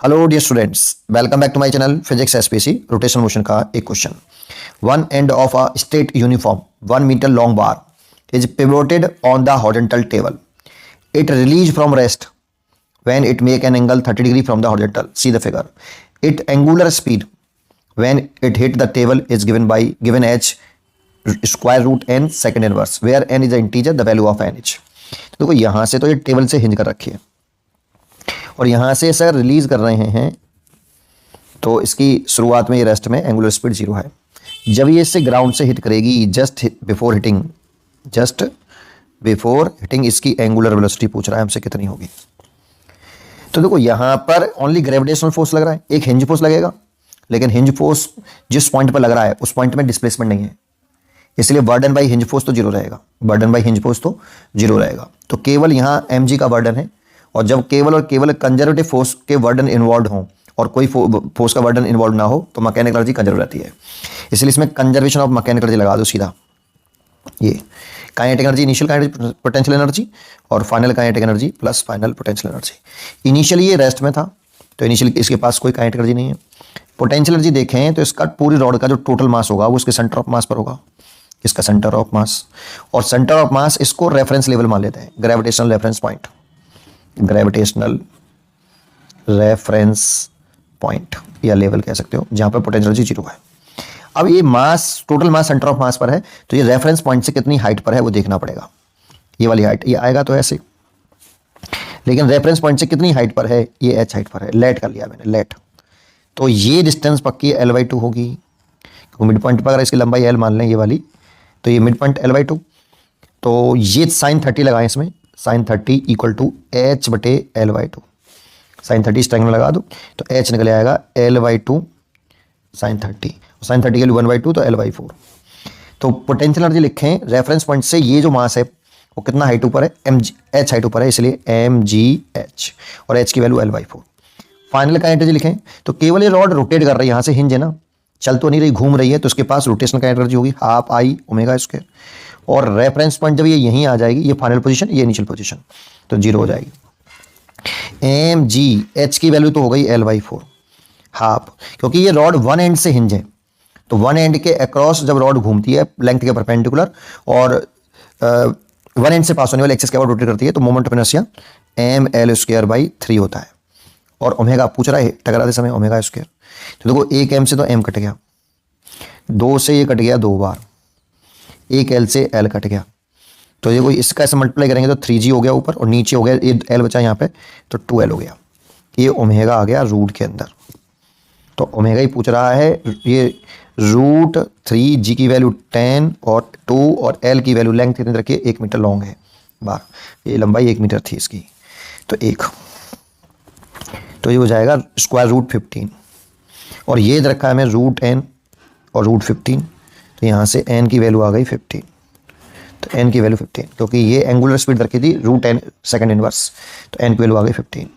Hello dear students, welcome back to my channel physics SPC. Rotational motion का एक question. One end of a straight uniform 1 metre long bar is pivoted on the horizontal table. It released from rest when it make an angle 30 degree from the horizontal. See the figure. Its angular speed when it hit the table is given h square root n second inverse, where n is an integer, the value of n h. तो देखो यहां से तो ये table से hinge कर रखी है और यहां से सर रिलीज कर रहे हैं, तो इसकी शुरुआत में ये रेस्ट में एंगुलर स्पीड 0 है. जब ये इससे ग्राउंड से हिट करेगी जस्ट बिफोर हिटिंग इसकी एंगुलर वेलोसिटी पूछ रहा है हमसे कितनी होगी. तो देखो यहां पर ओनली ग्रेविटेशनल फोर्स लग रहा है, एक हिंज फोर्स लगेगा, लेकिन हिंज फोर्स जिस पॉइंट पर लग रहा है उस पॉइंट में डिस्प्लेसमेंट नहीं है, इसलिए बर्डन बाई हिंज फोर्स तो जीरो रहेगा. तो केवल यहां mg का बर्डन है, और जब केवल कंजर्वेटिव फोर्स के बर्डन इन्वॉल्व हो और कोई फोर्स का बर्डन इन्वॉल्व ना हो तो मैकेनिकल एनर्जी कंजर्व रहती है. इसलिए इसमें कंजर्वेशन ऑफ मैकेनिकल एनर्जी लगा दो सीधा. ये kinetic energy, initial kinetic potential energy और final kinetic energy plus final potential energy. Initially ये रेस्ट में था तो इनिशियली इसके पास कोई काइनेटिक एनर्जी नहीं है. पोटेंशियल एनर्जी देखें तो इसका पूरी रॉड का जो टोटल मास होगा वो इसके सेंटर ऑफ मास पर होगा, इसका सेंटर ऑफ मास. और सेंटर ऑफ मास इसको रेफरेंस लेवल मान लेते हैं, ग्रेविटेशनल रेफरेंस पॉइंट या लेवल कह सकते हो, जहां पर पोटेंशियल एनर्जी 0 है. अब ये mass, total mass centre of mass पर है, तो ये रेफरेंस पॉइंट से कितनी हाइट पर है वो देखना पड़ेगा. ये वाली हाइट, ये आएगा तो ऐसे, लेकिन रेफरेंस पॉइंट से कितनी हाइट पर है, ये h हाइट पर है. लेट कर लिया मैंने, लेट. तो ये डिस्टेंस पक्की l/2 होगी, क्योंकि मिड पॉइंट पर अगर इसकी लंबाई l मान लें ये वाली, तो ये मिड पॉइंट l/2. तो ये sin 30 लगाएं इसमें, sin 30 equal to h/l/2. sin 30 इस ट्रायंगल में लगा दो तो h निकल आएगा l/2 sin 30. sin 30 के लिए 1/2 तो l/4. तो पोटेंशियल एनर्जी लिखें रेफरेंस पॉइंट से ये जो मास है वो कितना हाइट ऊपर है, h हाइट ऊपर है, इसलिए mgh, और h की value l/4. Final kinetic energy लिखें तो केवल ये रॉड रोटेट कर रही है, यहाँ से हिंज है ना, चल तो नहीं रही, घूम रही है, तो उसके पास रोटेशनल काइनेटिक एनर्जी होगी हाफ आई ओमेगा स्क्वायर. और रेफरेंस पॉइंट जब ये यहीं आ जाएगी, ये फाइनल पोजीशन, ये इनिशियल पोजीशन, तो 0 हो जाएगी. mgh की वैल्यू तो हो गई l/4 हाफ, क्योंकि ये रॉड वन एंड से हिंज है, तो वन एंड के अक्रॉस जब रॉड घूमती है लेंथ के परपेंडिकुलर और वन एंड से पास होने वाले एक्सिस के बाद रोटेट करती है, तो मोमेंट ऑफ इनर्शिया ml²/3 होता है. और ओमेगा पूछ रहा है टकराते समय ओमेगा स्क्वायर. तो देखो एक m से तो m कट गया, 2 से ये कट गया 2 बार, एक l से l कट गया, तो ये कोई इसका ऐसे मल्टीप्लाई करेंगे तो 3g हो गया ऊपर, और नीचे हो गया ये l बचा यहाँ पे तो 2l हो गया. ये ओमेगा आ गया रूट के अंदर, तो ओमेगा ही पूछ रहा है. ये √3g की वैल्यू 10 और 2 और l की वैल्यू लेंथ कितनी रखिए, 1 मीटर लॉन्ग है बार, ये लंबाई 1 मीटर थी इसकी, तो 1, तो ये हो जाएगा √15. और ये रखा है हमें √n और √15, तो यहाँ से n की वैल्यू आ गई 15, तो n की वैल्यू 15, क्योंकि ये एंगुलर स्पीड रखी थी √n सेकंड इनवर्स, तो n की वैल्यू आ गई 15.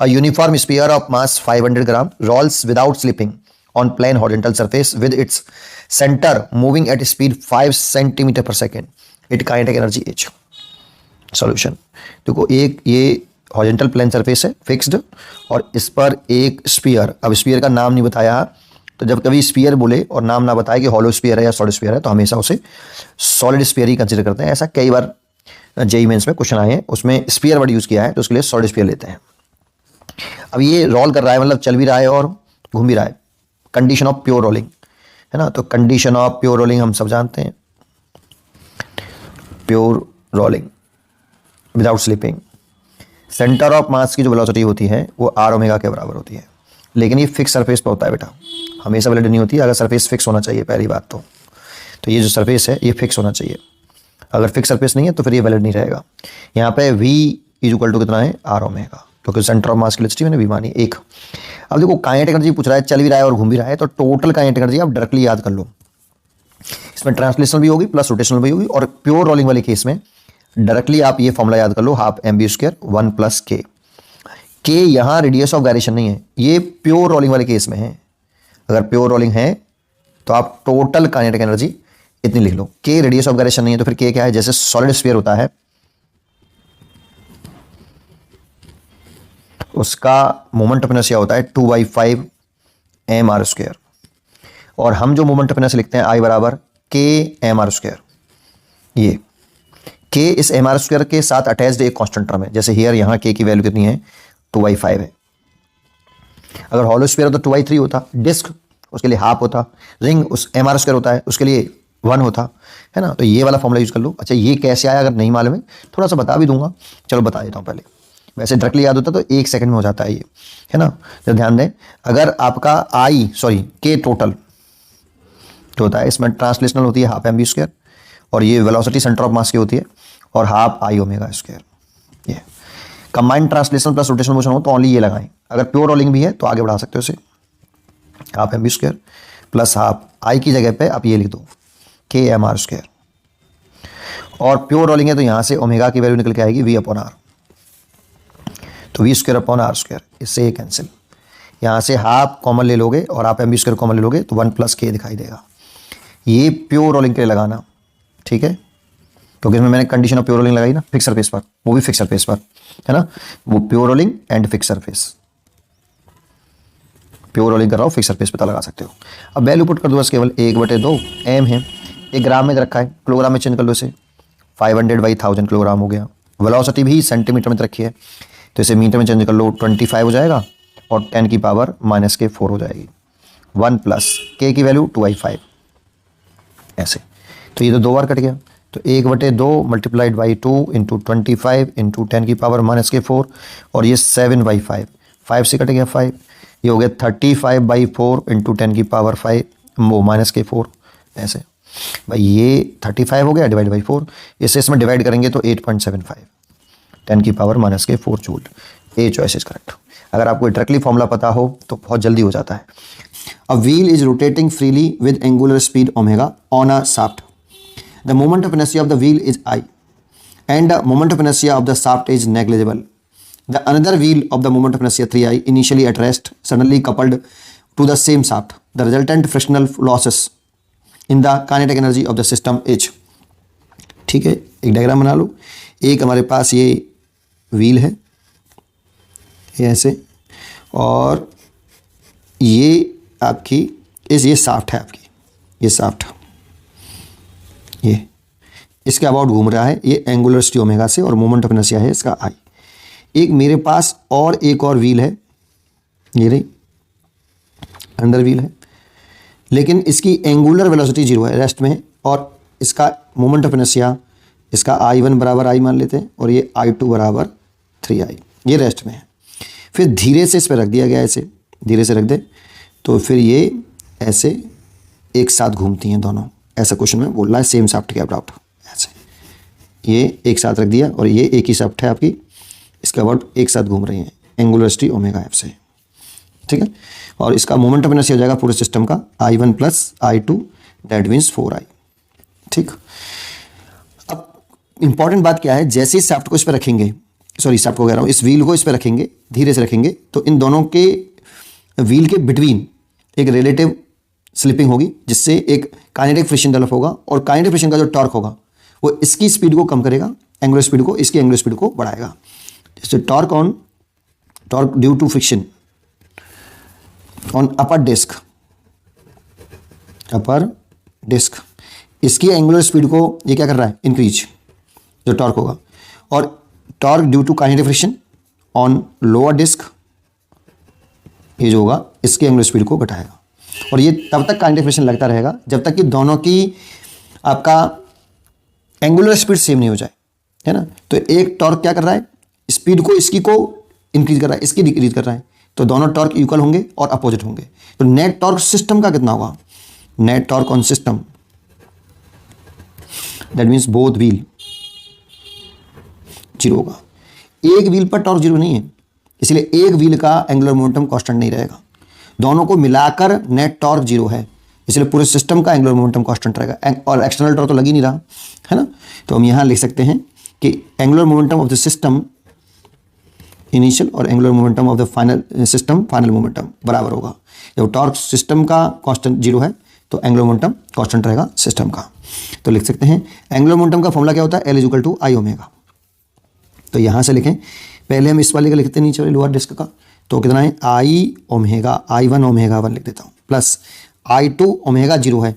A uniform sphere of mass 500 gram rolls without slipping on plane horizontal surface with its center moving at speed 5 centimeter per second. It kinetic energy h. Solution. देखो एक ये horizontal plane surface है fixed, और इस पर एक sphere. अब sphere का नाम नहीं बताया, तो जब कभी स्फीयर बोले और नाम ना बताए कि हॉलो स्फीयर है या सॉलिड स्फीयर है, तो हमेशा उसे सॉलिड स्फीयर ही कंसिडर करते हैं. ऐसा कई बार जेईई मेंस में क्वेश्चन आए हैं, उसमें स्फीयर वर्ड यूज किया है, तो उसके लिए सॉलिड स्फीयर लेते हैं. अब ये रोल कर रहा है, मतलब चल भी रहा है और घूम भी रहा है. कंडीशन ऑफ प्योर रोलिंग है ना, तो कंडीशन ऑफ प्योर रोलिंग हम सब जानते हैं, pure rolling without slipping. Centre of mass की जो वेलोसिटी होती है वो r ओमेगा के बराबर होती है, लेकिन ये फिक्स सरफेस पर होता है बेटा, हमेशा वैलिड नहीं होती. अगर सरफेस फिक्स होना चाहिए पहली बात तो ये जो सरफेस है ये फिक्स होना चाहिए. अगर फिक्स सरफेस नहीं है तो फिर ये वैलिड नहीं रहेगा. यहाँ पे v = कितना है, r ओमेगा, क्योंकि सेंटर ऑफ मास की वेलोसिटी मैंने v मानी 1. अब देखो काइनेटिक एनर्जी पूछ रहा है, चल भी रहा है और घूम भी रहा है, तो टोटल काइनेटिक एनर्जी आप डायरेक्टली याद कर लो. इसमें ट्रांसलेशनल भी होगी प्लस रोटेशनल भी होगी, और प्योर रोलिंग वाले केस में डायरेक्टली आप ये फॉर्मूला याद कर लो, हाफ mv² 1 + k. k यहाँ रेडियस ऑफ गायरेशन नहीं है, ये प्योर रोलिंग वाले केस में है. अगर प्योर रोलिंग है तो आप टोटल काइनेटिक एनर्जी इतनी लिख लो. k रेडियस ऑफ गायरेशन नहीं है, तो फिर k क्या है, जैसे सॉलिड स्फीयर होता है उसका मोमेंट ऑफ इनर्शिया होता है 2/5 mr²। और हम जो मोमेंट ऑफ इनर्शिया लिखते हैं I बराबर k mr²। ये k इस mr² के साथ अटैच्ड एक कांस्टेंट टर्म है। जैसे हियर यहाँ k की वैल्यू कितनी है 2/5 है। अगर हॉलो स्फीयर हो तो 2/3 होता, डिस्क उसके लिए हाफ होता, रिंग उस mr² होता है उसके लिए 1 होता है ना। तो ये वाला फॉर्मूला यूज कर लो। अच्छा ये कैसे आया अगर नहीं मालूम है थोड़ा सा बता भी दूंगा, चलो बता देता हूँ पहले। वैसे डायरेक्टली याद होता तो 1 सेकंड में हो जाता है ये, है ना। तो ध्यान दें, अगर आपका के टोटल जो होता है इसमें ट्रांसलेशनल होती है हाफ mv², और ये वेलोसिटी सेंटर ऑफ मास की होती है और हाफ I⍵²। ये combined translation plus rotational motion हो तो ओनली ये लगाएं। अगर प्योर रोलिंग भी है तो आगे बढ़ा सकते हो इसे, half mv² plus half I की जगह पे आप ये लिख दो k mr²। और प्योर रोलिंग है तो यहाँ से ओमेगा की वैल्यू निकल के आएगी v/r, तो v²/r²। इससे ये कैंसिल, यहाँ से हाफ कॉमन ले लोगे और आप mv² कॉमन ले लोगे तो 1 + k दिखाई देगा। ये प्योर रोलिंग के लिए लगाना, ठीक है, क्योंकि इसमें मैंने कंडीशन ऑफ प्योर रोलिंग लगाई ना फिक्स सरफेस पर, वो भी फिक्स सरफेस पर, है ना। वो pure rolling and fix surface, pure rolling कर रहा हूँ फिक्स सरफेस पता लगा सकते हो। अब वैल्यू पुट कर दो बस, केवल 1/2 m है, एक ग्राम में रखा है, किलोग्राम में चेंज कर लो इसे, 500/1000 किलोग्राम हो गया। वेलोसिटी भी सेंटीमीटर में रखी है तो इसे मीटर में चेंज कर लो, 25 हो जाएगा और 10⁻⁻⁴ हो जाएगी। 1 + k की वैल्यू 2/5 ऐसे। तो ये तो 2 बार कट गया, तो 1/2 × 2 × 25 × 10⁻⁻⁴, और ये 7/5, 5 से कट गया 5, ये हो गया 35/4 × 10⁻⁴ ऐसे। भाई ये 35 हो गया /4, इसे इसमें डिवाइड करेंगे तो 8.75 10⁻⁻⁴ joule. A choice is correct. अगर आपको डायरेक्टली फॉर्मूला पता हो तो बहुत जल्दी हो जाता है। A wheel is rotating freely with angular speed omega on a shaft. The moment of inertia of the wheel is I and the moment of inertia of the shaft is negligible. The another wheel of the moment of inertia 3I initially at rest suddenly coupled to the same shaft. The resultant frictional losses in the kinetic energy of the system H. ठीक है, एक diagram बना लो। एक हमारे पास ये wheel है ये ऐसे, और ये आपकी ये शाफ्ट है, आपकी ये शाफ्ट, ये इसके अबाउट घूम रहा है, ये एंगुलर वेलोसिटी ओमेगा से, और मोमेंट ऑफ इनर्शिया है इसका I। एक मेरे पास और एक और व्हील है, ये रही अंदर व्हील है, लेकिन इसकी एंगुलर वेलोसिटी 0 है, रेस्ट में है, और इसका मोमेंट ऑफ इनर्शिया इसका I1 बराबर I मान लेते हैं, और ये I2 बराबर 3I, ये रेस्ट में है। फिर धीरे से इस पर रख दिया गया, ऐसे धीरे से रख दे तो फिर ये ऐसे एक साथ घूमती हैं दोनों, ऐसा क्वेश्चन में बोल रहा है, सेम शाफ्ट के अबाउट ऐसे, ये एक साथ रख दिया और ये एक ही शाफ्ट है आपकी, इसके अबाउट एक साथ घूम रही हैं, एंगुलर वेलोसिटी ओमेगा एफ से, ठीक है। और इसका मोमेंट ऑफ इनर्शिया हो जाएगा पूरे सिस्टम का I1 + I2 that means 4I, ठीक। अब इंपॉर्टेंट बात क्या है, जैसे इस शाफ्ट को इस पर रखेंगे, सॉरी शाफ्ट को कह रहा हूँ, इस व्हील को इस पर रखेंगे, धीरे से रखेंगे, तो इन दोनों के व्हील के बिटवीन एक रिलेटिव स्लिपिंग होगी, जिससे एक काइनेटिक फ्रिक्शन डेवलप होगा, और काइनेटिक फ्रिक्शन का जो टॉर्क होगा वो इसकी स्पीड को कम करेगा, एंगुलर स्पीड को, इसकी एंगुलर स्पीड को बढ़ाएगा। जैसे torque due to friction on upper disc, इसकी एंगुलर स्पीड को ये क्या कर रहा है, इंक्रीज, जो टॉर्क होगा, और torque due to kinetic friction on lower disc, ये जो होगा इसकी एंगुलर स्पीड को घटाएगा। और ये तब तक काइनेटिक फ्रिक्शन लगता रहेगा जब तक कि दोनों की आपका एंगुलर स्पीड सेम नहीं हो जाए, है ना। तो एक टॉर्क क्या कर रहा है, स्पीड को इसकी को इंक्रीज कर रहा है, इसकी डिक्रीज कर रहा है, तो दोनों टॉर्क इक्वल होंगे और अपोजिट होंगे। तो नेट टॉर्क सिस्टम का कितना होगा, net torque on system that means both wheel 0 होगा। एक व्हील पर टॉर्क 0 नहीं है, इसलिए एक व्हील का एंगुलर मोमेंटम कांस्टेंट नहीं रहेगा, दोनों को मिलाकर नेट टॉर्क 0 है, इसलिए पूरे सिस्टम का एंगुलर मोमेंटम कांस्टेंट रहेगा, और एक्सटर्नल टॉर्क तो लग ही नहीं रहा, है ना। तो हम यहाँ लिख सकते हैं कि angular momentum of the system initial और angular momentum of the final system final momentum बराबर होगा। जब टॉर्क सिस्टम का कांस्टेंट 0 है तो एंगुलर मोमेंटम कांस्टेंट रहेगा सिस्टम का। तो लिख सकते हैं एंगुलर मोमेंटम का फॉर्मूला क्या होता है, L = I ओमेगा। तो यहाँ से लिखें पहले हम इस वाले का लिखते हैं नीचे वाले लोअर डिस्क का, तो कितना है आई ओमेगा, I1 ओमेगा 1 लिख देता हूँ, प्लस I2 ओमेगा 0 है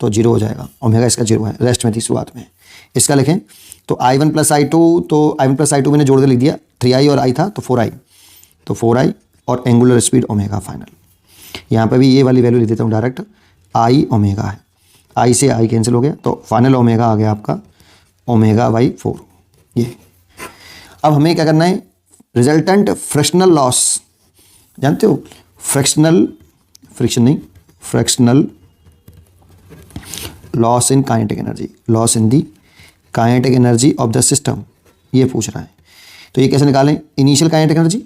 तो 0 हो जाएगा, ओमेगा इसका 0 है, रेस्ट में थी शुरुआत में। इसका लिखें तो I1 प्लस I2, तो I1 प्लस I2 मैंने जोड़ के लिख दिया, 3i और i था तो 4i, तो 4i और एंगुलर स्पीड ओमेगा फाइनल। यहाँ पे भी ये वाली वैल्यू लिख देता हूँ डायरेक्ट, आई ओमेगा है, आई से आई कैंसिल हो गया, तो फाइनल ओमेगा आ गया आपका ओमेगा बाई 4। ये अब हमें क्या करना है, रिजल्टेंट फ्रिक्शनल लॉस, जानते हो फ्रिक्शनल, फ्रिक्शन नहीं, frictional loss in kinetic energy, loss in the kinetic energy of the system, ये पूछ रहा है। तो ये कैसे निकालें, initial kinetic energy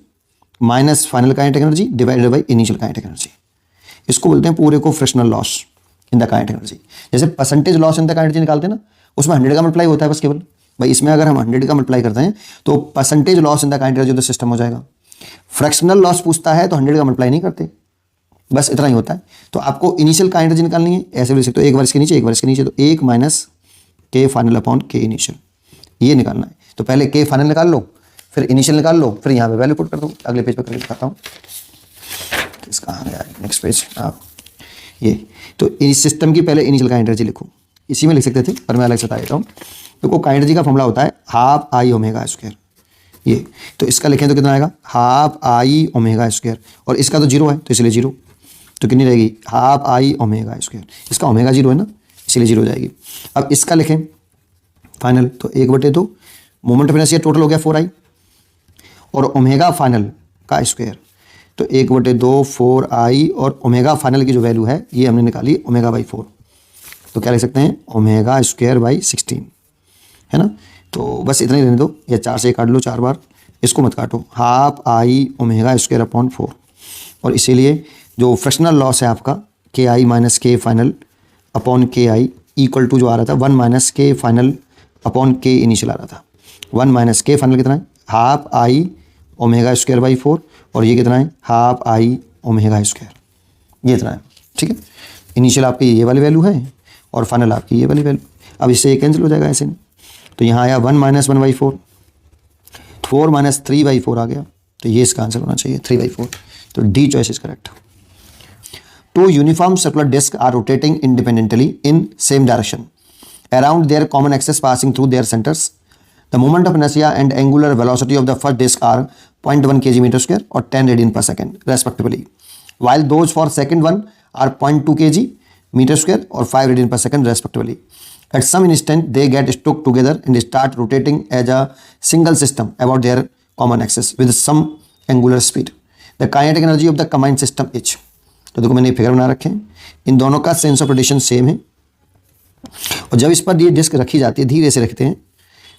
minus final kinetic energy divided by initial kinetic energy, इसको बोलते हैं पूरे को frictional loss in the kinetic energy. जैसे percentage loss in the kinetic energy निकालते हैं ना, उसमें 100 का मल्टीप्लाई होता है बस केवल, भाई इसमें अगर हम 100 का मल्टीप्लाई करते हैं तो percentage loss in the kinetic energy of the system हो जाएगा। फ्रैक्शनल लॉस पूछता है तो 100 का मल्टीप्लाई नहीं करते, बस इतना ही होता है। तो आपको इनिशियल काइनेटिक एनर्जी निकालनी है, ऐसे भी लिख सकते हो, एक बार इसके नीचे एक बार इसके नीचे, तो 1 माइनस के फाइनल अपॉन के इनिशियल, ये निकालना है। तो पहले के फाइनल निकाल लो, फिर इनिशियल निकाल लो, फिर यहाँ पे वैल्यू पुट कर दो। अगले पेज पर करके दिखाता हूँ, इसका आ गया नेक्स्ट पेज। आप ये तो इस सिस्टम की पहले इनिशियल काइनेटिक एनर्जी लिखो, इसी में लिख सकते थे पर मैं अलग से बता देता हूँ। देखो काइनेटिक एनर्जी का फॉर्मूला होता है हाफ आई ओमेगा स्क्वायर, ये तो इसका लिखें तो कितना आएगा, हाफ आई ओमेगा स्क्वायर, और इसका तो 0 है तो इसलिए 0, तो कितनी रहेगी हाफ आई ओमेगा स्क्वायर, इसका ओमेगा 0 है ना इसलिए 0 हो जाएगी। अब इसका लिखें फाइनल, तो 1/2 मोमेंट ऑफ इनर्शिया टोटल हो गया 4i, और ओमेगा फाइनल का स्क्वायर, तो 1/2 4i, और ओमेगा फाइनल की जो वैल्यू है ये हमने निकाली ओमेगा बाई 4, तो क्या लिख सकते हैं ओमेगा स्क्वायर बाई 16, है ना। तो बस इतना ही रहने दो, या 4 से काट लो 4 बार, इसको मत काटो, half I omega square upon 4, और इसीलिए जो फ्रैक्शनल लॉस है आपका के आई माइनस के फाइनल अपॉन के आई इक्वल टू जो आ रहा था 1 माइनस के फाइनल अपॉन के इनिशियल आ रहा था, 1 माइनस के फाइनल कितना है half I omega square by 4, और ये कितना है हाफ आई ओमेगा स्क्वायर, ये इतना है, ठीक है। इनिशियल आपकी ये वाली वैल्यू है और फाइनल आपकी ये वाली वैल्यू। अब इससे ये कैंसिल हो जाएगा ऐसे में, तो यहाँ आया 1 माइनस 1/4, 4 माइनस 3/4 आ गया, तो ये इसका आंसर होना चाहिए 3/4, तो D choice is correct. Two uniform circular discs are rotating independently in same direction around their common axis passing through their centers. The moment of inertia and angular velocity of the first disc are 0.1 kg meter square or 10 radian per second respectively, while those for second one are 0.2 kg meter square or 5 radian per second respectively. At some instant they get stuck together and start rotating as a single system about their common axis with some angular speed. The kinetic energy of the combined system is, तो देखो मैंने figure बना रखे हैं, इन दोनों का sense of rotation same है, और जब इस पर ये डिस्क रखी जाती है धीरे से रखते हैं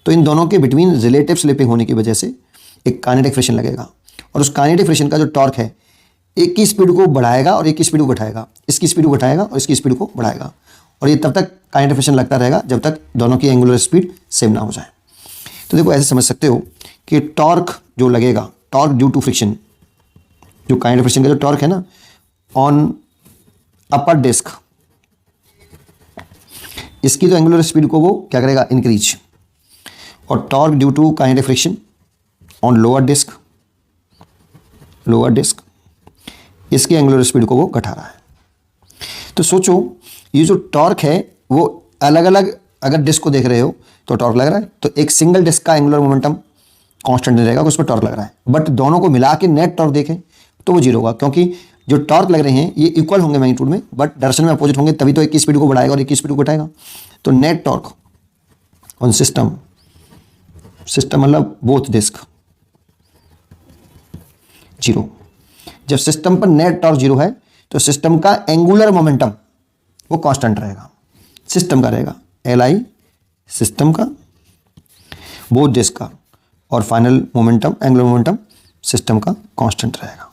तो इन दोनों के बिटवीन रिलेटिव स्लिपिंग होने की वजह से एक काइनेटिक फ्रिक्शन लगेगा, और उस काइनेटिक फ्रिक्शन का जो टॉर्क है एक की स्पीड को बढ़ाएगा और एक की स्पीड को घटाएगा, इसकी स्पीड को घटाएगा और इसकी स्पीड को बढ़ाएगा, और ये तब तक काइनेटिक फ्रिक्शन लगता रहेगा जब तक दोनों की एंगुलर स्पीड सेम ना हो जाए। तो देखो ऐसे समझ सकते हो कि टॉर्क जो लगेगा, टॉर्क ड्यू टू फ्रिक्शन, जो काइनेटिक फ्रिक्शन का जो टॉर्क है ना ऑन अपर डिस्क, इसकी तो एंगुलर स्पीड को वो क्या करेगा इंक्रीज, और torque due to kinetic friction on lower disc, इसकी एंगुलर स्पीड को वो घटा रहा है। तो सोचो ये जो टॉर्क है वो अलग अलग, अगर डिस्क को देख रहे हो तो टॉर्क लग रहा है, तो एक सिंगल डिस्क का एंगुलर मोमेंटम कांस्टेंट नहीं रहेगा, उस पर टॉर्क लग रहा है, बट दोनों को मिला के नेट टॉर्क देखें तो वो 0 होगा, क्योंकि जो टॉर्क लग रहे हैं ये इक्वल होंगे मैग्नीट्यूड में बट डायरेक्शन में अपोजिट होंगे, तभी तो एक की स्पीड को बढ़ाएगा और एक की स्पीड को घटाएगा। तो नेट टॉर्क ऑन सिस्टम मतलब बोथ डिस्क 0। जब सिस्टम पर नेट टॉर्क 0 है तो सिस्टम का एंगुलर मोमेंटम वो कांस्टेंट रहेगा, सिस्टम का रहेगा LI सिस्टम का, बोथ डिस्क का, और final momentum angular momentum system का कांस्टेंट रहेगा।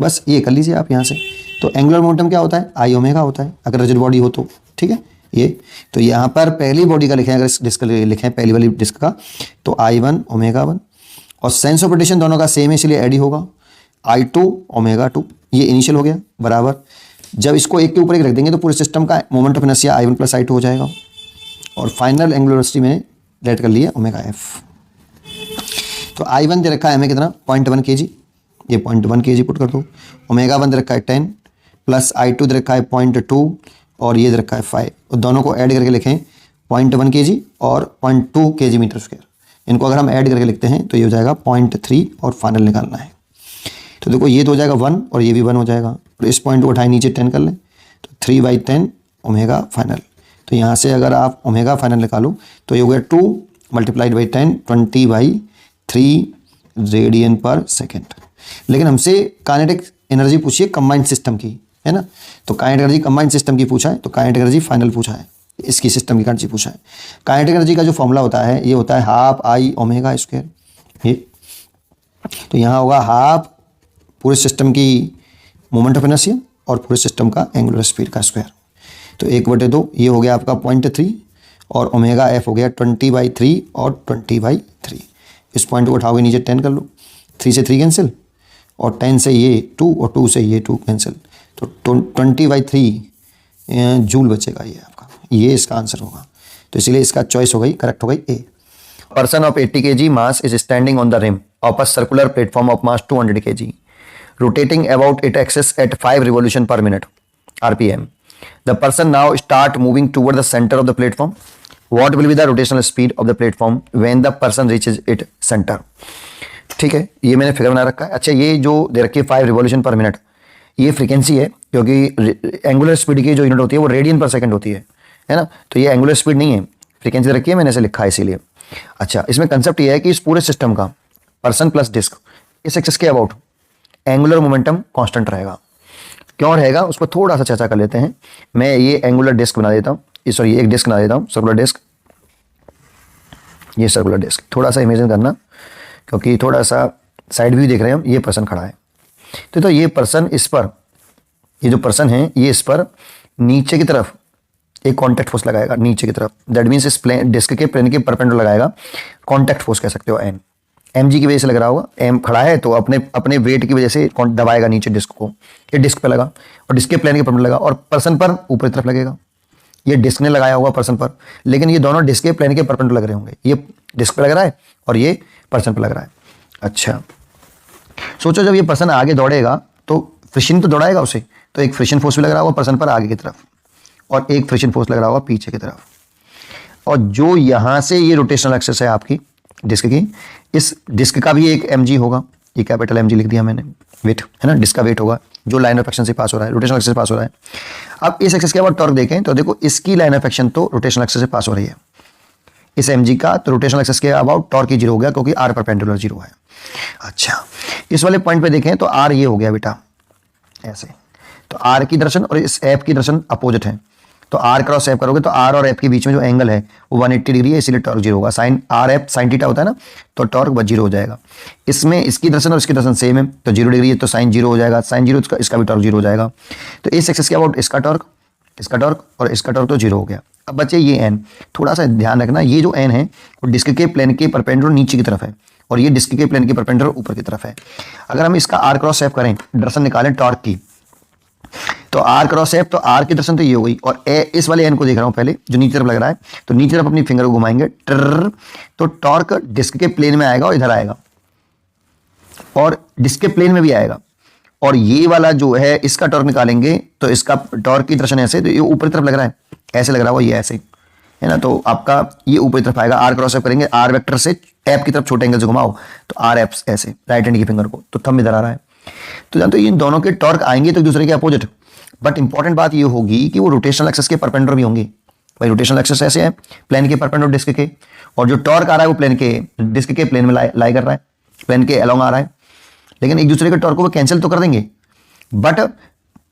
बस ये कर लीजिए आप यहाँ से। तो एंगुलर मोमेंटम क्या होता है आई ओमेगा होता है अगर रिजिड बॉडी हो तो, ठीक है। ये तो यहाँ पर पहली बॉडी का लिखें, अगर इस डिस्क लिखें पहली वाली डिस्क का, तो I1 ओमेगा 1, और सेंस ऑफ रोटेशन दोनों का सेम है इसलिए ऐड ही होगा, I2 ओमेगा 2, ये इनिशियल हो गया बराबर। जब इसको एक के ऊपर एक रख देंगे तो पूरे सिस्टम का moment of inertia I1 plus I2 हो जाएगा, और फाइनल एंगुलर वेलोसिटी में लेट कर लिए ओमेगा F। तो I1 दे रखा है हमें कितना 0.1 kg, ये 0.1 kg पुट कर दो। ω1 दे रखा है 10 प्लस I2 दे रखा है 0.2 और ये दे रखा है 5, और दोनों को ऐड करके लिखें 0.1 kg और 0.2 kg मीटर स्क्वायर। इनको अगर हम ऐड करके लिखते हैं तो ये हो जाएगा 0.3 और फाइनल निकालना है। तो देखो ये तो हो जाएगा 1 और ये भी 1 हो जाएगा, और इस पॉइंट को उठाए नीचे 10 कर लें तो 3/10 ओमेगा फाइनल। तो यहाँ से अगर आप ओमेगा फाइनल निकालो तो ये हो गया 2 × 10 20/3 रेडियन पर सेकेंड। लेकिन हमसे काइनेटिक एनर्जी पूछिए कंबाइंड सिस्टम की, है ना। तो काइनेटिक एनर्जी कंबाइंड सिस्टम की पूछा है, तो काइनेटिक एनर्जी फाइनल पूछा है, इसकी सिस्टम की एनर्जी पूछा है। काइनेटिक एनर्जी का जो फॉर्मूला होता है ये होता है हाफ I ओमेगा स्क्वायर। ये तो यहाँ होगा हाफ पूरे सिस्टम की मोमेंट ऑफ इनर्शिया और पूरे सिस्टम का एंगुलर स्पीड का स्क्वायर। तो 1/2 ये हो गया आपका 0.3 और ओमेगा एफ हो गया 20/3 और 20/3। इस पॉइंट को उठाओगे नीचे 10 कर लो, 3 से 3 कैंसिल और 10 से ये 2 और 2 से ये 2 कैंसिल, तो 20/3 जूल बचेगा ये आपका, ये इसका आंसर होगा। तो इसीलिए इसका चॉइस हो गई, करेक्ट हो गई A. Person of 80 kg mass is standing on the rim of a circular platform of mass 200 kg rotating about its axis at 5 revolution per minute rpm. The person now start moving toward the center of the platform. What will be the rotational speed of the platform when the person reaches its center? ठीक है, ये मैंने figure बना रखा है। अच्छा, ये जो दे रखी है 5 रिवॉल्यूशन पर मिनट, ये फ्रीक्वेंसी है, क्योंकि एंगुलर स्पीड की जो यूनिट होती है वो रेडियन पर सेकंड होती है ना। तो ये एंगुलर स्पीड नहीं है, फ्रीक्वेंसी दे रखी है, मैंने ऐसे लिखा है इसीलिए। अच्छा, इसमें कंसेप्ट ये है कि इस पूरे सिस्टम का पर्सन प्लस डिस्क इस एक्सिस के अबाउट एंगुलर मोमेंटम कांस्टेंट रहेगा। क्यों रहेगा उसको थोड़ा सा चर्चा कर लेते हैं। मैं ये एंगुलर डिस्क बना देता हूँ, सॉरी ये एक डिस्क बना देता हूँ, सर्कुलर डिस्क। ये सर्कुलर डिस्क थोड़ा सा इमेजिन करना, क्योंकि थोड़ा सा साइड व्यू देख रहे हैं हम। ये पर्सन खड़ा है, तो ये पर्सन इस पर, ये जो पर्सन है ये इस पर नीचे की तरफ एक कॉन्टैक्ट फोर्स लगाएगा, नीचे की तरफ। दैट मीन्स इस प्लेन डिस्क के प्लेन के परपेंडिकुलर लगाएगा, कॉन्टैक्ट फोर्स कह सकते हो एन। mg की वजह से लग रहा होगा, m खड़ा है तो अपने वेट की वजह से दबाएगा नीचे डिस्क को। ये डिस्क पे लगा और डिस्क के प्लेन के परपेंडिकुलर लगा, और पर्सन पर ऊपर की तरफ लगेगा। ये डिस्क ने लगाया होगा पर्सन पर, लेकिन ये दोनों डिस्क के प्लेन के परपेंडिकुलर लग रहे होंगे। ये डिस्क पे लग रहा है और ये पर्सन पर लग रहा है। अच्छा, सोचो जब ये पर्सन आगे दौड़ेगा तो फ्रिक्शन तो दौड़ाएगा उसे, तो एक फ्रिक्शन फोर्स भी लग रहा होगा पर्सन पर आगे की तरफ, और एक फ्रिक्शन फोर्स लग रहा होगा पीछे की तरफ। और जो यहाँ से ये रोटेशनल एक्सिस है आपकी डिस्क की, इस डिस्क का भी एक mg होगा, ये कैपिटल mg लिख दिया मैंने, वेट है ना, डिस्क का वेट होगा जो लाइन ऑफ एक्शन से पास हो रहा है, रोटेशनल एक्सिस से पास हो रहा है। अब इस एक्सिस के बाद टॉर्क देखें तो देखो इसकी लाइन ऑफ एक्शन तो रोटेशनल एक्सिस से पास हो रही है, इस mg का, तो रोटेशनल एक्सिस के अबाउट टॉर्क ही 0 हो गया, क्योंकि r परपेंडिकुलर 0 है। अच्छा, इस वाले पॉइंट पे देखें तो r ये हो गया बेटा ऐसे, तो r की दर्शन और इस f की दर्शन अपोजिट है, तो r क्रॉस f करोगे तो r और f के बीच में जो एंगल है वो 180 डिग्री है, इसीलिए टॉर्क 0 होगा। Sine R F sine theta होता है ना, तो टॉर्क 0 हो जाएगा। इसमें इसकी दर्शन और इसकी दर्शन सेम है, तो 0 डिग्री है तो साइन 0 हो जाएगा, साइन 0 इसका भी टॉर्क 0 हो जाएगा। तो इस एक्सिस के अबाउट इसका टॉर्क और इसका टॉर्क तो 0 हो गया। अब बच्चे ये एन, थोड़ा सा ध्यान रखना, ये जो एन है वो डिस्क के प्लेन के परपेंडिकुलर नीचे की तरफ है और ये डिस्क के प्लेन के परपेंडिकुलर ऊपर की तरफ है। अगर हम इसका r क्रॉस f करें, दर्शन निकालें टॉर्क की, तो r क्रॉस f, तो r की दर्शन तो ये हो गई, और इस वाले n को देख रहा हूं पहले जो नीचे तरफ लग रहा है, तो नीचे तरफ अपनी फिंगर को घुमाएंगे तो टॉर्क डिस्क के प्लेन में आएगा और इधर आएगा, और डिस्क के प्लेन में भी आएगा। और ये वाला जो है इसका टॉर्क निकालेंगे तो इसका टॉर्क की दर्शन ऐसे, तो ये ऊपर की तरफ लग रहा है, ऐसे लग रहा है, ये ऐसे है ना, तो आपका ये ऊपर की तरफ आएगा। r क्रॉस f करेंगे, r वेक्टर से f की तरफ छोटे एंगल से घुमाओ तो r f ऐसे, राइट हैंड की फिंगर को, तो थंब इधर आ रहा है। तो जानते हो इन दोनों के टॉर्क आएंगे तो एक दूसरे के अपोजिट, बट इंपॉर्टेंट बात ये होगी कि वो रोटेशनल एक्सिस के परपेंडिकुलर भी होंगे। भाई रोटेशनल एक्सिस ऐसे है प्लेन के परपेंडिकुलर डिस्क के, और जो टॉर्क आ रहा है वो प्लेन के डिस्क के प्लेन में लाई कर रहा है, प्लेन के अलोंग आ रहा है। लेकिन एक दूसरे के टॉर्क को वो कैंसिल तो कर देंगे, बट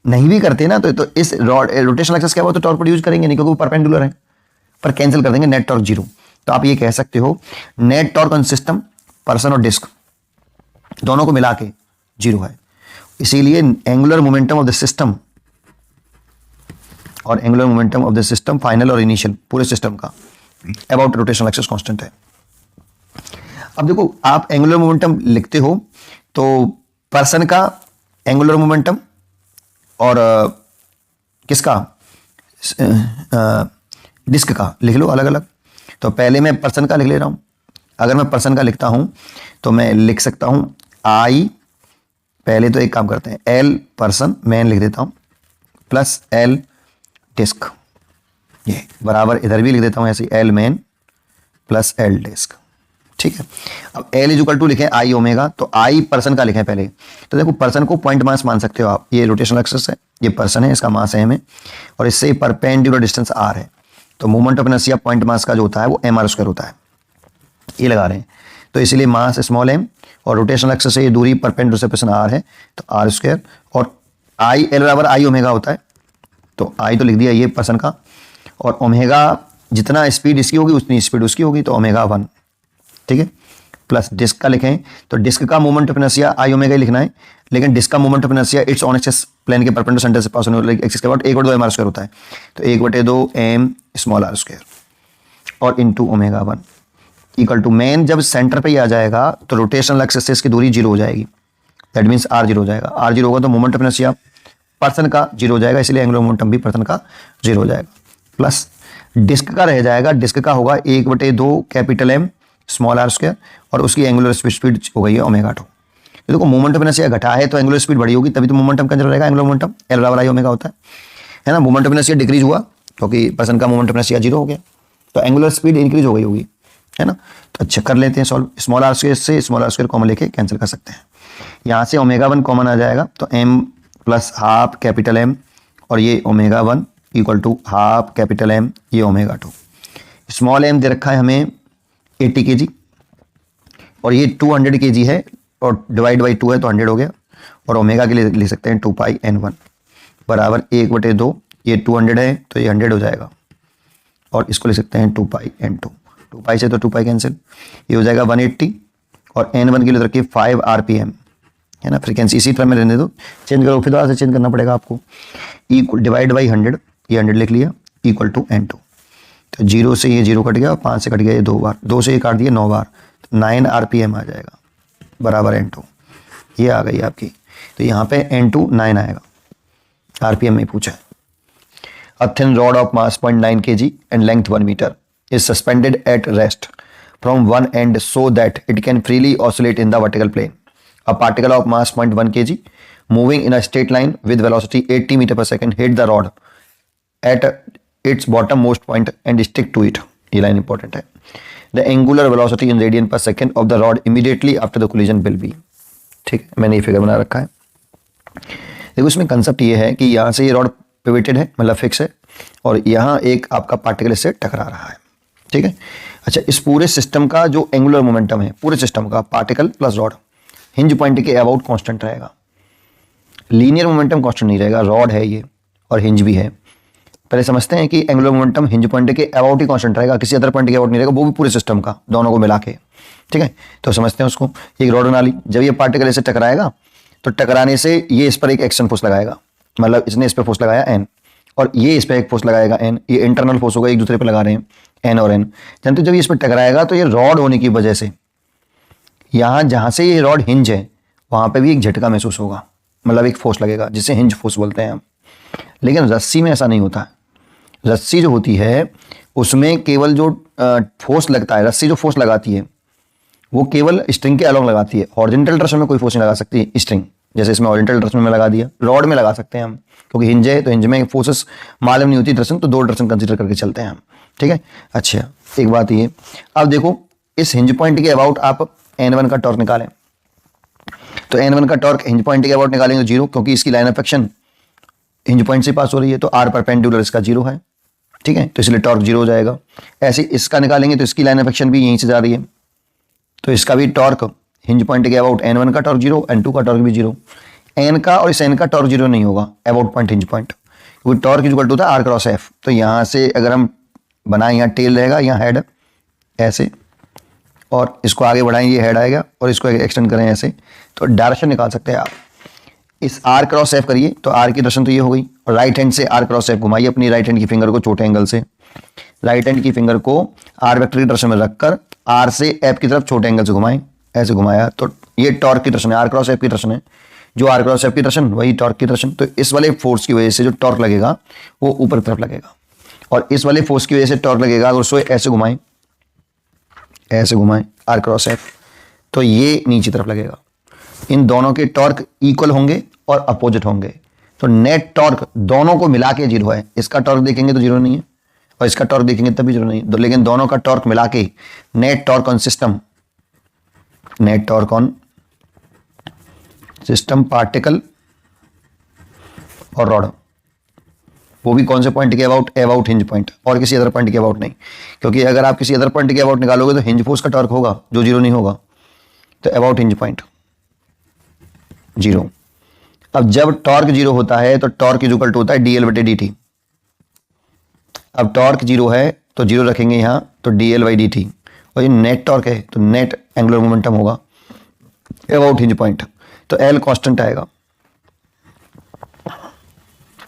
नहीं भी करते ना तो इस रोटेशनल एक्सिस के बाद तो टॉर्क प्रोड्यूस करेंगे नहीं, क्योंकि वो परपेंडिकुलर है, पर कैंसिल कर देंगे, नेट टॉर्क 0। तो आप ये कह सकते हो net torque on system, person और डिस्क दोनों को मिला के 0 है। इसीलिए angular momentum of the system और angular momentum of the system, final और इनिशियल पूरे सिस्टम का अबाउट रोटेशनल एक्सिस कांस्टेंट है। अब देखो आप एंगुलर मोमेंटम लिखते हो तो पर्सन का एंगुलर मोमेंटम और किसका, डिस्क का लिख लो अलग अलग। तो पहले मैं पर्सन का लिख ले रहा हूं, अगर मैं पर्सन का लिखता हूं तो मैं लिख सकता हूं आई, पहले तो एक काम करते हैं, एल पर्सन मैन लिख देता हूं प्लस एल डिस्क, ये बराबर इधर भी लिख देता हूं ऐसे, L man plus L disc. ठीक है, अब एल इज इक्वल टू लिखें आई ओमेगा, तो आई पर्सन का लिखें पहले। तो देखो पर्सन को पॉइंट मास मान सकते हो आप, ये रोटेशनल एक्सिस है, ये पर्सन है, इसका मास एम है और इससे परपेंडिकुलर डिस्टेंस आर है, तो moment of inertia point mass का जो होता है वो एम आर स्क्वायर होता है, ये लगा रहे हैं। तो इसलिए मास स्मॉल एम और रोटेशनल एक्सिस से ये दूरी परपेंडिकुलर सेपरेशन आर है, तो आर स्क्वायर, और आई एल बराबर आई ओमेगा होता है, तो आई तो लिख दिया ये पर्सन का, और ओमेगा जितना स्पीड इसकी होगी उतनी स्पीड उसकी होगी, तो ओमेगा 1। ठीक है, प्लस डिस्क का लिखें तो डिस्क का moment of inertia I omega ही लिखना है, लेकिन डिस्क का moment of inertia its on axis plane के परपेंडिकुलर सेंटर से पास होने वाले एक्सिस के बाद 1/2 एम आर स्क्वायर होता है, तो 1/2 एम स्मॉल आर स्क्वायर और into omega 1 equal to man जब सेंटर पे ही आ जाएगा तो रोटेशनल एक्सिस से इसकी दूरी 0 हो जाएगी, दैट मीन्स आर 0 हो जाएगा, आर 0 होगा तो मोमेंट ऑफ इनर्शिया पर्सन का 0 हो जाएगा, इसलिए एंगुलर मोमेंटम भी पर्सन का 0 हो जाएगा, प्लस डिस्क का रह जाएगा, डिस्क का होगा 1/2 capital M small R square और उसकी एंगुलर स्पीड हो गई है ओमेगा 2। देखो मोमेंट ऑफ इनर्शिया घटा है तो एंगुलर स्पीड बढ़ी होगी, तभी तो मोमेंटम कंजर्व रहेगा, एंगुलर मोमेंटम एल बराबर आई ओमेगा होता है ना। मोमेंट ऑफ इनर्शिया डिक्रीज हुआ क्योंकि पर्सन का मोमेंट ऑफ इनर्शिया 0 हो गया, तो एंगुलर स्पीड इंक्रीज हो गई होगी, है ना। तो अच्छा कर लेते हैं सॉल्व, स्मॉल आर स्क्वायर से स्मॉल आर स्क्वायर कॉमन लेके कैंसिल कर सकते हैं, यहाँ से ओमेगा 1 कॉमन आ जाएगा, तो M plus half capital M और ये omega 1 equal to half capital M ये ओमेगा 2। स्मॉल एम दे रखा है हमें 80 kg और ये 200 kg है और डिवाइड बाई 2 है तो 100 हो गया, और ओमेगा के लिए लिख सकते हैं 2 पाई n1 बराबर 1/2, ये 200 है तो ये 100 हो जाएगा, और इसको लिख सकते हैं 2 पाई n2, 2 पाई से तो 2 पाई कैंसिल, ये हो जाएगा 180 और n1 के लिए रखिए 5 rpm, है ना। फ्रीक्वेंसी इसी तरह में रहने दो, चेंज करो फिर दोबारा से चेंज करना पड़ेगा आपको, इक्वल डिवाइड बाई 100, ये 100 लिख लिया, इक्वल टू n2, तो 0 से ये 0 कट गया, 5 से कट गया ये 2 बार, 2 से ये काट दिया 9 बार, 9 rpm आ जाएगा बराबर n2, ये आ गई आपकी, तो यहाँ पे n2 9 आएगा, rpm में पूछा है। A thin rod of mass 0.9 kg and length 1 meter is suspended at rest from one end so that it can freely oscillate in the vertical plane. A particle of mass 0.1 kg moving in a straight line with velocity 80 meter per second hit the rod at its bottommost point and stick to it. ये line important है। The angular velocity in radian per second of the rod immediately after the collision will be, ठीक है, मैंने ये figure बना रखा है। देखो इसमें कंसेप्ट ये है कि यहाँ से ये रॉड पिवेटेड है, मतलब फिक्स है, और यहाँ एक आपका पार्टिकल इससे टकरा रहा है, ठीक है। अच्छा, इस पूरे सिस्टम का जो एंगुलर मोमेंटम है, पूरे सिस्टम का particle plus rod hinge point के अबाउट कांस्टेंट रहेगा, लीनियर मोमेंटम कांस्टेंट नहीं रहेगा, रॉड है ये और हिंज भी है। पहले समझते हैं कि एंगुलर मोमेंटम हिंज पॉइंट के अबाउट ही कांस्टेंट रहेगा, किसी अदर पॉइंट के अबाउट नहीं रहेगा, वो भी पूरे सिस्टम का, दोनों को मिला के, ठीक है। तो समझते हैं उसको, एक रॉड बना ली, जब ये पार्टिकल इसे टकराएगा तो टकराने से ये इस पर एक एक्शन फोर्स लगाएगा, मतलब इसने इस पर फोर्स लगाया एन और ये इस पर एक फोर्स लगाएगा एन, ये इंटरनल फोर्स होगा, एक दूसरे पर लगा रहे हैं एन और एन। जानते जब ये इस पर टकराएगा तो ये रॉड होने की वजह से यहाँ जहाँ से ये रॉड हिंज है वहाँ पे भी एक झटका महसूस होगा, मतलब एक फोर्स लगेगा जिसे हिंज फोर्स बोलते हैं हम। लेकिन रस्सी में ऐसा नहीं होता, रस्सी जो होती है उसमें केवल जो फोर्स लगता है, रस्सी जो फोर्स लगाती है वो केवल स्ट्रिंग के अलोंग लगाती है, हॉरिजॉन्टल डायरेक्शन में कोई फोर्स नहीं लगा सकती स्ट्रिंग, जैसे इसमें हॉरिजॉन्टल डायरेक्शन में लगा दिया, रॉड में लगा सकते हैं हम, क्योंकि हिंज है तो हिंज में फोर्सेस मालूम नहीं होती डायरेक्शन, तो 2 डायरेक्शन कंसीडर करके चलते हैं हम, ठीक है। अच्छा, एक बात ये, अब देखो इस हिंज पॉइंट के अबाउट आप n1 का टॉर्क निकालें, तो n1 का टॉर्क हिंज पॉइंट के अबाउट निकालेंगे तो 0, क्योंकि इसकी line of action hinge point से पास हो रही है, तो r परपेंडिकुलर इसका 0 है, ठीक है, तो इसलिए टॉर्क 0 हो जाएगा। ऐसे इसका निकालेंगे तो इसकी लाइन ऑफ एक्शन भी यहीं से जा रही है, तो इसका भी टॉर्क हिंज पॉइंट के अबाउट n1 का टॉर्क 0, n2 का टॉर्क भी 0, n का और इस n का टॉर्क 0 नहीं होगा अबाउट पॉइंट हिंज पॉइंट, क्योंकि टॉर्क इक्वल टू होता है r क्रॉस f। तो यहाँ से अगर हम बनाएं, यहाँ टेल रहेगा, यहाँ हेड ऐसे, और इसको आगे बढ़ाएं ये हेड आएगा, और इसको एक्सटेंड करें ऐसे, तो डायरेक्शन निकाल सकते हैं आप। इस r क्रॉस f करिए तो r की डायरेक्शन तो ये हो गई, और राइट हैंड से r क्रॉस f घुमाइए अपनी राइट हैंड की फिंगर को छोटे एंगल से, राइट हैंड की फिंगर को r वेक्टर की डायरेक्शन में रखकर r से f की तरफ छोटे एंगल से घुमाएं, ऐसे घुमाया तो ये टॉर्क की डायरेक्शन है, r क्रॉस f की डायरेक्शन है, जो r क्रॉस f की डायरेक्शन वही टॉर्क की डायरेक्शन। तो इस वाले फोर्स की वजह से जो टॉर्क लगेगा वो ऊपर की तरफ लगेगा, और इस वाले फोर्स की वजह से टॉर्क लगेगा अगर उसको ऐसे घुमाएं, ऐसे घुमाएं आर क्रॉस एफ, तो ये नीचे तरफ लगेगा। इन दोनों के टॉर्क इक्वल होंगे और अपोजिट होंगे, तो नेट टॉर्क दोनों को मिला के 0 है। इसका टॉर्क देखेंगे तो 0 नहीं है, और इसका टॉर्क देखेंगे तब भी 0 नहीं है, लेकिन दोनों का टॉर्क मिला के net torque on system, net torque on system particle और रॉड, वो भी कौन से पॉइंट के अबाउट, अबाउट हिंज पॉइंट, और किसी अदर पॉइंट के अबाउट नहीं। क्योंकि अगर आप किसी अदर पॉइंट के अबाउट निकालोगे तो हिंज फोर्स का टॉर्क होगा जो 0 नहीं होगा, तो अबाउट हिंज पॉइंट 0। अब जब टॉर्क 0 होता है तो टॉर्क इज इक्वल टू होता है dl/dt। अब टॉर्क 0 है तो 0 रखेंगे यहां, तो dl/dt, और ये नेट टॉर्क है तो नेट एंगुलर मोमेंटम होगा अबाउट हिंज पॉइंट, तो L कांस्टेंट आएगा,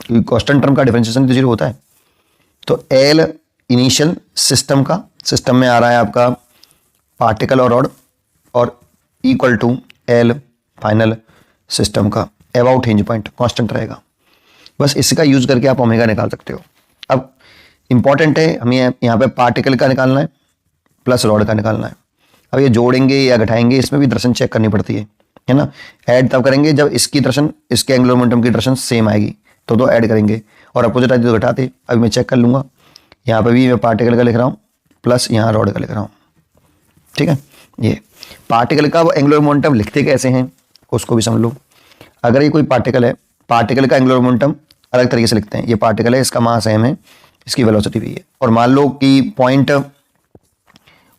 क्योंकि कांस्टेंट टर्म का डिफरेंशिएशन तो 0 होता है। तो L इनिशियल सिस्टम का, सिस्टम में आ रहा है आपका पार्टिकल और रॉड, और equal to L final system का अबाउट हिंज पॉइंट कांस्टेंट रहेगा। बस इसका यूज करके आप ओमेगा निकाल सकते हो। अब इंपॉर्टेंट है हमें यहाँ पे पार्टिकल का निकालना है प्लस रॉड का निकालना है। अब ये जोड़ेंगे या घटाएंगे, इसमें भी दर्शन चेक करनी पड़ती है ना। ऐड तब करेंगे जब इसकी दर्शन इसके एंगुलर मोमेंटम की दर्शन सेम आएगी, तो ऐड करेंगे, और अपोजिट आती तो घटाते। अभी मैं चेक कर लूंगा, यहाँ पे भी मैं पार्टिकल का लिख रहा हूँ प्लस यहाँ रॉड का लिख रहा हूँ, ठीक है। ये पार्टिकल का एंगुलर मोमेंटम लिखते कैसे हैं उसको भी समझ लो। अगर ये कोई पार्टिकल है, पार्टिकल का एंगुलर मोमेंटम अलग तरीके से लिखते हैं। ये पार्टिकल है, इसका मास m है, इसकी वेलोसिटी भी है, और मान लो कि पॉइंट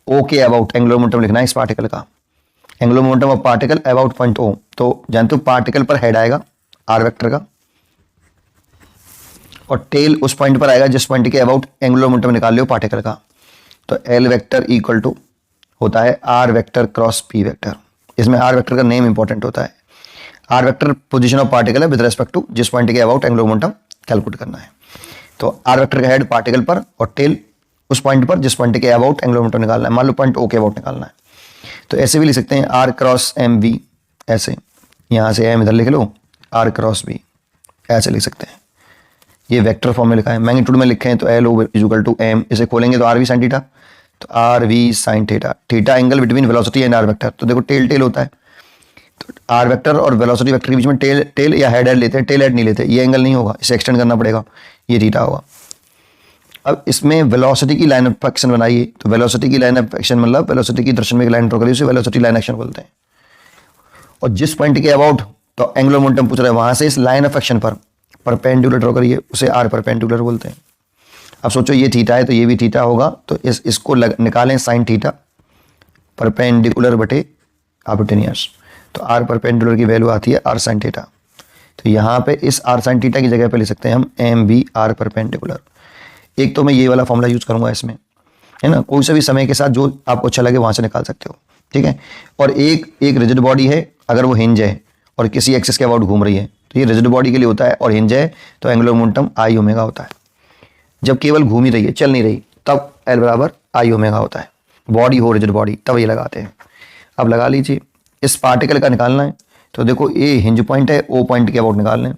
O के अबाउट एंगुलर मोमेंटम लिखना है इस पार्टिकल का, angular momentum of particle about point O। तो जानते हो पार्टिकल पर हेड आएगा r वेक्टर का, और टेल उस पॉइंट पर आएगा जिस पॉइंट के अबाउट एंगुलर मोमेंटम निकाल लो पार्टिकल का। तो L वेक्टर इक्वल टू होता है R vector cross P vector. इसमें R वेक्टर का नेम इंपॉर्टेंट होता है। R vector position of particle है विद रेस्पेक्ट टू जिस पॉइंट के अबाउट एंगुलर मोमेंटम कैलकुलेट करना है। तो R वेक्टर का हेड पार्टिकल पर और टेल उस पॉइंट पर जिस पॉइंट के अबाउट एंगुलर मोमेंटम निकालना है। मान लो पॉइंट O के अबाउट निकालना है, तो ऐसे भी लिख सकते हैं R क्रॉस MV, ऐसे यहाँ से M इधर लिख लो, R क्रॉस B ऐसे लिख सकते हैं। ये वेक्टर फॉर्म में लिखा है, मैग्नीट्यूड में लिखे हैं तो L is equal to M, इसे खोलेंगे तो RV sin थीटा, तो RV sin theta, theta angle between velocity and R vector. तो देखो टेल टेल होता है, तो R वेक्टर और वेलोसिटी वेक्टर के बीच में टेल टेल या हेड लेते हैं, टेल हेड नहीं लेते, ये एंगल नहीं होगा, इसे एक्सटेंड करना पड़ेगा, ये थीटा होगा। अब इसमें वेलोसिटी की लाइन ऑफ एक्शन बनाइए, तो वेलोसिटी की लाइन ऑफ एक्शन मतलब वेलोसिटी की दर्शन में एक लाइन ड्रॉ करिए, उसे वेलोसिटी लाइन एक्शन बोलते हैं। और जिस पॉइंट के अबाउट तो एंगुलर मोमेंटम पूछ रहा है, वहां से इस लाइन ऑफ एक्शन पर परपेंडिकुलर ड्रॉ करिए, उसे R परपेंडिकुलर बोलते हैं। अब सोचो ये थीटा है तो ये भी थीटा होगा, तो इसको निकालें साइन थीटा परपेंडिकुलर बटे हाइपोटेन्यूज, तो R परपेंडिकुलर की वैल्यू आती है R साइन थीटा। तो यहाँ पे इस R साइन थीटा की जगह पे ले सकते हैं हम MV R परपेंडिकुलर। एक तो मैं ये वाला फॉर्मूला यूज करूंगा इसमें, है ना, कोई सा भी समय के साथ जो आपको अच्छा लगे वहां से निकाल सकते हो, ठीक है। और एक रिजिड बॉडी है, अगर वो हिंज है और किसी एक्सिस के अबाउट घूम रही है तो ये रिजिड बॉडी के लिए होता है, और हिंज है तो एंगुलर मोमेंटम I ओमेगा होता है। जब केवल घूम ही रही है, चल नहीं रही, तब L बराबर I ओमेगा होता है। बॉडी हो रिजिड बॉडी तब ये लगाते हैं। अब लगा लीजिए, इस पार्टिकल का निकालना है, तो देखो ये हिंज पॉइंट है, O पॉइंट के अबाउट निकालना है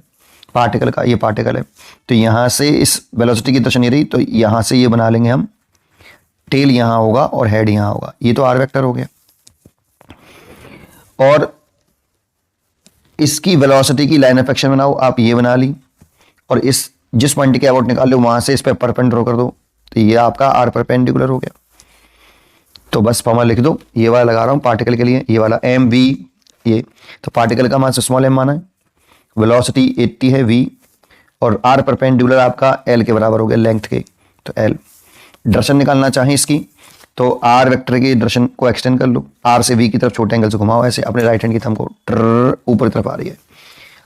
पार्टिकल का, ये पार्टिकल है, तो यहाँ से इस वेलोसिटी की दर्शन नहीं रही, तो यहाँ से ये बना लेंगे हम, टेल यहाँ होगा और हेड यहाँ होगा, ये तो R वेक्टर हो गया। और इसकी वेलोसिटी की लाइन ऑफ एक्शन बनाओ, आप ये बना ली, और इस जिस पॉइंट के अबाउट निकाल लो वहां से इस पर परपेंडिकुलर ड्रॉ कर दो, तो ये आपका R परपेंडिकुलर हो गया। तो बस फॉर्मूला लिख दो, ये वाला लगा रहा हूँ पार्टिकल के लिए, ये वाला MV, ये तो पार्टिकल का मास स्मॉल m माना है, वेलोसिटी 80 है V, और R परपेंडिकुलर आपका L के बराबर हो गया लेंथ के, तो L। डायरेक्शन निकालना चाहें इसकी तो R वेक्टर की डायरेक्शन को एक्सटेंड कर लो, R से V की तरफ छोटे एंगल से घुमाओ, ऐसे अपने राइट हैंड की थंब को ऊपर की तरफ आ रही है।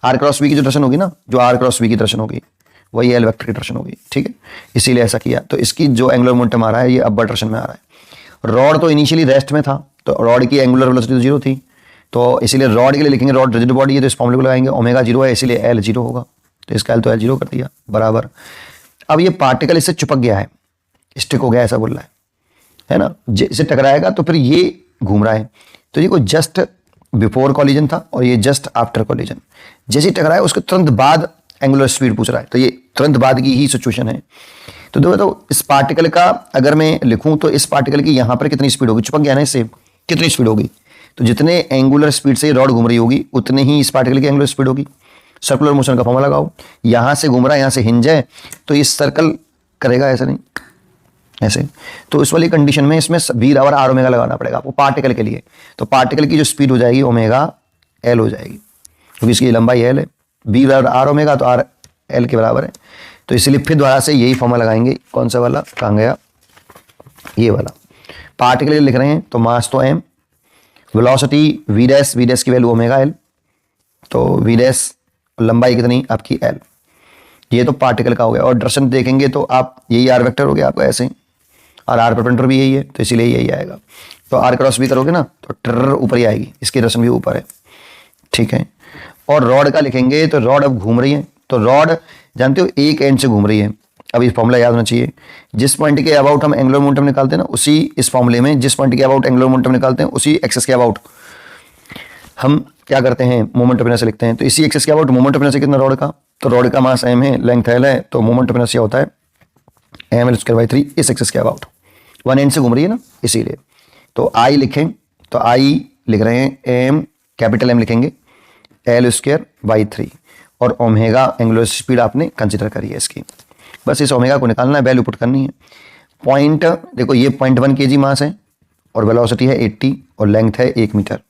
R क्रॉस V की जो डायरेक्शन होगी ना, जो R क्रॉस V की डायरेक्शन होगी वही L वेक्टर की डायरेक्शन होगी, ठीक है, इसीलिए ऐसा किया। तो इसकी जो एंगुलर मोमेंटम आ रहा है ये अपर डायरेक्शन में आ रहा है। रॉड तो इनिशियली रेस्ट में था, तो रॉड की एंगुलर वेलोसिटी तो 0 थी, तो इसीलिए रॉड के लिए लिखेंगे, रॉड रिजिड बॉडी है तो इस फॉर्मूले को लगाएंगे, ओमेगा 0 है इसलिए L 0 होगा, तो इसका L तो L 0 कर दिया बराबर। अब ये पार्टिकल इससे चिपक गया है, स्टिक हो गया ऐसा बोल रहा है ना, इसे टकराएगा तो फिर ये घूम रहा है, तो ये कोई जस्ट बिफोर कॉलिजन था और ये जस्ट आफ्टर कॉलिजन। जैसे ही टकराया उसके तुरंत बाद एंगुलर स्पीड पूछ रहा है, तो ये तुरंत बाद की ही सिचुएशन है। तो देखो, तो इस पार्टिकल का अगर मैं लिखूं तो इस पार्टिकल की यहां पर कितनी स्पीड होगी, चिपक गया ना इससे, कितनी स्पीड होगी, तो जितने एंगुलर स्पीड से रॉड घूम रही होगी उतने ही इस पार्टिकल की एंगुलर स्पीड होगी। सर्कुलर मोशन का फॉर्मूला लगाओ, यहां से घूम रहा है, यहां से हिंज है, तो ये सर्कल करेगा, ऐसे नहीं, ऐसे। तो इस वाली कंडीशन में इसमें वी और आर ओमेगा लगाना पड़ेगा आपको पार्टिकल के लिए। तो पार्टिकल की जो स्पीड हो जाएगी ओमेगा एल हो जाएगी, क्योंकि इसकी लंबाई एल है, वी और आर ओमेगा, तो आर एल के बराबर है। तो इसलिए फिर दोबारा से यही फॉर्मूला लगाएंगे, कौन सा वाला, कहाँ गया, ये वाला। पार्टिकल लिख रहे हैं तो मास तो एम, वेलोसिटी वी डैश की वैल्यू ओमेगा एल, तो वी डैश लंबाई कितनी आपकी एल। ये तो पार्टिकल का हो गया। और डायरेक्शन देखेंगे तो आप यही आर वेक्टर हो गया आपका ऐसे, और आर परपेंडिकुलर भी यही है, तो इसीलिए यही आएगा। तो आर क्रॉस भी करोगे ना तो ट्र ऊपर ही आएगी, इसकी डायरेक्शन भी ऊपर है, ठीक है। और रॉड का लिखेंगे तो रॉड अब घूम रही है, तो रॉड जानते हो एक एंड से घूम रही है। अब इस फॉर्मूला याद होना चाहिए, जिस पॉइंट के अबाउट हम एंगुलर मोमेंटम निकालते हैं ना, उसी इस फॉर्मूले में जिस पॉइंट के अबाउट एंगुलर मोमेंटम निकालते हैं उसी एक्सेस के अबाउट हम क्या करते हैं, मोमेंट ऑफ इनर्शिया लिखते हैं। तो इसी एक्सेस के अबाउट मोमेंट ऑफ इनर्शिया कितना रॉड का, तो रॉड का मास एम है, लेंथ एल है, तो मोमेंट ऑफ इनर्शिया होता है एम एल स्क्वायर बाई 3 इस एक्सेस के अबाउट, वन एंड से घूम रही है ना इसीलिए। तो आई लिखें तो आई लिख रहे हैं एम, कैपिटल एम लिखेंगे, एल स्क्वायर बाई 3, और ओमेगा एंगुलर स्पीड आपने कंसिडर करी है इसकी। बस इस ओमेगा को निकालना है, वैल्यू पुट करनी है। पॉइंट देखो, ये 0.1 kg मास है और वेलोसिटी है 80 और लेंथ है 1 मीटर,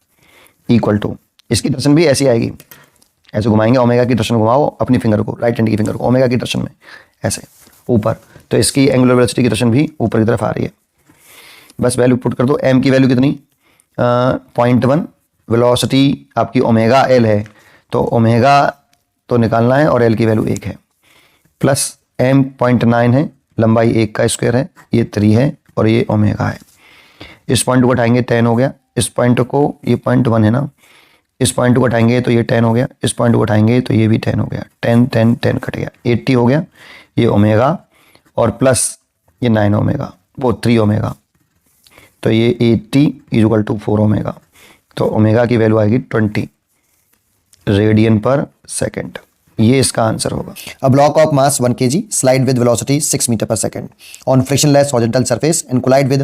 इक्वल टू, इसकी डायरेक्शन भी ऐसी आएगी, ऐसे घुमाएंगे, ओमेगा की डायरेक्शन घुमाओ अपनी फिंगर को, राइट हैंड की फिंगर को ओमेगा की डायरेक्शन में ऐसे ऊपर, तो इसकी एंगुलर वेलोसिटी की डायरेक्शन भी ऊपर की तरफ आ रही है। बस वैल्यू पुट कर दो, एम की वैल्यू कितनी 0.1, वेलोसिटी आपकी ओमेगा एल है, तो ओमेगा तो निकालना है और एल की वैल्यू 1 है, प्लस एम 0.9 है, लंबाई 1 का स्क्वायर है, ये 3 है और ये ओमेगा है। इस पॉइंट को उठाएंगे 10 हो गया, इस पॉइंट को, ये 0.1 है ना, इस पॉइंट को उठाएंगे तो ये 10 हो गया, इस पॉइंट को उठाएंगे तो ये भी 10 हो गया, 10 10 10 कट गया, 80 हो गया, ये ओमेगा और प्लस ये 9 ओमेगा, वो 3 ओमेगा, तो ये 80 इक्वल टू 4 ओमेगा, तो ओमेगा की वैल्यू आएगी 20 रेडियन पर सेकेंड। ये इसका आंसर होगा। A block of mass 1 kg slide with velocity 6 meter per second on frictionless horizontal surface and collide with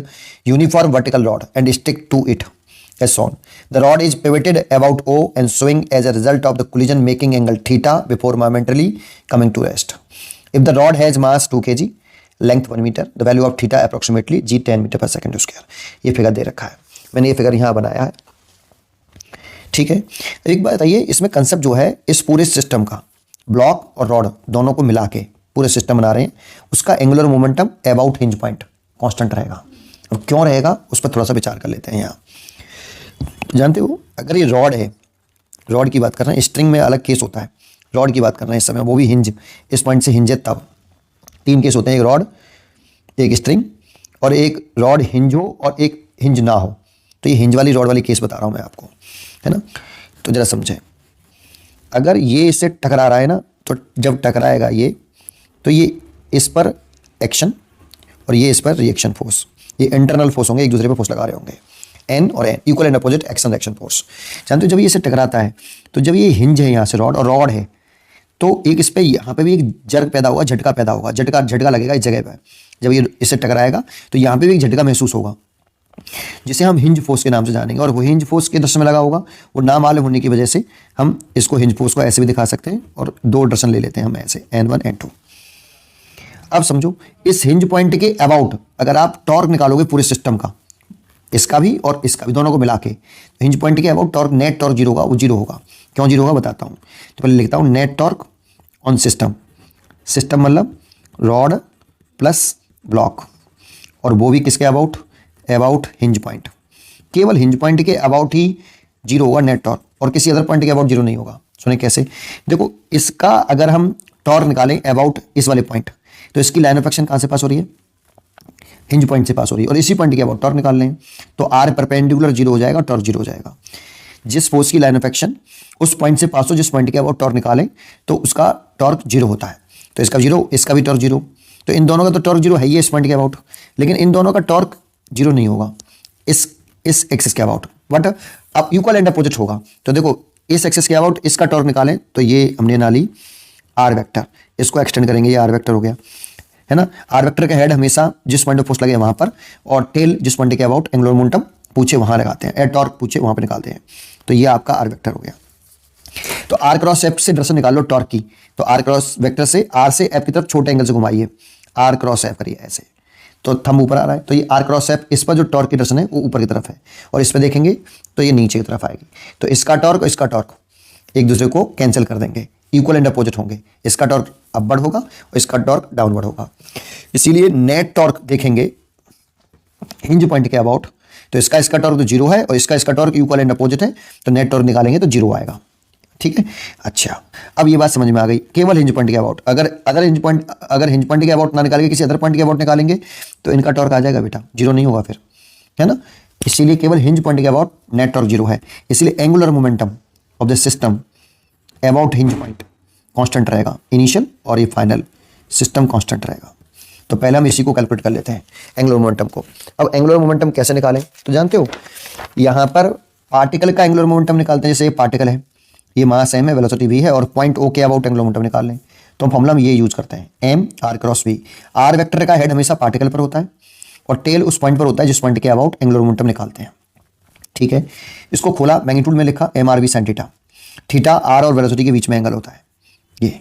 uniform vertical rod and stick to it as shown. The rod is pivoted about O and swing as a result of the collision making angle theta before momentarily coming to rest. If the rod has mass 2 kg, length 1 meter, the value of theta approximately g 10 meter per second square. ये figure दे रखा है, मैंने ये figure यहाँ बनाया है, ठीक है। तो एक बात आइए, इसमें कंसेप्ट जो है इस पूरे सिस्टम का, ब्लॉक और रॉड दोनों को मिला के पूरे सिस्टम बना रहे हैं, उसका angular momentum about hinge point constant रहेगा। अब क्यों रहेगा उस पर थोड़ा सा विचार कर लेते हैं। यहाँ जानते हो, अगर ये रॉड है, रॉड की बात कर रहे हैं, स्ट्रिंग में अलग केस होता है, रॉड की बात कर रहे हैं इस समय, वो भी हिंज, इस पॉइंट से हिंज है तब 3 केस होते हैं, एक रॉड, एक स्ट्रिंग और एक रॉड हिंज हो और एक हिंज ना हो। तो ये हिंज वाली रॉड वाली केस बता रहा हूँ मैं आपको, है ना। तो जरा समझें, अगर ये इससे टकरा रहा है ना, तो जब टकराएगा ये, तो ये इस पर एक्शन और ये इस पर रिएक्शन फोर्स, ये इंटरनल फोर्स होंगे, एक दूसरे पे फोर्स लगा रहे होंगे, एन और N, equal and opposite action reaction force. जानते हो, जब ये इससे टकराता है तो जब ये हिंज है यहाँ से रॉड और रॉड है, तो एक इस पर यहाँ पे भी एक जर्क पैदा होगा, झटका पैदा होगा, झटका लगेगा इस जगह पर। जब ये इससे टकराएगा तो यहाँ पे भी एक झटका महसूस होगा, जिसे हम हिंज फोर्स के नाम से जानेंगे, और वो हिंज फोर्स के दर्शन में लगा होगा। वो ना मालूम होने की वजह से हम इसको हिंज फोर्स को ऐसे भी दिखा सकते हैं, और 2 दर्शन ले लेते हैं हम ऐसे, N1 N2। अब समझो, इस हिंज पॉइंट के अबाउट अगर आप टॉर्क निकालोगे पूरे सिस्टम का, इसका भी और इसका भी, दोनों को मिला के, तो हिंज पॉइंट के about torque, net torque zero होगा, वो जीरो होगा। क्यों जीरो होगा बताता हूँ। तो पहले लिखता हूँ net torque on system, system मतलब रॉड प्लस ब्लॉक, और वो भी किसके अबाउट, अबाउट हिंज पॉइंट। केवल हिंज पॉइंट के अबाउट ही जीरो होगा नेट टॉर्क, और किसी अदर पॉइंट के अबाउट जीरो नहीं होगा। सुने कैसे, देखो इसका अगर हम टॉर्क निकालें अबाउट इस वाले पॉइंट, तो इसकी लाइन ऑफ एक्शन कहाँ से पास हो रही है, हिंज पॉइंट से पास हो रही है, और इसी पॉइंट के अबाउट टॉर्क निकाल लें तो आर परपेंडिकुलर जीरो हो जाएगा, टॉर्क जीरो हो जाएगा। जिस फोर्स की लाइन ऑफ एक्शन उस पॉइंट से पास हो, जिस पॉइंट के अबाउट टॉर्क निकालें तो उसका टॉर्क जीरो होता है। तो इसका जीरो, इसका भी टॉर्क जीरो, तो इन दोनों का तो टॉर्क जीरो है ही इस पॉइंट के अबाउट, लेकिन इन दोनों का टॉर्क जीरो नहीं होगा इस एक्सिस के अबाउट, बट अब इक्वल एंड अपोजिट होगा। तो देखो, इस एक्सिस के अबाउट इसका टॉर्क निकालें तो ये हमने ना ली आर वेक्टर, इसको एक्सटेंड करेंगे, ये आर वेक्टर हो गया। है ना। आर वेक्टर का हेड हमेशा जिस पॉइंट पे फोर्स लगे वहां पर, और टेल जिस पॉइंट के अबाउट एंगुलर मोमेंटम पूछे वहां लगाते हैं, टॉर्क पूछे वहां पे निकालते हैं। तो ये आपका आर वेक्टर हो गया। तो आर क्रॉस एफ से डायरेक्शन निकाल लो टॉर्क की। तो आर क्रॉस वेक्टर से आर से एफ की तरफ छोटे एंगल से घुमाइए, आर क्रॉस एफ करिए ऐसे, तो थंब ऊपर आ रहा है। तो ये आर क्रॉस एफ, इस पर जो टॉर्क की डायरेक्शन है वो ऊपर की तरफ है, और इस पर देखेंगे तो ये नीचे की तरफ आएगी। तो इसका टॉर्क और इसका टॉर्क एक दूसरे को कैंसिल कर देंगे, इक्वल एंड अपोजिट होंगे। इसका टॉर्क अपवर्ड होगा और इसका टॉर्क डाउनवर्ड होगा। इसीलिए नेट टॉर्क देखेंगे हिंज पॉइंट के अबाउट, तो इसका टॉर्क तो जीरो है और इसका टॉर्क इक्वल एंड अपोजिट है, तो नेट टॉर्क निकालेंगे तो जीरो आएगा। ठीक है, अच्छा अब ये बात समझ में आ गई। केवल हिंज पॉइंट के अबाउट, अगर हिंज पॉइंट के अबाउट ना निकालेंगे, किसी अदर पॉइंट के अबाउट निकालेंगे तो इनका टॉर्क आ जाएगा बेटा, जीरो नहीं होगा फिर, है ना। इसीलिए केवल हिंज पॉइंट के अबाउट नेट टॉर्क जीरो है। इसलिए angular momentum of the system about hinge point constant रहेगा, इनिशियल और ये फाइनल सिस्टम कांस्टेंट रहेगा। तो पहले हम इसी को कैलकुलेट कर लेते हैं, एंगुलर मोमेंटम को। अब एंगुलर मोमेंटम कैसे निकालें, तो जानते हो यहाँ पर पार्टिकल का एंगुलर मोमेंटम निकालते हैं। जैसे ये पार्टिकल है, ये मास m है, वेलोसिटी v है, और पॉइंट O के अबाउट एंगुलर मोमेंटम निकाल लें, तो हम फॉर्मूला में ये यूज करते हैं, m r cross v। r vector का हेड हमेशा पार्टिकल पर होता है और टेल उस पॉइंट पर होता है जिस पॉइंट के अबाउट एंगुलर मोमेंटम निकालते हैं। ठीक है, इसको खोला, मैग्नीट्यूड में लिखा m r v sin theta. Theta r और वेलोसिटी के बीच में एंगल होता है ये।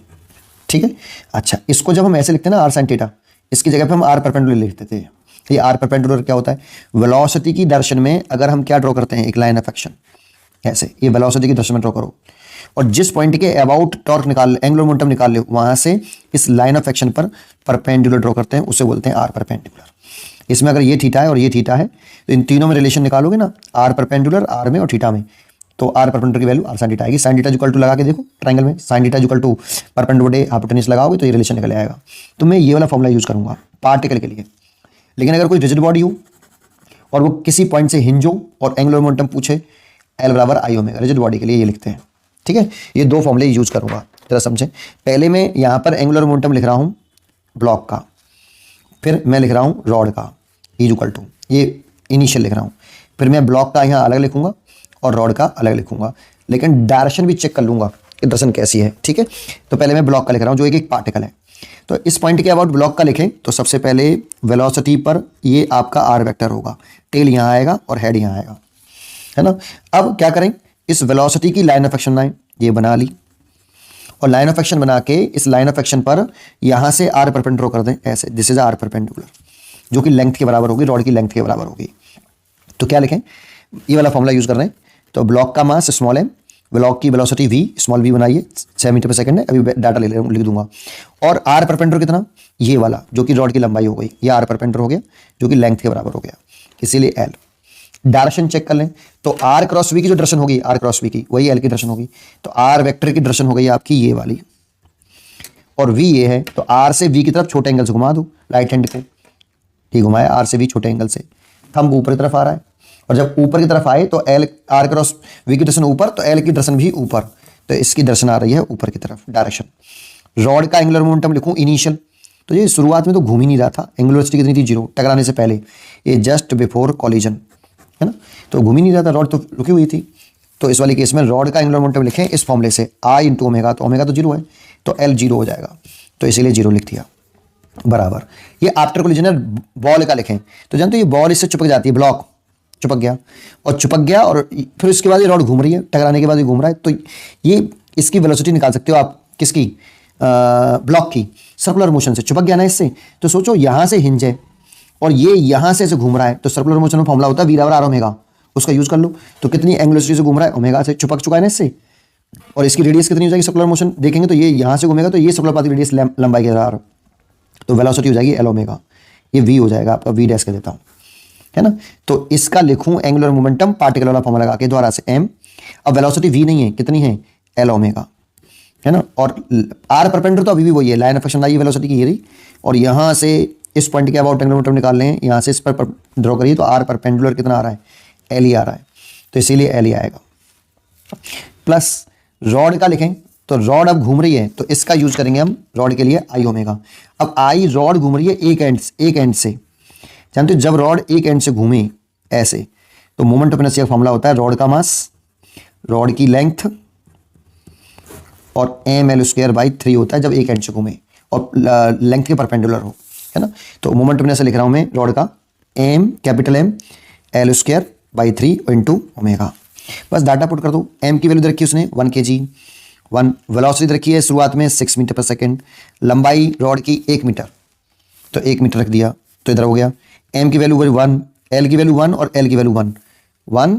ठीक है, अच्छा इसको जब हम ऐसे लिखते हैं ना r sin थीटा, इसकी जगह पे हम r परपेंडिकुलर लिखते थे। ये r परपेंडिकुलर क्या होता है, वेलोसिटी की डायरेक्शन में अगर हम क्या ड्रॉ करते हैं, एक लाइन ऑफ एक्शन ऐसे, ये वेलोसिटी की डायरेक्शन में ड्रॉ करो, और जिस पॉइंट के अबाउट टॉर्क निकाल, एंगुलर मोमेंटम निकाल ले, वहां से इस लाइन ऑफ एक्शन पर परपेंडिकुलर ड्रॉ करते हैं, उसे बोलते हैं आर परपेंडिकुलर। इसमें अगर ये थीटा है और ये थीटा है, तो इन तीनों में रिलेशन निकालोगे ना, आर परपेंडिकुलर, आर में और थीटा में, तो आर परपेंडिकुलर की वैल्यू आर साइन थीटा आएगी। साइन थीटा इक्वल टू लगा के देखो ट्रायंगल में, sine theta equal to perpendicular hypotenuse लगाओगे तो ये रिलेशन निकल आएगा। तो मैं ये वाला फॉर्मूला यूज करूंगा पार्टिकल के लिए। लेकिन अगर कोई रिजिड बॉडी हो और वो किसी पॉइंट से हिंज हो और एंगुलर मोमेंटम पूछे, एल बराबर आई ओमेगा, रिजिड बॉडी के लिए ये लिखते हैं। ठीक है, ये दो फॉर्मूले यूज करूंगा, जरा समझें। पहले मैं यहाँ पर एंगुलर मोमेंटम लिख रहा हूँ ब्लॉक का, फिर मैं लिख रहा हूँ रॉड का, इक्वल टू, ये इनिशियल लिख रहा हूँ, फिर मैं ब्लॉक का यहाँ अलग लिखूंगा और रॉड का अलग लिखूंगा, लेकिन डायरेक्शन भी चेक कर लूंगा कि डायरेक्शन कैसी है। ठीक है, तो पहले मैं ब्लॉक का लिख रहा हूँ जो एक पार्टिकल है। तो इस पॉइंट के अबाउट ब्लॉक का लिखें तो सबसे पहले वेलोसिटी पर ये आपका आर वेक्टर होगा, टेल यहाँ आएगा और हेड यहाँ आएगा, है ना। अब क्या करें, इस वेलोसिटी की लाइन ऑफ एक्शन लाइन ये बना ली, और लाइन ऑफ एक्शन बना के इस लाइन ऑफ एक्शन पर यहाँ से आर परपेंडिकुलर कर दें ऐसे, दिस इज आर परपेंडिकुलर, जो कि लेंथ के बराबर होगी, रॉड की लेंथ के बराबर होगी। तो क्या लिखें, ये वाला फॉर्मूला यूज कर रहे हैं। तो ब्लॉक का मास स्मॉल m, ब्लॉक की वेलोसिटी v, स्मॉल v बनाइए, 6 मीटर पर सेकंड है, अभी डाटा लिख दूंगा। और आर परपेंडिकुलर कितना, ये वाला जो कि रॉड की लंबाई हो गई, ये आर परपेंडिकुलर हो गया जो कि लेंथ के बराबर हो गया, इसीलिए एल। डायरेक्शन चेक कर लें, तो आर क्रॉस वी की जो डायरेक्शन होगी, आर क्रॉस वी की, वही एल की डायरेक्शन होगी। तो आर वेक्टर की डायरेक्शन हो गई आपकी ये वाली, और वी ये है, तो आर से वी की तरफ छोटे एंगल से घुमा दो, राइट हैंड को, ठीक घुमाया, आर से वी छोटे एंगल से, थंब ऊपर की तरफ आ रहा है, और जब ऊपर की तरफ आए तो एल, आर क्रॉस वी की डायरेक्शन ऊपर, तो एल की डायरेक्शन भी ऊपर, तो इसकी डायरेक्शन आ रही है ऊपर की तरफ डायरेक्शन। रॉड का एंगुलर मोमेंटम लिखूं इनिशियल, तो ये शुरुआत में तो घूम ही नहीं रहा था, एंगुलर वेलोसिटी कितनी थी, जीरो, टकराने से पहले, ये जस्ट बिफोर कॉलिजन, है ना, तो घूम ही नहीं रहा था, रॉड तो रुकी हुई थी। तो इस वाले केस में रॉड का एंगुलर मोमेंटम लिखें इस फॉर्मूले से, आई इंटू ओमेगा, तो ओमेगा तो जीरो है, तो एल जीरो हो जाएगा, तो इसीलिए जीरो लिख दिया बराबर। ये आफ्टर कोलिजन बॉल का लिखें, तो जानते हो ये बॉल इससे चिपक जाती है, ब्लॉक चिपक गया और फिर इसके बाद ये रॉड घूम रही है, टकराने के बाद ये घूम रहा है, तो ये इसकी वेलोसिटी निकाल सकते हो आप, किसकी, ब्लॉक की, सर्कुलर मोशन से चिपक गया ना इससे। तो सोचो यहाँ से हिंज है और ये यहाँ से घूम रहा है, तो सर्कुलर मोशन में फॉर्मूला होता है वी बराबर आर ओमेगा, उसका यूज कर लो। तो कितनी एंगुलर वेलोसिटी से घूम रहा है, ओमेगा से, चिपक चुका है ना इससे, और इसकी रेडियस कितनी हो जाएगी, सर्कुलर मोशन देखेंगे तो ये यहाँ से घूमेगा, तो ये सर्कुलर पाथ की रेडियस लंबाई के आर, तो वेलोसिटी हो जाएगी एल ओमेगा, ये वी हो जाएगा आपका, वी डैश कर देता हूँ, है ना। तो इसका लिखूं एंगुलर मोमेंटम पार्टिकल वाला फॉर्मूला लगा के दोबारा से m, अब वेलोसिटी v नहीं है, कितनी है, एल ओमेगा, है ना। और आर परपेंडिकुलर तो अभी भी वही है, line of action I velocity की ये रही, और यहाँ से इस पॉइंट के अबाउट एंगुलर मोमेंटम निकाल लें, यहाँ से इस पर ड्रॉ करिए, तो आर परपेंडिकुलर कितना आ रहा है, एल ही आ रहा है, तो इसीलिए एल ही आएगा। प्लस रॉड का लिखें, तो रॉड अब घूम रही है, तो इसका यूज करेंगे हम रॉड के लिए आई ओमेगा। अब आई रॉड घूम रही है एक एंड से, जानते हो जब रॉड एक एंड से घूमे ऐसे, तो मोमेंट ऑफ इनर्शिया का फॉर्मूला होता है रॉड का मास, रॉड की लेंथ, और एम एल स्क्वायर बाई 3 होता है जब एक एंड से घूमे और लेंथ के परपेंडिकुलर हो। है ना। तो मोमेंट में ऐसे लिख रहा हूं मैं रॉड का M capital M L square by 3 into omega. बस डाटा पुट कर दो। एम की वैल्यू रखी है उसने 1 kg, 1 वेलोसिटी रखी है शुरुआत में 6 मीटर पर सेकेंड, लंबाई रॉड की 1 मीटर, तो 1 मीटर रख दिया तो इधर हो गया। एम की वैल्यू 1, एल की वैल्यू 1 और एल की वैल्यू 1, 1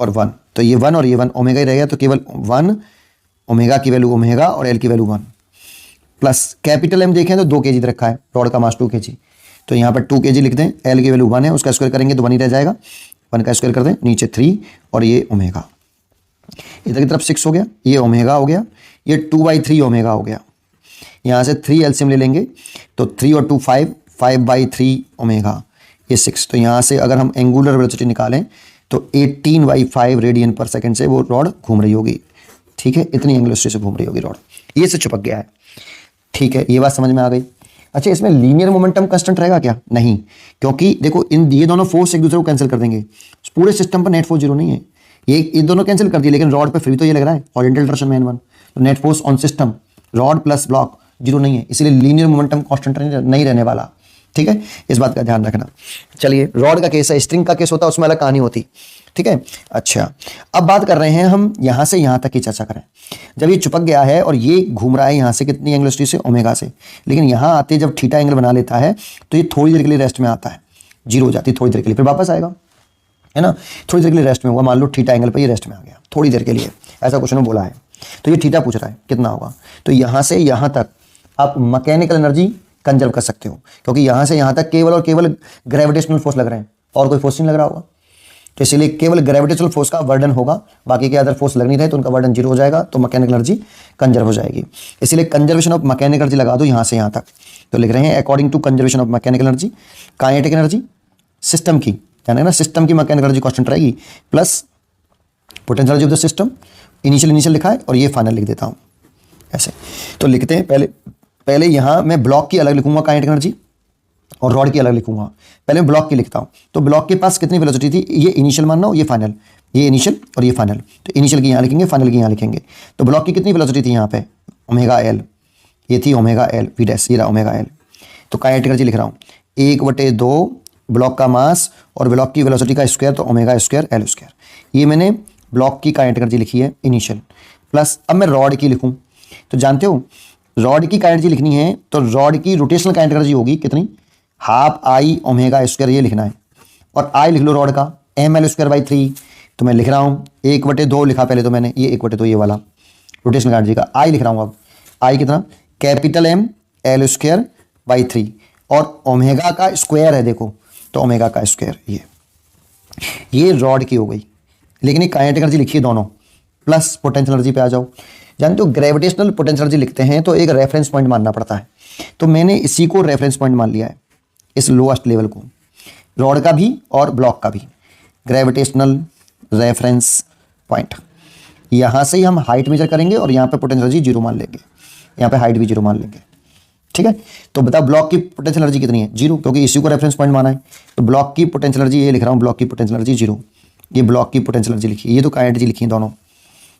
और 1, तो ये 1 और ये 1 ओमेगा ही रहेगा, तो केवल 1 ओमेगा की वैल्यू ओमेगा और एल की वैल्यू 1 प्लस कैपिटल एम देखें तो 2 kg रखा है, रॉड का मास 2 kg, तो यहाँ पर 2 kg लिख दें। एल की वैल्यू 1 है, उसका स्क्वायर करेंगे तो 1 ही रह जाएगा, 1 का स्क्वायर कर दें, नीचे 3 और ये ओमेगा, इधर की तरफ 6 हो गया, ये ओमेगा हो गया, ये 2/3 ओमेगा हो गया। यहाँ से 3 एलसीएम ले लेंगे तो 3 और 2 5, 5/3 ओमेगा, ये 6। तो यहाँ से अगर हम एंगुलर वेलोसिटी निकालें तो 18/5 रेडियन पर सेकंड से वो रॉड घूम रही होगी। ठीक है, इतनी एंगुलर वेलोसिटी से घूम रही होगी रॉड, ये से चिपक गया है। ठीक है, ये बात समझ में आ गई। अच्छा, इसमें लीनियर मोमेंटम कांस्टेंट रहेगा क्या? नहीं, क्योंकि देखो इन ये दोनों फोर्स एक दूसरे को कैंसिल कर देंगे, पूरे सिस्टम पर नेट फोर्स जीरो नहीं है, ये दोनों कैंसिल कर दिए, लेकिन रॉड पे फिर तो ये लग रहा है हॉरिजॉन्टल डायरेक्शन में N1, तो net force on system rod plus block zero नहीं है, इसलिए लीनियर मोमेंटम कांस्टेंट नहीं रहने वाला। ठीक है, इस बात का ध्यान रखना। चलिए, रॉड का केस है, स्ट्रिंग का केस होता है उसमें अलग कहानी होती। ठीक है, अच्छा अब बात कर रहे हैं हम यहां से यहां तक की चर्चा करें। जब ये चिपक गया है और ये घूम रहा है यहां से कितनी एंगल वेलोसिटी से? ओमेगा से, लेकिन यहां आते जब थीटा एंगल बना लेता है तो ये थोड़ी देर के लिए रेस्ट में आता है, जीरो हो जाती है थोड़ी देर के लिए, फिर वापस आएगा, है ना। थोड़ी देर के लिए रेस्ट में होगा, मान लो थीटा एंगल पर ये रेस्ट में आ गया थोड़ी देर के लिए, ऐसा क्वेश्चन में बोला है। तो ये थीटा पूछ रहा है कितना होगा, तो यहां से यहां तक आप मैकेनिकल एनर्जी कंजर्व कर सकते हो, क्योंकि यहां से यहां तक केवल और केवल ग्रेविटेशनल फोर्स लग रहे हैं और कोई फोर्स नहीं लग रहा होगा, तो इसीलिए केवल ग्रेविटेशनल फोर्स का वर्डन होगा, बाकी के अदर फोर्स लग नहीं रहे तो उनका वर्डन जीरो हो जाएगा, तो मैकेनिकल एनर्जी कंजर्व हो जाएगी। इसीलिए कंजर्वेशन ऑफ मैकेनिकल एनर्जी लगा दो यहां से यहां तक, तो लिख रहे हैं according to conservation of mechanical energy, kinetic energy system की, यानी ना सिस्टम की मैकेनिकल एनर्जी कांस्टेंट रहेगी, plus potential energy of the system, initial लिखा है और ये फाइनल लिख देता हूं ऐसे। तो लिखते हैं पहले यहां मैं ब्लॉक की अलग लिखूंगा काइनेटिक एनर्जी और रॉड की अलग लिखूंगा। पहले मैं ब्लॉक की लिखता हूं, तो ब्लॉक के पास कितनी वेलोसिटी थी, ये इनिशियल मानना, ये फाइनल, ये इनिशियल और ये फाइनल, तो इनिशियल की यहां लिखेंगे, फाइनल की यहां लिखेंगे। तो ब्लॉक की कितनी वेलोसिटी थी यहां पे? ओमेगा एल, ये थी ओमेगा एल वी डैश, ये रहा ओमेगा एल। तो काइनेटिक एनर्जी लिख रहा हूं 1/2 ब्लॉक का मास और ब्लॉक की वेलोसिटी का स्क्वायर, तो ओमेगा स्क्वायर एल स्क्वायर, ये मैंने ब्लॉक की काइनेटिक एनर्जी लिखी है इनिशियल। प्लस अब मैं रॉड की लिखूं, तो जानते हो रॉड की काइनेटिक एनर्जी लिखनी है तो रॉड की रोटेशनल काइनेटिक एनर्जी होगी कितनी, हाफ आई ओमेगा स्क्वायर, ये लिखना है, और आई लिख लो रॉड का ml²/3, तो मैं लिख रहा हूँ 1/2 लिखा पहले तो मैंने, ये 1/2 ये वाला रोटेशनल एनर्जी का, आई लिख रहा हूँ अब, आई कितना, कैपिटल M L²/3 और ओमेगा का स्क्वायर है देखो, तो ओमेगा का स्क्वायर, ये रॉड की हो गई, लेकिन ये काइनेटिक एनर्जी लिखी है दोनों, प्लस पोटेंशियल एनर्जी पे आ जाओ। जानते हो ग्रेविटेशनल पोटेंशियल एनर्जी लिखते हैं तो एक रेफरेंस पॉइंट मानना पड़ता है, तो मैंने इसी को रेफरेंस पॉइंट मान लिया है, इस लोएस्ट लेवल को, रॉड का भी और ब्लॉक का भी, ग्रेविटेशनल रेफरेंस पॉइंट। यहां से ही हम हाइट मेजर करेंगे और यहां पे पोटेंशियल एनर्जी जीरो मान लेंगे, यहां पे हाइट भी जीरो मान लेंगे। ठीक है, तो बताओ ब्लॉक की पोटेंशियल एनर्जी कितनी है? जीरो, क्योंकि इसी को रेफरेंस पॉइंट माना है। तो ब्लॉक की पोटेंशियल एनर्जी ये लिख रहा हूं, ब्लॉक की पोटेंशियल एनर्जी जीरो, ये ब्लॉक की पोटेंशियल एनर्जी लिखी, ये तो काइनेटिक एनर्जी लिखी है दोनों,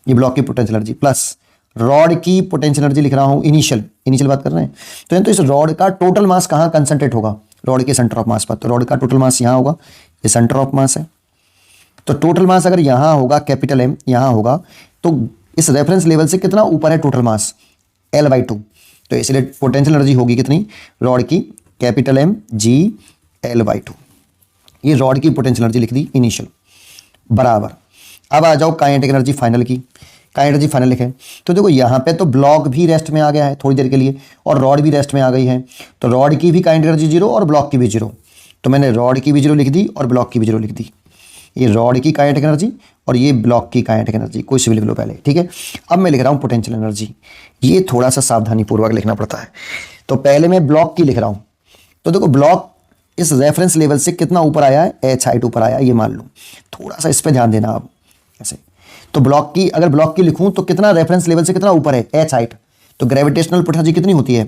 ये ब्लॉक की पोटेंशियल एनर्जी, प्लस रॉड की पोटेंशियल एनर्जी लिख रहा हूं इनिशियल बात कर रहे हैं। तो इस रॉड का टोटल मास कहां कंसंट्रेट होगा? रॉड के सेंटर ऑफ मास पर, तो रॉड का टोटल मास यहां होगा, ये सेंटर ऑफ मास है, तो टोटल मास अगर यहां होगा कैपिटल M, यहां होगा, तो इस रेफरेंस लेवल से कितना ऊपर है टोटल मास? L/2, तो इसलिए पोटेंशियल एनर्जी होगी कितनी रॉड की, कैपिटल M G L/2, ये रॉड की पोटेंशियल एनर्जी लिख दी इनिशियल, बराबर। अब आ जाओ काइनेटिक एनर्जी फाइनल की, काइनेटिक एनर्जी फाइनल लिखें, तो देखो यहाँ पे तो ब्लॉक भी रेस्ट में आ गया है थोड़ी देर के लिए और रॉड भी रेस्ट में आ गई है, तो रॉड की भी काइनेटिक एनर्जी जीरो और ब्लॉक की भी जीरो, तो मैंने रॉड की भी जीरो लिख दी और ब्लॉक की भी जीरो लिख दी, ये रॉड की काइनेटिक एनर्जी और ये ब्लॉक की काइनेटिक एनर्जी, कोई सी भी लिख लो पहले। ठीक है, अब मैं लिख रहा हूँ पोटेंशियल एनर्जी, ये थोड़ा सा सावधानी पूर्वक लिखना पड़ता है। तो पहले मैं ब्लॉक की लिख रहा हूँ, तो देखो ब्लॉक इस रेफरेंस लेवल से कितना ऊपर आया है, h हाइट ऊपर आया, ये मान लो, थोड़ा सा इस पर ध्यान देना आप ऐसे। तो ब्लॉक की अगर ब्लॉक की लिखूं तो कितना रेफरेंस लेवल से कितना ऊपर है, h हाइट, तो ग्रेविटेशनल पोटेंशियल कितनी होती है,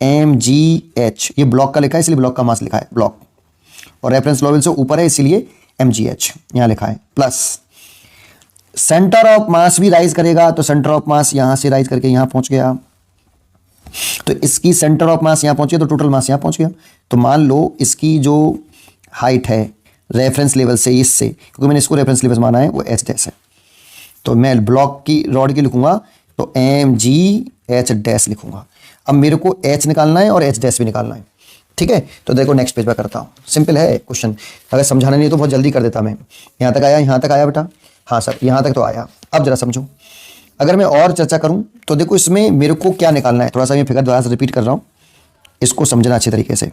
mgh, ये ब्लॉक का लिखा है इसलिए ब्लॉक का मास लिखा है ब्लॉक, और रेफरेंस लेवल से ऊपर है इसीलिए mgh यहां लिखा है, प्लस सेंटर ऑफ मास भी राइज करेगा, तो सेंटर ऑफ मास यहां से राइज करके यहां पहुंच गया, तो इसकी सेंटर ऑफ मास यहाँ पहुंच गया तो टोटल मास यहाँ पहुंच गया। तो मान लो इसकी जो हाइट है रेफरेंस लेवल से इससे, क्योंकि मैंने इसको रेफरेंस लेवल माना है, वो एच डैश है। तो मैं ब्लॉक की रॉड की लिखूंगा तो एम जी एच डैश लिखूंगा। अब मेरे को एच निकालना है और एच डैश भी निकालना है, ठीक है। तो देखो नेक्स्ट पेज पर करता हूँ, सिंपल है क्वेश्चन, अगर समझाना नहीं है तो बहुत जल्दी कर देता मैं। यहाँ तक आया, यहाँ तक आया बेटा? हाँ सर यहाँ तक तो आया। अब जरा समझो, अगर मैं और चर्चा करूँ तो देखो इसमें मेरे को क्या निकालना है, थोड़ा सा मैं फिगर दोबारा से रिपीट कर रहा हूँ, इसको समझना अच्छे तरीके से।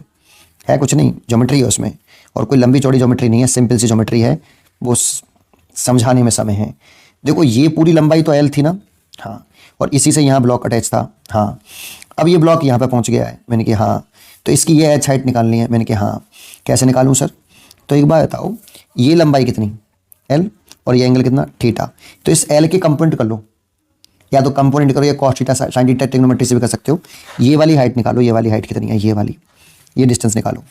है कुछ नहीं, ज्योमेट्री है उसमें, और कोई लंबी चौड़ी ज्योमेट्री नहीं है, सिंपल सी ज्योमेट्री है, वो समझाने में समय है। देखो ये पूरी लंबाई तो एल थी ना, हाँ, और इसी से यहाँ ब्लॉक अटैच था, हाँ। अब ये ब्लॉक यहाँ पे पहुँच गया है, मैंने कहा हाँ। तो इसकी ये एच हाइट निकालनी है, मैंने कहा हाँ। कैसे निकालूँ सर? तो एक बात बताओ, ये लंबाई कितनी एल और ये एंगल कितना थीटा। तो इस एल के कंपोनेंट कर लो, या तो कंपोनेंट करो या cos theta sine theta trigonometry से भी कर सकते हो। ये वाली हाइट निकालो, ये वाली हाइट कितनी है, ये वाली, ये डिस्टेंस निकालो।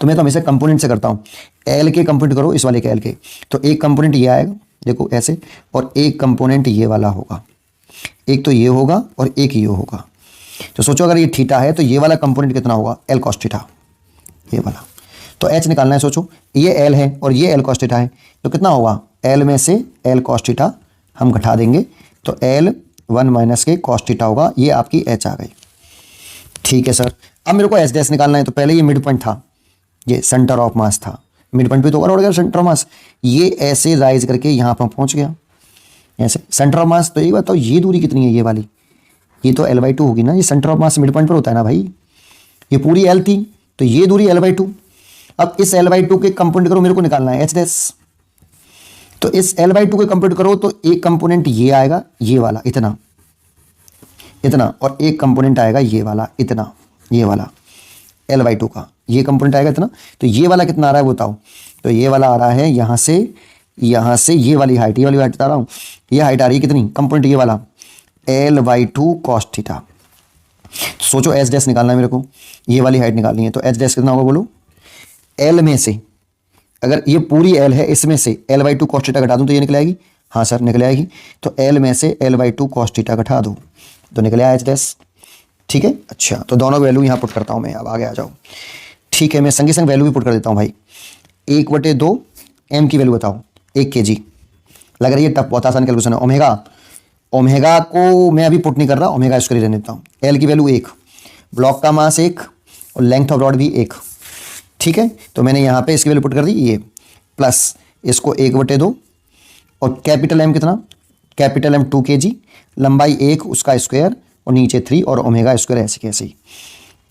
तो मैं तो हमेशा कंपोनेंट से करता हूँ, एल के कंपोनेंट करो इस वाले के एल के। तो एक कंपोनेंट ये आएगा देखो ऐसे, और एक कंपोनेंट ये वाला होगा, एक तो ये होगा और एक ये होगा। तो सोचो अगर ये थीटा है तो ये वाला कंपोनेंट कितना होगा, एल कॉस थीटा, ये वाला। तो एच निकालना है, सोचो ये एल है और ये एल कॉस थीटा है, तो कितना होगा, एल में से एल कॉस थीटा हम घटा देंगे तो एल 1 माइनस के कॉस थीटा होगा, ये आपकी एच आ गई। ठीक है सर, अब मेरे को एच डैश निकालना है। तो पहले ये मिड पॉइंट था, ये सेंटर ऑफ मास था, मिड पॉइंट पे तो और गया सेंटर ऑफ मास, ये ऐसे राइज करके यहाँ पर पहुँच गया ऐसे सेंटर ऑफ मास। तो ये बताओ ये दूरी कितनी है, ये वाली, ये तो L/2 होगी ना, ये centre of mass mid point पर होता है ना भाई, ये पूरी L थी तो ये दूरी L/2। अब इस L/2 के कंपोनेंट करो, मेरे को निकालना है एच डैश। तो इस L/2 के कंपोनेंट करो तो एक कंपोनेंट ये आएगा, ये वाला इतना इतना, और एक कंपोनेंट आएगा ये वाला इतना, ये वाला L/2 का ये कंपोनेंट आएगा इतना। तो ये वाला कितना आ रहा है वो बताओ। तो ये वाला आ रहा है यहाँ से ये वाली हाइट, ये वाली हाइट बता रहा हूँ, ये हाइट आ रही है कितनी, कंपोनेंट ये वाला L/2 कॉस थीटा। सोचो एच डैश निकालना है मेरे को, ये वाली हाइट निकालनी है। तो एच डैश कितना होगा बोलो, एल में से, अगर ये पूरी एल है इसमें से L/2 कॉस थीटा घटा दूं तो ये निकल आएगी, हाँ सर निकल आएगी। तो एल में से L/2 कॉस थीटा घटा दो तो निकल आया एच डैश। ठीक है, अच्छा तो दोनों वैल्यू यहाँ पुट करता हूँ मैं, अब आगे आ जाओ। ठीक है, मैं संगे संग वैल्यू भी पुट कर देता हूँ भाई। 1/2 एम की वैल्यू बताओ, 1 kg। लग रही है टफ, बहुत आसान कैलकुलेशन है। ओमेगा को मैं अभी पुट नहीं कर रहा, ओमेगा इसको रहने देता हूँ। एल की वैल्यू 1, ब्लॉक का मास 1 और लेंथ ऑफ रॉड भी 1। ठीक है, तो मैंने यहाँ पे इसकी वैल्यू पुट कर दी, ये प्लस इसको 1/2 और कैपिटल एम कितना, कैपिटल एम 2 kg, लंबाई 1 उसका स्क्वायर और नीचे 3 और ओमेगा स्क्वायर ऐसे कैसे ही,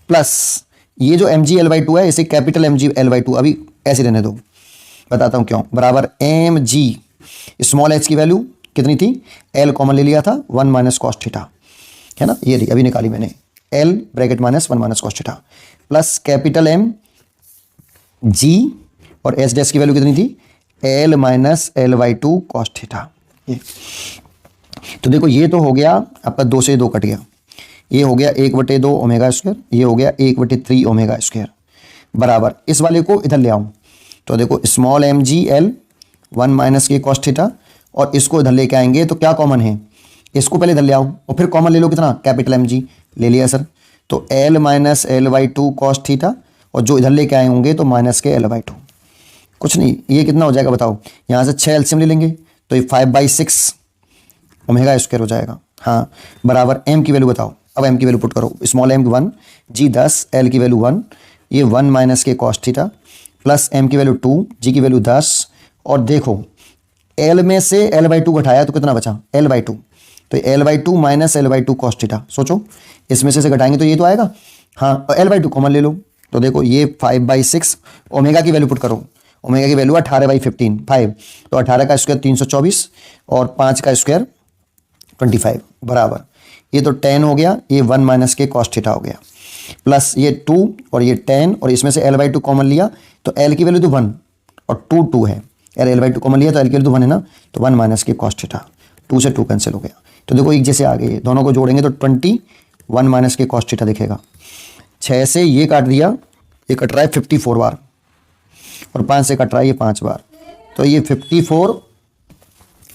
प्लस ये जो एम जी L/2 है इसे कैपिटल एम जी L/2 अभी ऐसे रहने दो, बताता हूँ क्यों। बराबर एम जी, स्मॉल एच की वैल्यू कितनी थी, एल कॉमन ले लिया था 1 माइनस कॉस थीटा, है ना, ये अभी निकाली मैंने, L bracket minus 1 minus cos theta plus capital M G और एच डैश की वैल्यू कितनी थी, L minus L/2 cos theta. तो देखो ये तो हो गया आपका 2 से 2 कट गया, ये हो गया 1/2 ओमेगा स्क्वायर, ये हो गया 1/3 ओमेगा स्क्वायर, बराबर इस वाले को इधर ले आऊं तो देखो small M G L 1 minus के कॉस थीटा, और इसको इधर लेके आएंगे तो क्या कॉमन है, इसको पहले इधर ले आओ और फिर कॉमन ले लो कितना, कैपिटल एम जी ले लिया सर। तो L minus L/2 cos theta, और जो इधर लेके आए होंगे तो माइनस के L/2, कुछ नहीं, ये कितना हो जाएगा बताओ, यहाँ से 6 एलसीएम ले लेंगे तो ये 5/6 ओमेगा स्क्वायर हो जाएगा, हाँ, बराबर एम की वैल्यू बताओ। अब एम की वैल्यू पुट करो, स्मॉल एम 1, जी 10, एल की वैल्यू 1, ये 1 माइनस के कॉस थीटा प्लस एम की वैल्यू 2, जी की वैल्यू 10, और देखो एल में से L/2 घटाया तो कितना बचा, L/2, तो L/2 minus L/2 cos theta. सोचो इसमें से घटाएंगे तो ये तो आएगा, हाँ, और L/2 कॉमन ले लो तो देखो ये 5/6, ओमेगा की वैल्यू पुट करो, ओमेगा की वैल्यू 18/15, 5, तो 18 का स्क्वायर 324 और 5 का स्क्वायर 25, बराबर ये तो 10 हो गया, ये 1 माइनस के कॉस थीटा हो गया, प्लस ये 2 और ये 10, और इसमें से L/2 कॉमन लिया तो L की वैल्यू तो 1 और 2 है, L/2 कॉमन लिया तो L की वैल्यू तो 1 है ना, तो 1 माइनस के कॉस थीटा, 2 से 2 कैंसिल हो गया। तो देखो एक जैसे आ गए, दोनों को जोड़ेंगे तो 21 माइनस के कॉस थीटा दिखेगा। 6 से ये काट दिया, ये कट रहा है 54 बार, और 5 से कट रहा है ये 5 बार, तो ये 54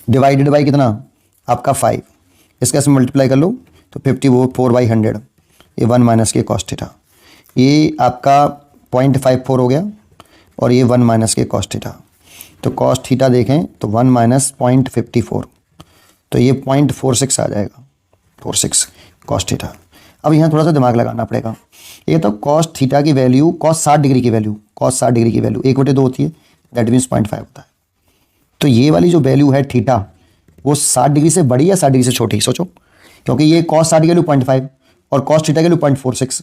डिवाइडेड बाई कितना आपका 5, इसका से मल्टीप्लाई कर लो तो 54/100, ये 1 माइनस के कॉस थीटा, ये आपका 0.54 हो गया और ये 1 माइनस के कॉस थीटा। तो कॉस थीटा देखें तो 1 माइनस 0.54, तो ये 0.46 आ जाएगा, 46 कॉस थीटा। अब यहाँ थोड़ा सा दिमाग लगाना पड़ेगा। ये तो कॉस थीटा की वैल्यू, कॉस 60 डिग्री की वैल्यू, कॉस 60 डिग्री की वैल्यू 1/2 होती है, दैट मीन्स 0.5 होता है। तो ये वाली जो वैल्यू है थीटा, वो 60 डिग्री से बड़ी या 60 डिग्री से छोटी, सोचो, क्योंकि ये कॉस 60 की वैल्यू 0.5 और कॉस थीटा की वैल्यू 0.46।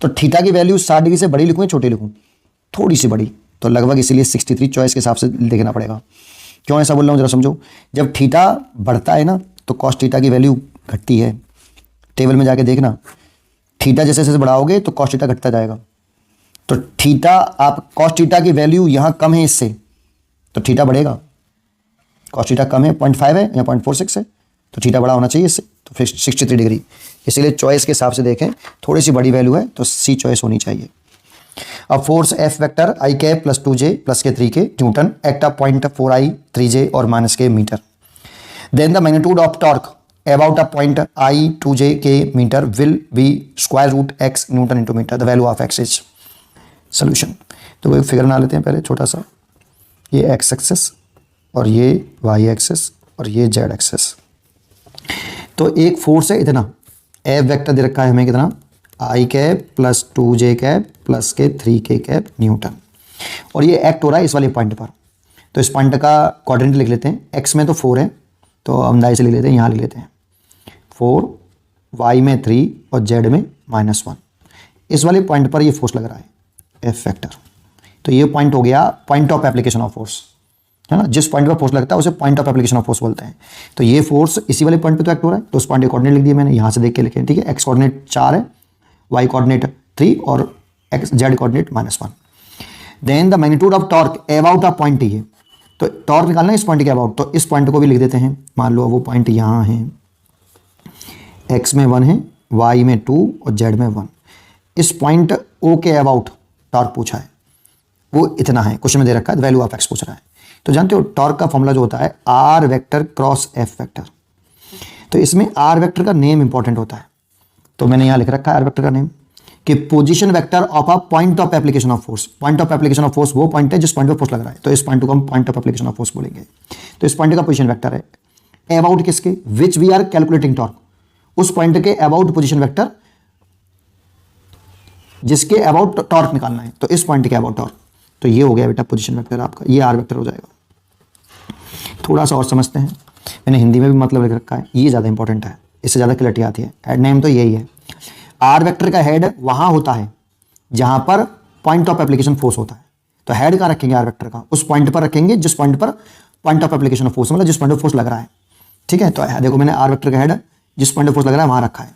तो थीटा की वैल्यू 60 डिग्री से बड़ी लिखूँ या छोटी लिखूँ? थोड़ी सी बड़ी, तो लगभग इसीलिए 63 चॉइस के हिसाब से देखना पड़ेगा। क्यों ऐसा बोल रहा हूँ जरा समझो। जब थीटा बढ़ता है ना तो कॉस थीटा की वैल्यू घटती है। टेबल में जाके देखना, थीटा जैसे जैसे बढ़ाओगे तो कॉस थीटा घटता जाएगा। तो थीटा, आप कॉस थीटा की वैल्यू यहाँ कम है इससे, तो थीटा बढ़ेगा। कॉस थीटा कम है, 0.5 है या 0.46 है, तो थीटा बड़ा होना चाहिए इससे, तो फिर 63 डिग्री। इसीलिए चॉइस के हिसाब से देखें, थोड़ी सी बड़ी वैल्यू है तो सी चॉइस होनी चाहिए। अब force F vector I cap plus 2j plus K 3k Newton at a point 4i 3j और minus K metre. Then the magnitude of torque about a point i 2j K metre will be square root x newton into metre. The value of x is. Solution, तो कोई figure बना लेते हैं पहले छोटा सा। ये x एक्सेस और ये y एक्सेस और ये z एक्सेस। तो एक फोर्स है इतना, एफ वेक्टर दे रखा है हमें कितना, I cap plus 2j cap plus K 3k cap Newton, और ये एक्ट हो रहा है इस वाले पॉइंट पर। तो इस पॉइंट का कोऑर्डिनेट लिख लेते हैं। x में तो 4 है, तो हम दाएं से लिख लेते हैं, यहाँ लिख लेते हैं 4, y में 3 और z में -1। इस वाले पॉइंट पर ये फोर्स लग रहा है, एफ वेक्टर। तो ये पॉइंट हो गया point of application of force, है ना। जिस पॉइंट पर फोर्स लगता है उसे point of application of force बोलते हैं। तो ये फोर्स इसी वाले पॉइंट पे तो एक्ट हो रहा है, तो उस पॉइंट के कोऑर्डिनेट लिख दिए मैंने, यहाँ से देख के लिखे, ठीक है। x कोऑर्डिनेट 4 है, y कोऑर्डिनेट 3 और z coordinate -1। Then the magnitude of torque about a point, ये तो टॉर्क निकालना है इस पॉइंट के अबाउट, तो इस पॉइंट को भी लिख देते हैं। मान लो वो पॉइंट यहाँ है, x में 1 है, y में 2 और z में 1। इस पॉइंट O के अबाउट टॉर्क पूछा है, वो इतना है, क्वेश्चन में दे रखा है, वैल्यू ऑफ x पूछ रहा है। तो जानते हो टॉर्क का फॉर्मूला जो होता है r vector cross f vector. तो इसमें r वेक्टर का नेम इंपॉर्टेंट होता है, तो मैंने यहाँ लिख रखा है r वेक्टर का नेम कि position vector of a point of application of force. Point of application of force वो पॉइंट है जिस पॉइंट पर फोर्स लग रहा है, तो इस पॉइंट को हम point of application of force बोलेंगे। तो इस पॉइंट का पोजीशन वेक्टर है अबाउट किसके, which we are calculating torque, उस पॉइंट के अबाउट पोजीशन वेक्टर जिसके अबाउट टॉर्क निकालना है, तो इस पॉइंट के अबाउट टॉर्क। तो ये हो गया बेटा पोजीशन वेक्टर आपका, ये आर वेक्टर हो जाएगा। थोड़ा सा और समझते हैं, मैंने हिंदी में भी मतलब लिख रखा है, ये ज़्यादा इंपॉर्टेंट है, इससे ज़्यादा क्लैरिटी आती है। हेड नेम तो यही है, आर वेक्टर का हेड वहाँ होता है जहाँ पर पॉइंट ऑफ एप्लीकेशन फोर्स होता है। तो हेड कहाँ रखेंगे आर वेक्टर का, उस पॉइंट पर रखेंगे जिस पॉइंट पर point of application of force, मतलब जिस पॉइंट पर फोर्स लग रहा है, ठीक है। तो देखो मैंने आर वेक्टर का हेड जिस पॉइंट पर फोर्स लग रहा है वहाँ रखा है।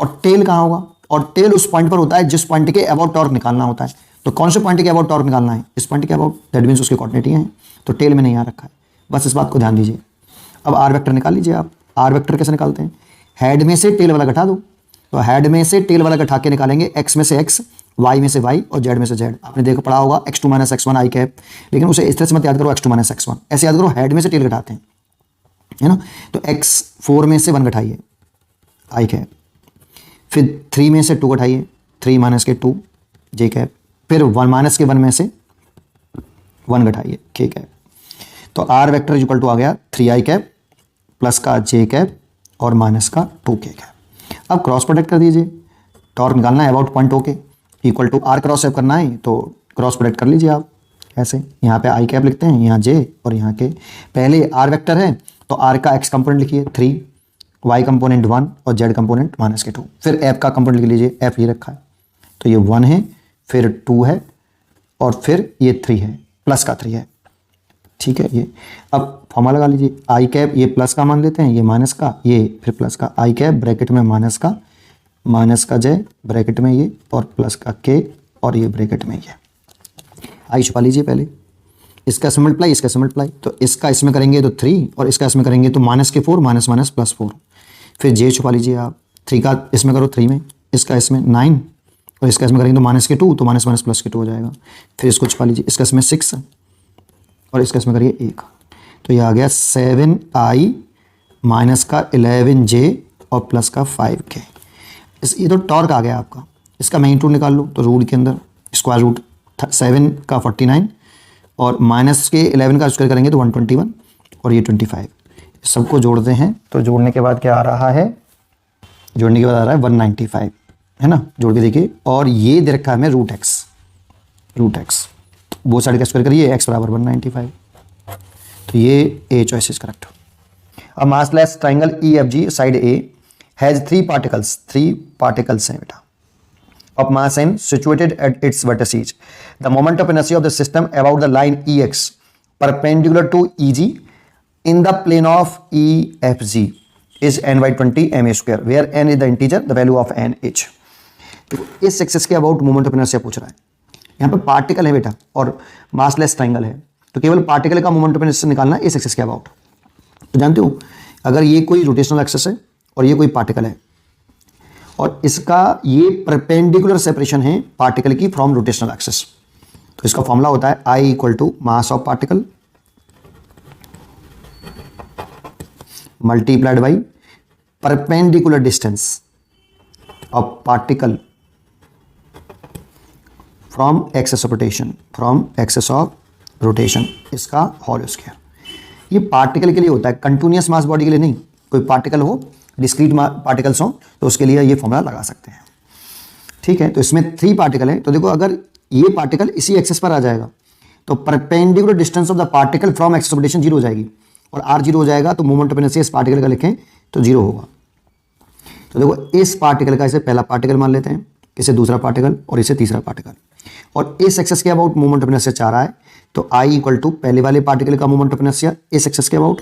और टेल कहाँ होगा, और टेल उस पॉइंट पर होता है जिस पॉइंट के अबाउट टॉर्क निकालना होता है। तो कौन से पॉइंट के अबाउट टॉर्क निकालना है, इस पॉइंट के अबाउट, दैट मीन्स उसके कोऑर्डिनेट ही हैं। तो टेल मैंने यहाँ रखा है, बस इस बात को ध्यान दीजिए। अब आर वेक्टर निकाल लीजिए आप। आर वेक्टर कैसे निकालते हैं, हेड में से टेल वाला घटा दो, तो हेड में से टेल वाला घटा के निकालेंगे, x में से x, y में से y और z में से z। आपने देखो पढ़ा होगा x2 - x1 आई कैप, लेकिन उसे इस तरह से मत याद करो x2 - x1, ऐसे याद करो हेड में से टेल घटाते हैं, है ना। तो x4 में से 1 घटाइए आई कैप, फिर 3 में से 2 घटाइए, 3 - के 2 j कैप, फिर 1 - के 1 में से 1 घटाइए k कैप। तो आर वेक्टर इक्वल टू आ गया 3i कैप प्लस का j कैप और माइनस का 2k कैप। अब क्रॉस प्रोडक्ट कर दीजिए, टॉर्क निकालना है about point okay, equal to R cross F करना है, तो क्रॉस प्रोडक्ट कर लीजिए आप ऐसे। यहाँ पे आई कैप लिखते हैं, यहाँ जे और यहाँ के, पहले आर वेक्टर है तो आर का एक्स कंपोनेंट लिखिए 3, वाई कंपोनेंट 1 और जेड कंपोनेंट -के 2। फिर एफ का कंपोनेंट लिख लीजिए, एफ ये रखा है, तो ये 1 है, फिर 2 है और फिर ये 3 है, प्लस का 3 है, ठीक है। ये अब फॉर्मूला लगा लीजिए, आई कैप ये प्लस का मान लेते हैं, ये माइनस का, ये फिर प्लस का, आई कैप ब्रैकेट में माइनस का जे ब्रैकेट में ये और प्लस का के और ये ब्रैकेट में ये। आई छुपा लीजिए पहले, इसका से मल्टीप्लाई, इसका से मल्टीप्लाई, तो इसका इसमें करेंगे तो 3 और इसका इसमें करेंगे तो -4 माइनस +4। फिर जे छुपा लीजिए आप, 3 का इसमें करो 3 में, इसका इसमें 9 और इसका इसमें करेंगे तो -2, तो माइनस +2 हो जाएगा। फिर इसको छुपा लीजिए, इसका इसमें 6 और इसका इसमें करिए 1, तो ये आ गया 7i माइनस का 11j और प्लस का 5k। ये तो टॉर्क आ गया आपका, इसका मैग्नीट्यूड निकाल लो तो रूट के अंदर स्क्वायर रूट 7 का 49 और माइनस के 11 का स्क्वायर करेंगे तो 121 और ये 25, सबको जोड़ते हैं तो जोड़ने के बाद क्या आ रहा है, जोड़ने के बाद आ रहा है 195, है ना, जोड़ के देखिए। और ये दे रखा है हमें रूट एक्स, वो साइड का स्क्वायर करिए, एक्स बराबर 195, तो ये ए चॉइस इज करेक्ट। अब massless triangle E F G side A has 3 particles हैं बेटा of mass m situated at its vertices. The moment of inertia of the system about the line EX perpendicular to EG in the plane of EFG is n by 20 ma square, where n is the integer, the value of n h. तो इस axis के about moment of inertia पूछ रहा है। यहाँ पे particle है बेटा और मासलेस ट्राइंगल है, तो केवल पार्टिकल का मोमेंट ऑफ इनर्शिया निकालना है इस एक्सिस के अबाउट। तो जानते हो अगर ये कोई रोटेशनल एक्सिस है और ये कोई पार्टिकल है और इसका ये परपेंडिकुलर सेपरेशन है पार्टिकल की फ्रॉम रोटेशनल एक्सिस, तो इसका फॉर्मूला होता है I equal to mass of particle multiplied by perpendicular distance of particle from axis of rotation, इसका होल स्क्वायर। ये पार्टिकल के लिए होता है, कंटिन्यूअस मास बॉडी के लिए नहीं। कोई पार्टिकल हो, डिस्क्रीट पार्टिकल्स हो, तो उसके लिए ये फॉर्मूला लगा सकते हैं, ठीक है। तो इसमें 3 पार्टिकल है, तो देखो अगर ये पार्टिकल इसी एक्सेस पर आ जाएगा तो perpendicular distance of the particle from axis of rotation 0 हो जाएगी और r 0 हो जाएगा, तो मोमेंट ऑफ इनर्शिया इस पार्टिकल का लिखें तो 0 होगा। तो देखो इस पार्टिकल का इसे पहला पार्टिकल मान लेते हैं, इसे दूसरा पार्टिकल और इसे तीसरा पार्टिकल, और इस एक्सेस के अबाउट मोमेंट ऑफ इनर्शिया चाह रहा है, तो I इक्वल टू पहले वाले पार्टिकल का मोमेंट ऑफ इनर्शिया इस एक्सेस के अबाउट,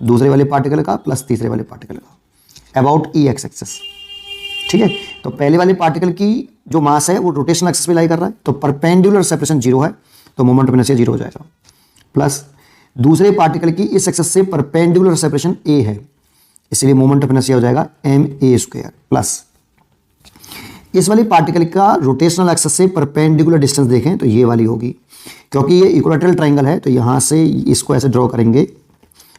दूसरे वाले पार्टिकल का प्लस तीसरे वाले पार्टिकल का अबाउट ई एक्स एक्सेस, ठीक है। तो पहले वाले पार्टिकल की जो मास है वो रोटेशनल एक्सेस पे लाई कर रहा है, तो परपेंडिकुलर सेपरेशन 0 है, तो मोमेंट ऑफ इनर्शिया 0 हो जाएगा, प्लस दूसरे पार्टिकल की इस एक्सेस से परपेंडिकुलर सेपरेशन a है, इसलिए मोमेंट ऑफ इनर्शिया हो जाएगा ma स्क्वायर, प्लस इस वाली पार्टिकल का रोटेशनल एक्सेस से परपेंडिकुलर डिस्टेंस देखें तो ये वाली होगी, क्योंकि ये इक्विलैटरल ट्राइंगल है, तो यहाँ से इसको ऐसे ड्रॉ करेंगे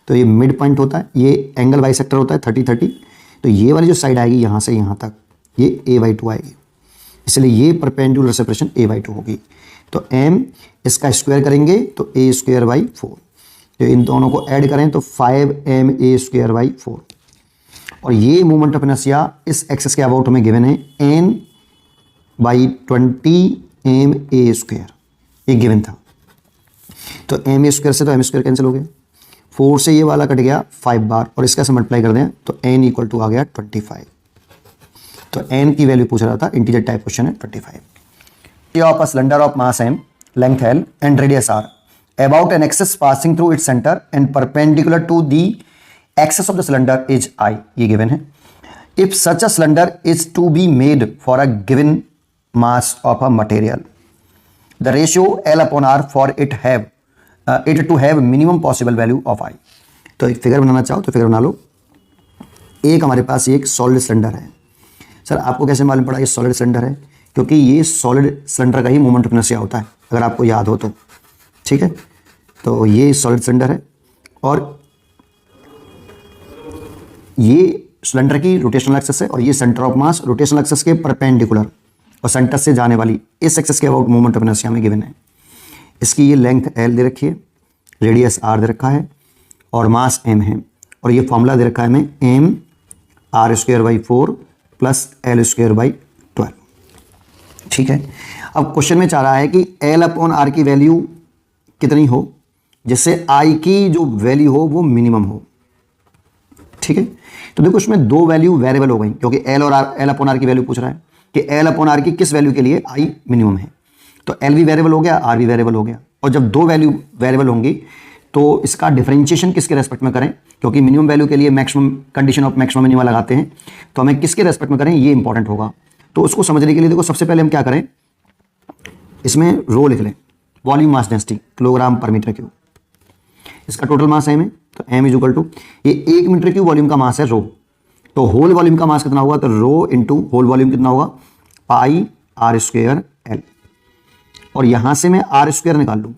तो ये मिड पॉइंट होता है, ये एंगल बाइसेक्टर होता है 30-30, तो ये वाली जो साइड आएगी यहाँ से यहाँ तक ये a/2 आएगी, इसलिए ये परपेंडिकुलर सेपरेशन a/2 होगी। तो m इसका स्क्वायर करेंगे तो a स्क्वायर बाई 4, तो इन दोनों को ऐड करें तो 5ma स्क्वायर बाई 4, और ये मोमेंट ऑफ इनर्शिया इस एक्सेस के अबाउट हमें गिवन है n बाई 20 ma स्क्वायर, ये गिवन था। तो ma स्क्वायर से तो m स्क्वायर कैंसिल हो गया, 4 से ये वाला कट गया 5 बार, और इसका से मल्टीप्लाई कर दें तो n इक्वल टू आ गया 25। तो n की वैल्यू पूछ रहा था, इंटीजर टाइप क्वेश्चन है 25। Of a cylinder of mass m, length l and radius r about an axis passing through its centre and perpendicular to the axis of the cylinder is I, ये given है। If such a cylinder is to be made for a given mass of a material, the ratio l upon r for it to have minimum possible value of I। तो एक figure बनाना चाहो तो figure बना लो। एक हमारे पास एक solid cylinder है। Sir आपको कैसे मालूम पड़ा ये सॉलिड सिलेंडर है? क्योंकि ये सॉलिड सिलेंडर का ही मोमेंट ऑफ इनर्शिया होता है, अगर आपको याद हो तो, ठीक है। तो ये सॉलिड सिलेंडर है और ये सिलेंडर की रोटेशनल एक्सेस है और ये centre of mass rotational axis के परपेंडिकुलर और सेंटर से जाने वाली इस एक्सेस के अबाउट मोमेंट ऑफ इनर्शिया में गिवन है। इसकी ये लेंथ l दे रखी है, रेडियस r दे रखा है और मास m है, और ये फॉर्मूला दे रखा है हमें m r square by 4 plus l square by 12, ठीक है। अब क्वेश्चन में चाह रहा है कि l अपॉन r की वैल्यू कितनी हो जिससे I की जो वैल्यू हो वो मिनिमम हो, ठीक है। तो देखो इसमें 2 वैल्यू वेरिएबल हो गई, क्योंकि l अपॉन r की वैल्यू पूछ रहा है कि l अपॉन r की किस वैल्यू के लिए I मिनिमम है। तो l भी वेरिएबल हो गया, r भी वेरिएबल हो गया, और जब 2 वैल्यू वेरिएबल होंगी तो इसका डिफरेंशिएशन किसके रेस्पेक्ट में करें, क्योंकि मिनिमम वैल्यू के लिए maximum condition of maximum minimum लगाते हैं, तो हमें किसके रेस्पेक्ट में करें ये इंपॉर्टेंट होगा। तो उसको समझने के लिए देखो सबसे पहले हम क्या करें, इसमें रो लिख लें, वॉल्यूम मास डेंसिटी किलोग्राम पर मीटर क्यूब, इसका टोटल मास है m है, तो m इज इक्वल टू ये 1 मीटर क्यूब वॉल्यूम का मास है रो, तो होल वॉल्यूम का मास कितना होगा, तो रो इंटू होल वॉल्यूम कितना होगा पाई r स्क्वायर l, और यहां से मैं r स्क्वायर निकाल लूँ,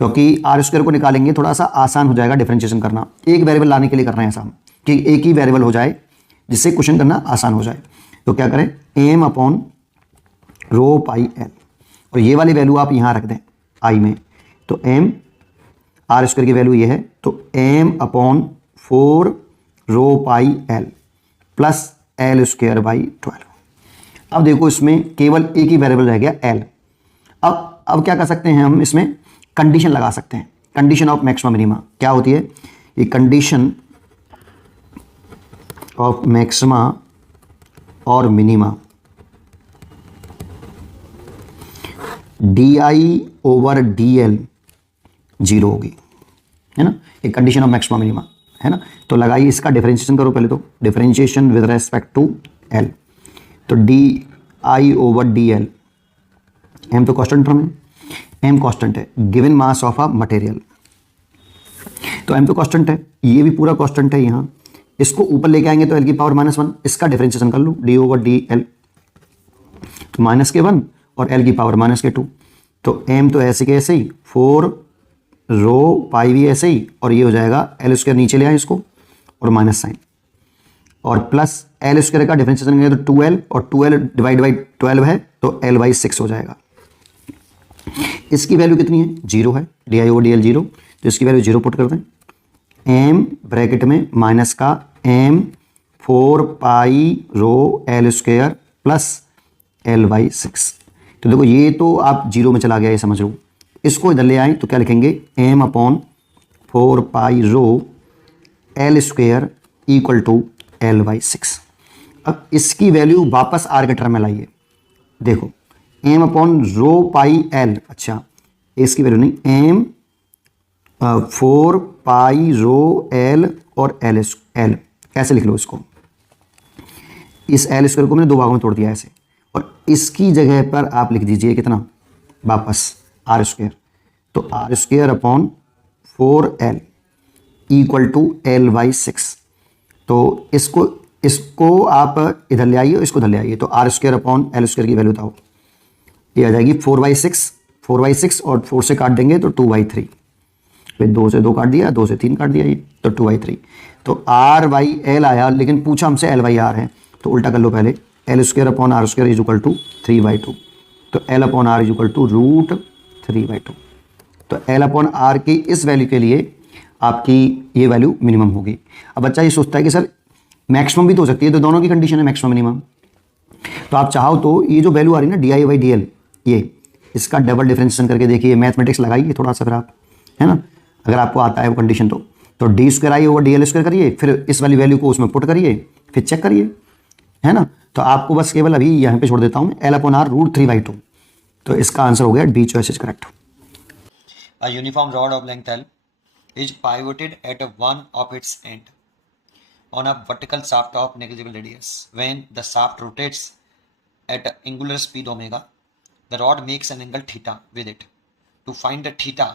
क्योंकि r स्क्वायर को निकालेंगे थोड़ा सा आसान हो जाएगा डिफरेंशिएशन करना, एक वेरिएबल लाने के लिए कर रहे हैं ऐसा कि एक ही वेरिएबल हो जाए जिससे क्वेश्चन करना आसान हो जाए। तो क्या करें, M upon rho pi L, और ये वाली वैल्यू आप यहां रख दें आई में, तो एम आर स्क्वायर की वैल्यू ये है, तो M upon 4 rho pi L plus L square by 12। अब देखो इसमें केवल एक ही वेरिएबल रह गया एल। अब क्या कर सकते हैं हम, इसमें कंडीशन लगा सकते हैं, कंडीशन ऑफ मैक्सिमम मिनिमा क्या होती है, ये कंडीशन ऑफ मैक्सिमा और minima D I over D L zero होगी, है ना, ये कंडीशन ऑफ मैक्सिमम मिनिमा है ना। तो लगाइए, इसका डिफरेंशिएशन करो पहले, तो differentiation with respect to L, तो D I over D L, M तो कांस्टेंट टर्म है, एम कांस्टेंट है, given mass of a material, तो एम तो कांस्टेंट है, ये भी पूरा कांस्टेंट है, यहाँ इसको ऊपर लेके आएंगे तो एल की पावर -1, इसका डिफरेंशिएशन कर लो डी ओवर डी एल, तो -1 और एल की पावर -2, तो एम तो ऐसे के ऐसे ही, 4 रो पाई भी ऐसे ही, और ये हो जाएगा एल स्क्वायर, नीचे ले आए इसको और माइनस साइन, और प्लस एल स्क्वायर का डिफरेंशिएशन करेंगे तो 2l, और 2l डिवाइड बाई 12 है तो l/6 हो जाएगा। इसकी वैल्यू कितनी है, 0 है, D I over D L 0, तो इसकी वैल्यू 0 पुट कर दें, एम ब्रैकेट में माइनस का M 4 pi rho L square plus l/6। तो देखो ये तो आप 0 में चला गया, ये समझ लो, इसको इधर ले आए तो क्या लिखेंगे, M upon 4 pi rho L square equal to l/6। अब इसकी वैल्यू वापस आर के टर्म में लाइए, देखो M upon rho pi L, अच्छा इसकी वैल्यू नहीं, एम 4 पाई रो एल और एल कैसे लिख लो इसको, इस एल स्क्वायर को मैंने दो भागों में तोड़ दिया ऐसे, और इसकी जगह पर आप लिख दीजिए कितना, वापस आर स्क्वायर, तो R square upon 4l equal to l/6। तो इसको आप इधर ले आइए, इसको इधर ले आइए, तो R square upon L square की वैल्यू बताओ, ये आ जाएगी 4/6 और 4 से काट देंगे तो 2/3, फिर 2 से 2 काट दिया, 2 से 3 काट दिया, ये तो 2/3, तो r/l आया, लेकिन पूछा हमसे l/r है, तो उल्टा कर लो पहले, L square upon R square is equal to 3/2, तो l upon R is equal to √3/2, तो l अपॉन आर की इस वैल्यू के लिए आपकी ये वैल्यू मिनिमम होगी। अब बच्चा ये सोचता है कि सर मैक्सिमम भी तो हो सकती है, तो दोनों की कंडीशन है मैक्सिमम मिनिमम, तो आप चाहो तो ये जो वैल्यू आ रही है ना D I by D L, ये इसका डबल डिफरेंशिएशन करके देखिए, मैथमेटिक्स लगाइए थोड़ा सा फिर आप, है ना, अगर आपको आता है वो कंडीशन, तो डी स्क्वायर आई ओवर डी एल स्क्वायर करिए, फिर इस वाली वैल्यू को उसमें पुट करिए, फिर चेक करिए, है ना। तो आपको बस केवल अभी यहाँ पे छोड़ देता हूँ, एल अपॉन आर √3/2, तो इसका आंसर हो गया D choice is correct. A uniform rod of length L is pivoted at one of its end on a vertical shaft of negligible radius. When the shaft rotates at angular speed omega, the rod makes an angle theta with it. To find the theta,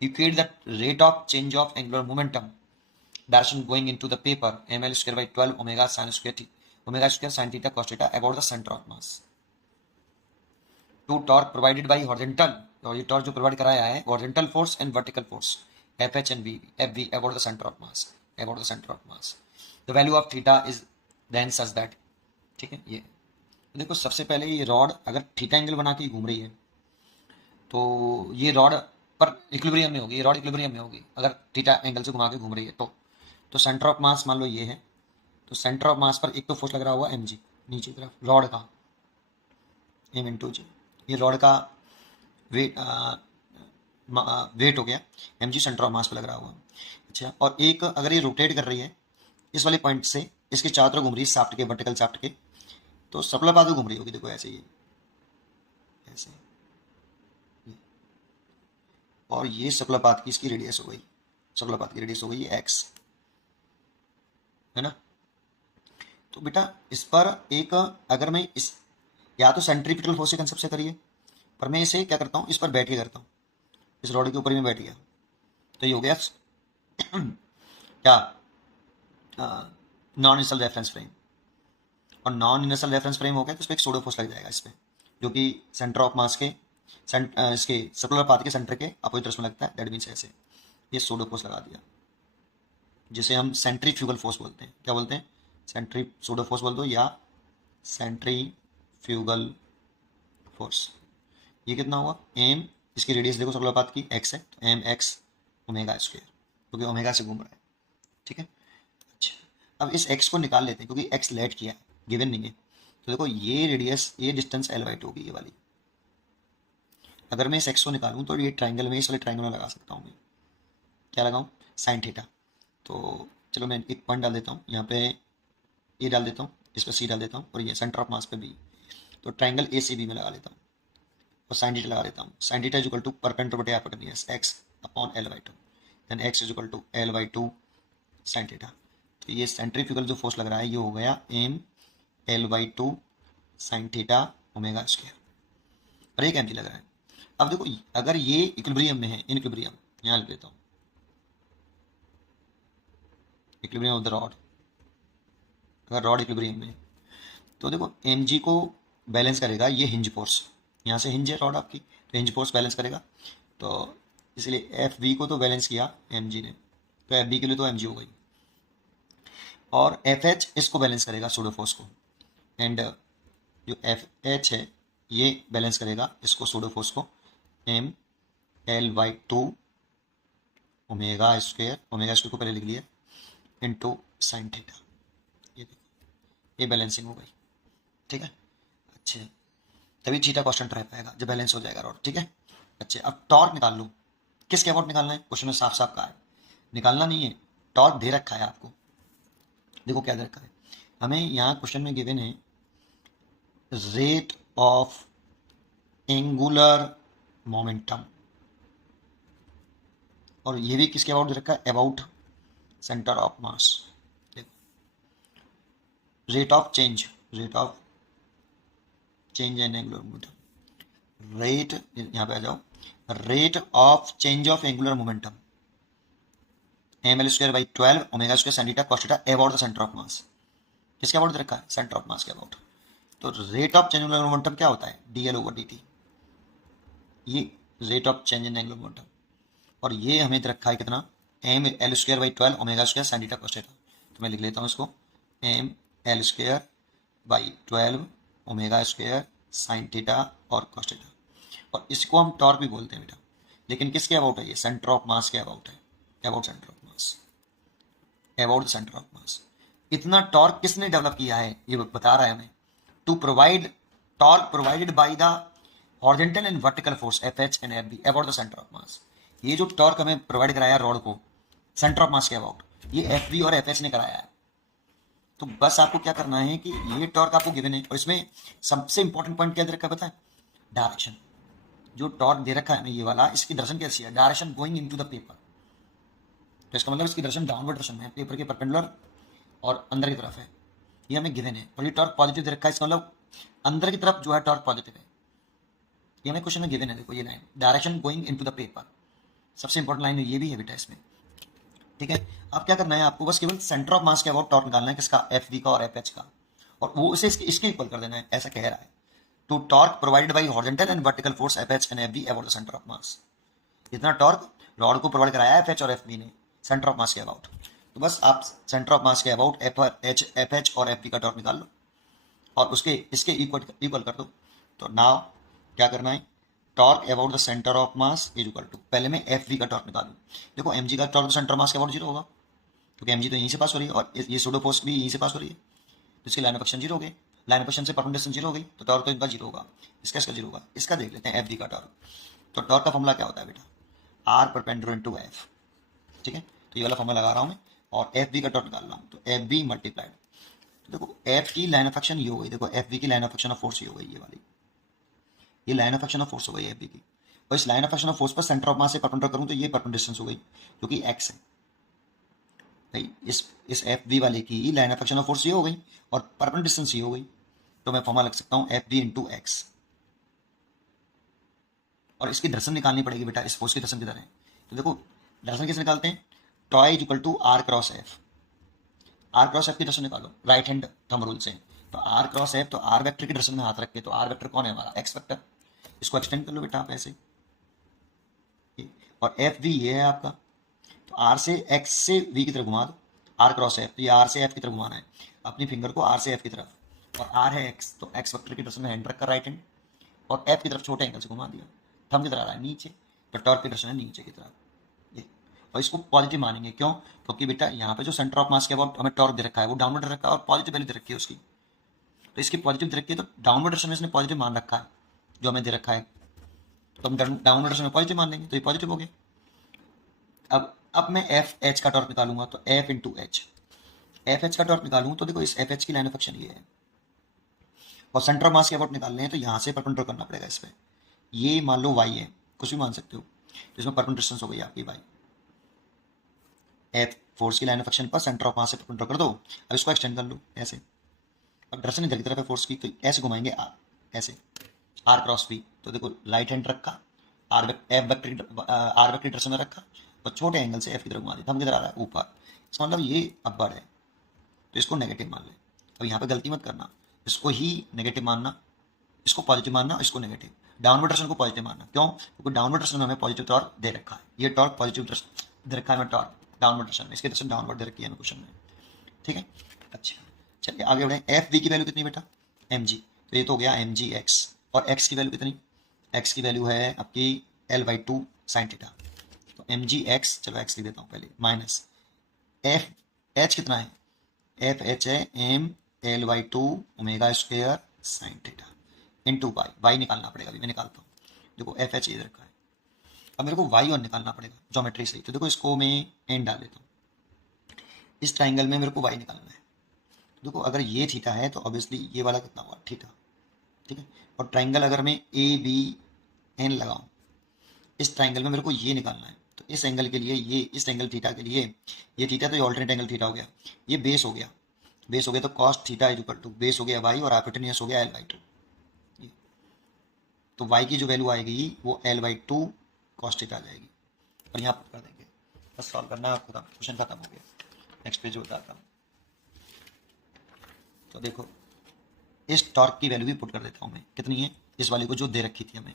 equate the rate of change of angular momentum direction going into the paper ml square by 12 omega square sin theta cos theta about the center of mass. To torque provided by horizontal, और ये torque जो provide कराया है horizontal force and vertical force FH and FV about the centre of mass, the value of theta is then such that, ठीक है। ये देखो सबसे पहले ये रॉड अगर थीटा एंगल बना के घूम रही है तो ये रॉड पर इक्विलिब्रियम में होगी, ये रॉड इक्विलिब्रियम में होगी अगर थीटा एंगल से घुमा के घूम रही है, तो सेंटर ऑफ मास मान लो ये है, तो सेंटर ऑफ मास पर एक तो फोर्स लग रहा हुआ mg नीचे की तरफ रॉड का m × g, ये रॉड का वेट हो गया mg, सेंटर ऑफ मास पे लग रहा हुआ, अच्छा। और एक अगर ये रोटेट कर रही है इस वाले पॉइंट से इसके चारों तरफ घूम रही है शाफ्ट के, वर्टिकल शाफ्ट के, तो सर्कुलर पाथ में घूम रही होगी, देखो ऐसे ये ऐसे, और ये सर्कुलर पाथ की इसकी रेडियस हो गई, सर्कुलर पाथ की रेडियस हो गई x, है ना। तो बेटा इस पर एक अगर मैं इस या तो सेंट्रीपिटल फोर्स के कंसेप्ट से करिए, पर मैं इसे क्या करता हूँ, इस पर बैठ के करता हूँ, इस रॉड के ऊपर ही मैं बैठ गया, तो ये हो गया क्या नॉन इनर्शियल रेफरेंस फ्रेम, और नॉन इनर्शियल रेफरेंस फ्रेम हो गया तो इस पर एक सूडो फोर्स लग जाएगा इस पर, जो कि सेंटर ऑफ मास के इसके सर्कुलर पाथ के सेंटर के अपोजिट में लगता है, दैट मीन्स ऐसे ये सूडो फोर्स लगा दिया, जिसे हम सेंट्रीफ्यूगल फोर्स बोलते हैं, क्या बोलते हैं, सूडो फोर्स बोल दो या सेंट्रीफ्यूगल फोर्स। ये कितना हुआ, एम, इसकी रेडियस देखो सर्कुलर पाथ की एक्स है, तो एम एक्स ओमेगा स्क्वायर, क्योंकि ओमेगा से घूम रहा है, ठीक है। अच्छा, अब इस एक्स को निकाल लेते हैं क्योंकि एक्स लेट किया है, गिवन नहीं है। तो देखो ये रेडियस, ये डिस्टेंस एल बाई टू होगी, ये वाली। अगर मैं इस एक्स को निकालूं तो ये ट्राइंगल में, इस वाले ट्राइंगल में लगा सकता हूँ मैं। क्या लगाऊं, साइन थीटा। तो चलो मैं एक पॉइंट डाल देता हूँ यहाँ पे, ए डाल देता हूँ, इस पर सी डाल देता हूँ, और ये सेंटर ऑफ मास पे बी। तो ट्राइंगल ए सी बी में लगा लेता हूँ और साइन थीटा लगा लेता हूँ। Sine theta is equal to perpendicular बटे hypotenuse X upon L by two, then X is equal to L by two sine theta. तो ये सेंट्रीफ्यूगल जो फोर्स लग रहा है ये हो गया M L by two sine theta omega square, और एक एम जी लग रहा है। अब देखो अगर ये इक्विलिब्रियम में है, इनइक्विलिब्रियम यहाँ लिख लेता हूँ, इक्विलिब्रियम ऑफ द रॉड, अगर रॉड इक्विलिब्रियम में, तो देखो एम जी को बैलेंस करेगा ये हिंज फोर्स, यहाँ से हिंज है रॉड आपकी, तो हिंज फोर्स बैलेंस करेगा। तो इसलिए एफ बी को तो बैलेंस किया एम जी ने, तो एफ बी के लिए तो एम जी हो गई, और एफ एच इसको बैलेंस करेगा सूडो फोर्स को, एंड जो एफ एच है ये बैलेंस करेगा इसको सूडो फोर्स को, M L by two omega square को पहले लिख लिया, इंटू साइन थीटा। ये देखो ये बैलेंसिंग हो गई, ठीक है। अच्छा, तभी थीटा कांस्टेंट रह पाएगा जब बैलेंस हो जाएगा रॉड, ठीक है। अच्छा, अब टॉर्क निकाल लो, किसके अबाउट निकालना है, क्वेश्चन में साफ साफ कहा है, निकालना नहीं है, टॉर्क दे रखा है आपको। देखो क्या दे रखा है हमें यहाँ क्वेश्चन में, गिवन है रेट ऑफ एंगुलर मोमेंटम, और ये भी किसके अबाउट दे रखा है, अबाउट सेंटर ऑफ मास। देखो rate of change and angular momentum, rate, यहाँ पे आ जाओ, rate of change of angular momentum M L square by 12 omega square sine theta cos theta about the centre of mass. किसके about दे रखा है, centre of mass के about. तो rate of change angular momentum क्या होता है, D L over D T, ये rate of change in angular momentum, और ये हमें दे रखा है कितना, M L square by 12 omega square sine theta cos theta. तो मैं लिख लेता हूँ इसको, M L square by 12 omega square sine theta और कॉस थीटा, और इसको हम टॉर्क भी बोलते हैं बेटा, लेकिन किसके अबाउट है, ये सेंटर ऑफ मास के अबाउट है, about centre of mass, about the centre of mass. इतना टॉर्क किसने डेवलप किया है, ये बता रहा है हमें, to provide torque provided by the horizontal and vertical force F H and F B about the centre of mass. ये जो टॉर्क हमें प्रोवाइड कराया रॉड को सेंटर ऑफ मास के अबाउट, ये एफ बी और एफ एच ने कराया है। तो बस आपको क्या करना है कि ये टॉर्क आपको गिवन है, और इसमें सबसे इंपॉर्टेंट पॉइंट क्या दे रखा है पता है, डायरेक्शन। जो टॉर्क दे रखा है हमें ये वाला, इसकी डायरेक्शन कैसी है, direction going into the paper. तो इसका मतलब इसकी डायरेक्शन डाउनवर्ड डायरेक्शन में है, पेपर के परपेंडिकुलर और अंदर की तरफ है, ये हमें गिवन है। और ये टॉर्क पॉजिटिव दे रखा है, इसका मतलब अंदर की तरफ जो है टॉर्क पॉजिटिव है, ये हमें क्वेश्चन में गिवन है। देखो ये line, direction going into the paper, सबसे इंपॉर्टेंट लाइन ये भी है बेटा इसमें, ठीक है। अब क्या करना है आपको, बस केवल सेंटर ऑफ मास के अबाउट टॉर्क निकालना है, किसका, एफ बी का और एफ एच का, और वो उसे इसके इक्वल कर देना है, ऐसा कह रहा है। To torque provided by horizontal and vertical force F H and F B about the centre of mass. इतना टॉर्क रॉड को प्रोवाइड कराया एफ एच और एफ बी ने सेंटर ऑफ मास के अबाउट। तो बस आप सेंटर ऑफ मास के अबाउट एफ एच और एफ बी का टॉर्क निकाल लो, और उसके इसके इक्वल कर दो। तो नाउ क्या करना है, torque about the centre of mass is equal to, पहले मैं एफ बी का टॉर्क निकालूं। देखो एम जी का टॉर्क सेंटर ऑफ मास के अबाउट जीरो होगा, क्योंकि एम जी तो यहीं से पास हो रही है, और ये सूडो फोर्स भी यहीं से पास हो रही है, तो इसकी लाइन ऑफ एक्शन जीरो हो गई, लाइन ऑफ एक्शन से परपेंडिकुलर डिस्टेंस जीरो हो गई, तो टॉर्क तो इनका जीरो होगा, इसका जीरो होगा। इसका देख लेते हैं एफ बी का टॉर्क। तो टॉर्क का फॉर्मूला क्या होता है बेटा, आर परपेंडिकुलर इनटू एफ, ठीक है। तो ये वाला फॉर्मूला लगा रहा हूँ मैं, और एफ बी का टॉर्क निकाल रहा हूँ, तो एफ बी मल्टीप्लाइड, तो देखो एफ की लाइन ऑफ एक्शन ये हो गई, देखो एफ बी की line of action of force ये हो गई, ये वाली, ये line of action of force हो गई एफ बी की, और इस line of action of force पर सेंटर ऑफ मास से परपेंडिकुलर करूँ तो ये परपेंडिकुलर डिस्टेंस हो गई, जो कि एक्स है भाई। इस एफ बी वाले की line of action of force ये हो गई, और परपेंडिकुलर डिस्टेंस ये हो गई, तो मैं फॉर्मूला लिख सकता हूँ एफ बी इंटू एक्स, और इसकी डायरेक्शन निकालनी पड़ेगी बेटा, इस फोर्स की डायरेक्शन किधर है। तो देखो डायरेक्शन कैसे निकालते हैं, tau is equal to R cross F, R cross F की डायरेक्शन निकालो राइट हैंड थंब रूल से। तो आर क्रॉस एफ, तो आर वेक्टर की डायरेक्शन में हाथ रख के, तो आर वेक्टर कौन है हमारा, एक्स वेक्टर, इसको एक्सटेंड कर लो बेटा आप ऐसे, और एफ वी ये है आपका, तो आर से एक्स से वी की तरफ घुमा दो, आर क्रॉस एफ, तो ये आर से एफ की तरफ घुमाना है अपनी फिंगर को, आर से एफ की तरफ, और आर है एक्स, तो एक्स वेक्टर की डायरेक्शन में हैंड रखा राइट हैंड और एफ की तरफ छोटे एंगल से घुमा दिया, थंब की तरफ आ रहा है नीचे, तो टॉर्क की डायरेक्शन है नीचे की तरफ ये। और इसको पॉजिटिव मानेंगे, क्यों? क्योंकि बेटा यहाँ पे जो सेंटर ऑफ मास के अबाउट हमें टॉर्क दे रखा है वो डाउनवर्ड दे रखा है और पॉजिटिव वैल्यू दे रखी है उसकी, तो इसकी पॉजिटिव दे रखी है, तो डाउनवर्ड डायरेक्शन में इसने पॉजिटिव मान रखा है जो हमें दे रखा है, तो हम डाउनवर्ड डायरेक्शन में पॉजिटिव मान देंगे, तो ये पॉजिटिव हो गया। अब मैं एफ एच का टॉर्क निकालूंगा, तो F into H, F H का टॉर्क निकालूंगा तो देखो इस एफ एच की लाइन ऑफ एक्शन ये है और सेंटर ऑफ मास के अबाउट निकालने हैं, तो यहाँ से परपेंडिकुलर करना पड़ेगा इस पर, ये मान लो वाई है, कुछ भी मान सकते हो, तो इसमें परपेंडिकुलर डिस्टेंस हो गई आपकी वाई, एफ फोर्स की लाइन ऑफ एक्शन पर सेंटर ऑफ मास से परपेंडिकुलर कर दो। अब इसको एक्सटेंड कर लो ऐसे, अब डायरेक्शन इधर की तरफ है फोर्स की, तो ऐसे घुमाएंगे ऐसे आर क्रॉस वी, तो देखो राइट हैंड रखा, आर वेक्टर की डायरेक्शन में रखा और छोटे एंगल से एफ की तरफ घुमा दिया, हम किधर आ रहा है ऊपर, इसका मतलब ये अपवर्ड है, तो इसको नेगेटिव मान ले। अब यहाँ पे गलती मत करना, इसको ही नेगेटिव मानना, इसको पॉजिटिव मानना, इसको नेगेटिव, डाउनवर्ड डायरेक्शन को पॉजिटिव मानना, क्यों? क्योंकि डाउनवर्ड डायरेक्शन में हमें पॉजिटिव टॉर्क दे रखा है, ये टॉर्क पॉजिटिव दे रखा है हमें टॉर्क डाउनवर्ड डायरेक्शन में, इसकी डायरेक्शन डाउनवर्ड दे रखी है हमें क्वेश्चन में, ठीक है। अच्छा चलिए आगे बढ़े, एफ वी की वैल्यू कितनी बेटा? एम जी, तो ये तो हो गया एम जी एक्स, और एक्स की वैल्यू कितनी? एक्स की वैल्यू है आपकी L by two sine theta, तो एम जी एक्स, चलो एक्स लिख देता हूँ पहले, माइनस एफ एच कितना है? एफ एच है M L by two omega square sine theta into Y, Y निकालना पड़ेगा, अभी मैं निकालता हूँ, देखो एफ एच इधर का है, अब मेरे को वाई और निकालना पड़ेगा ज्योमेट्री से, तो देखो इसको मैं एन डाल देता हूँ, इस ट्राइंगल में मेरे को वाई निकालना है, देखो अगर ये थीटा है तो ऑब्वियसली ये वाला कितना हुआ? थीटा, ठीक है। और ट्राइंगल अगर मैं ए बी एन लगाऊं, इस ट्राइंगल में मेरे को ये निकालना है, तो इस एंगल के लिए ये, इस एंगल थीटा के लिए ये थीटा, तो ये ऑल्टरनेट एंगल थीटा हो गया, ये बेस हो गया, बेस हो गया, तो cos theta is equal to base हो गया वाई और हाइपोटेन्यूस हो गया एल बाई टू, तो वाई की जो वैल्यू आएगी वो L by two cos theta आ जाएगी, और यहाँ पर कर देंगे, बस सॉल्व करना है, क्वेश्चन खत्म हो गया। नेक्स्ट पेज बताता हूँ, तो देखो इस टॉर्क की वैल्यू भी पुट कर देता हूँ मैं, कितनी है? इस वाली को जो दे रखी थी हमें,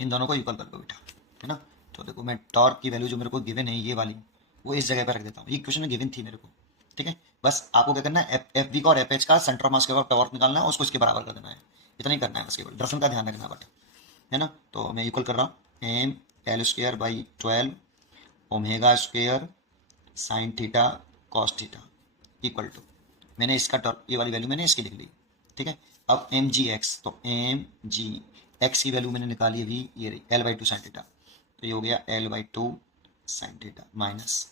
इन दोनों को इक्वल कर दो बेटा, है ना। तो देखो मैं टॉर्क की वैल्यू जो मेरे को गिवन है ये वाली, वो इस जगह पर रख देता हूँ, ये क्वेश्चन में गिवन थी मेरे को, ठीक है। बस आपको क्या करना है, एफ वी का और एफ एच का सेंटर ऑफ मास के बाद टॉर्क निकालना है, उसको इसके बराबर कर देना है, इतना ही करना है बस, केवल डायरेक्शन का ध्यान रखना बट, है ना। तो मैं इक्वल कर रहा हूँ M L square by 12 omega square sine theta cos theta equal to, मैंने इसका टॉर्क, ये वाली वैल्यू मैंने इसकी लिख ली, ठीक है। अब एम जी एक्स, तो एम जी एक्स की वैल्यू मैंने निकाली अभी, ये रही L by two sine theta, तो ये हो गया L by two sine theta minus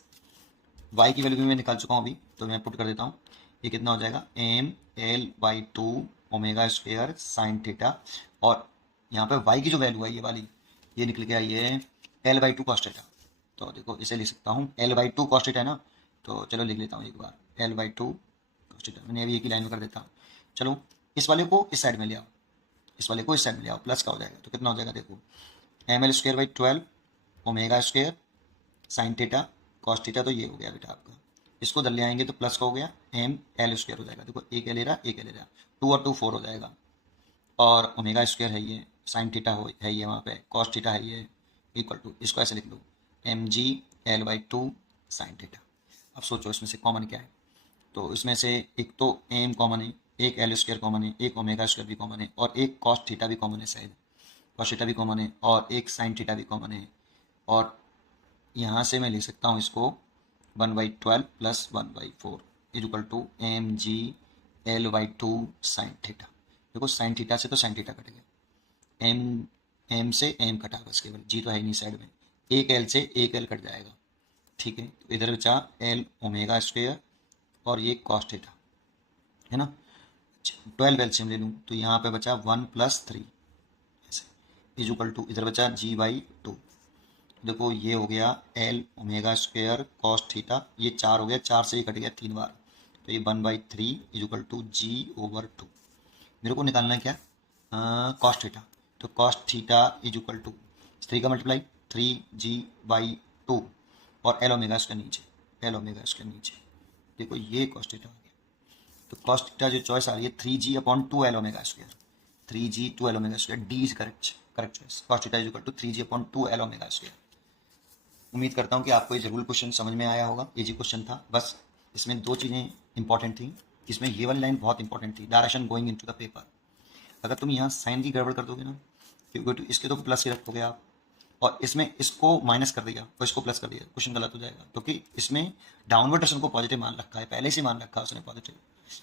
Y की वैल्यू भी मैं निकाल चुका हूँ अभी, तो मैं पुट कर देता हूँ, ये कितना हो जाएगा M L by two omega square sine theta, और यहाँ पे वाई की जो वैल्यू है ये वाली, ये निकल के आई है L by two cos theta, तो देखो इसे लिख सकता हूँ L by two cos theta है ना, तो चलो लिख लेता हूँ एक बार L by two cos theta, मैंने अभी एक ही लाइन में कर देता हूँ। चलो इस वाले को इस साइड में ले आओ, इस वाले को इस साइड में ले आओ, प्लस का हो जाएगा, तो कितना हो जाएगा देखो M L square by 12 omega square sine theta cos theta, तो ये हो गया बेटा आपका, इसको इधर ले आएंगे तो प्लस का हो गया एम एल स्क्वेयर हो जाएगा, देखो एक ले रहा एक ले रहा, 2 और 2 4 हो जाएगा, और ओमेगा स्क्वेयर है ये, साइन थीटा हो है ये, वहाँ पे कॉस थीटा है ये, इक्वल टू, इसको ऐसे लिख लो M G L by two sine theta. अब सोचो इसमें से कॉमन क्या है, तो इसमें से एक तो एम कॉमन है, एक एल स्क्वेयर कॉमन है, एक ओमेगा स्क्वेयर भी कॉमन है, और एक कॉस थीटा भी कॉमन है, शायद कॉस थीटा भी कॉमन है, और एक साइन थीटा भी कॉमन है, और यहाँ से मैं ले सकता हूँ इसको 1/12 plus 1/4 is equal to M G L by two sine theta, देखो साइन थीटा से तो साइन थीटा कट गया, एम एम से एम कटा बस, केवल जी तो है नहीं साइड में, एक एल से एक एल कट जाएगा, ठीक है। तो इधर बचा एल ओमेगा स्क्वेयर और ये कॉस थीटा, है ना। 12 एलसीएम ले लूँ तो यहाँ पे बचा 1 + 3 ऐसे इज इक्वल टू, इधर बचा जी बाई टू, देखो ये हो गया L omega square cos theta, ये 4 हो गया, 4 से ये कट गया 3 बार, तो ये 1/3 is equal to G over 2, मेरे को निकालना है क्या? कॉस थीटा, तो cos theta is equal to 3 का मल्टीप्लाई 3g/2 और एल ओमेगा इसके नीचे, एल ओमेगा इसके नीचे, देखो ये कॉस थीटा आ गया, तो कॉस थीटा जो चॉइस आ रही है 3g/2 L omega square, 3g 2 L omega square, D is correct choice, cos theta is equal to 3g/2 L omega square. उम्मीद करता हूँ कि आपको ये जरूर क्वेश्चन समझ में आया होगा, इजी क्वेश्चन था, बस इसमें दो चीज़ें इंपॉर्टेंट थी, इसमें ये वाली लाइन बहुत इंपॉर्टेंट थी, direction going into the paper. अगर तुम यहाँ साइन की गड़बड़ कर दोगे ना, क्योंकि इसके तो प्लस ही रखोगे आप, और इसमें इसको माइनस कर दिया और इसको प्लस कर दिया, क्वेश्चन गलत हो जाएगा, क्योंकि इसमें डाउनवर्ड डायरेक्शन को पॉजिटिव मान रखा है, पहले से मान रखा है उसने पॉजिटिव,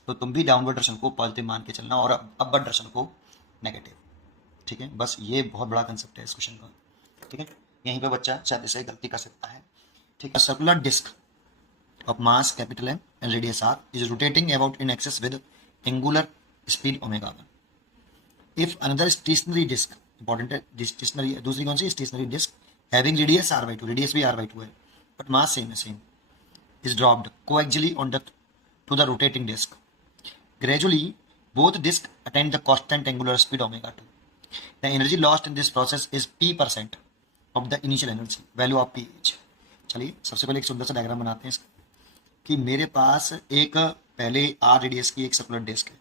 तो तुम भी डाउनवर्ड डायरेक्शन को पॉजिटिव मान के चलना और अपवर्ड डायरेक्शन को नेगेटिव। ठीक है, बस ये बहुत बड़ा कंसेप्ट है इस क्वेश्चन का। ठीक है, यहीं पे बच्चा शायद इसे गलती कर सकता है। ठीक है, circular disc of mass capital M and radius R is rotating about in axis with angular speed omega 1. If another stationary disk, important है, stationary है, दूसरी कौन सी stationary disk having radius r by 2, radius भी r by 2 है, but mass same है, same, is dropped coaxially on the to the rotating disk. Gradually, both disks attain the constant angular speed omega 2. The energy lost in this process is p% of the initial energy, value of pH. चलिए सबसे पहले एक सुंदर सा diagram बनाते हैं इसका, कि मेरे पास एक पहले आर रेडियस की एक सर्कुलर डिस्क है,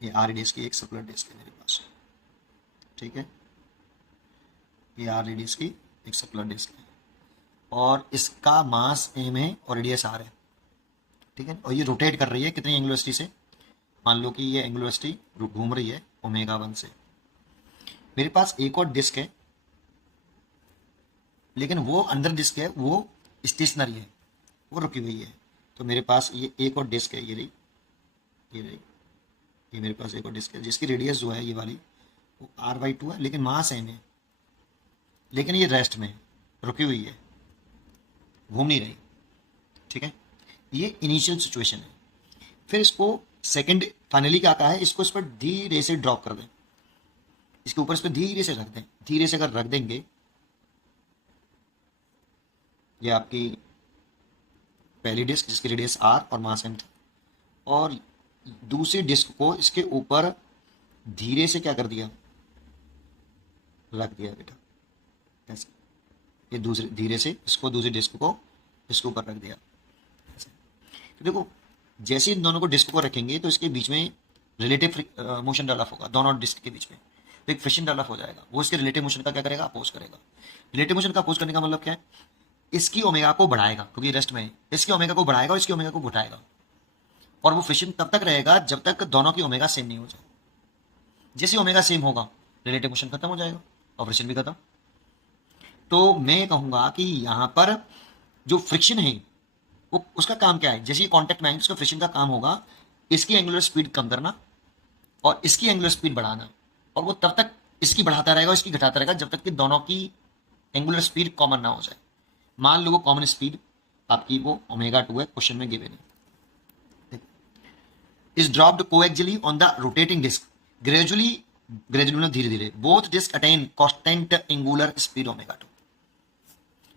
ये आर रेडियस की एक सर्कुलर डिस्क है मेरे पास। ठीक है, ये आर रेडियस की एक सर्कुलर डिस्क है और इसका मास एम है और रेडियस आर है। ठीक है, और ये रोटेट कर रही है कितनी एंगुलर वेलोसिटी से, मान लो कि ये एंगुलर वेलोसिटी घूम रही है ओमेगा 1 से। मेरे पास एक और डिस्क है, लेकिन वो अंदर डिस्क है, वो स्टेशनरी है, वो रुकी हुई है। तो मेरे पास ये एक और डिस्क है, ये रही, ये रही, ये मेरे पास एक और डिस्क है जिसकी रेडियस जो है ये वाली वो r/2 है, लेकिन मास एम है, लेकिन ये रेस्ट में रुकी हुई है, घूम नहीं रही। ठीक है, ये इनिशियल सिचुएशन है। फिर इसको सेकंड फाइनली क्या कहा है, इसको इस पर धीरे से ड्रॉप कर दें, इसके ऊपर इस पर धीरे से रख दें। धीरे से अगर रख देंगे, ये आपकी पहली डिस्क जिसकी रेडियस r और मास m था, और दूसरी डिस्क को इसके ऊपर धीरे से क्या कर दिया, रख दिया बेटा, ऐसे। ये दूसरी धीरे से इसको दूसरी डिस्क को इसके ऊपर रख दिया ऐसे। तो देखो जैसे इन दोनों को डिस्क को रखेंगे तो इसके बीच में रिलेटिव मोशन डेवलप होगा, दोनों डिस्क के बीच में तो एक फ्रिक्शन डेवलप हो जाएगा। वो इसके रिलेटिव मोशन का क्या करेगा, अपोज करेगा। रिलेटिव मोशन का अपोज करने का मतलब क्या है, इसकी ओमेगा को बढ़ाएगा क्योंकि रेस्ट में है, इसकी ओमेगा को बढ़ाएगा और इसकी ओमेगा को घटाएगा, और वो फ्रिक्शन तब तक रहेगा जब तक दोनों की ओमेगा सेम नहीं हो जाए। जैसे ओमेगा सेम होगा रिलेटिव मोशन खत्म हो जाएगा और फ्रिक्शन भी खत्म। तो मैं कहूंगा कि यहाँ पर जो फ्रिक्शन है वो उसका काम क्या है, जैसे ये कॉन्टेक्ट में आएंगे उसका फ्रिक्शन का काम होगा इसकी एंगुलर स्पीड कम करना और इसकी एंगुलर स्पीड बढ़ाना, और वो तब तक इसकी बढ़ाता रहेगा और इसकी घटाता रहेगा जब तक कि दोनों की एंगुलर स्पीड कॉमन ना हो जाए। मान लो वो कॉमन स्पीड आपकी वो ओमेगा 2 है, क्वेश्चन में गिवन है। Is dropped coaxially on the rotating disc gradually, gradually धीरे धीरे, both disc attain constant angular speed omega 2।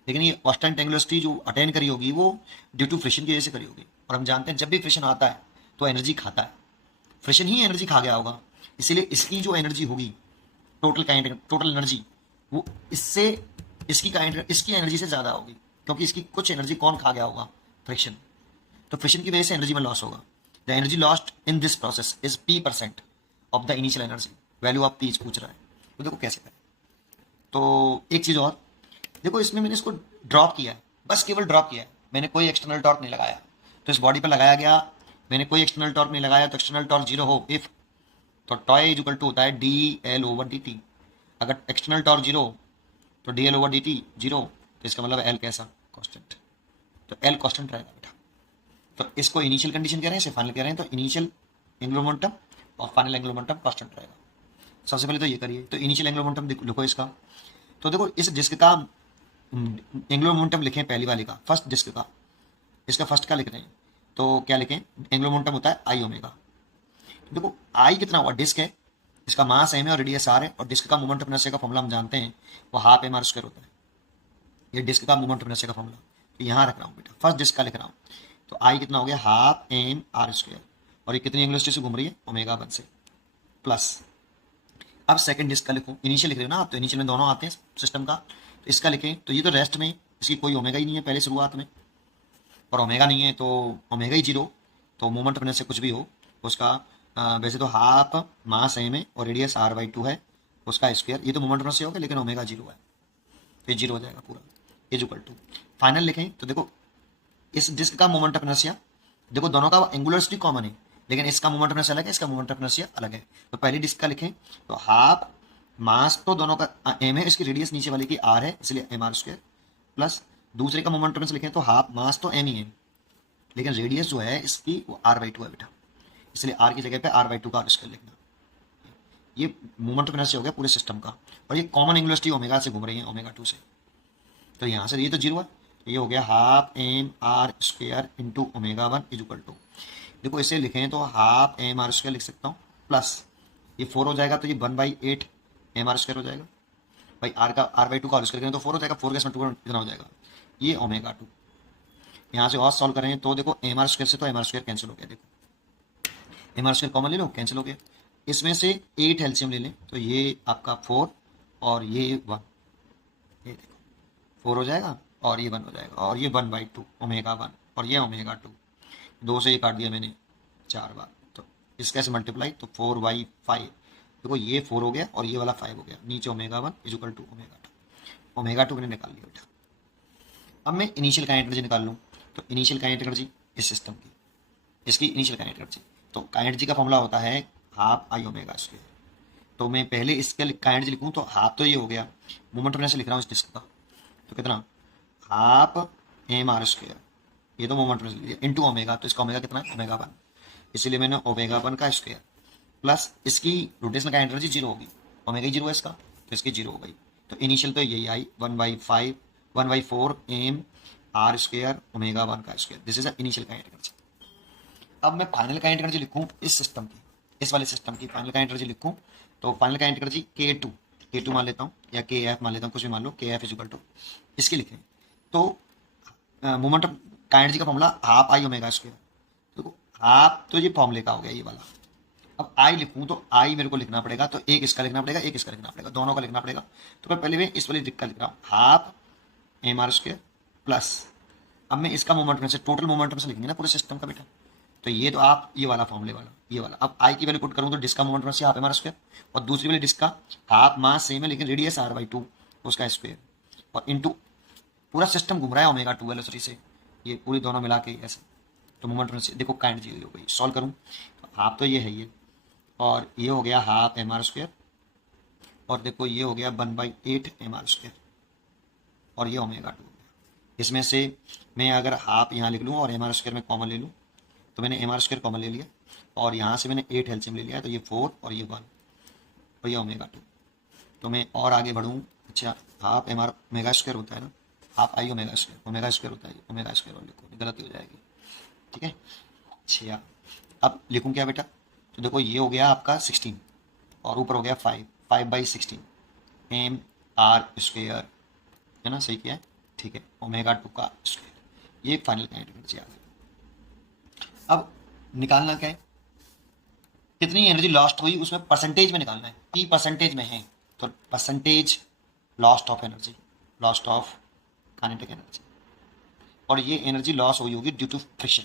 लेकिन ये कांस्टेंट एंगुलर स्पीड जो अटेन करी होगी वो ड्यू टू फ्रिक्शन की वजह से करी होगी, और हम जानते हैं जब भी फ्रिक्शन आता है तो एनर्जी खाता है, फ्रिक्शन ही एनर्जी खा गया होगा, इसीलिए इसकी जो एनर्जी होगी टोटल एनर्जी वो इससे इसकी एनर्जी से ज़्यादा होगी, क्योंकि इसकी कुछ एनर्जी कौन खा गया होगा, फ्रिक्शन। तो फ्रिक्शन की वजह से एनर्जी में लॉस होगा। The energy lost in this process is p% of the initial energy, value of p पूछ रहा है। तो देखो कैसे करें। तो एक चीज़ और देखो, इसमें मैंने इसको ड्रॉप किया है, बस केवल ड्रॉप किया है, मैंने कोई एक्सटर्नल टॉर्क नहीं लगाया। तो इस बॉडी पर लगाया गया, मैंने कोई एक्सटर्नल टॉर्क नहीं लगाया, तो एक्सटर्नल टॉर्क जीरो हो इफ, तो टॉय इज इक्वल टू होता है dl/dt। अगर एक्सटर्नल टॉर्क जीरो तो dl/dt जीरो, तो इसका मतलब L कैसा, कांस्टेंट। तो L कांस्टेंट रहेगा बेटा। तो इसको इनिशियल कंडीशन कह रहे हैं, इसे फाइनल कह रहे हैं, तो इनिशियल एंगुलर मोमेंटम और फाइनल एंगुलर मोमेंटम कांस्टेंट रहेगा। सबसे पहले तो ये करिए, तो इनिशियल एंगुलर मोमेंटम लिखो इसका। तो देखो इस डिस्क का एंगुलर मोमेंटम लिखें, पहली वाली का, फर्स्ट डिस्क का, इसका फर्स्ट का लिख रहे हैं, तो क्या लिखें, एंगुलर मोमेंटम होता है I ओमेगा। देखो I कितना हुआ, डिस्क है, इसका मास m है और रेडियस r है, और डिस्क का मोमेंट ऑफ इनर्शिया का फॉर्मूला हम जानते हैं, वो हाफ m r² होता है। ये डिस्क का मोमेंट ऑफ इनर्शिया का फॉर्मूला, तो यहाँ रख रहा हूँ बेटा, फर्स्ट डिस्क का लिख रहा हूँ। तो I कितना हो गया, हाफ m r², और ये कितनी एंगुलर वेलोसिटी से घूम रही है, ओमेगा 1 से, प्लस। अब सेकंड डिस्क का लिखो, इनिशियल लिख रहे हो ना आप, तो इनिशियल में दोनों आते हैं सिस्टम का, तो इसका लिखें, तो ये तो रेस्ट में, इसकी कोई ओमेगा ही नहीं है पहले शुरुआत में, और ओमेगा नहीं है तो ओमेगा ही जीरो, तो मोमेंट ऑफ इनर्शिया कुछ भी हो उसका वैसे तो हाफ मास एम है और रेडियस r/2 है, उसका स्क्वायर, ये तो मोमेंट ऑफ इनर्शिया होगा, लेकिन ओमेगा जीरो है, तो ये जीरो हो जाएगा पूरा, इज इक्वल टू। फाइनल लिखें, तो देखो इस डिस्क का मोमेंट ऑफ इनर्शिया देखो दोनों का एंगुलर वेलोसिटी कॉमन है, लेकिन इसका मोमेंट ऑफ इनर्शिया अलग है, इसका मोमेंट ऑफ इनर्शिया अलग है। तो पहली डिस्क का लिखें तो हाफ मास तो दोनों का एम है, इसकी रेडियस नीचे वाले की आर है, इसलिए एम आर स्क्वायर, प्लस दूसरे का मोमेंट ऑफ इनर्शिया लिखें तो हाफ मास तो एम ही है, लेकिन रेडियस जो है इसकी वो आर बाई टू है बेटा, इसलिए आर की जगह पे आर बाई टू का स्क्वायर लिखना। ये मोमेंट ऑफ इनर्शिया हो गया पूरे सिस्टम का, और ये कॉमन एंगुलर वेलोसिटी ओमेगा से घूम रही है, ओमेगा टू से। तो यहाँ से ये तो जीरो है, तो ये हो गया half M R square into omega one is equal to, देखो इसे लिखें तो हाफ एम आर स्क्वायर लिख सकता हूँ, प्लस ये 4 हो जाएगा तो ये 1/8 एम आर स्क्वायर हो जाएगा, भाई आर का आर बाई टू का स्क्वायर करें तो 4 हो जाएगा, 4 का इसमें 2 इतना हो जाएगा, ये ओमेगा टू। यहाँ से और सॉल्व करें तो देखो एम आर स्क्वायर से तो एम आर स्क्वायर कैंसिल हो गया, देखो एम आर स्क्वायर कॉमन ले लो, कैंसिल हो गया। इसमें से 8 एलसीएम ले लें तो ये आपका 4 और ये 1, ये देखो 4 हो जाएगा और ये 1 हो जाएगा, और ये 1/2 ओमेगा 1 और ये ओमेगा 2, 2 से ये काट दिया मैंने 4 बार, तो इसका से मल्टीप्लाई तो 4/5, देखो ये 4 हो गया और ये वाला 5 हो गया, नीचे omega 1 is equal to omega 2, omega 2 मैंने निकाल लिया बेटा। अब मैं इनिशियल काइनेटिक एनर्जी निकाल लूँ, तो इनिशियल काइनेटिक एनर्जी इस सिस्टम की, इसकी इनिशियल काइनेटिक एनर्जी, तो काइनेटिक एनर्जी का फॉर्मूला होता है हाफ आई ओमेगा स्क्वायर, तो मैं पहले इसका काइनेटिक एनर्जी लिखूँ तो हाफ तो ये हो गया, मोमेंट ऑफ इनर्शिया लिख रहा हूँ इस डिस्क का, तो कितना हाफ एम आर स्क्वायर, ये तो moment of inertia into omega, तो इसका ओमेगा कितना है ओमेगा 1, इसलिए मैंने ओमेगा 1 का स्क्वायर, प्लस इसकी रोटेशनल काइनेटिक एनर्जी जीरो होगी, ओमेगा ही जीरो है इसका, तो इसकी जीरो हो गई, तो इनिशियल तो यही आई 1/4 एम आर स्क्वायर ओमेगा 1 का square, this is initial kinetic energy. अब मैं फाइनल काइनेटिक एनर्जी लिखूँ इस सिस्टम की, इस वाले सिस्टम की फाइनल काइनेटिक एनर्जी लिखूँ, तो फाइनल काइनेटिक एनर्जी K2 मान लेता हूँ या KF मान लेता हूँ, कुछ भी मान लो, KF इज इक्वल टू इसकी लिखें तो मोमेंट ऑफ काइनेटिक एनर्जी का formula half I omega square, देखो हाफ तो ये फॉर्मूले का हो गया ये वाला। अब आई लिखूँ तो आई मेरे को लिखना पड़ेगा, तो एक इसका लिखना पड़ेगा, एक इसका लिखना पड़ेगा, दोनों का लिखना पड़ेगा, तो पहले मैं इस वाली दिक्कत लिख रहा हूँ half M R square plus, अब मैं इसका मोमेंटम से टोटल मोमेंटम से लिखेंगे ना पूरे सिस्टम का बेटा, तो ये तो आप ये वाला फॉर्मूले वाला ये वाला, अब आई की वैल्यू पुट करूँ तो डिस्क का मोमेंटम से हाफ एम आर स्क्वायर, और दूसरी वाली डिस्क का हाफ मास सेम है लेकिन रेडियस r/2 उसका स्क्वायर, और इंटू पूरा सिस्टम घूम रहा है ओमेगा 2 वेलोसिटी से, ये पूरी दोनों मिला के ऐसे, तो मोमेंटम से देखो काइंड जी हो गई, सॉल्व करूँ तो हाफ तो ये है ये, और ये हो गया हाफ एम आर स्क्वायर, और देखो ये हो गया 1/8 एम आर स्क्वायर, और ये ओमेगा 2 हो गया। इसमें से मैं अगर हाफ यहाँ लिख लूँ और एम आर स्क्वायर में कॉमन ले लूँ, तो मैंने एम आर स्क्वायर कॉमन ले लिया, और यहाँ से मैंने 8 एलसीएम ले लिया, तो ये 4 और ये 1 और ये ओमेगा 2, तो मैं और आगे बढ़ूँ, अच्छा half M R omega square होता है ना, हाफ आई ओमेगा स्क्वायर होता है, ओमेगा स्क्वायर और लिखो गलती हो जाएगी, ठीक है। अच्छा अब लिखूँ क्या बेटा, तो देखो ये हो गया आपका 16 और ऊपर हो गया 5/16 एम आर स्क्वायर, है ना, सही किया है, ठीक है, ओमेगा 2 का स्क्वायर, ये फाइनल काइनेटिक एनर्जी आ गई। अब निकालना क्या है, कितनी एनर्जी लॉस्ट हुई उसमें परसेंटेज में निकालना है, P परसेंटेज में है तो percentage lost of energy, lost of kinetic energy, और ये एनर्जी लॉस हुई होगी ड्यू टू फ्रिक्शन,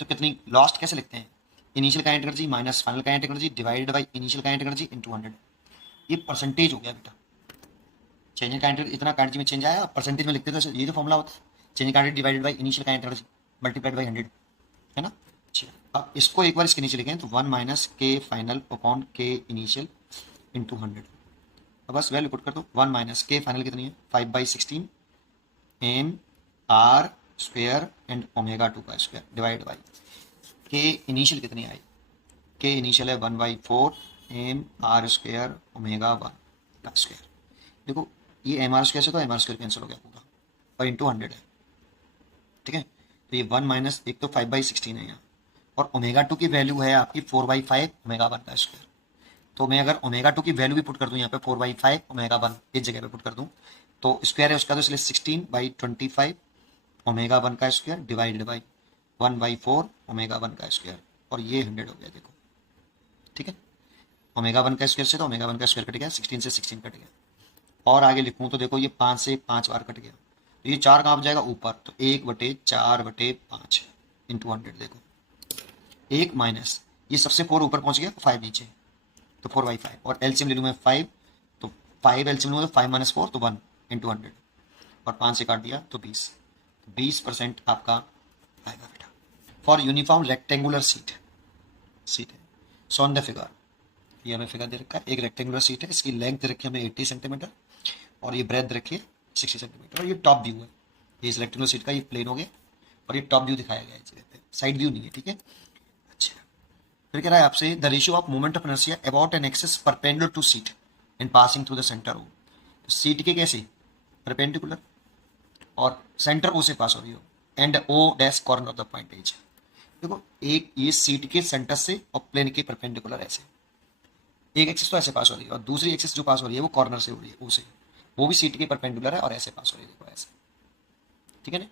तो कितनी लॉस्ट कैसे लिखते हैं, initial kinetic energy minus final kinetic energy divided by initial kinetic energy into 100, ये परसेंटेज हो गया बेटा, चेंज इन काइनेटिक इतना काइनेटिक में चेंज आया, परसेंटेज में लिखते तो ये जो फॉर्मूला होता है change in kinetic divided by initial kinetic energy multiplied by 100, है ना। अच्छा अब इसको एक बार इसके नीचे लिखें तो 1 माइनस के फाइनल अपॉन के इनिशियल इंटू 100, अब बस वैल्यू पुट कर दो, 1 माइनस के फाइनल कितनी है 5/16 M R square and omega 2 का square divide by K initial कितनी आई, के इनिशियल है 1/4 एम आर स्क्वायर ओमेगा 1 का स्क्वायर, देखो ये एम आर स्क्वायर से तो एम आर स्क्वायर कैंसिल हो गया पूरा और इंटू 100 है, ठीक है, तो ये 1 माइनस एक तो 5/16 है यहाँ, और ओमेगा 2 की वैल्यू है आपकी 4/5 ओमेगा 1 का स्क्वायर, तो मैं अगर ओमेगा 2 की वैल्यू भी पुट कर दूँ यहाँ पे 4/5 ओमेगा 1 इस जगह पे पुट कर दूँ तो स्क्वायर है उसका, तो इसलिए 16/25 ओमेगा 1 का स्क्वायर डिवाइडेड बाई 1/4 ओमेगा 1 का स्क्वायर, और ये 100 हो गया देखो, ठीक है, ओमेगा 1 का स्क्वायर से तो ओमेगा 1 का स्क्वायर कट गया, 16 से 16 कट गया, और आगे लिखूँ तो देखो ये 5 से 5 बार कट गया, तो ये 4 कहाँ जाएगा ऊपर, तो 1/4/5 इंटू 100, देखो 1 माइनस ये सबसे 4 ऊपर पहुँच गया, 5 नीचे, तो 4/5, और एलसीएम ले लूँ मैं 5, तो 5 एलसीएम लूँगा तो 5 माइनस 4 तो 1 इंटू 100, और 5 से काट दिया तो 20% आपका आएगा बेटा, फॉर यूनिफॉर्म रेक्टेंगुलर सीट है सो ऑन द फिगर, ये हमें फिगर दे रखा है, एक रेक्टेंगुलर सीट है, इसकी लेंथ दे रखी है हमें 80 सेंटीमीटर और ये ब्रेथ रखी है 60 सेंटीमीटर और ये टॉप व्यू है, ये इस रेक्टेंगुलर सीट का ये प्लेन हो गया और ये टॉप व्यू दिखाया गया है इस जगह पे, साइड व्यू नहीं है, ठीक है। अच्छा, फिर कह रहा है आपसे the ratio of moment of inertia about an axis perpendicular to sheet and passing through the centre O, तो सीट के कैसे परपेंडिकुलर और सेंटर ओ से पास हो रही हो and O dash corner of the point is. देखो एक ये सीट के सेंटर से और प्लेन के परपेंडिकुलर ऐसे, एक एक्सिस तो ऐसे पास हो रही है और दूसरी एक्सिस जो पास हो रही है वो कॉर्नर से हो रही है, ओ से, वो भी सीट के परपेंडिकुलर है और ऐसे पास हो रही है, देखो ऐसे, ठीक है ना।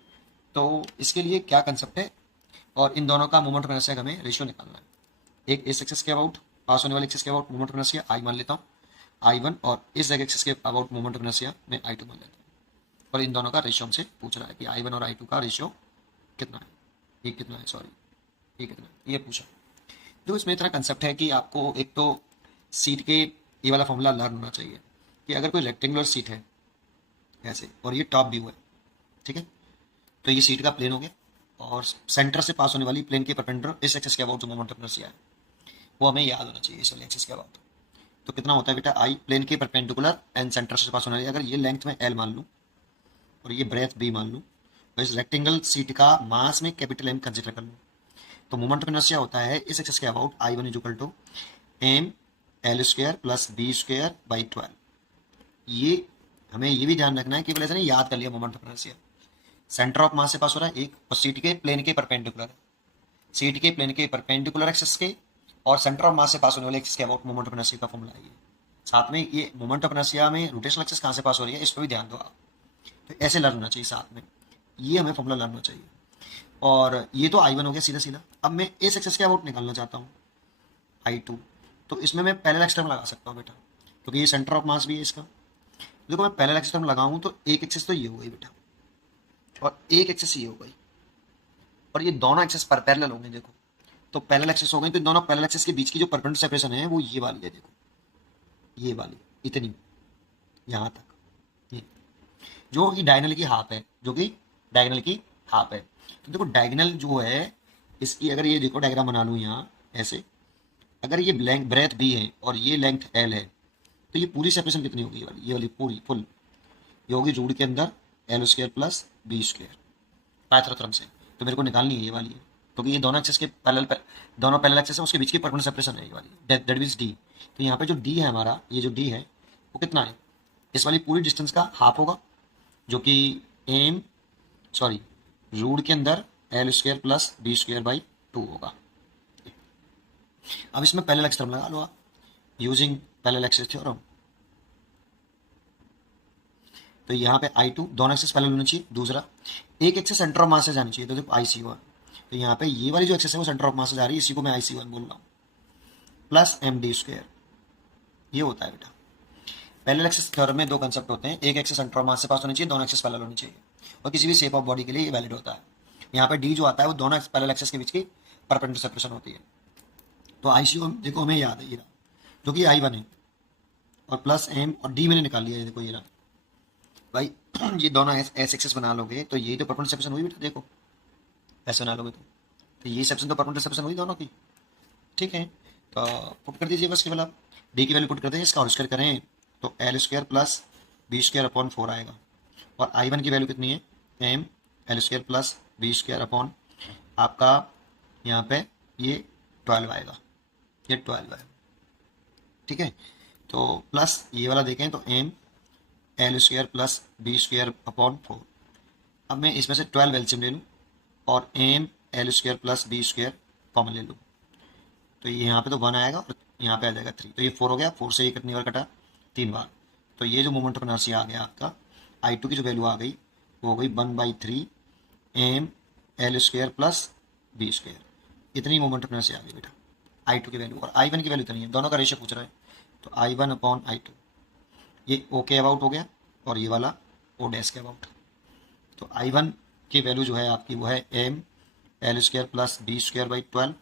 तो इसके लिए क्या कंसेप्ट है, और इन दोनों का मोमेंट ऑफ इनर्शिया का हमें रेशियो निकालना है। एक इस एक्सिस के अबाउट पास होने वाले एक्सिस के अबाउट मोमेंट ऑफ इनर्शिया आई मान लेता हूँ I1, और इस एक्सिस के अबाउट मोमेंट ऑफ इनर्शिया मैं I2 मान लेता हूँ, और इन दोनों का रेशियो हमसे पूछ रहा है कि I1 और I2 का रेशियो कितना है, ये कितना है, सॉरी ये कितना है, ये पूछा। जो इसमें इतना कंसेप्ट है कि आपको एक तो सीट के ये वाला फॉर्मूला लर्न होना चाहिए कि अगर कोई रेक्टेंगुलर सीट है ऐसे और ये टॉप व्यू है, ठीक है, तो ये सीट का प्लेन हो गया और सेंटर से पास होने वाली प्लेन के परपेंडिकुलर इस एक्सिस के अबाउट जो मोमेंट ऑफ इनर्शिया है वो हमें याद होना चाहिए इस वाले एक्सिस के अबाउट। तो कितना होता है बेटा, आई प्लेन के परपेंडिकुलर एंड सेंटर से पास होने वाली, अगर ये लेंथ में L मान लूँ और ये ब्रेथ B मान लूँ और इस रेक्टेंगल सीट का मास में कैपिटल M कंसिडर कर लूँ, तो मोमेंट ऑफ इनर्शिया होता है इस एक्सिस के about I1 is equal to M L square plus B square by 12। ये हमें ये भी ध्यान रखना है कि पहले से नहीं याद कर लिया moment of inertia, centre of मास से पास हो रहा है एक और सीट के प्लेन के परपेंडिकुलर है, सीट के प्लेन के परपेंडिकुलर एक्सिस के और सेंटर ऑफ मास से पास होने वाले एक्सिस के अबाउट मोमेंट ऑफ इनर्शिया का फॉर्मूला है ये। साथ में ये मोमेंट ऑफ इनर्शिया में रोटेशनल एक्सिस कहाँ से पास हो रही है इस पर भी ध्यान दो आप, तो ऐसे लर्न होना चाहिए साथ में, ये हमें फॉर्मूला लर्न होना चाहिए। और ये तो I1 हो गया सीधा सीधा, अब मैं इस एक्सिस के अबाउट निकालना चाहता हूँ I2, तो इसमें मैं पैरेलल एक्सिस टर्म लगा सकता हूँ बेटा, क्योंकि ये सेंटर ऑफ मास भी है इसका। देखो मैं पैरेलल एक्सिस टर्म लगाऊँ तो एक एक्सिस तो ये हो गई बेटा और एक एक्सिस ये हो गई, और ये दोनों एक्सिस पर पैरेलल होंगे, देखो तो पैरेलल एक्सिस हो गई, तो दोनों पैरेलल एक्सिस के बीच की जो परपेंडिकुलर सेपरेशन है वो ये वाली है, देखो ये वाली इतनी यहाँ तक, ये जो कि डायगोनल की हाफ है, जो कि डायगोनल की हाफ है। तो देखो डायगोनल जो है इसकी, अगर ये देखो डायग्राम बना लूँ यहाँ ऐसे, अगर ये ब्रेथ B है और ये लेंथ L है, तो ये पूरी सेपरेशन कितनी होगी, ये वाली पूरी फुल, ये होगी रूट के अंदर L square plus B square Pythagoras से, तो मेरे को निकालनी है ये वाली है, क्योंकि ये दोनों एक्सिस के दोनों पैरेलल एक्सिस है उसके बीच की परपेंडिकुलर सेपरेशन है ये वाली, दैट मींस D। तो यहाँ पे जो D है हमारा, ये जो D है वो कितना है, इस वाली पूरी डिस्टेंस का हाफ होगा, जो कि रूट के अंदर L square plus B square by 2 होगा। अब इसमें पैरेलल एक्सिस टर्म लगा लो आप यूजिंग पैरेलल एक्सिस थ्योरम, तो यहाँ पे I2 दोनों एक्सिस पैरेलल होनी चाहिए, दूसरा एक एक्सिस सेंटर ऑफ मास से जानी चाहिए, तो देखो IC1, तो यहाँ पे ये वाली जो एक्सिस है वो सेंटर ऑफ मास से जा रही है, इसी को मैं IC1 बोल रहा हूँ, प्लस MD स्क्वायर, ये होता है बेटा। पैरेलल एक्सिस थ्योरम में दो कंसेप्ट होते हैं, एक एक्सिस सेंटर ऑफ मास से पास होनी चाहिए, दोनों एक्सिस पैरेलल होनी चाहिए, और किसी भी शेप ऑफ बॉडी के लिए ये वैलिड होता है। यहाँ पे D जो आता है वो दोनों पैरेलल एक्सिस के बीच की परपेंडिकुलर सेपरेशन होती है, तो IC1 देखो हमें याद है ये रहा, जो कि I1 है, और प्लस M और D मैंने निकाल लिया है, देखो ये रहा भाई। ये दोनों ऐसे एक्सिस बना लोगे तो यही तो परपेंडिकुलर सेपरेशन हुई बेटा, देखो ऐसे बना लोगे तो ये सेपरेशन तो परपेंडिकुलर सेपरेशन हुई दोनों की, ठीक है। तो पुट कर दीजिए बस केवल आप D की वैल्यू पुट कर दें, इसका और स्क्वायर करें तो L square plus B square upon 4 आएगा, और I1 की वैल्यू कितनी है, M L square plus B square upon आपका यहाँ पे ये 12 आएगा, ये 12 है, ठीक है। तो प्लस ये वाला देखें तो M L square plus B square upon 4, अब मैं इसमें से 12 एलसीएम ले लूँ और M L square plus B square common ले लूँ, तो ये यहाँ पे तो 1 आएगा और यहाँ पे आ जाएगा 3, तो ये 4 हो गया, 4 से ये कितनी बार कटा, 3 बार, तो ये जो मोमेंट ऑफ इनर्शिया आ गया आपका I2 की जो वैल्यू आ गई वो हो गई 1/3 M L square plus B square, इतनी मोमेंट ऑफ इनर्शिया आ गई बेटा I2 की वैल्यू, और I1 की वैल्यू इतनी है, दोनों का रेशियो पूछ रहा है, तो I1 अपॉन I2, ये O के अबाउट हो गया और ये वाला O डैश के अबाउट, तो I1 की वैल्यू जो है आपकी वो है M L square plus B square by 12,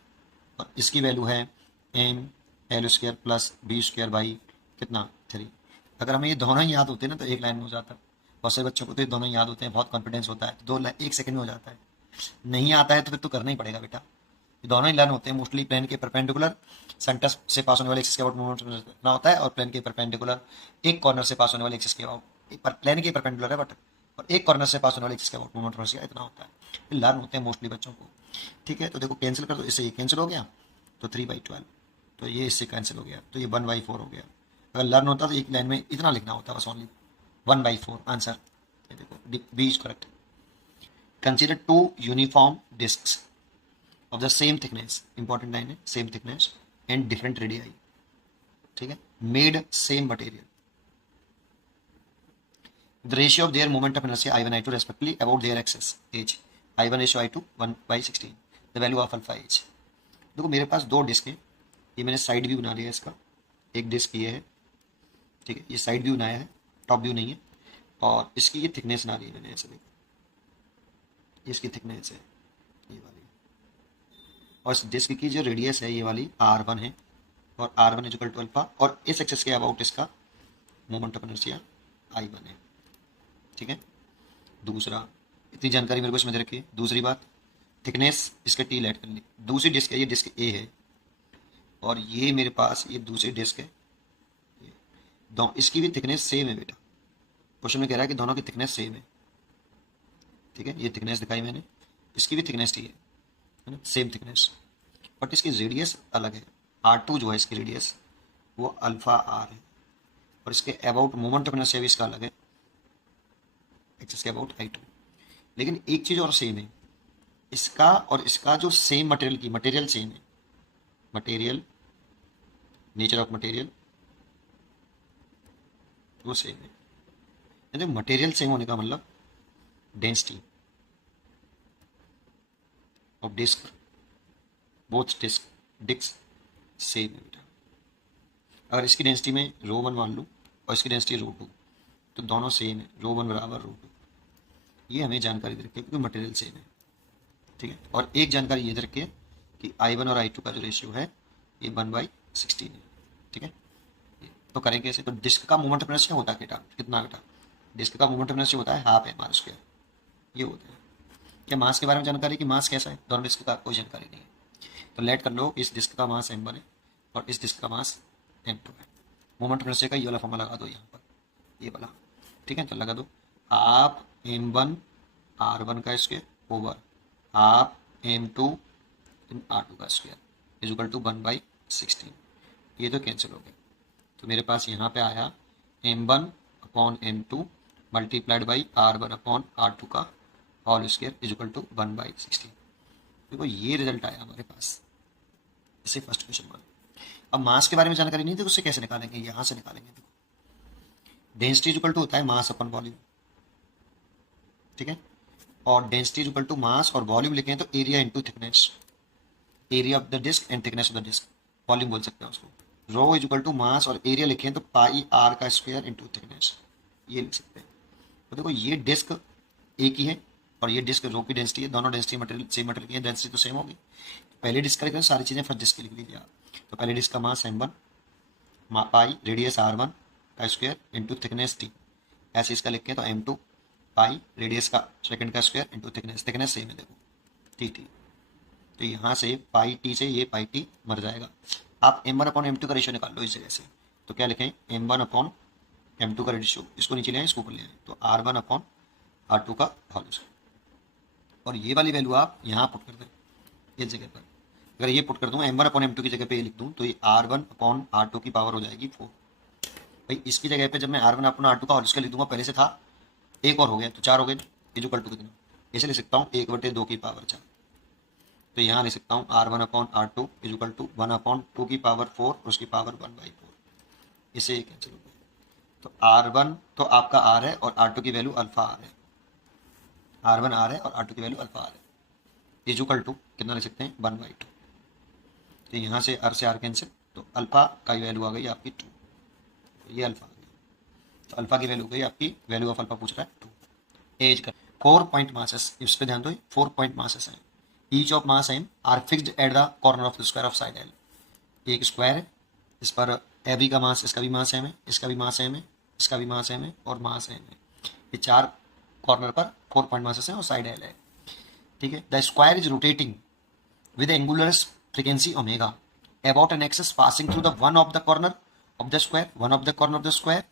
और इसकी वैल्यू है M L square plus B square by कितना 3। अगर हमें ये दोनों ही याद होते हैं ना तो एक लाइन में हो जाता है, बहुत से बच्चों को तो ये दोनों याद होते हैं, बहुत कॉन्फिडेंस होता है, तो 1 सेकंड में हो जाता है, नहीं आता है तो फिर तो करना ही पड़ेगा बेटा। ये दोनों ही लर्न होते हैं मोस्टली। प्लेन के परपेंडिकुलर सेंटर से पास होने वाले एक्सिस के अबाउट मूवमेंट इतना होता है, और प्लेन के परपेंडिकुलर एक कॉर्नर से पास होने वाले एक्सिस के अबाउट, पर प्लेन के परपेंडिकुलर है बट, और एक कॉर्नर से पास होने वाले एक्सिस के अबाउट मूवमेंट इतना होता है। ये लर्न होते हैं मोस्टली बच्चों को। ठीक है, तो देखो कैंसिल कर दो, इससे ये कैंसिल हो गया तो 3/12, तो ये इससे कैंसिल हो गया तो ये 1/4 हो गया। अगर लर्न होता तो एक लाइन में इतना लिखना होता बस, ओनली 1/4 आंसर। ये देखो B is correct. Consider 2 uniform discs of the same thickness, important line है, same thickness and different radii, ठीक है, made same material, the ratio of their moment of inertia I1 I2 respectively about their axis h, I1 ratio I2 1/16, the value of alpha h। देखो मेरे पास दो disc हैं, ये मैंने side view बना लिया इसका, एक डिस्क ये है, ठीक है, ये साइड व्यू बनाया है, टॉप व्यू नहीं है, और इसकी ये थिकनेस बना ली है मैंने, ऐसे देखो इसकी थिकनेस है ये वाली, और इस डिस्क की जो रेडियस है ये वाली R1 है, और R1 is equal to alpha, और इस एक्सिस के अबाउट इसका मोमेंट ऑफ इनर्शिया I1 है। ठीक है, दूसरा, इतनी जानकारी मेरे को इसमें दे रखी है। दूसरी बात, थिकनेस इसके टी ऐड कर ली। दूसरी डिस्क है, ये डिस्क ए है, और ये मेरे पास ये दूसरी डिस्क है, दो इसकी भी थिकनेस सेम है बेटा। क्वेश्चन में कह रहा है कि दोनों की थिकनेस सेम है। ठीक है, ये थिकनेस दिखाई मैंने, इसकी भी थिकनेस टी है ना, सेम थिकनेस, बट इसकी रेडियस अलग है। R2 जो है इसकी रेडियस वो अल्फा आर है, और इसके अबाउट मोमेंट ऑफ इनर्शिया भी इसका अलग है, एक्सिस के अबाउट I2। लेकिन एक चीज़ और सेम है, इसका और इसका जो सेम मटेरियल की, मटेरियल सेम है, मटेरियल, नेचर ऑफ मटेरियल वो सेम है। यानी मटेरियल सेम होने का मतलब density of disc, both disc same है बेटा। अगर इसकी डेंसिटी में ρ1 मान लूँ और इसकी डेंसिटी ρ2, तो दोनों सेम है, ρ1 बराबर ρ2। ये हमें जानकारी दे रखी है क्योंकि मटेरियल सेम है। ठीक है, और एक जानकारी ये दे रखी है कि I1 और I2 का जो रेशियो है ये 1/16 है। ठीक है, तो करें कैसे? तो डिस्क का मोमेंट ऑफ इनर्शिया होता है कितना बेटा? डिस्क का मोमेंट ऑफ इनर्शिया होता है हाफ m r स्क्वायर, ये होता है। क्या मास के बारे में जानकारी कि मास कैसा है? दोनों डिस्क का कोई जानकारी नहीं है, तो लेट कर लो, इस डिस्क का मास m1 है और इस डिस्क का मास m2 है। मोमेंट ऑफ इनर्शिया का ये वाला फॉर्मूला लगा दो यहाँ पर, ये वाला। ठीक है, तो लगा दो, हाफ m1 r1 का square over half m2 r2 का स्क्वायर इज इक्वल टू 1/16। ये तो कैंसिल हो गया, तो मेरे पास यहाँ पे आया m1 upon m2 multiplied by r1 upon r2 का whole square is equal to 1/16। देखो ये रिजल्ट आया हमारे पास, इसे फर्स्ट क्वेश्चन मान। अब मास के बारे में जानकारी नहीं थी, उससे कैसे निकालेंगे? यहाँ से निकालेंगे। देखो डेंसिटी इज इक्वल टू होता है मास अपन वॉल्यूम, ठीक है, और density is equal to mass और वॉल्यूम लिखें तो area into thickness, area of the disc and thickness of the disc, volume बोल सकते हैं उसको। Rho is equal to mass और एरिया लिखें तो पाई आर का स्क्वायर इंटू थिकनेस, ये लिख सकते हैं। तो देखो ये डिस्क एक ही है और ये डिस्क रो की डेंसिटी है, दोनों डेंसिटी मटेरियल सेम मटेरियल की है, डेंसिटी तो सेम होगी। पहले डिस्क का लिख सारी चीज़ें फर्स्ट डिस्क लिख लीजिए आप। तो पहले डिस्क का मास m1 पाई रेडियस r1 का स्क्वायर इंटू थिकनेस t, ऐसे इसका लिख के तो m2 पाई रेडियस का सेकंड का square into thickness, thickness same है देखो t। तो यहाँ से पाई t से ये पाई t मर जाएगा। आप m1 अपॉन m2 का रेशियो निकाल लो इस जगह से, तो क्या लिखें? m1 अपॉन m2 का रेशियो, इसको नीचे ले आए इसको ऊपर ले आए, तो r1 अपॉन r2 का होल स्क्वायर, और ये वाली वैल्यू आप यहाँ पुट कर दें इस जगह पर। अगर ये पुट कर दूँ m1 अपॉन m2 की जगह पे ये लिख दूँ तो ये r1 अपॉन r2 की पावर हो जाएगी 4। भाई इसकी जगह पे जब मैं r1 अपॉन r2 का होल स्क्वायर लिख दूंगा, पहले से था एक और हो गया तो 4 हो गए, इक्वल टू कितना? ऐसे लिख सकता हूँ 1/2 की पावर 4। तो यहाँ लिख सकता हूँ r1 upon r2 equal to 1 upon 2 की पावर 4 और उसकी पावर 1/4, इसे ये कैंसिल हो गया। तो r1 तो आपका r है और r2 की वैल्यू अल्फा r है, r1 r है और r2 की वैल्यू अल्फा r है, इज इक्वल टू कितना लिख सकते हैं? 1/2। तो यहाँ से r से r कैंसिल, तो अल्फा का वैल्यू आ गई आपकी 2, तो ये अल्फा आ गया, तो अल्फा की वैल्यू हो गई आपकी, वैल्यू ऑफ अल्फा पूछ रहा है 2। एज का 4 पॉइंट मासेस, इस पे ध्यान दो, 4 पॉइंट मासेस हैं, each of mass m are fixed at the corner of the square of side l। एक स्क्वायर है, इस पर एवरी का मास, इसका भी मास m है, इसका भी मास m है, इसका भी मास m है और मास m है। ये 4 कॉर्नर पर 4 पॉइंट मासेस हैं और साइड l है। ठीक है, the square is rotating with angular frequency omega about an axis passing through the one of the corner of the square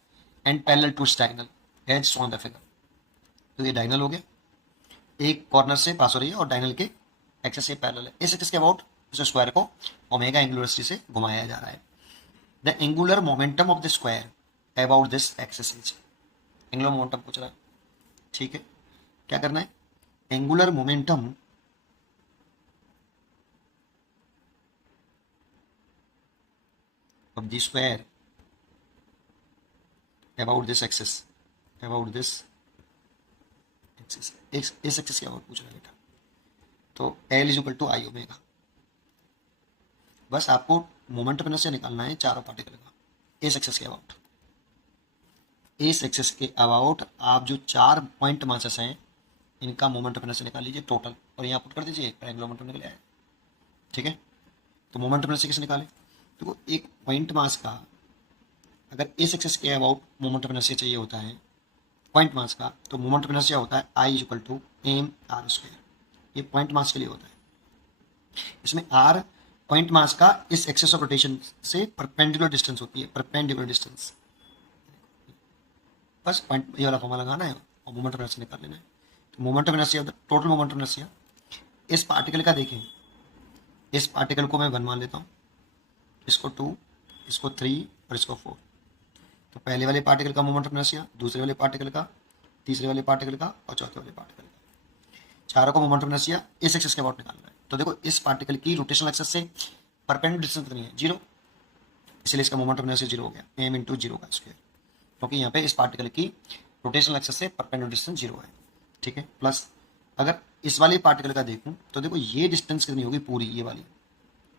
and parallel to its diagonal as shown in the figure. तो ये diagonal हो गया, एक corner से pass हो रही है और डायगनल के एक्सिस से पैरेलल है। इस एक्सिस के अबाउट उस स्क्वायर को ओमेगा एंगुलर वेलोसिटी से घुमाया जा रहा है। The angular momentum of the square about this axis is, angular momentum पूछ रहा है, ठीक है। क्या करना है, angular momentum of the square about this axis इस एक्सिस के अबाउट पूछ रहा है बेटा। तो L is equal to I omega. बस आपको मोमेंट ऑफ इनर्शिया निकालना है चारों पार्टिकल का इस एक्सिस के अबाउट। इस एक्सिस के अबाउट आप जो 4 पॉइंट मासेस हैं इनका मोमेंट ऑफ इनर्शिया निकाल लीजिए टोटल, और यहाँ पुट कर दीजिए, एंगुलर मोमेंटम निकल आया, ठीक है। तो मोमेंट ऑफ इनर्शिया कैसे निकालें, तो एक पॉइंट मास का अगर इस एक्सिस के अबाउट मोमेंट ऑफ इनर्शिया चाहिए होता है पॉइंट मास का, तो मोमेंट ऑफ इनर्शिया होता है I equal to M R square. ये पॉइंट मास के लिए होता है। इसमें आर पॉइंट मास का इस एक्सिस ऑफ रोटेशन से परपेंडिकुलर डिस्टेंस होती है, परपेंडिकुलर डिस्टेंस। बस पॉइंट ये वाला फॉर्मूला लगाना है और मोमेंट ऑफ इनर्शिया निकाल लेना है। तो moment of inertia, total moment of inertia इस पार्टिकल का देखें, इस पार्टिकल को मैं 1 मान लेता हूँ, इसको 2, इसको 3 और इसको 4। तो पहले वाले पार्टिकल का मोमेंट ऑफ इनर्शिया, दूसरे वाले पार्टिकल का, तीसरे वाले पार्टिकल का और चौथे वाले पार्टिकल का, चारों का मोमेंट ऑफ इनर्शिया इस एक्सिस के अबाउट निकालना है। तो देखो इस पार्टिकल की रोटेशनल एक्सिस से परपेंडिकुलर डिस्टेंस कितनी है, 0, इसलिए इसका मोमेंट ऑफ इनर्शिया 0 हो गया, m इंटू 0 का स्क्वायर, क्योंकि यहाँ पे इस पार्टिकल की रोटेशनल एक्सिस से परपेंडिकुलर डिस्टेंस 0 है, ठीक है। प्लस अगर इस वाले पार्टिकल का देखूँ तो देखो ये डिस्टेंस कितनी होगी, पूरी ये वाली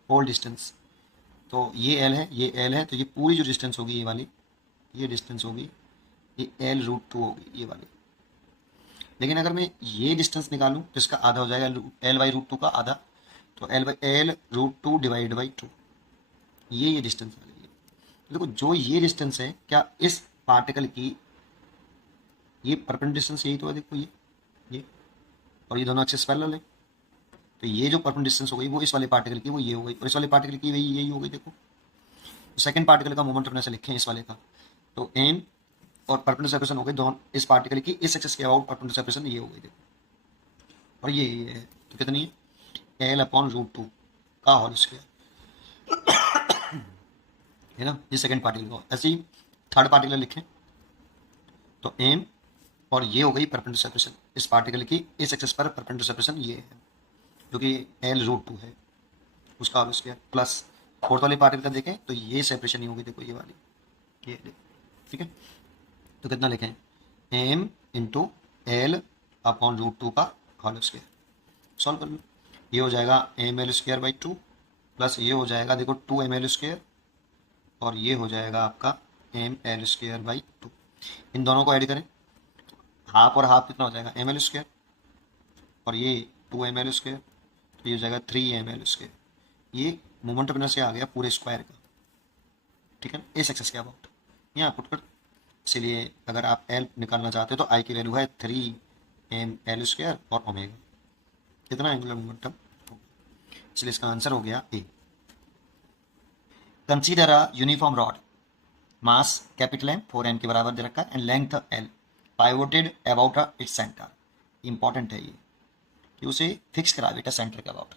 होल डिस्टेंस, तो ये L है, ये L है, तो ये पूरी जो डिस्टेंस होगी ये वाली, ये डिस्टेंस होगी, ये L√2 होगी ये वाली। लेकिन अगर मैं ये डिस्टेंस निकालूं तो इसका आधा हो जाएगा, L/√2 का आधा, तो L/√2 डिवाइड बाई 2, ये डिस्टेंस आ गई है। देखो जो ये डिस्टेंस है, क्या इस पार्टिकल की ये परपेंडिकुलर डिस्टेंस यही तो है, देखो ये और ये दोनों एक्सिस पैरेलल है, तो ये जो परपेंडिकुलर डिस्टेंस हो गई वो इस वाले पार्टिकल की वो ये हो गई, और इस वाले पार्टिकल की वही यही हो गई। देखो सेकंड पार्टिकल का मोमेंट ऑफ इनर्शिया लिखें इस वाले का, तो एम और परपेंडिकुलर सेपरेशन हो गई दोनों इस पार्टिकल की इस एक्सिस के अबाउट परपेंडिकुलर सेपरेशन ये हो गई, देखो, और ये है, तो कितनी है, L/√2 का होल स्क्वायर, है ना, ये सेकंड पार्टिकल को। ऐसे ही थर्ड पार्टिकल लिखें, तो एम और ये हो गई परपेंडिकुलर सेपरेशन इस पार्टिकल की इस एक्सिस पर परपेंडिकुलर सेपरेशन ये है, जो कि L√2 है, उसका होल स्क्वायर, प्लस फोर्थ वाले पार्टिकल का देखें तो ये सेपरेशन ही होगी, देखो ये वाली, ये ठीक है। तो कितना लिखें, m इंटू L/√2 का होल स्क्वायर, सॉल्व कर लो, ये हो जाएगा mL²/2 प्लस ये हो जाएगा देखो 2mL², और ये हो जाएगा आपका mL²/2। इन दोनों को ऐड करें, हाफ और हाफ कितना हो जाएगा, mL², और ये 2mL², तो ये हो जाएगा 3mL²। ये मोमेंट ऑफ इनर्शिया आ गया पूरे स्क्वायर का, ठीक है, इस एक्सिस के अबाउट यहाँ पुट कर। इसलिए अगर आप L निकालना चाहते हो तो I की वैल्यू है 3mL² और ओमेगा, कितना एंगुलर मोमेंटम, इसलिए इसका आंसर हो गया A. Consider a uniform rod, mass capital M 4m के बराबर दे रखा है, and length L, pivoted about its centre. Important है ये कि उसे फिक्स करा बेटा सेंटर के अबाउट,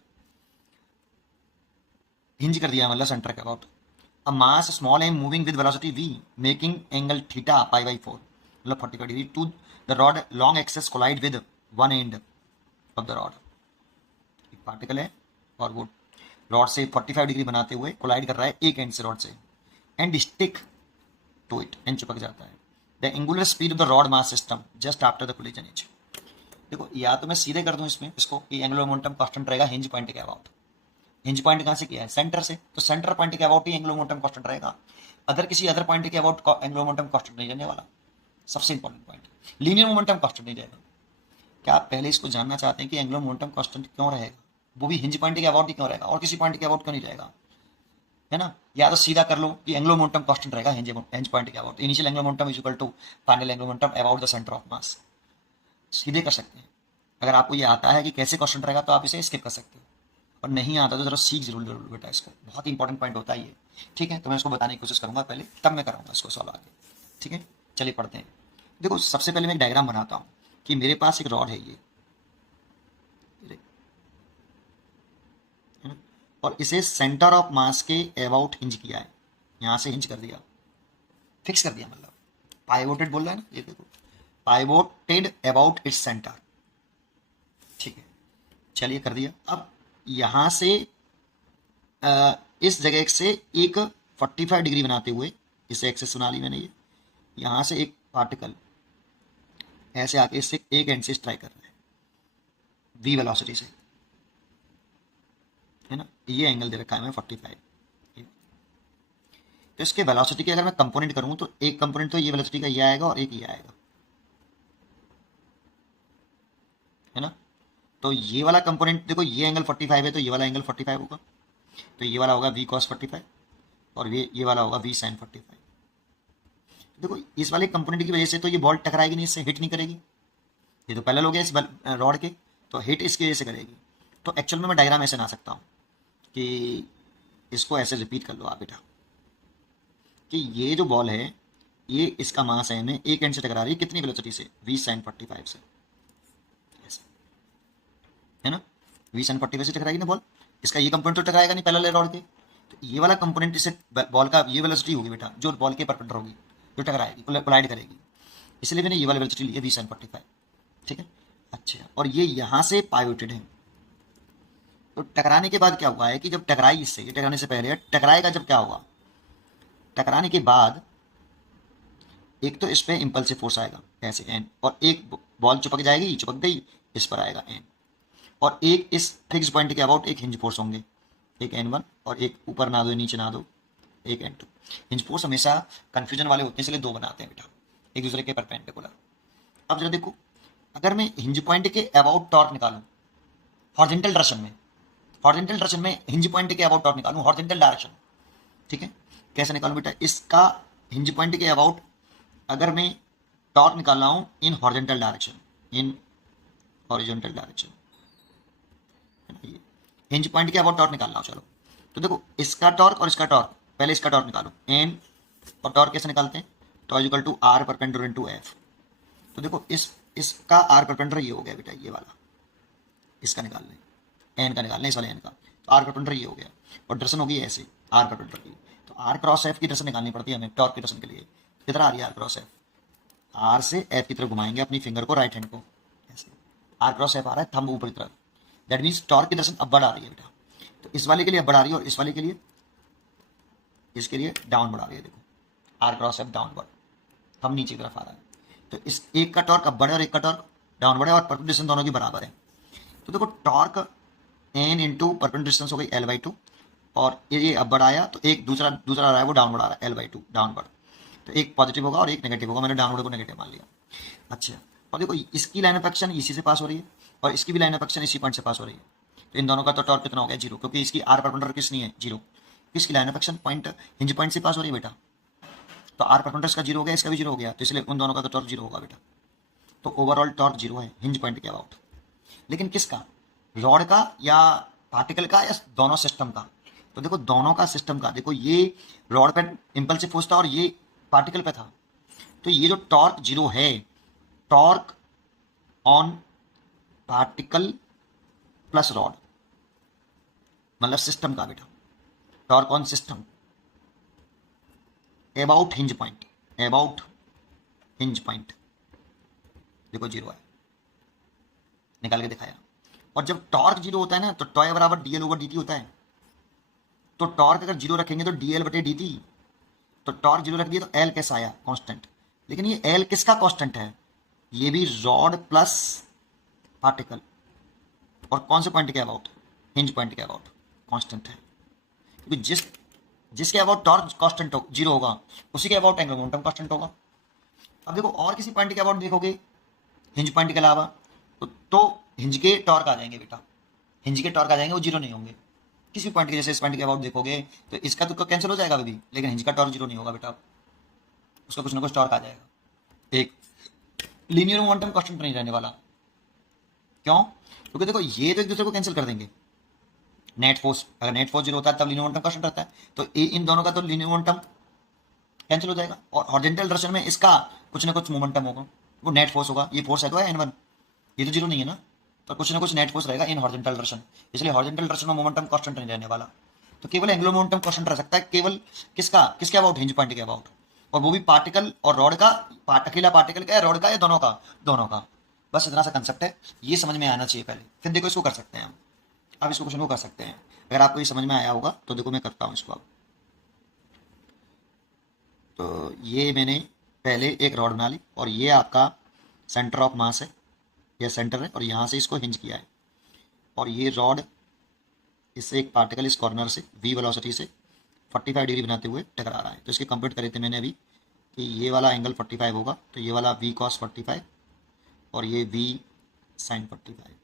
हिंज कर दिया मतलब सेंटर के about. A mass small m moving with velocity v making angle theta π/4 मतलब 45 degree to the rod long axis collide with one end of the rod. एक पार्टिकल है और वो रॉड से 45 डिग्री बनाते हुए कोलाइड कर रहा है एक एंड से रॉड से, and stick to it, and चिपक जाता है। The angular speed of the rod mass system just after the collision is, देखो या तो मैं सीधे कर दूं इसमें इसको, ये एंगुलर मोमेंटम कांस्टेंट रहेगा हिंज पॉइंट के अबाउट। हिंज पॉइंट कहाँ से किया है, सेंटर से, तो सेंटर पॉइंट के about he angular momentum constant रहेगा, अदर किसी अदर पॉइंट के अबाउट एंगुलर मोमेंटम कांस्टेंट नहीं रहने वाला। सबसे important point, linear momentum constant नहीं रहेगा। क्या आप पहले इसको जानना चाहते हैं कि एंगुलर मोमेंटम कांस्टेंट क्यों रहेगा, वो भी हिंज पॉइंट के अबाउट ही क्यों रहेगा और किसी पॉइंट के अबाउट क्यों नहीं रहेगा, है ना। या तो सीधा कर लो कि एंगुलर मोमेंटम कांस्टेंट रहेगा हिंज पॉइंट के about, initial angular momentum is equal to final angular momentum about the centre of mass, सीधे कर सकते हैं। अगर आपको ये आता है कि कैसे क्वेश्चन रहेगा तो आप इसे स्किप कर सकते हो, और नहीं आता तो जरा सीख जरूर जरूर बेटा इसको, बहुत इंपॉर्टेंट पॉइंट होता है ये। ठीक है, तो मैं इसको बताने की कोशिश करूंगा पहले, तब मैं कराऊंगा इसको सॉल्व आगे। ठीक है, चलिए पढ़ते हैं। देखो सबसे पहले मैं एक डायग्राम बनाता हूँ कि मेरे पास एक रॉड है ये, है ना, और इसे सेंटर ऑफ मास के अबाउट हिंज किया है, यहाँ से हिंज कर दिया, फिक्स कर दिया, मतलब पाइवोटेड बोल रहा है ना, ये देखो पाइवोटेड अबाउट इट्स सेंटर। ठीक है, चलिए कर दिया। अब यहाँ से इस जगह से एक 45 डिग्री बनाते हुए, इसे एक्सेस बना ली मैंने, ये यहाँ से एक पार्टिकल ऐसे आके इससे एक एंड से स्ट्राइक कर रहा है v वेलोसिटी से, है ना, ये एंगल दे रखा है मैं 45। तो इसके वेलोसिटी की अगर मैं कंपोनेंट करूँ तो एक कंपोनेंट तो ये वेलोसिटी का ये आएगा और एक ये आएगा, है ना। तो ये वाला कंपोनेंट देखो, ये एंगल 45 है तो ये वाला एंगल 45 होगा, तो ये वाला होगा v cos 45 और ये वाला होगा v sin 45। देखो इस वाले कंपोनेंट की वजह से तो ये बॉल टकराएगी नहीं, इससे हिट नहीं करेगी, ये तो पैरेलल हो गया इस रॉड के, तो हिट इसकी वजह से करेगी। तो एक्चुअल में मैं डायग्राम ऐसे बना सकता हूँ कि इसको ऐसे रिपीट कर लो आप बेटा, कि ये जो बॉल है ये इसका मास है, में एक एंड से टकरा रही है कितनी वेलोसिटी से, v sin 45 से, ऐसे, है ना, v sin 45 से टकराएगी ना बॉल, इसका ये कंपोनेंट तो टकराएगा नहीं पैरेलल रॉड के, तो ये वाला कंपोनेंट इसे बॉल का ये वेलोसिटी होगी बेटा जो बॉल के परपेंडिकुलर होगी, जो टकराएगी कोलाइड करेगी, इसलिए मैंने ये वाली वेलोसिटी ली है v sin 45। ठीक है, अच्छा, और ये यहाँ से पाइवोटेड है, तो टकराने के बाद क्या हुआ है कि जब टकराई इससे, ये टकराने से पहले टकराएगा, जब क्या होगा, टकराने के बाद एक तो इस पर इम्पल्सिव फोर्स आएगा ऐसे एन, और एक बॉल चिपक जाएगी, चिपक गई, इस पर आएगा एन, और एक इस फिक्स पॉइंट के अबाउट एक हिंज फोर्स होंगे, एक n1 और एक ऊपर ना दो नीचे ना दो, एक n2। हिंज फोर्स हमेशा कंफ्यूजन वाले होते हैं, इसलिए दो बनाते हैं बेटा, एक दूसरे के परपेंडिकुलर। अब जरा देखो, अगर मैं हिंज पॉइंट के अबाउट टॉर्क निकालूं हॉरिजॉन्टल डायरेक्शन में, हॉरिजॉन्टल डायरेक्शन में हिंज पॉइंट के अबाउट टॉर्क निकालूं हॉरिजॉन्टल डायरेक्शन, ठीक है, कैसे निकालूं बेटा, इसका हिंज पॉइंट के अबाउट अगर मैं टॉर्क निकाल रहा हूं in horizontal direction, in horizontal direction, hinge point के अबाउट टॉर्क निकालना हो, चलो तो देखो इसका टॉर्क और इसका टॉर्क, पहले इसका टॉर्क निकालो एन, और टॉर्क कैसे निकालते हैं, torque equal to R perpendicular into F. तो देखो इसका आर परपेंडिकुलर ये हो गया बेटा, ये वाला इसका निकाल लें, एन का निकाल लें, इस वाले एन का, तो आर परपेंडिकुलर ये हो गया, और डायरेक्शन होगी ऐसे आर परपेंडिकुलर की, तो आर क्रॉस एफ की डायरेक्शन निकालनी पड़ती है हमें टॉर्क की डायरेक्शन के लिए, कितना आ रही है आर क्रॉस एफ, आर से एफ की तरफ घुमाएंगे अपनी फिंगर को, राइट हैंड को ऐसे, आर क्रॉस एफ आ रहा है थंब ऊपर की तरफ, दैट मीन्स टॉर्क की डायरेक्शन अपवर्ड आ रही है बेटा, तो इस वाले के लिए अपवर्ड आ रही है और इस वाले के लिए, इसके लिए डाउनवर्ड आ रही है, देखो R cross F downward, thumb नीचे की तरफ आ रहा है, तो इस एक का टॉर्क अपवर्ड है और एक का टॉर्क डाउनवर्ड है, और परपेंडिकुलर डिस्टेंस दोनों की बराबर है, तो देखो torque N into perpendicular distance हो गई l/2, और ये अपवर्ड आया तो एक दूसरा आ रहा है वो डाउनवर्ड आ रहा है l/2 डाउनवर्ड, तो एक पॉजिटिव होगा और एक नेगेटिव होगा, मैंने डाउनवर्ड को नेगेटिव मान लिया। अच्छा, और देखो इसकी लाइन ऑफ एक्शन इसी से पास हो रही है और इसकी भी लाइन ऑफ एक्शन इसी पॉइंट से पास हो रही है, तो इन दोनों का तो टॉर्क कितना हो गया, जीरो, क्योंकि इसकी आर परपेंडिकुलर किसनी है, जीरो, इसकी line of action point hinge point से पास हो रही है बेटा, तो आर परपेंडिकुलर इसका जीरो हो गया, इसका भी जीरो हो गया, तो इसलिए उन दोनों का तो टॉर्क जीरो होगा बेटा, तो ओवरऑल टॉर्क जीरो है हिंज पॉइंट के अबाउट। लेकिन किसका, रॉड का या पार्टिकल का या दोनों सिस्टम का, तो देखो दोनों का सिस्टम का, देखो ये रॉड पे इंपल्सिव फोर्स था और ये पार्टिकल पे था, तो ये जो टॉर्क जीरो है, torque on particle plus rod, मतलब सिस्टम का बेटा, torque on system about hinge point, about hinge point देखो जीरो है, निकाल के दिखाया। और जब टॉर्क जीरो होता है ना तो टॉय बराबर dl ओवर dt होता है, तो टॉर्क अगर जीरो रखेंगे तो dl बटे dt, तो टॉर्क जीरो रख दिया तो l कैसा आया, कांस्टेंट, लेकिन ये l किसका कांस्टेंट है, ये भी रॉड प्लस पार्टिकल, और कौन से पॉइंट के अबाउट, हिंज पॉइंट के अबाउट कांस्टेंट है, क्योंकि जिसके अबाउट टॉर्क कांस्टेंट जीरो होगा उसी के अबाउट एंगुलर मोमेंटम कांस्टेंट होगा। अब देखो और किसी पॉइंट के अबाउट देखोगे हिंज पॉइंट के अलावा, तो हिंज के टॉर्क आ जाएंगे बेटा, हिंज के टॉर्क आ जाएंगे, वो जीरो नहीं होंगे, किसी पॉइंट के, जैसे इस पॉइंट के अबाउट देखोगे तो इसका तो कैंसिल हो जाएगा अभी, लेकिन हिंज का टॉर्क जीरो नहीं होगा बेटा, उसका कुछ ना कुछ टॉर्क आ जाएगा, एक लीनियर मोमेंटम कांस्टेंट नहीं रहने वाला, क्यों? क्योंकि देखो ये तो एक दूसरे को कैंसिल कर देंगे। नेट फोर्स, अगर नेट फोर्स 0 होता है तब लीनियर मोमेंटम कांस्टेंट रहता है, तो इन दोनों का तो लीनियर मोमेंटम कैंसिल हो जाएगा, और हॉरिजॉन्टल डायरेक्शन में इसका कुछ ना कुछ मोमेंटम होगा, वो नेट फोर्स होगा। ये फोर्स है तो है n1, ये तो 0 नहीं है ना, तो कुछ ना कुछ नेट फोर्स रहेगा इन हॉरिजॉन्टल डायरेक्शन, इसलिए हॉरिजॉन्टल डायरेक्शन में मोमेंटम कांस्टेंट नहीं रहने वाला। तो केवल एंगुलर मोमेंटम कांस्टेंट रह सकता है, केवल किसका, किसके अबाउट, हिंज पॉइंट के अबाउट, और वो भी पार्टिकल और रॉड का, अकेला पार्टिकल का या रॉड का या दोनों का, दोनों का। बस इतना सा कंसेप्ट है, ये समझ में आना चाहिए पहले, फिर देखो इसको कर सकते हैं हम। आप इसको क्वेश्चन को कर सकते हैं, अगर आपको ये समझ में आया होगा तो देखो मैं करता हूँ इसको अब। तो ये मैंने पहले एक रॉड बना ली, और ये आपका सेंटर ऑफ मास है, यह सेंटर है, और यहाँ से इसको हिंज किया है, और ये रॉड इससे एक पार्टिकल इस कॉर्नर से v वेलोसिटी से 45 डिग्री बनाते हुए टकरा रहा है। तो इसके कंप्यूट करे थे मैंने अभी कि ये वाला एंगल 45 होगा, तो ये वाला v cos 45 और ये v sin 45।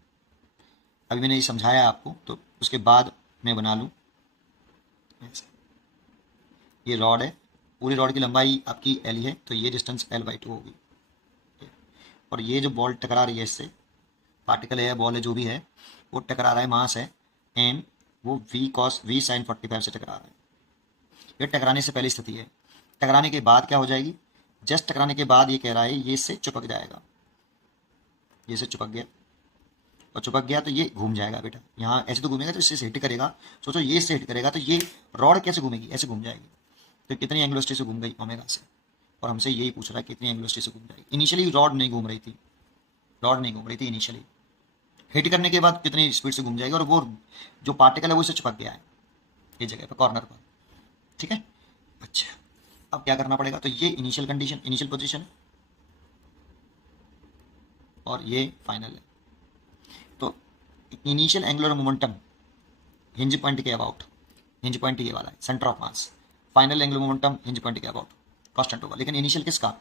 अभी मैंने ये समझाया आपको, तो उसके बाद मैं बना लूँ ऐसे। ये रॉड है, पूरी रॉड की लंबाई आपकी l है, तो ये डिस्टेंस l/2 होगी, और ये जो बॉल टकरा रही है इससे, पार्टिकल है बॉल है जो भी है, वो टकरा रहा है, मास है m, वो v sin 45 से टकरा रहा है। ये टकराने से पहली स्थिति है। टकराने के बाद क्या हो जाएगी, जस्ट टकराने के बाद ये कह रहा है ये इससे चिपक जाएगा, ये इससे चिपक गया, और चिपक गया तो ये घूम जाएगा बेटा, यहाँ ऐसे तो घूमेगा, तो इससे हिट करेगा, सोचो ये इससे हिट करेगा तो ये रॉड कैसे घूमेगी, ऐसे घूम जाएगी। तो कितनी एंगुलर वेलोसिटी से घूम गई, ओमेगा से, और हमसे यही पूछ रहा है कितनी एंगुलर वेलोसिटी से घूम जाएगी। इनिशियली रॉड नहीं घूम रही थी, रॉड नहीं घूम रही थी इनिशियली, हिट करने के बाद कितनी स्पीड से घूम जाएगी, और वो जो पार्टिकल है वो इससे चिपक गया है ये जगह पर, कॉर्नर पर, ठीक है। अच्छा, अब क्या करना पड़ेगा, तो ये इनिशियल कंडीशन, इनिशियल पोजीशन है, और ये फाइनल है। तो initial angular momentum hinge point के अबाउट, हिंज पॉइंट ये वाला है centre of mass, final angular momentum hinge point के अबाउट कांस्टेंट होगा। लेकिन इनिशियल किसका,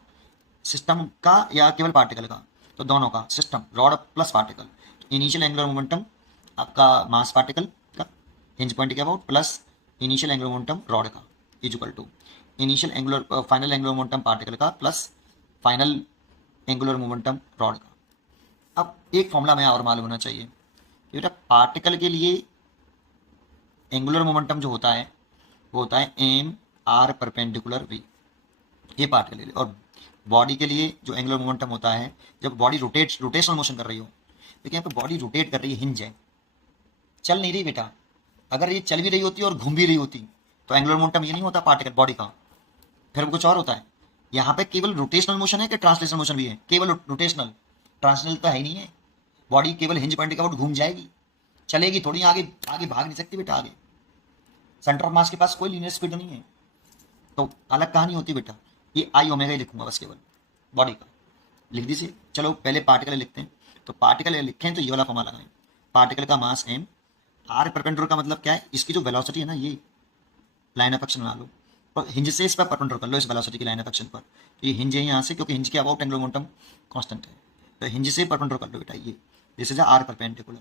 सिस्टम का या केवल पार्टिकल का, तो दोनों का, system rod plus particle. Initial angular momentum आपका मास पार्टिकल का हिंज पॉइंट के about plus initial angular momentum rod का is equal to initial angular final angular momentum particle का plus final angular momentum rod का। अब एक formula में और मालूम होना चाहिए कि बेटा पार्टिकल के लिए एंगुलर मोमेंटम जो होता है वो होता है एम आर परपेंडिकुलर वी, ये पार्टिकल के लिए। और बॉडी के लिए जो एंगुलर मोमेंटम होता है, जब बॉडी रोटेशनल मोशन कर रही हो, देखिए यहाँ पे बॉडी रोटेट कर रही है, हिंज है, चल नहीं रही बेटा, अगर ये चल भी रही होती और घूम भी रही होती तो एंगुलर मोमेंटम ये नहीं होता पार्टिकल बॉडी का, फिर कुछ और होता है। यहाँ पे केवल रोटेशनल मोशन है कि ट्रांसलेशनल मोशन भी है, केवल रोटेशनल, ट्रांसलेशनल तो है ही नहीं है। बॉडी केवल हिंज पॉइंट के अबाउट घूम जाएगी, चलेगी थोड़ी, आगे आगे भाग नहीं सकती बेटा, आगे सेंटर ऑफ मास के पास कोई लीनियर स्पीड नहीं है, तो अलग कहानी होती बेटा। ये आई ओमेगा ही लिखूंगा बस, केवल बॉडी का लिख दीजिए। चलो पहले पार्टिकल लिखते हैं, तो पार्टिकल लिखें तो ये वाला फॉर्मूला लगाएं, पार्टिकल का मास एम, आर परपेंडिकुलर का मतलब क्या है, इसकी जो वेलोसिटी है ना, ये लाइन ऑफ एक्शन बना लो, और हिंज से इस पर परपेंडिकुलर कर लो, इस वेलोसिटी की लाइन ऑफ एक्शन पर। तो ये हिंज है यहाँ से, क्योंकि हिंज के अबाउट एंगुलर मोमेंटम कांस्टेंट है, तो हिंज से परपेंडिकुलर कर लो बेटा, ये दिस इज आर परपेंडिकुलर।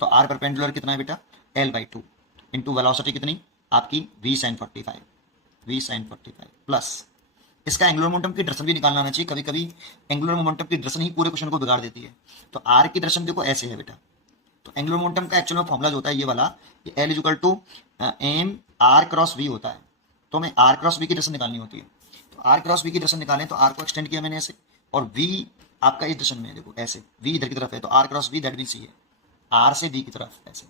तो आर परपेंडिकुलर कितना है बेटा, l/2 इंटू वेलोसिटी कितनी आपकी v sin 45 प्लस इसका एंगुलर मोमेंटम की डायरेक्शन भी निकालना आना चाहिए। कभी कभी एंगुलर मोमेंटम की डायरेक्शन ही पूरे क्वेश्चन को बिगाड़ देती है। तो आर की डायरेक्शन देखो ऐसे है बेटा, तो एंगुलर मोमेंटम का एक्चुअल में फॉर्मूला जो होता है ये वाला, ये L is equal to M R cross V होता है। तो हमें आर क्रॉस वी की डायरेक्शन निकालनी होती है, तो आर क्रॉस वी की डायरेक्शन निकालें, तो आर को एक्सटेंड किया मैंने ऐसे, और वी आपका इस डायरेक्शन में है, देखो ऐसे, वी इधर की तरफ है, तो R cross V that means ये आर से वी की तरफ ऐसे,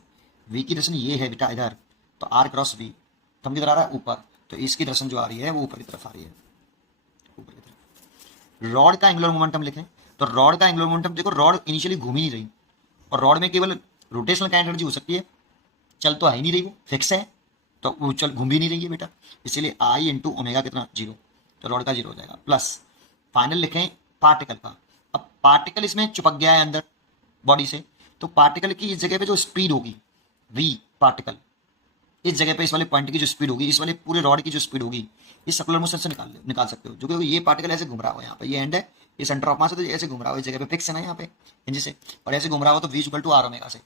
वी की डायरेक्शन ये है बेटा इधर, तो आर क्रॉस वी तो हम किधर आ रहा है ऊपर, तो इसकी डायरेक्शन जो आ रही है वो ऊपर की तरफ आ रही है, ऊपर की तरफ। रॉड का एंगुलर मोमेंटम लिखें, तो रॉड का एंगुलर मोमेंटम देखो, रॉड इनिशियली घूम ही नहीं रही, और रॉड में केवल रोटेशनल का एनर्जी हो सकती है, चल तो आ ही नहीं रही, वो फिक्स है, तो वो चल घूम भी नहीं रही है बेटा, इसीलिए आई इंटू ओमेगा कितना 0, तो रॉड का 0 हो जाएगा। प्लस फाइनल लिखें पार्टिकल का, अब पार्टिकल इसमें चिपक गया है अंदर बॉडी से, तो पार्टिकल की इस जगह पे जो स्पीड होगी v पार्टिकल, इस जगह पे इस वाले पॉइंट की जो स्पीड होगी, इस वाले पूरे रॉड की जो स्पीड होगी, इस सर्कुलर मोशन से निकाल सकते हो, जो कि ये पार्टिकल ऐसे घूम रहा हो, यहाँ पे ये एंड है, ये सेंटर ऑफ मास है, तो ऐसे घूम रहा हो, इस जगह पे फिक्स है ना यहाँ पे हिंज से, और ऐसे घूम रहा हो तो v equal to R omega से,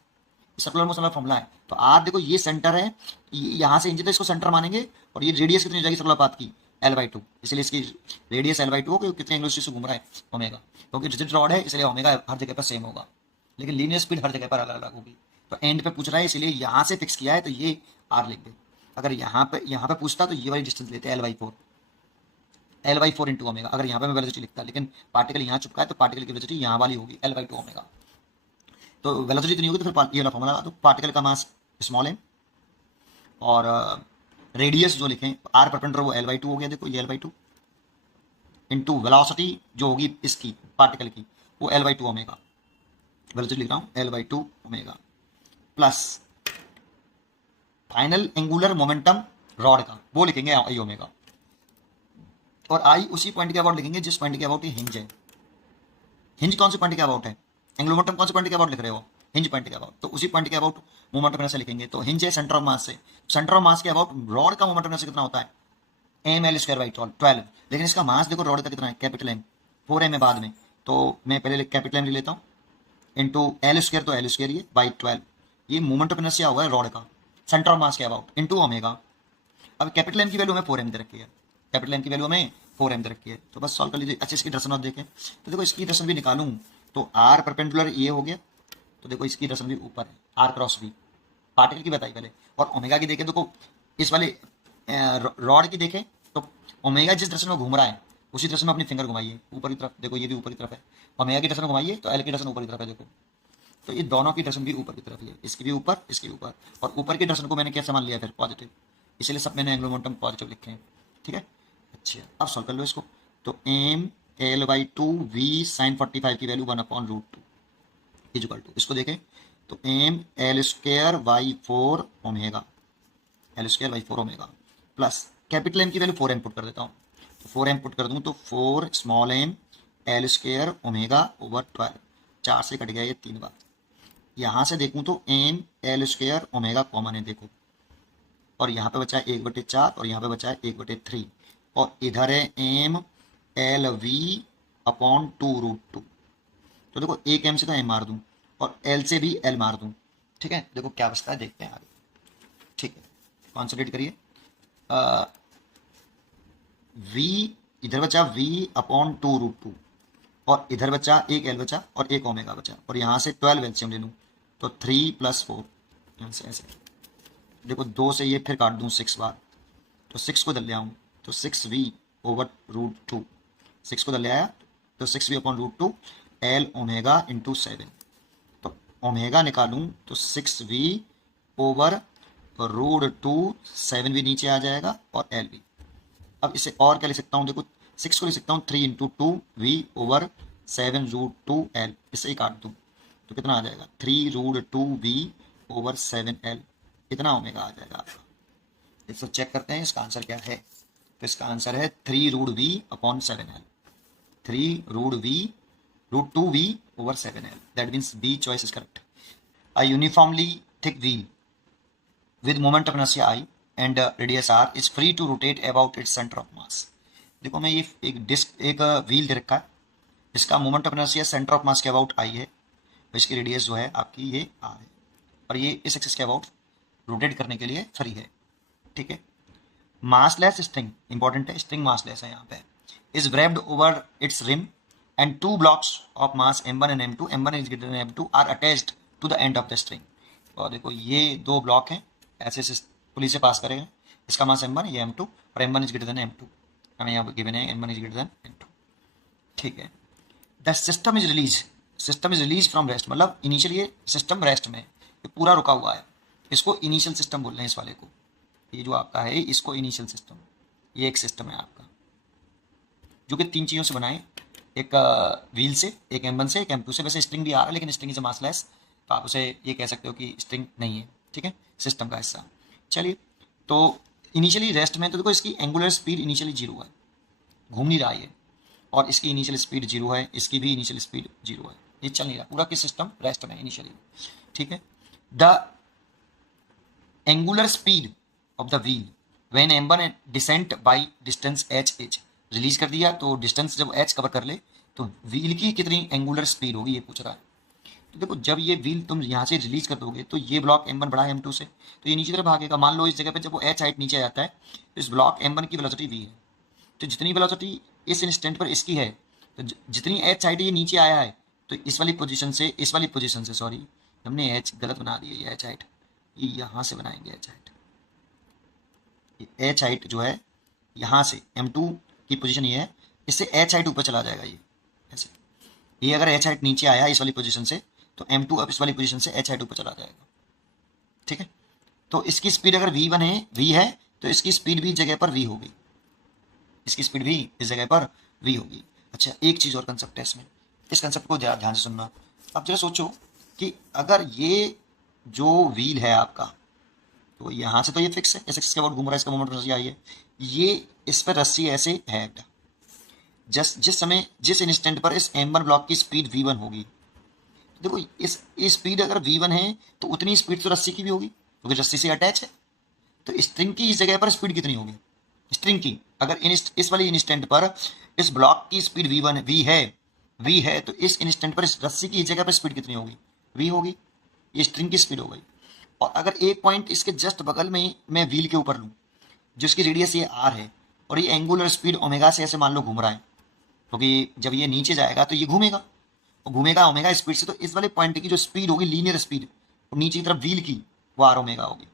सर्कुलर मोशन का फॉर्मूला है। तो आर देखो ये सेंटर है, यहाँ से हिंज तो इसको सेंटर मानेंगे, और ये रेडियस कितनी हो जाएगी सर्कुलर पाथ की l/2, इसलिए इसकी रेडियस l/2 हो, कितने एंगल से घूम रहा है ओमेगा, क्योंकि रिजिड रॉड है इसलिए ओमेगा हर जगह पर सेम होगा, लेकिन लीनियर स्पीड हर जगह पर अलग अलग होगी। तो एंड पे पूछ रहा है इसलिए यहाँ से फिक्स किया है, तो ये आर लिख दे। अगर यहाँ पे पूछता तो ये वाली डिस्टेंस लेते L/4 इंटू ओमेगा। अगर यहाँ पे मैं वेलोसिटी लिखता, लेकिन पार्टिकल यहाँ चुपका है तो पार्टिकल की वेलोसिटी यहाँ वाली होगी L/2 ओमेगा। तो वेलोसिटी इतनी होगी तो फिर ये वाला फॉर्मूला लगा दो, पार्टिकल का मास स्मॉल m और रेडियस जो लिखें आर परपेंडिकुलर वो L/2 हो गया, देखो ये L/2 इंटू वेलोसिटी जो होगी इसकी पार्टिकल की वो L/2 ओमेगा। वेलोसिटी लिख रहा हूँ L/2 omega plus final angular momentum rod का वो लिखेंगे आई ओमेगा, और आई उसी पॉइंट के अबाउट लिखेंगे जिस पॉइंट के अबाउट ये हिंज है। हिंज कौन से पॉइंट के अबाउट है? एंगुलर मोमेंटम कौन से पॉइंट के अबाउट लिख रहे हो? हिंज पॉइंट के अबाउट। तो उसी पॉइंट के अबाउट मोमेंट ऑफ इनर्शिया लिखेंगे। तो हिंज है सेंटर ऑफ मास से, सेंटर ऑफ मास के अबाउट रॉड का मोमेंट ऑफ इनर्शिया कितना होता है? mL²/12। लेकिन इसका मास देखो रॉड का कितना है? कैपिटल M, 4m है बाद में, तो मैं पहले कैपिटल M ले लेता हूँ इंटू L² तो L² ये बाई 12, ये मोमेंट ऑफ इनर्शिया हुआ है रॉड का सेंटर ऑफ मास के अबाउट इंटू ओमेगा। अब कैपिटल M की वैल्यू हमें 4m दे रखी है, कैपिटल M की वैल्यू हमें 4m दे रखी है। तो बस सॉल्व कर लीजिए। अच्छा इसकी डायरेक्शन देखें तो देखो इसकी डायरेक्शन भी निकालूं तो आर परपेंडिकुलर ये हो गया, तो देखो इसकी डायरेक्शन भी ऊपर है आर क्रॉस बी, पार्टिकल की बताई पहले। और ओमेगा की देखें देखो इस वाले रॉड की देखें तो ओमेगा जिस डायरेक्शन में घूम रहा है उसी डायरेक्शन में अपनी फिंगर घुमाइए ऊपर की तरफ, देखो ये भी ऊपर की तरफ है। ओमेगा की डायरेक्शन घुमाइए तो एल की डायरेक्शन ऊपर की तरफ है, देखो तो ये दोनों की डायरेक्शन भी ऊपर की तरफ है, इसकी भी ऊपर इसकी ऊपर। और ऊपर की डायरेक्शन को मैंने कैसे मान लिया फिर? पॉजिटिव, इसलिए सब मैंने एंगुलर मोमेंटम पॉजिटिव लिखे हैं, ठीक है। अच्छा अब सॉल्व कर लो इसको। तो mL/2 v sin 45 की वैल्यू 1/√2 इक्वल टू, इसको देखें तो mL²/4 omega, L²/4 omega plus capital M की वैल्यू 4m पुट कर देता हूँ, तो 4m पुट कर दूँ तो 4 small m L² omega over 12, 4 से कट गया ये 3 बार। यहाँ से देखूँ तो mL² ओमेगा कॉमन है देखो, और यहाँ पे बचा है 1/4 और यहाँ पे बचा है 1/3, और इधर है mLv/2√2। तो देखो एक m से तो m मार दूँ और l से भी l मार दूँ, ठीक है। देखो क्या बचता है देखते हैं आगे, ठीक है। कॉन्सेंट्रेट करिए, v इधर बचा v/2√2 और इधर बचा एक l बचा और एक ओमेगा बचा, और यहाँ से 12 एलसीएम ले लूँ तो 3 + 4 यहाँ से ऐसे देखो 2 से ये फिर काट दूँ 6 बार, तो 6 को दल ले आऊँ तो 6v/√2, 6 को दल ले आया तो 6v/√2 l ओमेगा इंटू 7, तो ओमेगा निकालूँ तो 6v/√2, 7 भी नीचे आ जाएगा और l भी। अब इसे और क्या लिख सकता हूँ? देखो 6 को लिख सकता हूँ 3 × 2v/7√2l, इसे ही काट दूँ तो कितना आ जाएगा? 3√2v/7l, इतना ओमेगा आ जाएगा आपका। इसको चेक करते हैं इसका आंसर क्या है। तो इसका आंसर है 3√v/7l, 3√2v/7l, that means B choice is correct. A uniformly thick wheel with moment of inertia I and radius r is free to rotate about its center of mass। देखो मैं ये एक wheel दे रखा है, इसका moment of inertia centre of mass के about I है, तो इसकी रेडियस जो है आपकी ये आर है, और ये इस एक्सिस के अबाउट रोटेट करने के लिए फ्री है, ठीक है। मासलेस स्ट्रिंग इंपॉर्टेंट है, स्ट्रिंग मासलेस है यहाँ पे, is wrapped over its rim and 2 blocks of mass m1 and m2, m1 is greater than m2 are attached to the end of the string। और देखो ये 2 ब्लॉक हैं ऐसे पुली से पास करेगा, इसका मास m1 ये m2 और m1 is greater than m2, हमें यहाँ गिवन है m1 is greater than m2, ठीक है। The system is release from rest, मतलब इनिशियल ये सिस्टम रेस्ट में, ये पूरा रुका हुआ है, इसको इनिशियल सिस्टम बोल रहे हैं इस वाले को, ये जो आपका है इसको इनिशियल सिस्टम, ये एक सिस्टम है आपका जो कि 3 चीज़ों से बना है, एक व्हील से, एक m1 से, एक m2 से। वैसे स्ट्रिंग भी आ रहा है लेकिन स्ट्रिंग से मासलेस, तो आप उसे ये कह सकते हो कि स्ट्रिंग नहीं है, ठीक है, सिस्टम का हिस्सा। चलिए तो इनिशियली रेस्ट में तो देखो इसकी एंगुलर स्पीड इनिशियली 0 है, घूम नहीं रहा है, और इसकी इनिशियल स्पीड 0 है, इसकी भी इनिशियल स्पीड 0 है, ये चल नहीं रहा, पूरा किस सिस्टम रेस्ट में इनिशियली, ठीक है। The angular speed of the wheel when m1 descent by distance h release कर दिया, तो डिस्टेंस जब h कवर कर ले तो व्हील की कितनी एंगुलर स्पीड होगी ये पूछ रहा है। तो देखो जब ये व्हील तुम यहाँ से रिलीज कर दोगे तो ये ब्लॉक m1 बड़ा है m2 से, तो ये नीचे तरफ भागेगा। मान लो इस जगह पे जब वो h हाइट नीचे आ जाता है तो इस ब्लॉक m1 की वेलोसिटी v है, तो जितनी वेलोसिटी इस इंस्टेंट पर इसकी है, तो जितनी h हाइट ये नीचे आया है तो इस वाली पोजीशन से सॉरी, हमने एच गलत बना दिया, ये एच हाइट, ये यहाँ से बनाएंगे एच हाइट। एच हाइट जो है यहाँ से M2 की पोजीशन ये है, इससे एच हाइट ऊपर चला जाएगा, ये ऐसे। ये अगर एच हाइट नीचे आया इस वाली पोजीशन से, तो M2 अब इस वाली पोजीशन से एच हाइट ऊपर चला जाएगा, ठीक है। तो इसकी स्पीड अगर V1 है, V है, तो इसकी स्पीड भी इस जगह पर V होगी, इसकी स्पीड भी इस जगह पर V होगी। अच्छा, एक चीज़ और कंसेप्ट है इसमें, इस कंसेप्ट को ध्यान से सुनना। अब जरा सोचो कि अगर ये जो व्हील है आपका, तो यहाँ से तो ये फिक्स है, ऐसे इसके बाद घूम रहा है, इसका मोमेंट रस्सी आई है, ये इस पर रस्सी ऐसे है बेटा। जिस समय जिस इंस्टेंट पर इस M1 ब्लॉक की स्पीड V1 होगी, देखो इस स्पीड अगर V1 है तो उतनी स्पीड तो रस्सी की भी होगी, क्योंकि रस्सी से अटैच है। तो स्ट्रिंग की इस जगह पर स्पीड कितनी होगी, स्ट्रिंग की अगर इस वाली इंस्टेंट पर इस ब्लॉक की स्पीड V है, तो इस इंस्टेंट पर इस रस्सी की इस जगह पर स्पीड कितनी होगी, V होगी। ये स्ट्रिंग की स्पीड हो गई। और अगर एक पॉइंट इसके जस्ट बगल में मैं व्हील के ऊपर लूँ, जिसकी रेडियस ये R है, और ये एंगुलर स्पीड ओमेगा से ऐसे मान लो घूम रहा है, क्योंकि जब ये नीचे जाएगा तो ये घूमेगा, और घूमेगा ओमेगा स्पीड से, तो इस वाले पॉइंट की जो स्पीड होगी लीनियर स्पीड, और नीचे की तरफ व्हील की, वो R ओमेगा होगी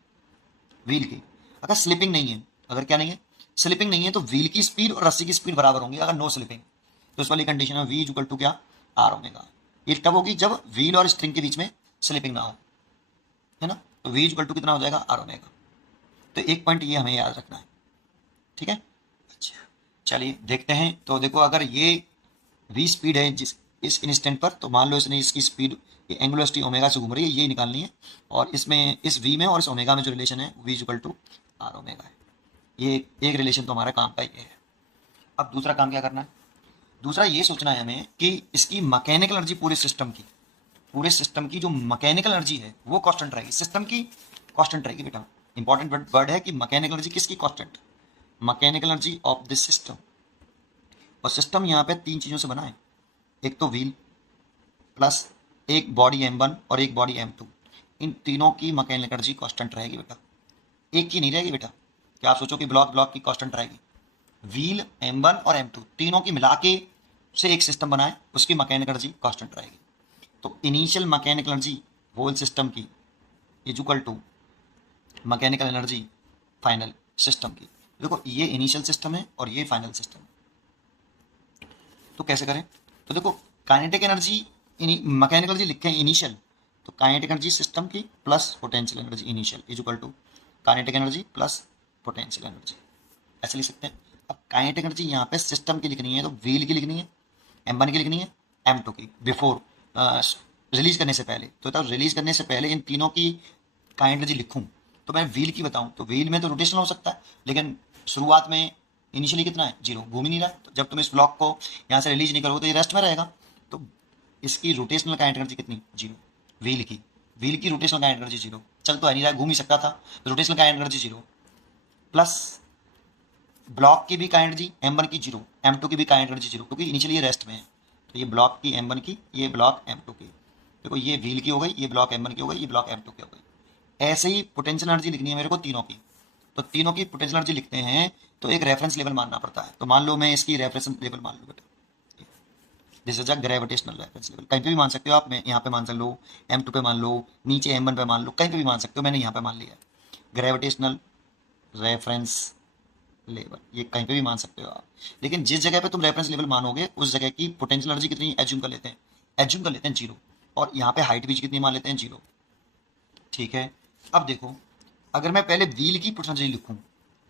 व्हील की। अगर स्लिपिंग नहीं है, अगर क्या नहीं है, स्लिपिंग नहीं है, तो व्हील की स्पीड और रस्सी की स्पीड बराबर होंगी। अगर नो स्लिपिंग, तो इस वाली कंडीशन में V इक्वल टू क्या, R ओमेगा। ये तब होगी जब व्हील और स्ट्रिंग के बीच में स्लिपिंग ना हो, है ना। तो V इक्वल टू कितना हो जाएगा, R ओमेगा। तो एक पॉइंट ये हमें याद रखना है, ठीक है। अच्छा, चलिए देखते हैं। तो देखो, अगर ये V स्पीड है जिस इस इंस्टेंट पर, तो मान लो इसने इसकी स्पीड, ये एंगुलर ओमेगा से घूम रही है, ये निकालनी है। और इसमें इस V में और इस ओमेगा में जो रिलेशन है, V equal to R omega है। ये एक रिलेशन तो हमारा काम का ये है। अब दूसरा काम क्या करना है, दूसरा ये सोचना है हमें कि इसकी मैकेनिकल एनर्जी पूरे सिस्टम की जो मैकेनिकल एनर्जी है वो कांस्टेंट रहेगी, सिस्टम की कांस्टेंट रहेगी बेटा। इंपॉर्टेंट वर्ड है कि मैकेनिकल एनर्जी किसकी constant, mechanical energy of this system. और सिस्टम यहाँ पे तीन चीज़ों से बना है, एक तो व्हील प्लस एक बॉडी M1 और एक बॉडी M2। इन तीनों की मैकेनिकल एनर्जी कांस्टेंट रहेगी बेटा, एक की नहीं रहेगी बेटा। क्या आप सोचो कि ब्लॉक की कांस्टेंट रहेगी, व्हील M1 और M2 तीनों की मिला के से एक सिस्टम बनाए, उसकी मैकेनिकल एनर्जी कांस्टेंट रहेगी। तो initial mechanical energy whole system की is equal to mechanical energy final system की। देखो, ये इनिशियल सिस्टम है और ये फाइनल सिस्टम है। तो कैसे करें, तो देखो काइनेटिक एनर्जी मैकेनिकल एनर्जी लिखे हैं इनिशियल, तो काइनेटिक एनर्जी सिस्टम की plus potential energy initial is equal to kinetic energy plus potential energy, ऐसे लिख सकते हैं। अब काइनेटिक एनर्जी यहाँ पे सिस्टम की लिखनी है, तो व्हील की लिखनी है, M1 की लिखनी है, M2 की, बिफोर रिलीज करने से पहले। तो तब रिलीज करने से पहले इन तीनों की काइनेटिक एनर्जी लिखूँ, तो मैं व्हील की बताऊँ, तो व्हील में तो रोटेशन हो सकता है, लेकिन शुरुआत में इनिशियली कितना है, 0, घूम ही नहीं रहा। तो जब तुम इस ब्लॉक को यहाँ से रिलीज नहीं करोगे तो ये रेस्ट में रहेगा। तो इसकी रोटेशनल काइनेटिक एनर्जी कितनी, 0। व्हील की रोटेशनल काइनेटिक एनर्जी 0, चल तो नहीं रहा, घूम ही सकता था, तो rotational kinetic energy 0, plus block की भी काइनेटिक एनर्जी M1 की 0, M2 की भी काइनेटिक एनर्जी 0, क्योंकि इनिशियली ये रेस्ट में है। तो ये ब्लॉक की M1 की, ये ब्लॉक M2 की, देखो ये व्हील की हो गई, ये ब्लॉक M1 की हो गई, ये ब्लॉक M2 की हो गई। ऐसे ही पोटेंशियल एनर्जी लिखनी है मेरे को तीनों की, तो तीनों की पोटेंशियल एनर्जी लिखते हैं तो एक रेफरेंस लेवल मानना पड़ता है। तो मान लो मैं इसकी रेफरेंस लेवल मान लो बेटा, this is a gravitational reference level. कहीं पे भी मान सकते हो आप, मैं यहाँ पे मान सकते लो, M2 पे मान लो, नीचे M1 पे मान लो, कहीं पे भी मान सकते हो, मैंने यहाँ पे मान लिया ग्रेविटेशनल रेफरेंस लेवल, ये कहीं पे भी मान सकते हो आप। लेकिन जिस जगह पे तुम रेफरेंस लेवल मानोगे उस जगह की पोटेंशियल एनर्जी कितनी एज्यूम कर लेते हैं 0, और यहाँ पे हाइट भी कितनी मान लेते हैं 0, ठीक है। अब देखो, अगर मैं पहले व्हील की पोटेंशियल एनर्जी लिखूँ,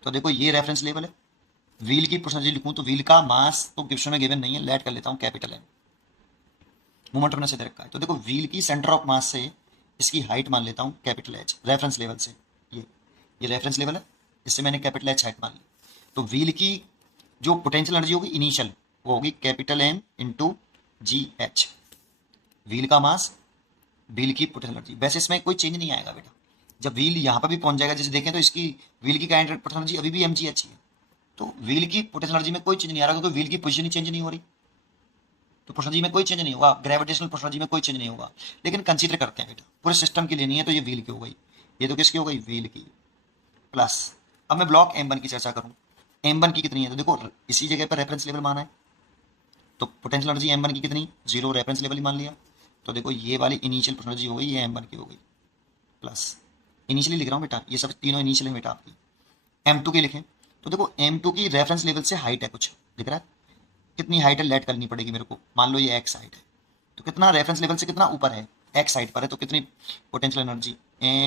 तो देखो ये रेफरेंस लेवल है, व्हील की पोटेंशियल एनर्जी लिखूँ, तो व्हील का मास तो क्वेश्चन में गिवन नहीं है, लेट कर लेता हूँ कैपिटल M, मोमेंट हमने से दे रखा है। तो देखो व्हील की सेंटर ऑफ मास से इसकी हाइट मान लेता हूँ कैपिटल H, रेफरेंस लेवल से, ये रेफरेंस लेवल है, इससे मैंने कैपिटल H हाइट मान ली। तो व्हील की जो पोटेंशियल एनर्जी होगी इनिशियल, वो होगी capital M into GH, wheel का मास, व्हील की पोटेंशियल एनर्जी। वैसे इसमें कोई चेंज नहीं आएगा बेटा, जब व्हील यहाँ पर भी पहुंच जाएगा, जैसे देखें तो इसकी व्हील की काइनेटिक पोटेंशियल एनर्जी अभी भी MGH है, तो व्हील की पोटेंशियल एनर्जी में कोई चेंज नहीं आ रहा, क्योंकि व्हील की पोजीशन ही चेंज नहीं हो रही, तो पोटेंशियल एनर्जी में कोई चेंज नहीं होगा, ग्रेविटेशनल पोटेंशियल एनर्जी में कोई चेंज नहीं होगा। लेकिन कंसीडर करते हैं बेटा, पूरे सिस्टम की लेनी है, तो ये व्हील की हो गई, ये तो किसकी हो गई, व्हील की, प्लस अब मैं ब्लॉक M1 की चर्चा करूँ, M1 की कितनी है, तो देखो इसी जगह पर रेफरेंस लेवल माना है, तो पोटेंशियल एनर्जी M1 की कितनी, 0, रेफरेंस लेवल ही मान लिया। तो देखो ये वाली इनिशियल पोटेंशियल एनर्जी हो गई, ये M1 की हो गई, प्लस इनिशियली लिख रहा हूँ बेटा, ये सब तीनों इनिशियल है बेटा आपकी। M2 की लिखें तो देखो M2 की रेफरेंस लेवल से हाइट है कुछ, दिख रहा है कितनी हाइट है, लेट करनी पड़ेगी मेरे को। मान लो ये x हाइट है, तो कितना रेफरेंस लेवल से कितना ऊपर है, x हाइट पर है, तो कितनी पोटेंशियल एनर्जी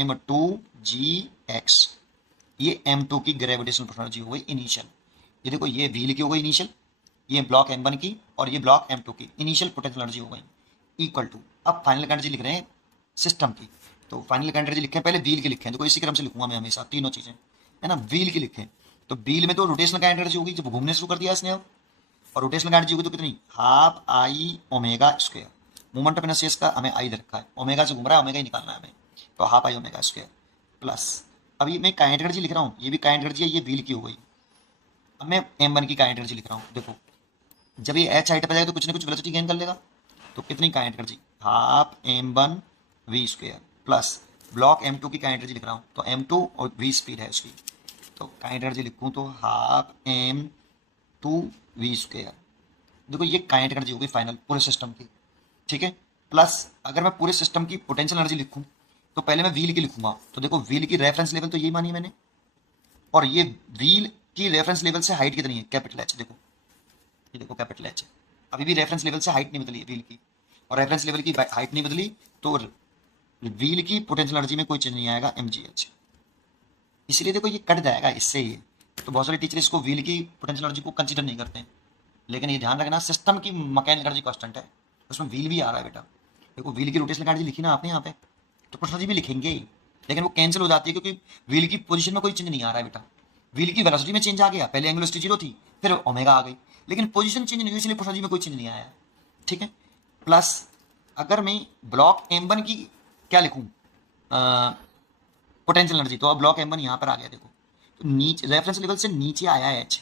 M2gx, ये M2 की ग्रेविटेशनल पोटेंशियल एनर्जी हो गई इनिशियल। ये देखो ये व्हील की हो गई इनिशियल, ये ब्लॉक M1 की और ये ब्लॉक M2 की इनिशियल पोटेंशियल एनर्जी हो गई इक्वल टू। अब फाइनल एनर्जी लिख रहे हैं सिस्टम की, तो फाइनल एनर्जी लिखे पहले व्हील की लिखें, देखो इसी क्रम से लिखूंगा मैं हमेशा तीनों चीजें, है ना। व्हील की लिखें तो व्हील में तो रोटेशनल एनर्जी होगी, जब घूमने शुरू कर दिया इसने अब, और रोटेशनल एनर्जी होगी तो कितनी, half I omega square. Movement of inertia का हमें आई दे रखा है, ओमेगा से घूम रहा है, ओमेगा ही निकालना है हमें, तो half I omega square plus, अभी मैं काइनेटिक एनर्जी लिख रहा हूँ, ये भी काइनेटिक एनर्जी है, ये व्हील की हो गई। अब मैं M1 की काइनेटिक एनर्जी लिख रहा हूँ, देखो जब ये h हाइट पर जाएगा तो कुछ ना कुछ वेलोसिटी गेन कर लेगा, तो कितनी kinetic energy, half M1 v square plus block M2 की काइनेटिक एनर्जी लिख रहा हूँ, तो M2 और v स्पीड है उसकी, तो काइनेटिक एनर्जी लिखूँ तो हाफ M2 v स्क्वायर। देखो ये काइनेटिक एनर्जी होगी फाइनल पूरे सिस्टम की, ठीक है। प्लस अगर मैं पूरे सिस्टम की पोटेंशियल एनर्जी लिखूँ तो पहले मैं व्हील की लिखूंगा, तो देखो व्हील की रेफरेंस लेवल तो यही मानी मैंने, और ये व्हील की रेफरेंस लेवल से हाइट कितनी है, कैपिटल एच, देखो ये देखो कैपिटल एच है, अभी भी रेफरेंस लेवल से हाइट नहीं बदली है व्हील की, और रेफरेंस लेवल की हाइट नहीं बदली, तो व्हील की पोटेंशियल एनर्जी में कोई चेंज नहीं आएगा mgh, इसलिए देखो ये कट जाएगा इससे ही। तो बहुत सारे टीचर इसको व्हील की पोटेंशियल एनर्जी को कंसीडर नहीं करते हैं, लेकिन ये ध्यान रखना सिस्टम की मैकेनिकल एनर्जी कांस्टेंट है, उसमें व्हील भी आ रहा है बेटा। देखो व्हील की रोटेशनल एनर्जी लिखी ना आपने यहाँ पे, तो पोटेंशियल एनर्जी भी लिखेंगे ही, लेकिन वो कैंसिल हो जाती है क्योंकि व्हील की पोजीशन में कोई चेंज नहीं आ रहा है बेटा। व्हील की वेलोसिटी में चेंज आ गया, पहले एंगुलर वेलोसिटी 0 थी, फिर ओमेगा आ गई, लेकिन पोजीशन चेंज नहीं हुई, इसलिए पोटेंशियल एनर्जी में कोई चेंज नहीं आया, ठीक है। प्लस अगर मैं ब्लॉक M1 की क्या लिखूँ पोटेंशियल एनर्जी, तो अब ब्लॉक M1 यहाँ पर आ गया, देखो तो नीचे रेफरेंस लेवल से नीचे आया है h,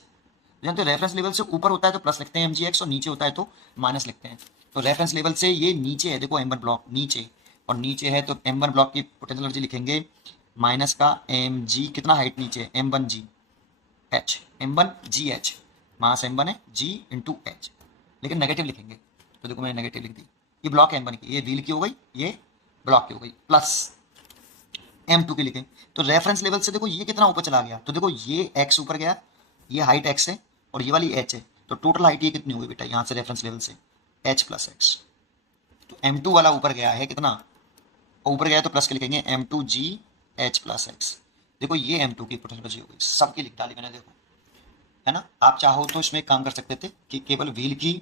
जानते हो रेफरेंस लेवल से ऊपर होता है तो प्लस लिखते हैं mgx, और नीचे होता है तो माइनस लिखते हैं। तो रेफरेंस लेवल से ये नीचे है, देखो M1 ब्लॉक नीचे, और नीचे है तो M1 ब्लॉक की पोटेंशियल एनर्जी लिखेंगे माइनस का mg, कितना हाइट नीचे है M1g h, M1gh, मास M1 है g इंटू h, लेकिन नेगेटिव लिखेंगे, तो देखो मैंने नेगेटिव लिख दी, ये ब्लॉक M1 की, ये व्हील की हो गई, ये ब्लॉक की हो गई, प्लस M2 की लिखें तो रेफरेंस लेवल से देखो ये कितना ऊपर चला गया, तो देखो ये x ऊपर गया, ये हाइट x है और ये वाली h है, तो टोटल हाइट ये कितनी हुई बेटा यहाँ से रेफरेंस लेवल से h प्लस x, तो M2 वाला ऊपर गया है कितना, ऊपर गया तो प्लस के लिखेंगे M2g h प्लस x। देखो ये M2 की पोटेंशियल एनर्जी हो गई, सबकी लिख डाली मैंने, देखो है ना। आप चाहो तो इसमें काम कर सकते थे कि केवल व्हील की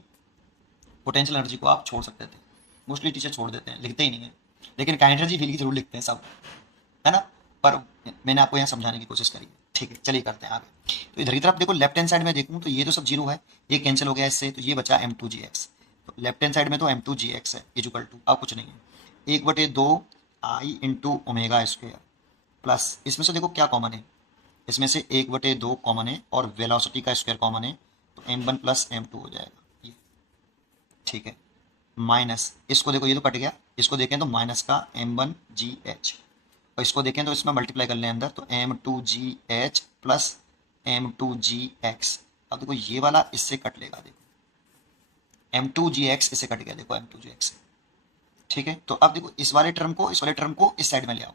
पोटेंशियल एनर्जी को आप छोड़ सकते थे, मोस्टली टीचर छोड़ देते हैं, लिखते ही नहीं है, लेकिन काइनेटिक एनर्जी व्हील की जरूर लिखते हैं सब, है ना। पर मैंने आपको यहाँ समझाने की कोशिश करी है, ठीक है। चलिए करते हैं आगे, तो इधर की तरफ देखो लेफ्ट हैंड साइड में देखूँ तो ये तो सब जीरो है, ये कैंसिल हो गया इससे, तो ये बचा M2gx, तो लेफ्ट हैंड साइड में तो M2gx है इक्वल टू, अब कुछ नहीं है 1/2 आई इंटू ओमेगा स्क्वायर, प्लस इसमें से देखो क्या कॉमन है, इसमें से 1/2 कॉमन है और वेलोसिटी का स्क्वायर कॉमन है, तो M1 प्लस M2 हो जाएगा ये, ठीक है। माइनस इसको देखो ये तो कट गया, इसको देखें तो माइनस का M1gh, और इसको देखें तो इसमें मल्टीप्लाई कर लें अंदर, तो M2gh प्लस M2gx, अब देखो ये वाला इससे कट लेगा, देखो M2gx इससे कट गया, देखो M2gx, ठीक है। तो अब देखो इस वाले टर्म को इस इस साइड में ले आओ,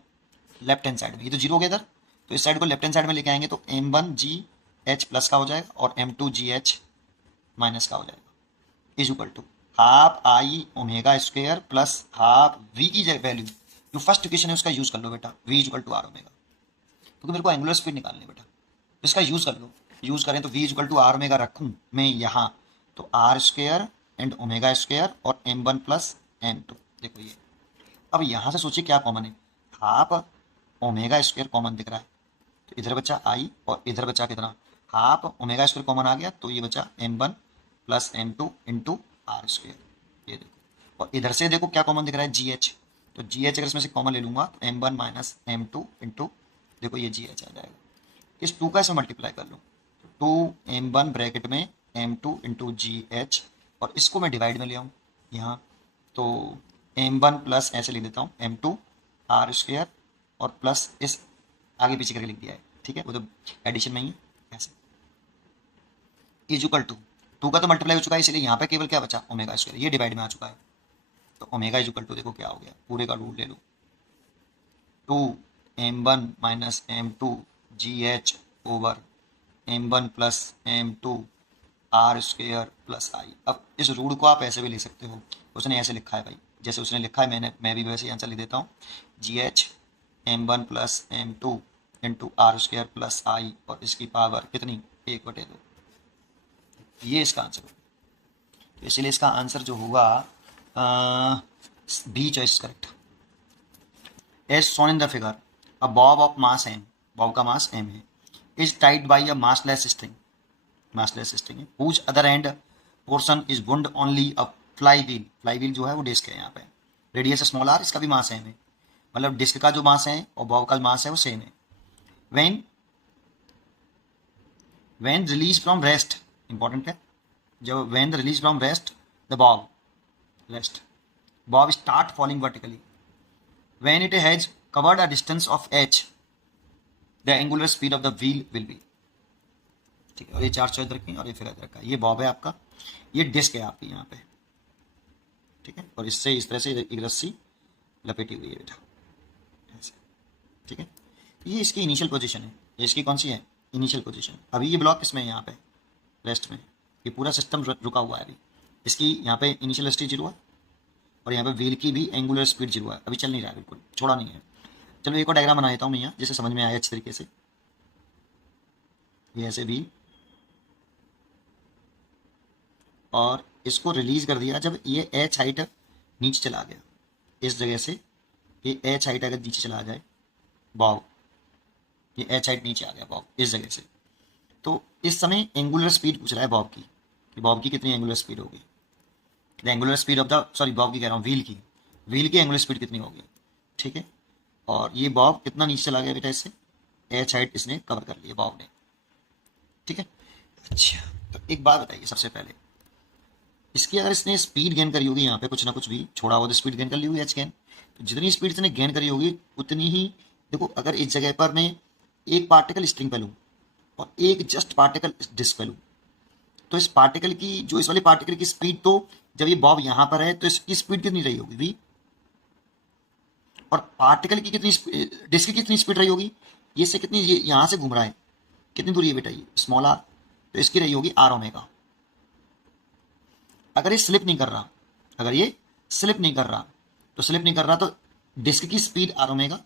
लेफ्ट हैंड साइड में, ये तो जीरो हो गया इधर, तो इस साइड को लेफ्ट हैंड साइड में लेके आएंगे तो M1gh प्लस का हो जाएगा और M2gh माइनस का हो जाएगा, is equal to half I omega square plus half v की वैल्यू जो फर्स्ट इक्वेशन है उसका यूज कर लो बेटा, v equal to R omega, क्योंकि मेरे को एंगुलर स्पीड निकालनी है बेटा, इसका यूज कर लो, यूज करें तो v equal to R omega रखूँ मैं यहाँ, तो R square and omega square और M1 प्लस M2, देखो ये। अब यहाँ से सोचिए क्या कॉमन है, हाफ ओमेगा स्क्वायर कॉमन दिख रहा है, तो इधर बचा आई और इधर बचा कितना, हाफ ओमेगा स्क्वायर कॉमन आ गया, तो ये बचा M1 plus M2 into R square, ये देखो, और इधर से देखो क्या कॉमन दिख रहा है GH, तो GH अगर इसमें से कॉमन ले लूंगा तो M1 माइनस M2 इंटू, देखो ये GH आ जाएगा, इस 2 का इसमें मल्टीप्लाई कर लो, तो 2M1 ब्रैकेट में M2 इंटू GH, और इसको मैं डिवाइड में ले आऊँ यहाँ, तो M1 प्लस ऐसे लिख देता हूँ M2 आर स्क्वायर और प्लस इस आगे पीछे करके लिख दिया है, ठीक है, वो तो एडिशन में ही है ऐसे, इज इक्वल टू 2 का तो मल्टीप्लाई हो चुका है, इसलिए यहाँ पे केवल क्या बचा, ओमेगा स्क्वायर, ये डिवाइड में आ चुका है। तो ओमेगा इज इक्वल टू देखो क्या हो गया, पूरे का रूट ले लो, 2m1 minus m2 GH over m1 plus m2 R square plus I. अब इस रूट को आप ऐसे भी लिख सकते हो, उसने ऐसे लिखा है भाई, जैसे उसने लिखा है मैं भी वैसे आंसर लिख देता हूँ, GH m1 plus m2 into R square plus I, और इसकी पावर कितनी, 1/2। ये इसका आंसर होगा। तो इसलिए इसका आंसर जो होगा B choice correct. As shown in the figure, a bob of mass m, bob का मास m है, is tied by a massless string, massless string है, whose other end portion is wound only a flywheel, flywheel जो है वो disc है यहाँ पे, radius small are, इसका भी मास m है, मतलब डिस्क का जो मास है और बॉब का मास है वो सेम है। When release from rest, important है, जब when release from rest the Bob, rest Bob start falling vertically, when it has covered a distance of h the angular speed of the wheel will be. ठीक है, और ये 4 choice रखें और ये figure रखा है, ये बॉब है आपका, ये डिस्क है आपकी यहाँ पे, ठीक है, और इससे इस तरह से एक रस्सी लपेटी हुई है बेटा ऐसे, ठीक है। ये इसकी इनिशियल पोजीशन है, ये इसकी कौन सी है, इनिशियल पोजीशन। अभी ये ब्लॉक किसमें है, यहाँ पे रेस्ट में, ये पूरा सिस्टम रुका हुआ है अभी, इसकी यहाँ पे इनिशियल वेलोसिटी 0 है, और यहाँ पे व्हील की भी एंगुलर स्पीड 0 है, अभी चल नहीं रहा है, बिल्कुल छोड़ा नहीं है। चलो एक और डायग्राम बना देता हूँ मैं यहाँ, जिससे समझ में आया अच्छी तरीके से। ये ऐसे भी, और इसको रिलीज कर दिया जब ये एच हाइट नीचे चला गया, इस जगह से ये एच हाइट अगर नीचे चला जाए बॉब, ये एच हाइट नीचे आ गया बॉब इस जगह से, तो इस समय एंगुलर स्पीड पूछ रहा है बॉब की, कि बॉब की कितनी एंगुलर स्पीड होगी, the angular speed of the, sorry Bob की कह रहा हूँ, व्हील की एंगुलर स्पीड कितनी होगी, ठीक है। और ये बॉब कितना नीचे चला गया बेटा, इससे एच हाइट इसने कवर कर लिया बॉब ने, ठीक है। अच्छा, तो एक बात बताइए सबसे पहले, इसकी अगर इसने स्पीड गेन करी होगी, यहाँ पे कुछ ना कुछ भी छोड़ा हो तो स्पीड गेन कर ली होगी एच गेन, तो जितनी स्पीड इसने गेन करी होगी उतनी ही, देखो अगर इस जगह पर मैं एक पार्टिकल स्ट्रिंग पे लूँ और एक जस्ट पार्टिकल डिस्क पे लूँ, तो इस पार्टिकल की, जो इस वाले पार्टिकल की स्पीड, तो जब ये बॉब यहाँ पर है तो इसकी स्पीड कितनी रही होगी v, और पार्टिकल की कितनी, डिस्क की कितनी स्पीड रही होगी, ये से कितनी, ये यहाँ से घूम रहा है, कितनी दूरी है बेटा, ये स्मॉल आर, तो इसकी रही होगी आर ओमेगा। अगर ये स्लिप नहीं कर रहा, अगर ये स्लिप नहीं कर रहा, तो स्लिप नहीं कर रहा तो डिस्क की स्पीड आर ओमेगा,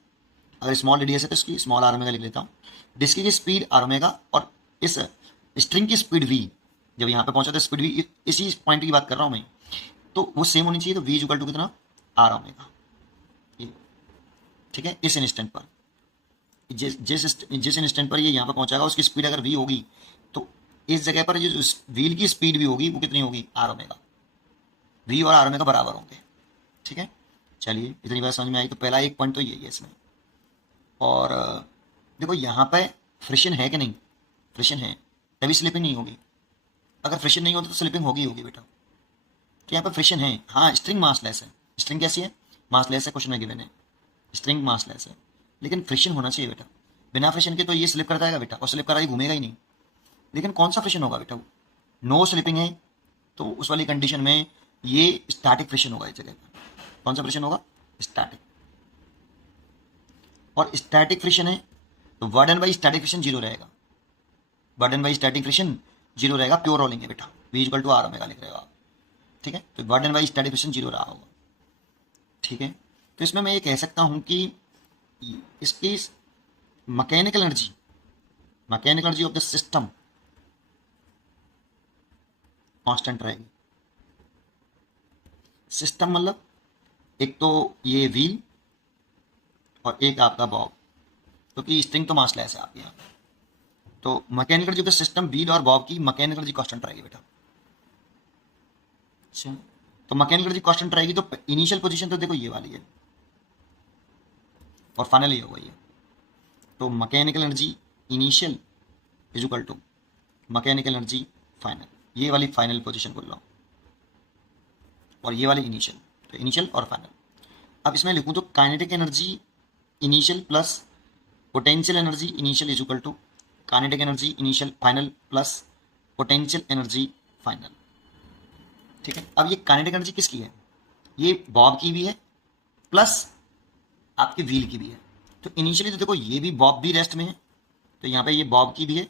अगर स्मॉल रेडियस है तो इसकी स्मॉल आर ओमेगा लिख लेता हूँ, डिस्क की स्पीड आर ओमेगा, और इस स्ट्रिंग की स्पीड v, जब यहाँ पे पहुंचा तो स्पीड v, इसी पॉइंट की बात कर रहा हूँ मैं, तो वो सेम होनी चाहिए, तो v इक्वल टू कितना, आर ओमेगा, ठीक है। इस इंस्टेंट पर, जिस इंस्टेंट पर ये यहाँ पर पहुंचाएगा उसकी स्पीड अगर v होगी, तो इस जगह पर जो व्हील की स्पीड भी होगी वो कितनी होगी, आर ओमेगा, v और आर ओमेगा बराबर होंगे, ठीक है। चलिए इतनी बात समझ में आई, तो पहला एक पॉइंट तो यही है इसमें। और देखो यहाँ पे फ्रिक्शन है कि नहीं, फ्रिक्शन है तभी स्लिपिंग नहीं होगी, अगर फ्रिक्शन नहीं होता तो स्लिपिंग होगी बेटा, तो यहाँ पे फ्रिक्शन है। हाँ, स्ट्रिंग मासलेस है, स्ट्रिंग कैसी है, मासलेस है, क्वेश्चन में गिवन है, स्ट्रिंग मासलेस है, लेकिन फ्रिक्शन होना चाहिए बेटा, बिना फ्रिक्शन के तो ये स्लिप कर जाएगा बेटा, और स्लिप करा ही घूमेगा ही नहीं। लेकिन कौन सा फ्रिक्शन होगा बेटा, नो स्लिपिंग है, तो उस वाली कंडीशन में ये स्टैटिक फ्रिक्शन होगा इस जगह पर। कौन सा फ्रिक्शन होगा, स्टैटिक, और स्टैटिक फ्रिक्शन है तो वर्डन बाई स्टैटिक फ्रिक्शन 0 रहेगा, वर्डन बाई स्टैटिक फ्रिक्शन 0 रहेगा, प्योर रोलिंग है बेटा, v equal to R omega लिख रहे हो आप, ठीक है। तो वर्डन बाई स्टैटिक फ्रिक्शन 0 रहा होगा, ठीक है। तो इसमें मैं ये कह सकता हूँ कि इसकी mechanical energy of the system constant रहेगी। सिस्टम मतलब एक तो ये व्हील और एक आपका बॉब, क्योंकि स्ट्रिंग तो मासलेस है आपके यहाँ, तो मैकेनिकल जो सिस्टम व्हील और बॉब की मैकेनिकल एनर्जी कांस्टेंट रहेगी बेटा। अच्छा, तो मैकेनिकल एनर्जी कांस्टेंट रहेगी, तो इनिशियल पोजीशन तो देखो ये वाली है और फाइनल ये होगा ये, तो mechanical energy initial is equal to mechanical energy final, ये वाली फाइनल पोजीशन बोल रहा हूँ, और ये वाली इनिशियल, तो इनिशियल और फाइनल। अब इसमें लिखूँ तो kinetic energy initial plus potential energy initial is equal to kinetic energy initial final plus potential energy final. ठीक है, अब ये काइनेटिक एनर्जी किसकी है? ये बॉब की भी है प्लस आपके व्हील की भी है। तो इनिशियली तो देखो ये भी बॉब भी रेस्ट में है, तो यहाँ पे ये बॉब की भी है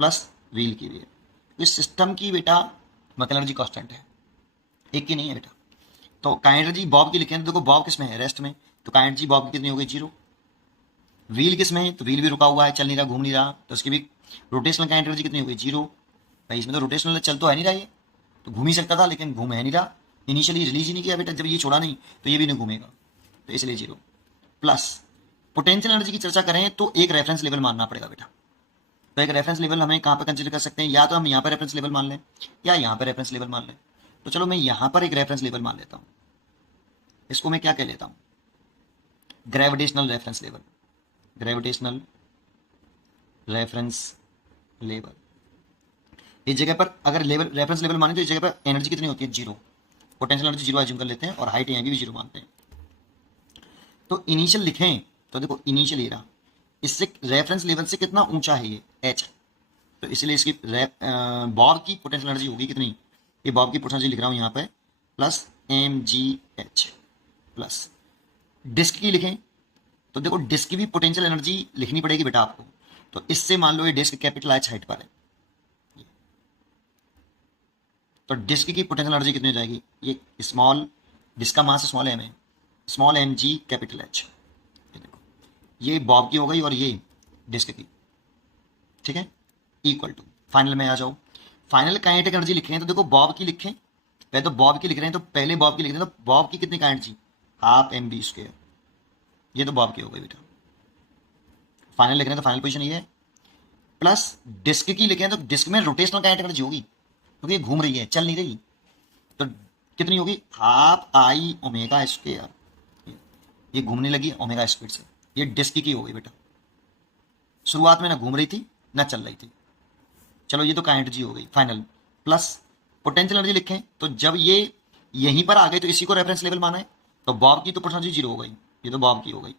प्लस व्हील की भी है। तो इस सिस्टम की बेटा मैकेनिकल एनर्जी कांस्टेंट है, एक की नहीं है बेटा। तो काइनेटिक एनर्जी बॉब की लिखे हैं, तो देखो बॉब किस में है? रेस्ट में। तो काइनेटिक एनर्जी बॉब की कितनी हो गई? 0। व्हील किस में है? तो व्हील भी रुका हुआ है, चल नहीं रहा, घूम नहीं रहा, तो उसकी भी रोटेशनल काइनेटिक एनर्जी कितनी हो गई? 0। भाई इसमें तो रोटेशनल चल तो है नहीं रहा, ये तो घूम ही सकता था लेकिन घूम है नहीं रहा, इनिशियली रिलीज ही नहीं किया बेटा, जब ये छोड़ा नहीं तो ये भी नहीं घूमेगा, तो इसलिए 0। प्लस पोटेंशियल एनर्जी की चर्चा करें तो एक रेफरेंस लेवल मानना पड़ेगा बेटा। तो एक रेफरेंस लेवल हमें कहाँ पर कंसिडर कर सकते हैं? या तो हम यहाँ पर रेफरेंस लेवल मान लें या यहाँ पर रेफरेंस लेवल मान लें। तो चलो मैं यहाँ पर एक रेफरेंस लेवल मान लेता हूँ, इसको मैं क्या कह लेता हूँ? Gravitational reference level. Gravitational reference level. इस जगह पर अगर लेवल रेफरेंस लेवल माने तो इस जगह पर एनर्जी कितनी होती है? 0। पोटेंशियल एनर्जी 0 एज्यूम कर लेते हैं और हाइट यहाँ भी 0 मानते हैं। तो इनिशियल लिखें तो देखो इनिशियल एरा इससे रेफरेंस लेवल से कितना ऊंचा है? ये एच। तो इसलिए इसकी बॉब की पोटेंशियल एनर्जी होगी कितनी? ये बॉब की पोटेंशियल एनर्जी लिख रहा हूँ यहाँ पे प्लस mgh प्लस डिस्क की लिखें तो देखो डिस्क की भी पोटेंशियल एनर्जी लिखनी पड़ेगी बेटा आपको। तो इससे मान लो ये डिस्क कैपिटल एच हाइट पर है, तो डिस्क की पोटेंशियल एनर्जी कितनी हो जाएगी? ये स्मॉल डिस्क का मास स्मॉल एम है, small M G capital H. ये देखो ये बॉब की हो गई और ये डिस्क की, ठीक है, इक्वल टू फाइनल में आ जाओ। फाइनल काइनेटिक एनर्जी लिख रहे हैं तो देखो बॉब की लिखें, पहले तो बॉब की लिख रहे हैं तो पहले बॉब की लिख रहे हैं, तो बॉब की कितनी kinetic energy? Half M B square. ये तो बॉब की हो गई बेटा। फाइनल लिख रहे हैं तो फाइनल पोजीशन ये है, प्लस डिस्क की लिखे हैं तो डिस्क में रोटेशनल काइनेटिक एनर्जी होगी क्योंकि ये घूम रही है, चल नहीं रही, तो कितनी होगी? Half I omega square. ये घूमने लगी ओमेगा स्पीड से, ये डिस्क की हो गई बेटा। शुरुआत में ना घूम रही थी ना चल रही थी। चलो ये तो काइनेटिक एनर्जी हो गई फाइनल। प्लस पोटेंशियल एनर्जी लिखें तो जब ये यहीं पर आ गए तो इसी को रेफरेंस लेवल माना है, तो बॉब की तो पोटेंशियल एनर्जी 0 हो गई, ये तो बॉब की हो गई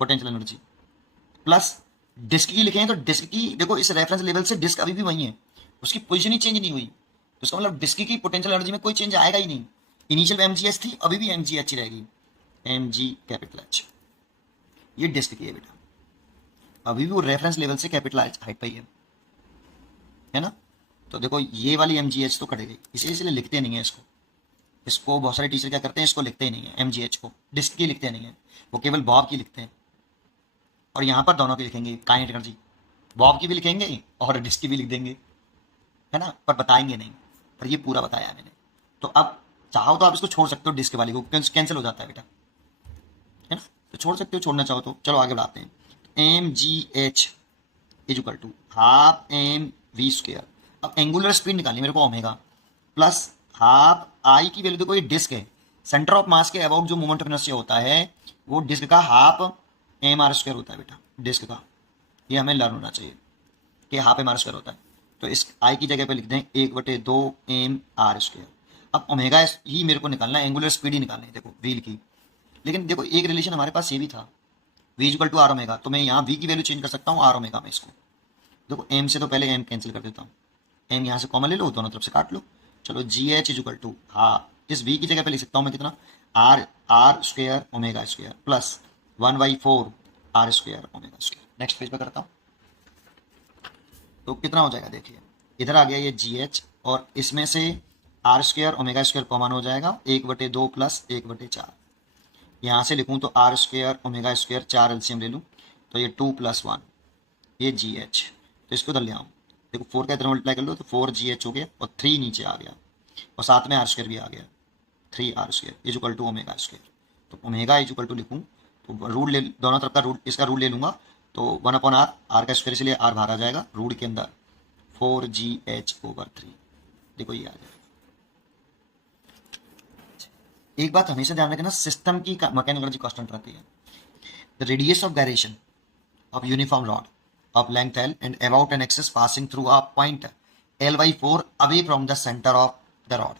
पोटेंशियल एनर्जी। प्लस डिस्क की लिखें तो डिस्क की देखो इस रेफरेंस लेवल से डिस्क अभी भी वही है, उसकी पोजीशन ही चेंज नहीं हुई, तो इसका मतलब डिस्क की पोटेंशियल एनर्जी में कोई चेंज आएगा ही नहीं। इनिशियल एम जी एच थी, अभी भी एम जी एच ही रहेगी, एम जी कैपिटल एच। ये डिस्क की है बेटा, अभी भी वो रेफरेंस लेवल से कैपिटल एच हाइट पर ही है ना। तो देखो ये वाली एम जी एच तो कट गई, इसलिए लिखते नहीं है इसको। इसको बहुत सारे टीचर क्या करते हैं, इसको लिखते ही नहीं है, एम जी एच को डिस्क की लिखते नहीं है, वो केवल बॉब की लिखते हैं। और यहाँ पर दोनों की लिखेंगे काइनेटिक एनर्जी, बॉब की भी लिखेंगे और डिस्क की भी लिख देंगे, है ना, पर बताएंगे नहीं। पर ये पूरा बताया मैंने। तो अब चाहो तो आप इसको छोड़ सकते हो, डिस्क वाली को कैंसिल हो जाता है बेटा, है ना, तो छोड़ सकते हो, छोड़ना चाहो तो। चलो आगे बढ़ाते हैं। M G H is equal to half M V square. अब एंगुलर स्पीड निकालनी मेरे को ओमेगा, प्लस हाफ आई की वैल्यू देखो ये डिस्क है, सेंटर ऑफ मास के अबाउट जो मोमेंट ऑफ इनर्शिया होता है वो डिस्क का हाफ एम आर स्क्वायर होता है बेटा, डिस्क का। ये हमें लर्न होना चाहिए कि हाफ एम आर स्क्वायर होता है। तो इस आई की जगह पे लिख दें 1/2 एम आर स्क्वायर। अब ओमेगा ही मेरे को निकालना है, एंगुलर स्पीड ही निकालनी है देखो व्हील की। लेकिन देखो एक रिलेशन हमारे पास ये भी था, V equal to R omega, तो मैं यहाँ वी की वैल्यू चेंज कर सकता हूँ आर ओमेगा में। इसको देखो एम से तो पहले एम कैंसिल कर देता हूँ, एम यहाँ से कॉमन ले लो, दोनों तरफ से काट लो। चलो G H is equal to हाँ, इस वी की जगह पे लिख सकता हूँ मैं कितना? R R square omega square plus 1/4 R square omega square. Next page पे करता हूँ तो कितना हो जाएगा देखिए, इधर आ गया ये जी एच और इसमें से R square omega square common हो जाएगा, 1/2 प्लस 1/4। यहाँ से लिखूँ तो R square omega square 4 LCM ले लूँ तो ये 2 + 1 ये जी एच, तो इसको उधर ले आऊँ। देखो 4 का इधर मल्टीप्लाई कर लो तो 4 जी एच हो गया और 3 नीचे आ गया और साथ में आर स्क्वायर भी आ गया, 3 R square is equal to omega square. तो ओमेगा इज इक्वल टू लिखूँ तो रूट ले, दोनों तरफ का रूट, इसका रूट ले लूँगा तो 1/r, आर का स्क्वायर इसलिए आर बाहर आ जाएगा, रूट के अंदर 4GH/3। देखो ये आ जाएगा। एक बात हमेशा ध्यान रखना, सिस्टम की मैकेनिकल एनर्जी कांस्टेंट रहती है। The radius of gyration of uniform rod of length L and about an axis passing through a point L/4 away from the center of the rod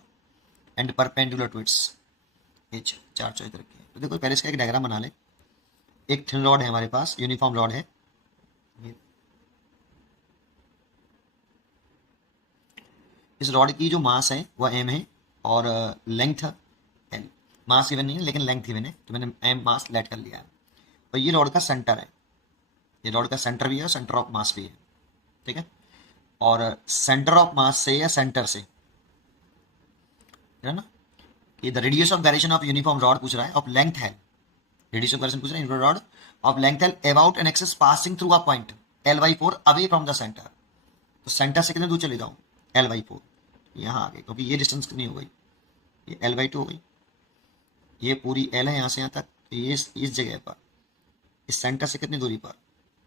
and perpendicular to its edge। 4 choice रखी है। तो देखो पहले इसका एक diagram बना ले। एक थिन रॉड है हमारे पास, यूनिफॉर्म रॉड है, इस रॉड की जो मास है वह एम है और लेंथ एल। मास गिवन नहीं है लेकिन लेंथ गिवन है, तो मैंने एम मास लेट कर लिया है। और ये रॉड का सेंटर है, ये रॉड का सेंटर भी है, सेंटर ऑफ मास भी है, ठीक है। और सेंटर ऑफ मास से या सेंटर से, है ना, ये the radius of gyration of uniform rod पूछ रहा है, ऑफ लेंथ है, रेडियस ऑफ गायरेशन पूछ रहा है rod of length L about an axis passing through a point L/4 away from the centre. तो सेंटर से कितने दूर चले जाऊँ, L/4, यहाँ आ गए, क्योंकि ये डिस्टेंस कितनी हो गई, ये L/2 हो गई, ये पूरी L है यहाँ से यहाँ तक, तो ये इस जगह पर इस सेंटर से कितनी दूरी पर,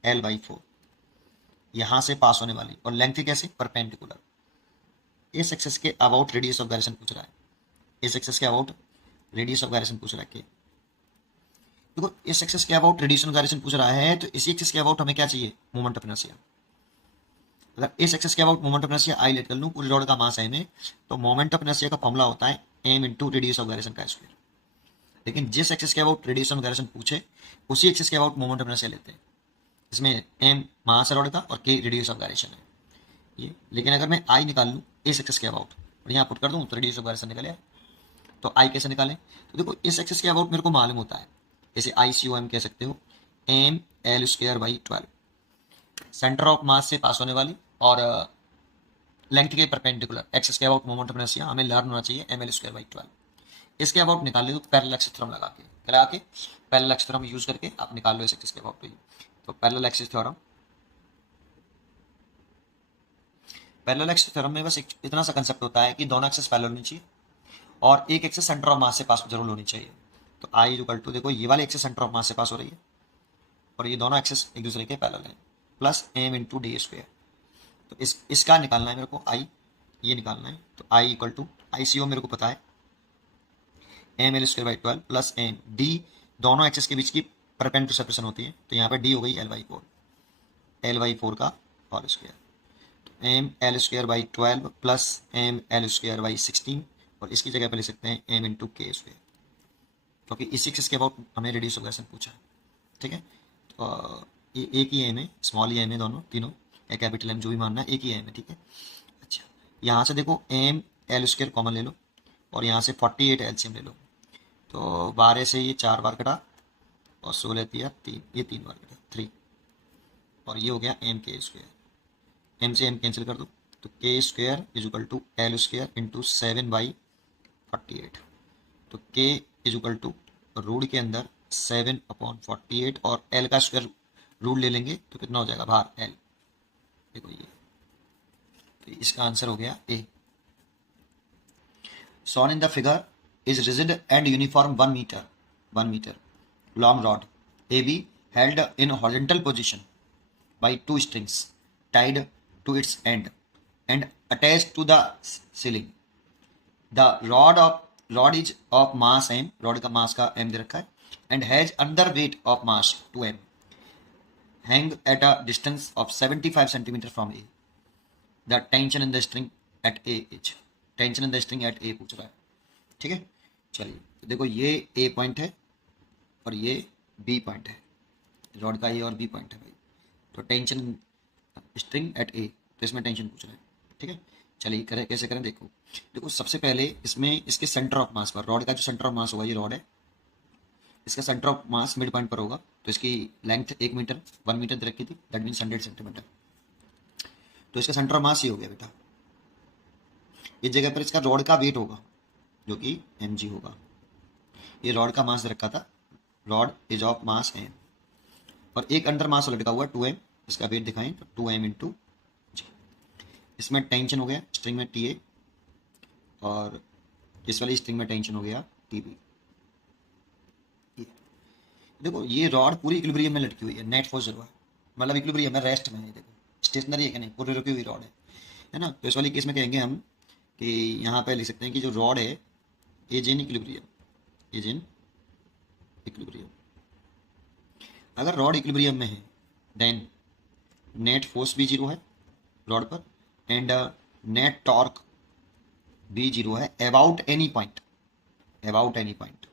L/4 यहाँ से पास होने वाली, और लेंथ कैसे, परपेंडिकुलर। इस एक्सेस के अबाउट रेडियस ऑफ गायरेशन पूछ रहा है, इस एक्सेस के अबाउट रेडियस ऑफ गायरेशन पूछ रहा है। देखो इस एक्सेस के अबाउट रेडियस ऑफ गायरेशन पूछ रहा है, तो इसी एक्सेस के अबाउट हमें क्या चाहिए, मोमेंट ऑफ इनर्शिया। अगर इस एक्सेस के about moment of inertia I let कर लूँ, पूरी रॉड का मास है में, तो मोमेंट ऑफ इनर्शिया का फॉर्मूला होता है m into radius of gyration का स्क्वायर। लेकिन जिस एक्सेस के अबाउट रेडियस ऑफ गायरेशन पूछे उसी एक्सेस के अबाउट मोमेंट ऑफ इनर्शिया लेते हैं। इसमें m मास है रॉड का और k रेडियस ऑफ गायरेशन है ये। लेकिन अगर मैं i निकाल लूँ इस एक्सेस के अबाउट और यहाँ पुट कर दूँ तो रेडियस ऑफ गायरेशन निकल आया। तो i कैसे निकालें, तो देखो इस एक्सेस के अबाउट मेरे को मालूम होता है, जैसे ICOM कह सकते हो, m/L²/12 सेंटर ऑफ मास से पास होने वाली और लेंथ के परपेंडिकुलर एक्सेस के अबाउट मोमेंट ऑफ इनर्शिया हमें लर्न होना चाहिए mL²/12। इसके अबाउट निकाल लो पैरेलल एक्सिस थ्योरम लगा के पैरेलल एक्सिस थ्योरम यूज करके आप निकाल लो इस एक्सिस के अबाउट। तो parallel axis theorem, parallel axis theorem में बस इतना सा कंसेप्ट होता है कि दोनों एक्सेस पैरेलल होनी चाहिए और एक एक्सेस सेंटर ऑफ मास से पास जरूर होनी चाहिए। तो आई इक्वल टू, देखो ये वाले एक्सेस सेंटर ऑफ मास से पास हो रही है और ये दोनों एक्सेस एक दूसरे के पैरेलल हैं, प्लस m इंटू d²। तो इसका निकालना है मेरे को, आई ये निकालना है, तो आई इक्वल टू ICO मेरे को पता है mL²/12 प्लस m d, दोनों एक्सेस के बीच की परपेंडिकुलर सेपरेशन होती है, तो यहाँ पे d हो गई L/4 का होल स्क्वायर, तो mL²/12 प्लस mL²/16, और इसकी जगह पे ले सकते हैं m इंटू k स्क्वायर, क्योंकि इस एक्सेस के अबाउट हमें रेडियस ऑफ गायरेशन पूछा है, ठीक है। तो एक ही एम है, स्मॉल ही एम है, दोनों तीनों या कैपिटल एम जो भी मानना है, एक ही एम है, ठीक है। अच्छा यहाँ से देखो mL² कॉमन ले लो और यहाँ से 48 एलसीएम ले लो, तो 12 से ये 4 बार कटा और 16 दिया 3, ये 3 बार कटा 3, और ये हो गया mk², m से m कैंसिल कर दो, तो k² is equal to L² into 7/48, तो k is equal to root के अंदर 7/48 और L का स्क्वायर रूट ले लेंगे तो कितना हो जाएगा बाहर L, देखो ये, तो इसका आंसर हो गया A। shown in the figure is rigid and uniform 1 meter long rod AB held in horizontal position by 2 strings tied to its end and attached to the ceiling. The rod is of mass m, rod का mass का m दे रखा है, and has under weight of mass 2m, hang at a distance of 75 centimeter from A. The tension in the string at A is, tension in the string at A पूछ रहा है, ठीक है। चलिए तो देखो ये ए पॉइंट है और ये बी पॉइंट है, रॉड का ए और बी पॉइंट है भाई, तो टेंशन स्ट्रिंग एट ए, तो इसमें टेंशन पूछ रहा है, ठीक है। चलिए करें, कैसे करें, देखो सबसे पहले इसमें इसके सेंटर ऑफ मास पर, रॉड का जो सेंटर ऑफ मास होगा, ये रॉड है, इसका centre of mass mid point पर होगा, तो इसकी लेंथ 1 मीटर 1 मीटर दे रखी थी, दैट मीन्स 100 सेंटीमीटर, तो इसका सेंटर ऑफ मास ही हो गया बेटा। इस जगह पर इसका रॉड का वेट होगा जो कि mg होगा, ये रॉड का मास रखा था, rod is of mass m, और एक अंडर मास लटका हुआ 2m, इसका वेट दिखाएं तो 2m इंटू जी। इसमें टेंशन हो गया स्ट्रिंग में TA, और इस वाली स्ट्रिंग में टेंशन हो गया TB। देखो ये रॉड पूरी इक्विलिब्रियम में लटकी हुई है, नेट फोर्स जरूर है, मतलब इक्विलिब्रियम में, रेस्ट में है, देखो स्टेशनरी है कि नहीं, पूरी रुकी हुई रॉड है ना। तो इस वाली केस में कहेंगे हम कि यहाँ पे लिख सकते हैं कि जो रॉड है is in equilibrium, is in equilibrium. अगर रॉड इक्विलिब्रियम में है देन नेट फोर्स भी 0 है रॉड पर, एंड नेट टॉर्क भी 0 है about any point, about any point,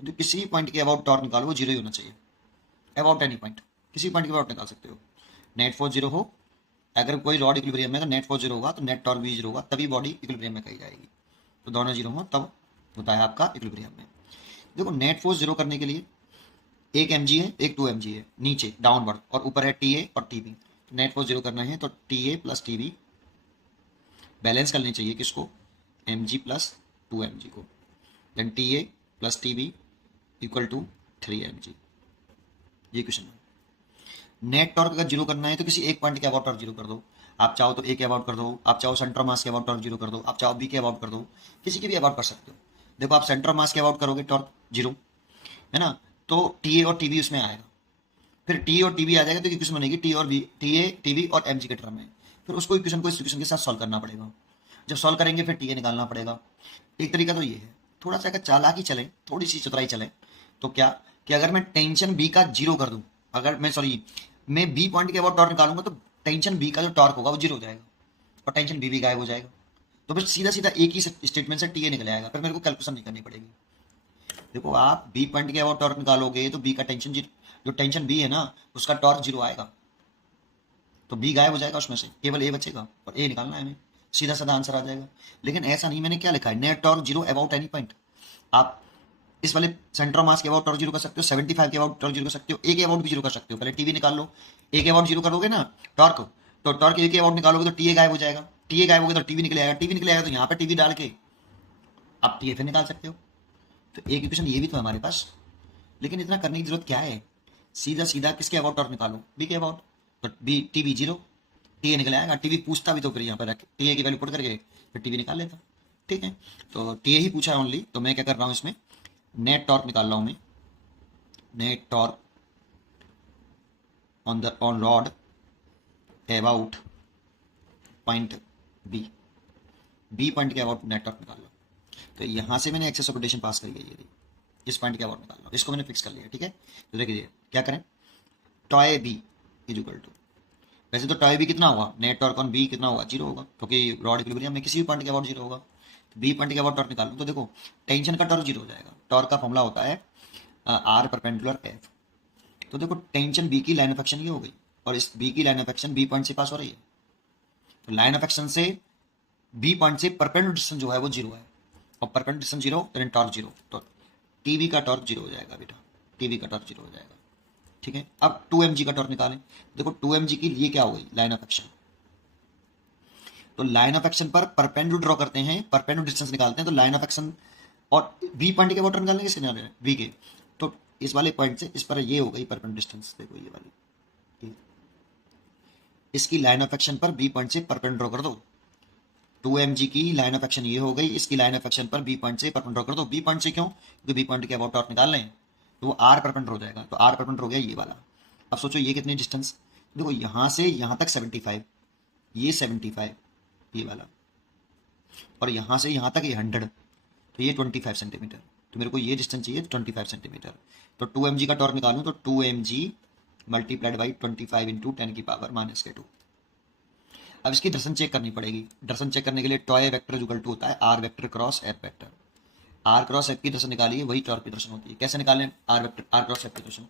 तो किसी भी पॉइंट के अबाउट टॉर्क निकालो वो 0 ही होना चाहिए, अबाउट एनी पॉइंट, किसी पॉइंट के अबाउट निकाल सकते हो, नेट फोर्स 0 हो अगर कोई रॉड इक्विलिब्रियम में तो नेट फोर्स जीरो होगा, तो नेट टॉर्क भी जीरो होगा, तभी बॉडी इक्विलिब्रियम में कही जाएगी। तो दोनों जीरो हो तब होता है आपका इक्विलिब्रियम में। देखो नेट फोर्स जीरो करने के लिए एक mg है, एक 2mg है नीचे डाउनवर्ड, और ऊपर है TA और TB। नेट फोर्स जीरो करना है तो TA प्लस TB बैलेंस करनी चाहिए किसको, mg प्लस 2mg को, then TA plus TB equal to 3mg। ये क्वेश्चन है। नेट टॉर्क अगर जीरो करना है तो किसी एक पॉइंट के अबाउट टॉर्क जीरो कर दो। आप चाहो तो ए के अबाउट कर दो, आप चाहो सेंटर मास के अबाउट टॉर्क जीरो कर दो, आप चाहो बी के अबाउट कर दो, किसी के भी अबाउट कर सकते हो। देखो आप सेंटर मास के अबाउट करोगे टॉर्क जीरो है ना, तो टीए और टीबी उसमें आएगा, फिर टी और टीबी आ जाएगा तो इक्वेशन बनेगी टी और बी, टीए टीबी और एमजी के टर्म में। फिर उसको इक्वेशन को इस इक्वेशन के साथ सॉल्व करना पड़ेगा। जब सॉल्व करेंगे फिर टीए निकालना पड़ेगा। एक तरीका तो ये है, थोड़ा सा अगर चालाकी चले, थोड़ी सी चतुराई चले, तो क्या कि अगर मैं टेंशन बी का जीरो कर दूं, अगर मैं बी पॉइंट के अबाउट टॉर्क निकालूंगा तो टेंशन बी का जो टॉर्क होगा वो जीरो हो जाएगा और टेंशन बी भी गायब हो जाएगा। तो फिर सीधा सीधा एक ही स्टेटमेंट से टीए निकल आएगा, फिर मेरे को कैलकुलेशन नहीं करनी पड़ेगी। देखो आप बी पॉइंट के अबाउट टॉर्क निकालोगे तो बी का टेंशन जो टेंशन बी है ना उसका टॉर्क जीरो आएगा, तो बी गायब हो जाएगा, उसमें से केवल ए बचेगा और ए निकालना है हमें, सीधा साधा आंसर आ जाएगा। लेकिन ऐसा नहीं, मैंने क्या लिखा है, net torque zero about any point. आप इस वाले सेंटर मास के अबाउट टॉर्क जीरो कर सकते हो, 75 के अबाउट टॉर्क जीरो कर सकते हो, ए के अबाउट भी जीरो कर सकते हो। पहले टीवी निकाल लो, ए के अबाउट जीरो करोगे ना टॉर्क, तो टॉर्क ए के अबाउट निकालोगे तो टीए गायब हो जाएगा, टीए गायब हो गया तो टीवी निकलेगा, टीवी निकलेगा तो यहाँ पे टीवी डाल के आप टीए फिर निकाल सकते हो। तो एक इक्वेशन ये भी तो हमारे पास, लेकिन इतना करने की जरूरत क्या है, सीधा सीधा किसके अबाउट टॉर्क निकालो, बी के अबाउट, तो बी टीवी जीरो, टीए निकल आएगा। टीवी पूछता भी तो फिर यहाँ पर रख टीए की वैल्यू पुट करके फिर टीवी निकाल लेता। ठीक है, तो टीए ही पूछा है ओनली, तो मैं क्या कर रहा हूँ इसमें नेट टॉर्क निकाल रहा हूँ मैं, net torque on rod about point B point के अबाउट नेट टॉर्क निकाल लो। तो यहाँ से मैंने एक्सेस ऑफ रोटेशन पास करी है, ये इस पॉइंट के अबाउट निकाल लो, इसको मैंने फिक्स कर लिया। ठीक है, तो देखिए क्या करें, tau B is equal to, वैसे तो टॉय बी कितना होगा, नेट टॉर्क ऑन बी कितना होगा, जीरो होगा, क्योंकि रॉड इक्विलिब्रियम में किसी भी पॉइंट के अबाउट जीरो होगा। तो बी पॉइंट के अबाउट टॉर्क निकाल लो, तो देखो टेंशन का टॉर्क जीरो हो जाएगा। टॉर्क का फॉर्मूला होता है आर परपेंडिकुलर एफ। तो देखो टेंशन बी की लाइन ऑफ एक्शन ये हो गई, और इस बी की line of action B point से पास हो रही है, तो लाइन ऑफ एक्शन से बी पॉइंट से परपेंडिकुलर डिस्टेंस जो है वो जीरो है, और perpendicular distance zero then torque zero, तो टीवी का टॉर्क जीरो हो जाएगा बेटा, टीवी का टॉर्क जीरो हो जाएगा। ठीक है, अब 2mg का टॉर्क निकालें। देखो 2mg की ये क्या हो गई, लाइन ऑफ एक्शन, तो लाइन ऑफ एक्शन पर परपेंडिकुलर ड्रॉ करते हैं, परपेंडिकुलर डिस्टेंस निकालते हैं, तो लाइन ऑफ एक्शन और बी पॉइंट के अबाउट निकालने किसके निकालने बी के, तो इस वाले पॉइंट से इस पर ये हो गई परपेंडिकुलर डिस्टेंस, देखो ये वाली, इसकी लाइन ऑफ एक्शन पर बी पॉइंट से परपेंडिकुलर ड्रॉ कर दो। 2mg की लाइन ऑफ एक्शन ये हो गई, इसकी लाइन ऑफ एक्शन पर बी पॉइंट से परपेंडिकुलर कर दो। बी पॉइंट से क्यों, क्योंकि बी पॉइंट के अबाउट टॉर्क निकाल लें तो वो आर परपेंडिकुलर हो जाएगा, तो आर परपेंडिकुलर हो गया ये वाला। अब सोचो ये कितनी डिस्टेंस, देखो यहाँ से यहाँ तक 75, ये 75 ये वाला, और यहाँ से यहाँ तक ये 100, तो ये 25 सेंटीमीटर, तो मेरे को ये डिस्टेंस चाहिए 25 सेंटीमीटर। तो 2mg का टॉर्क निकालूँ तो 2mg मल्टीप्लाइड बाई 25 इंटू 10 की पावर -2। अब इसकी दर्शन चेक करनी पड़ेगी। दर्शन चेक करने के लिए टॉय वेक्टर इक्वल टू होता है R vector cross F vector. R cross F की दर्शन निकालिए, वही टॉर्क की दर्शन होती है। कैसे निकालें आर क्रॉस एफ की दर्शन,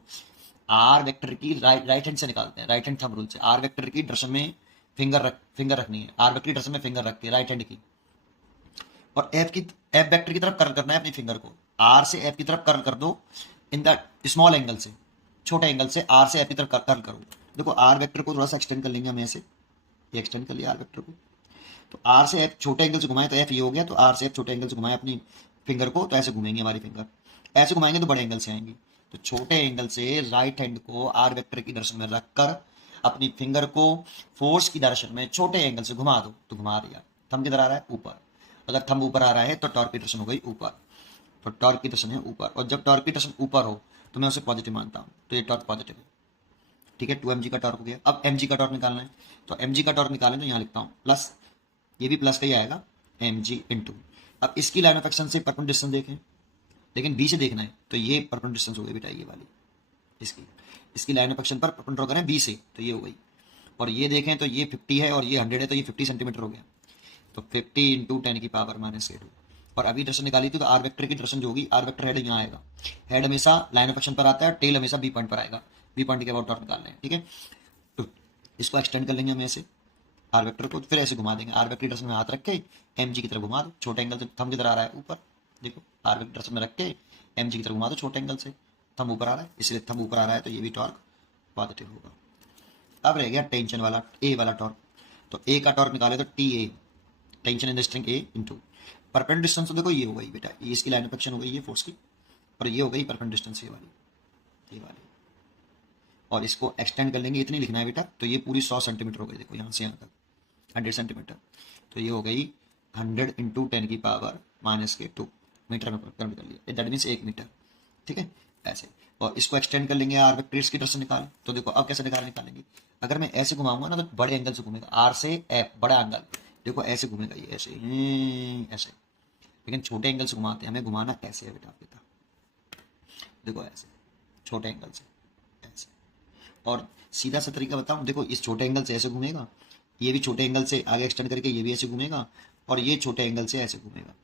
आर वेक्टर की राइट हैंड से निकालते हैं, राइट हैंड थंब रूल से। आर वेक्टर की दर्शन में फिंगर रखनी है, आर वेक्टर की दर्शन में फिंगर रख के राइट हैंड की, और एफ वेक्टर की तरफ कर्ल करना है अपनी फिंगर को। आर से एफ की तरफ कर्ल कर दो इन द स्मॉल एंगल से, छोटे एंगल से आर से एफ की तरफ कर्ल करो। देखो आर वेक्टर को थोड़ा सा एक्सटेंड कर लेंगे हम ऐसे, ये एक्सटेंड कर लिया आर वेक्टर को, तो आर से एफ छोटे एंगल से घुमाए तो एफ ये हो गया, तो आर से एफ छोटे एंगल से घुमाए अपनी फिंगर को, तो ऐसे घूमेंगे हमारी फिंगर, ऐसे घुमाएंगे तो बड़े एंगल से आएंगी। तो छोटे एंगल से राइट हैंड को आर वेक्टर की डायरेक्शन में रखकर अपनी फिंगर को फोर्स की डायरेक्शन में छोटे एंगल से घुमा दो, तो घुमा दिया। थंब किधर आ रहा है, ऊपर। अगर थंब ऊपर आ रहा है तो टॉर्क की डायरेक्शन हो गई ऊपर, तो टॉर्क की डायरेक्शन है ऊपर, और जब टॉर्क की डायरेक्शन ऊपर हो तो मैं उसे पॉजिटिव मानता हूँ, तो ये टॉर्क पॉजिटिव है। ठीक है, 2mg का टॉर्क हो गया। अब mg का टॉर्क निकालना है, तो mg का टॉर्क निकालें तो यहाँ लिखता हूँ प्लस, ये भी प्लस का ही आएगा, mg इंटू। अब इसकी लाइन ऑफ एक्शन से परपेंडिकुलर डिस्टेंस देखें, लेकिन बी से देखना है, तो ये परपेंडिकुलर डिस्टेंस हो गई बेटा, ये वाली इसकी लाइन ऑफ एक्शन पर परपेंडिकुलर करें बी से, तो ये हो गई। और ये देखें तो ये 50 है और ये 100 है, तो ये 50 सेंटीमीटर हो गया, तो 50 इंटू 10 की पावर -2। और अभी डायरेक्शन निकाली थी, तो आर वेक्टर की डायरेक्शन जो होगी, आर वेक्टर हेड यहाँ आएगा, हेड हमेशा लाइन ऑफ एक्शन पर आता है, टेल हमेशा बी पॉइंट पर आएगा, बी पॉइंट के अबाउट टॉर्क निकालना है। ठीक है, तो इसको एक्सटेंड कर लेंगे हम ऐसे, आर वेक्टर को, फिर ऐसे घुमा देंगे, आर वेक्टर डायरेक्शन में हाथ रख के एम जी की तरफ घुमा दो, छोटे एंगल से थंब किधर आ रहा है ऊपर, देखो आर वेक्टर डायरेक्शन में रख के एम जी की तरफ घुमा दो छोटे एंगल से, थंब ऊपर आ रहा है, इसलिए थंब ऊपर आ रहा है तो ये भी टॉर्क पॉजिटिव होगा। अब रह गया टेंशन वाला ए वाला टॉर्क, तो ए का टॉर्क निकाले तो T A, tension in the string A into perpendicular distance, तो देखो ये हो गई बेटा, ये इसकी लाइन ऑफ एक्शन हो गई ये फोर्स की, और ये हो गई परपेंडिकुलर डिस्टेंस ये वाली, और इसको एक्सटेंड कर लेंगे, इतनी लिखना है बेटा, तो ये पूरी 100 सेंटीमीटर हो गई, देखो यहाँ से यहाँ तक 100 सेंटीमीटर, तो ये हो गई 100 इंटू 10 की पावर -2 मीटर में कन्वर्ट कर लिया, दैट मीन्स 1 मीटर, ठीक है ऐसे। और इसको एक्सटेंड कर लेंगे आर वेक्टर की डायरेक्शन निकाल, तो देखो अब कैसे निकालेंगे, अगर मैं ऐसे घुमाऊंगा ना तो बड़े एंगल से घूमेगा, आर से एफ बड़ा एंगल, देखो ऐसे घूमेगा ये ऐसे ऐसे, लेकिन छोटे एंगल से घुमाते हैं, हमें घुमाना ऐसे है बेटा, देखो ऐसे छोटे एंगल से ऐसे, और सीधा सा तरीका बताऊं, देखो इस छोटे एंगल से ऐसे घूमेगा, ये भी छोटे एंगल से आगे एक्सटेंड करके ये भी ऐसे घूमेगा, और ये छोटे एंगल से ऐसे घूमेगा,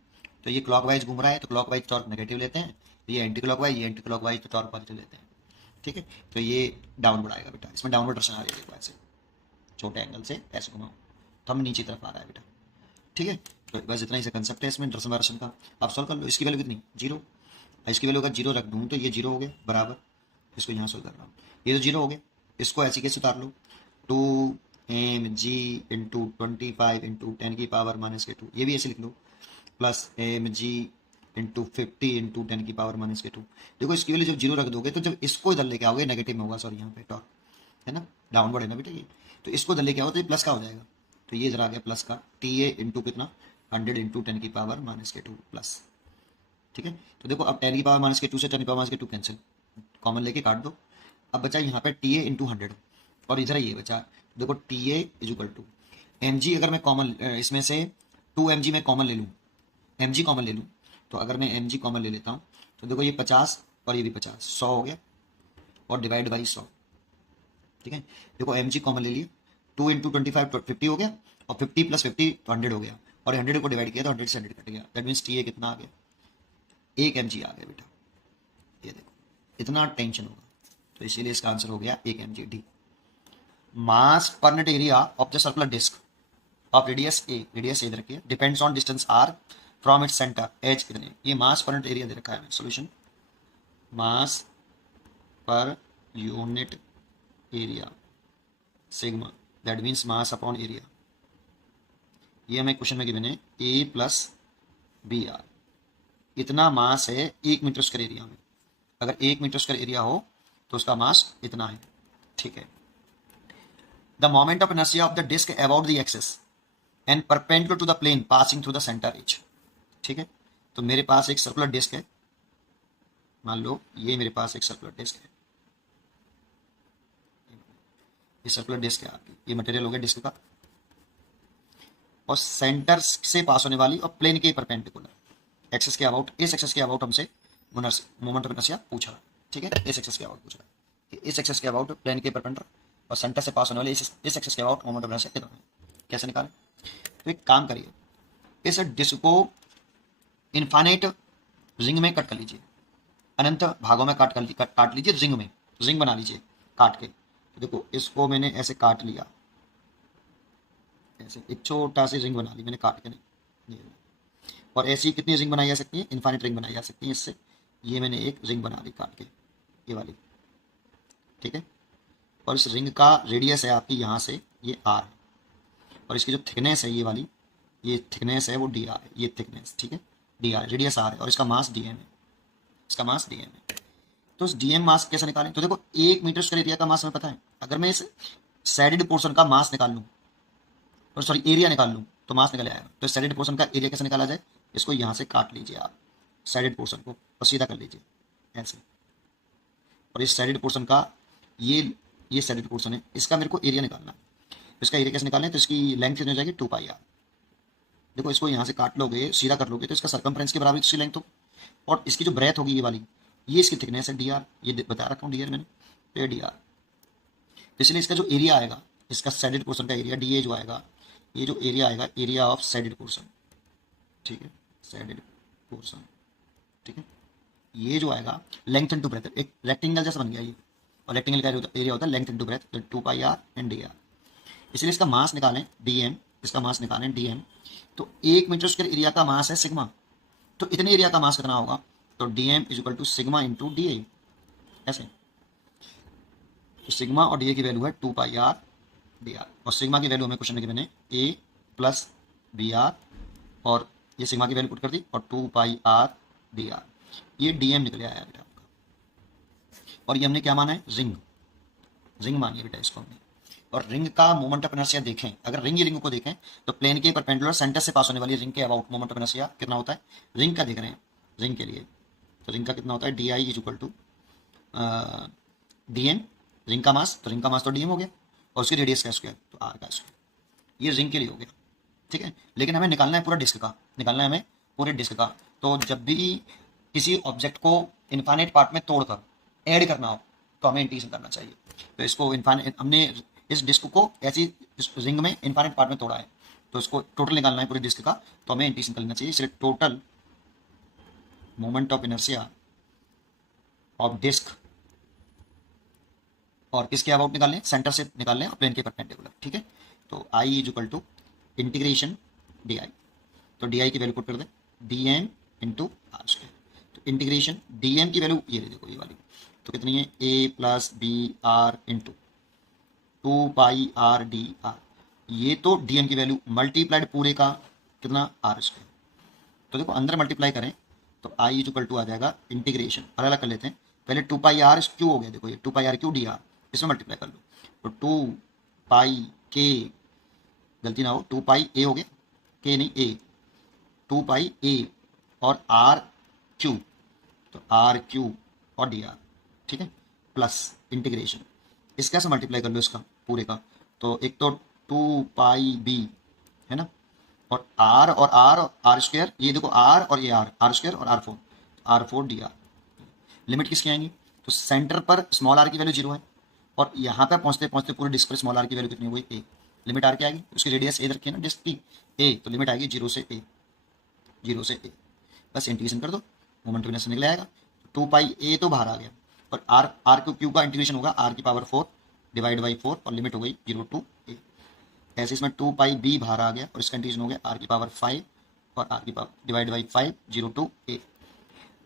तो ये क्लॉकवाइज घूम रहा है तो क्लॉकवाइज टॉर्क नेगेटिव लेते हैं, ये एंटी क्लॉकवाइज तो टॉर्क पॉजिटिव लेते हैं, ठीक है। तो ये डाउनवर्ड आएगा बेटा, इसमें डाउनवर्ड डायरेक्शन आ रही है, देखो ऐसे छोटे एंगल से ऐसे घुमाओ, थंब नीचे तरफ आ रहा है बेटा, ठीक है। तो बस इतना ही से कंसेप्ट है इसमें डायरेक्शन का। अब सॉल्व कर लो, इसकी वैल्यू कितनी 0, इसकी वैल्यू अगर 0 रख दूँ तो ये 0 हो गया बराबर, इसको यहाँ सॉल्व कर रहा हूँ, ये तो 0 हो गया, इसको ऐसे कैसे उतार लो, 2mg इंटू 25 इंटू 10 की पावर -2, ये भी ऐसे लिख लो, प्लस mg इंटू 50 इंटू 10 की पावर -2। देखो इसकी वैल्यू जब 0 रख दोगे तो जब इसको इधर लेके आओगे नेगेटिव में होगा, सॉरी यहाँ पे टॉर्क है ना, डाउनवर्ड है ना बेटा ये, तो इसको इधर लेके आओ तो ये प्लस का हो जाएगा, तो ये इधर आ गया प्लस का, टी ए इंटू कितना 100 इंटू 10 की पावर -2 प्लस, ठीक है। तो देखो अब 10 की पावर -2 से 10 की पावर -2 कैंसिल, कॉमन लेके काट दो, अब बचा यहाँ पे टी ए इंटू 100 और इधर ये बचा, देखो T A is equal to M G, अगर मैं कॉमन इसमें से 2mg में कॉमन ले लूँ, mg कॉमन ले लूँ, तो अगर मैं mg कॉमन ले लेता हूँ तो देखो ये 50 और ये भी 50, 100 हो गया, और डिवाइड बाई 100, ठीक है। देखो mg कॉमन ले लिए, 2 इंटू 25 50 हो गया, और 50 प्लस 50 तो 100 हो गया, और 100 को डिवाइड किया तो 100 से 100 कट गया, दैट मीन्स टी ए कितना आ गया, 1 mg आ गया बेटा, ये देखो इतना टेंशन होगा, तो इसीलिए इसका आंसर हो गया 1 mg डी। मास पर net area of the circular disc of radius A दे रखी है, depends on distance R from its centre H कितने, ये मास पर यूनिट एरिया दे रखा है solution, mass per unit area sigma, that means mass upon area, ये हमें question में गिवन है ए प्लस बी आर, इतना मास है 1 मीटर स्क्वायर एरिया में, अगर 1 मीटर स्क्वायर एरिया हो तो उसका मास इतना है, ठीक है। The moment of inertia of the disc about the axis and perpendicular to the plane passing through the centre is, ठीक है। तो मेरे पास एक सर्कुलर डिस्क है, मान लो ये मेरे पास एक सर्कुलर डिस्क है, ये सर्कुलर डिस्क है आपकी, ये मटेरियल हो गया डिस्क का, और सेंटर से पास होने वाली और प्लेन के परपेंडिकुलर एक्सिस के अबाउट, इस एक्सिस के अबाउट हमसे मोमेंट ऑफ इनर्शिया पूछा, ठीक है, इस एक्सिस के अबाउट पूछा कि इस एक्सिस के अबाउट प्लेन के परपेंडिकुलर और सेंटर से पास होने वाले इस एक्सिस के अबाउट मोमेंट ऑफ इनर्शिया कितना है, कैसे निकालें। तो एक काम करिए, इस डिस्क को इनफाइनाइट रिंग में कट कर लीजिए, अनंत भागों में काट लीजिए, रिंग में रिंग बना लीजिए काट के, तो देखो इसको मैंने ऐसे काट लिया, ऐसे एक छोटा सी रिंग बना ली मैंने काट के, नहीं, और ऐसी कितनी रिंग बनाई जा सकती है, इनफाइनाइट रिंग बनाई जा सकती है इससे, ये मैंने एक रिंग बना ली काट के, ये वाली, ठीक है। और इस रिंग का रेडियस है आपकी यहाँ से ये आर है, और इसकी जो थिकनेस है ये वाली, ये थिकनेस है वो डी आर है, ये थिकनेस, ठीक है, डी आर रेडियस आर है, और इसका मास डी एम है, इसका मास डी एम है। तो इस डी एम मास कैसे निकालें, तो देखो 1 मीटर स्क्वायर एरिया का मास हमें पता है, अगर मैं इस सैडेड पोर्शन का मास निकाल लूँ, और सॉरी एरिया निकाल लूँ तो मास निकल आएगा, तो सैडेड पोर्शन का एरिया कैसे निकाला जाए, इसको यहाँ से काट लीजिए आप सैडेड पोर्शन को और सीधा कर लीजिए ऐसे, और इस सैडेड पोर्शन का ये सैडेड पोर्शन है, इसका मेरे को एरिया निकालना है, इसका एरिया कैसे निकालें, तो इसकी लेंथ कितनी हो जाएगी 2 पाई आर, देखो इसको यहाँ से काट लोगे सीधा कर लोगे तो इसका सर्कमफ्रेंस के बराबर इसकी लेंथ हो, और इसकी जो ब्रेथ होगी ये वाली, ये इसकी थिकनेस है डी आर, ये बता रखा हूँ डी आर मैंने, ये डी आर, इसलिए इसका जो एरिया आएगा, इसका सैडेड पोर्शन का एरिया डी ए जो आएगा, ये जो एरिया आएगा एरिया ऑफ सैडेड पोर्शन, ठीक है, सैडेड पोर्शन, ठीक है, ये जो आएगा लेंथ इनटू ब्रेथ, एक रेक्टेंगल जैसा बन गया ये, और रेक्टेंगल का एरिया होता है length into breadth, 2 pi R and D R, इसलिए इसका मास निकालें dm, इसका मास निकालें dm, तो 1 मीटर स्क्वायर एरिया का मास है सिग्मा, तो इतने एरिया का मास कितना होगा, तो dm is equal to sigma into D A, ऐसे। तो सिग्मा और डी ए की वैल्यू है 2 पाई आर डी आर, और सिग्मा की वैल्यू हमें क्वेश्चन में गिवन है a प्लस बी आर, और ये सिग्मा की वैल्यू पुट कर दी, और 2 पाई आर डी आर, ये dm निकले आया बेटा आपका। और ये हमने क्या माना है, रिंग, रिंग मानिए बेटा इसको हमने। और रिंग का मोमेंट ऑफ इनर्शिया देखें, अगर रिंग को देखें तो प्लेन के परपेंडिकुलर सेंटर से पास होने वाली रिंग के अबाउट मोमेंट ऑफ इनर्शिया कितना होता है, रिंग का देख रहे हैं, रिंग के लिए, तो रिंग का कितना होता है, D I is equal to D M, ring का मास, तो रिंग का मास तो डी एम हो गया, और उसकी रेडियस का स्क्वायर तो आर का स्क्वायर, ये रिंग के लिए हो गया, ठीक है। लेकिन हमें निकालना है पूरा डिस्क का, निकालना है हमें पूरे डिस्क का। तो जब भी किसी ऑब्जेक्ट को इनफाइनाइट पार्ट में तोड़कर ऐड करना हो तो हमें इंटीग्रेशन करना चाहिए। तो इसको इनफाइनाइट, हमने इस डिस्क को ऐसी इस रिंग में इनफाइनाइट पार्ट में तोड़ा है, तो इसको टोटल निकालना है पूरे डिस्क का, तो हमें इंटीग्रेशन कर लेना चाहिए। इसलिए total moment of inertia of disc, और किसके अबाउट निकाल लें, सेंटर से निकाल लें, प्लेन के परपेंडिकुलर, ठीक है। तो I is equal to integration D I, तो डी आई की वैल्यू पुट कर दें, D M into R square, तो इंटीग्रेशन डी एम की वैल्यू ये देखो ये वाली, तो कितनी है, A plus B R into 2 pi R D R, ये तो डी एम की वैल्यू मल्टीप्लाइड पूरे का कितना, आर स्क्वायर। तो देखो अंदर मल्टीप्लाई करें तो आई इज इक्वल टू आ जाएगा इंटीग्रेशन, अलग अलग कर लेते हैं, पहले 2 पाई आर क्यू हो गया, देखो ये 2 pi are Q D R, इसमें मल्टीप्लाई कर लो, तो 2 पाई के, गलती ना हो, 2 पाई ए हो गया, के नहीं ए, 2 पाई ए और आर क्यू, तो आर क्यू और डी आर, ठीक है, प्लस इंटीग्रेशन, इसका से मल्टीप्लाई कर लो इसका पूरे का, तो एक तो 2 पाई बी है ना, और आर और आर स्क्वायर, ये देखो आर और ये आर स्क्वायर और R four D R. Limit किसकी आएंगी, तो सेंटर पर स्मॉल आर की वैल्यू 0 है, और यहाँ पर पहुँचते पहुँचते पूरे डिस्क पर स्मॉल आर की वैल्यू कितनी हुई, ए, लिमिट आर क्या आएगी, उसकी रेडियस ए रखी है ना डिस्क की, ए, तो लिमिट आएगी 0 से ए, 0 से ए, बस इंटीग्रेशन कर दो, मोमेंट ऑफ इनर्शिया निकल आएगा, 2 पाई ए तो बाहर आ गया, और आर क्यू का इंटीग्रेशन होगा आर की पावर 4 डिवाइड बाई 4, और लिमिट हो गई 0 टू ए। ऐसे इसमें 2 पाई बी बाहर आ गया, और इसका इंटीग्रेशन हो गया आर की पावर 5 और आर की पावर डिवाइड बाई 5 0 टू ए।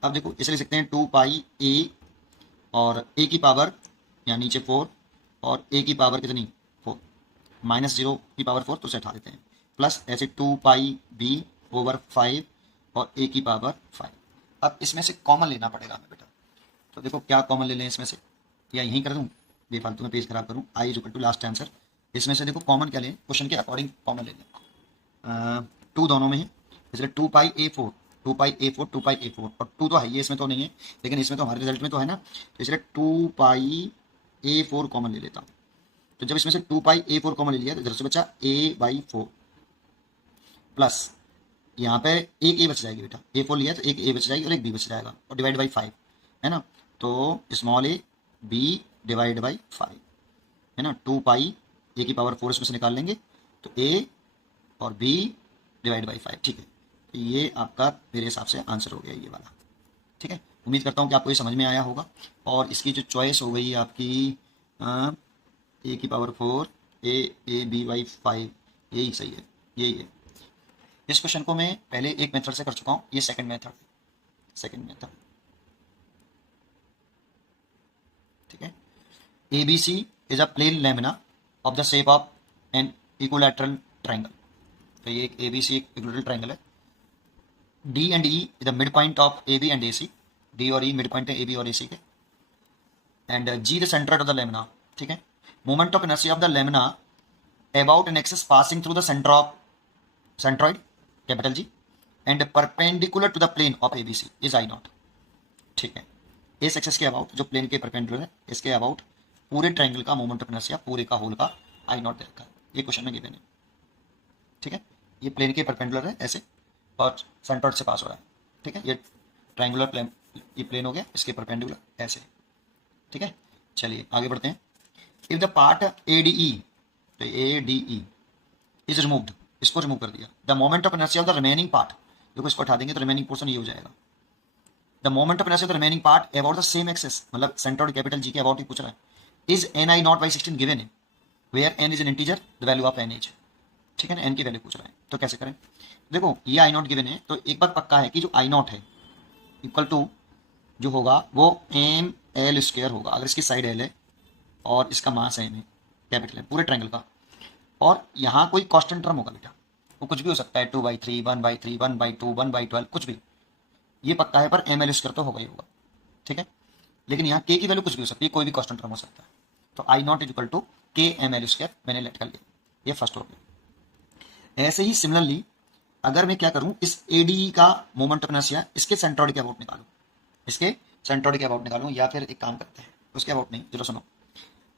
अब देखो इसे लिख सकते हैं 2 पाई ए और ए की पावर यहाँ नीचे 4 और ए की पावर कितनी 4, माइनस 0 की पावर 4 तो उसे हटा देते हैं, प्लस ऐसे 2 पाई बी ओवर 5 और ए की पावर 5। अब इसमें से कॉमन लेना पड़ेगा हमें बेटा, तो देखो क्या कॉमन ले लें इसमें से, या यहीं कर दूँ, बेफालतू में पेज खराब करूँ, I is equal to last answer, इसमें से देखो कॉमन क्या लें, क्वेश्चन के अकॉर्डिंग कॉमन ले लें, 2 दोनों में है, इसलिए 2 पाई ए 4 2 पाई ए 4 2 पाई ए 4, और 2 तो है ये, इसमें तो नहीं है, लेकिन इसमें तो हमारे रिजल्ट में तो है ना, तो इसलिए 2 पाई ए 4 कॉमन ले लेता हूँ। तो जब इसमें से 2 पाई ए 4 कॉमन ले लिया तो इधर से बचा ए बाई 4, प्लस यहाँ पे एक ए बच जाएगी बेटा, ए 4 लिया तो एक ए बच जाएगी और एक बी बच जाएगा, और डिवाइड बाई 5 है ना, तो small A B divide by 5 है ना, 2 पाई ए की पावर 4 इसमें से निकाल लेंगे, तो ए और बी डिवाइड बाई 5, ठीक है। तो ये आपका मेरे हिसाब से आंसर हो गया ये वाला, ठीक है। उम्मीद करता हूँ कि आपको ये समझ में आया होगा, और इसकी जो चॉइस हो गई आपकी ए की पावर 4 ए बी बाई 5, यही सही है, यही है। इस क्वेश्चन को मैं पहले एक मेथड से कर चुका हूँ, ये सेकंड मेथड, ठीक है। ABC is a plane lamina of the shape of an equilateral triangle, तो ये एक ABC एक इक्विलैटरल ट्रायंगल है, D and E is the mid point of AB and AC, D और E मिड पॉइंट है AB और AC के, and G the centre of the lamina, ठीक है। Moment of inertia of the lamina about an axis passing through the centre of centroid capital G and perpendicular to the plane of ABC is I naught, ठीक है। इस axis के about जो plane के perpendicular है, इसके about पूरे triangle का मोमेंट ऑफ इनर्शिया पूरे का होल का I नॉट दे रखा है, ये क्वेश्चन में गिवन है, ठीक है। ये प्लेन के परपेंडिकुलर है ऐसे, और सेंट्रॉइड से पास हो रहा है, ठीक है। ये ट्रायंगुलर प्लेन, ये प्लेन हो गया, इसके परपेंडिकुलर ऐसे, ठीक है। चलिए आगे बढ़ते हैं। इफ द पार्ट ADE, तो ADE इज रिमूव्ड, इसको रिमूव कर दिया, the moment of inertia of the remaining part, देखो इसको हटा देंगे तो रिमेनिंग पोर्शन ये हो जाएगा, the moment of inertia of the remaining part about the same axis, मतलब सेंट्रॉइड कैपिटल G के अबाउट ही पूछ रहा है, is NI not by 16 given है, where N is an integer, the value of N is, ठीक है ना, एन की वैल्यू पूछ रहा है। तो कैसे करें, देखो ये आई नॉट गिवन है, तो एक बात पक्का है कि जो आई नॉट है इक्वल टू जो होगा वो एम एल स्क्वायर होगा, अगर इसकी साइड एल है और इसका मास एम है, कैपिटल है पूरे ट्रायंगल का, और यहाँ कोई कांस्टेंट टर्म होगा बेटा, वो कुछ भी हो सकता है, 2/3, 1/3, 1/2, 1/12, कुछ भी, ये पक्का है, पर एम एल स्क्वायर तो होगा ही होगा, ठीक है। लेकिन यहाँ के की वैल्यू कुछ भी हो सकती है, कोई भी कांस्टेंट टर्म हो सकता है। तो i not is equal to के एम एल स्क्वायर मैंने लेट कर लिया, ये फर्स्ट हो गया। ऐसे ही सिमिलरली अगर मैं क्या करूं, इस एडी का मोमेंट ऑफ इनर्शिया इसके सेंट्रोइड के अबाउट निकालूं, इसके सेंट्रोइड के अबाउट निकालूं, या फिर एक काम करते हैं उसके अबाउट नहीं, चलो सुनो,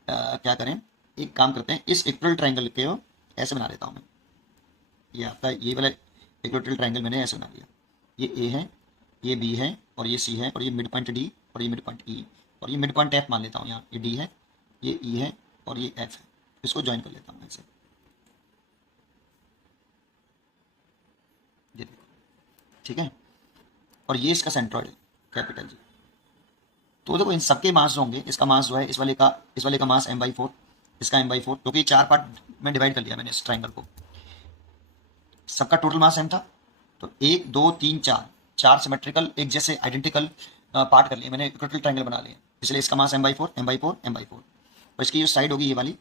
क्या करें, एक काम करते हैं, इस इक्वल ट्रायंगल के ऐसे बना लेता हूं मैं, ये आपका ये वाला इक्वेटोरियल ट्रायंगल मैंने ऐसे बना लिया, ये ए है, ये बी है, और ये सी है, और ये मिड पॉइंट डी, और ये मिड पॉइंट ई, और ये मिड पॉइंट एफ मान लेता हूँ यहाँ, ये डी है, ये ई है, और ये एफ है, इसको ज्वाइन कर लेता हूँ ऐसे, ये देखो, ठीक है, और ये इसका सेंट्रॉइड है कैपिटल जी। तो देखो इन सबके मास जो होंगे, इसका मास जो है इस वाले का मास m/4, इसका m/4, क्योंकि 4 पार्ट में डिवाइड कर लिया मैंने इस ट्राइंगल को, सबका टोटल मास m था, तो 1 2 3 4 4 सिमेट्रिकल एक जैसे आइडेंटिकल पार्ट कर लिए मैंने, इक्विटोरियल ट्रायंगल बना लिया, इसलिए इसका मास m/4 m/4 m/4, और इसकी जो साइड होगी ये वाली,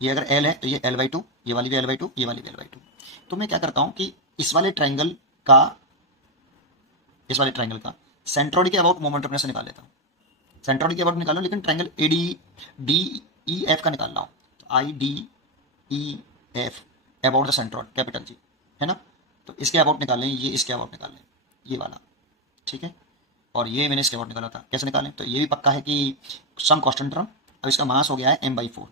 ये अगर l है तो ये l/2, ये वाली भी l/2, ये वाली भी l/2। तो मैं क्या करता हूँ कि इस वाले ट्रायंगल का सेंट्रोइड के अबाउट मोमेंट ऑफ इनर्शिया निकाल लेता हूँ, सेंट्रोइड के अबाउट निकालो, लेकिन triangle A D E F का निकाल रहा हूँ, तो आई D E F about the centroid capital G, है ना, तो इसके अबाउट निकाल लें, ये इसके अबाउट निकाल लें, ये वाला, ठीक है, और ये मैंने इसके अबाउट निकाला था, कैसे निकालें, तो ये भी पक्का है कि सम कांस्टेंट टर्म, अब इसका मास हो गया है m/4,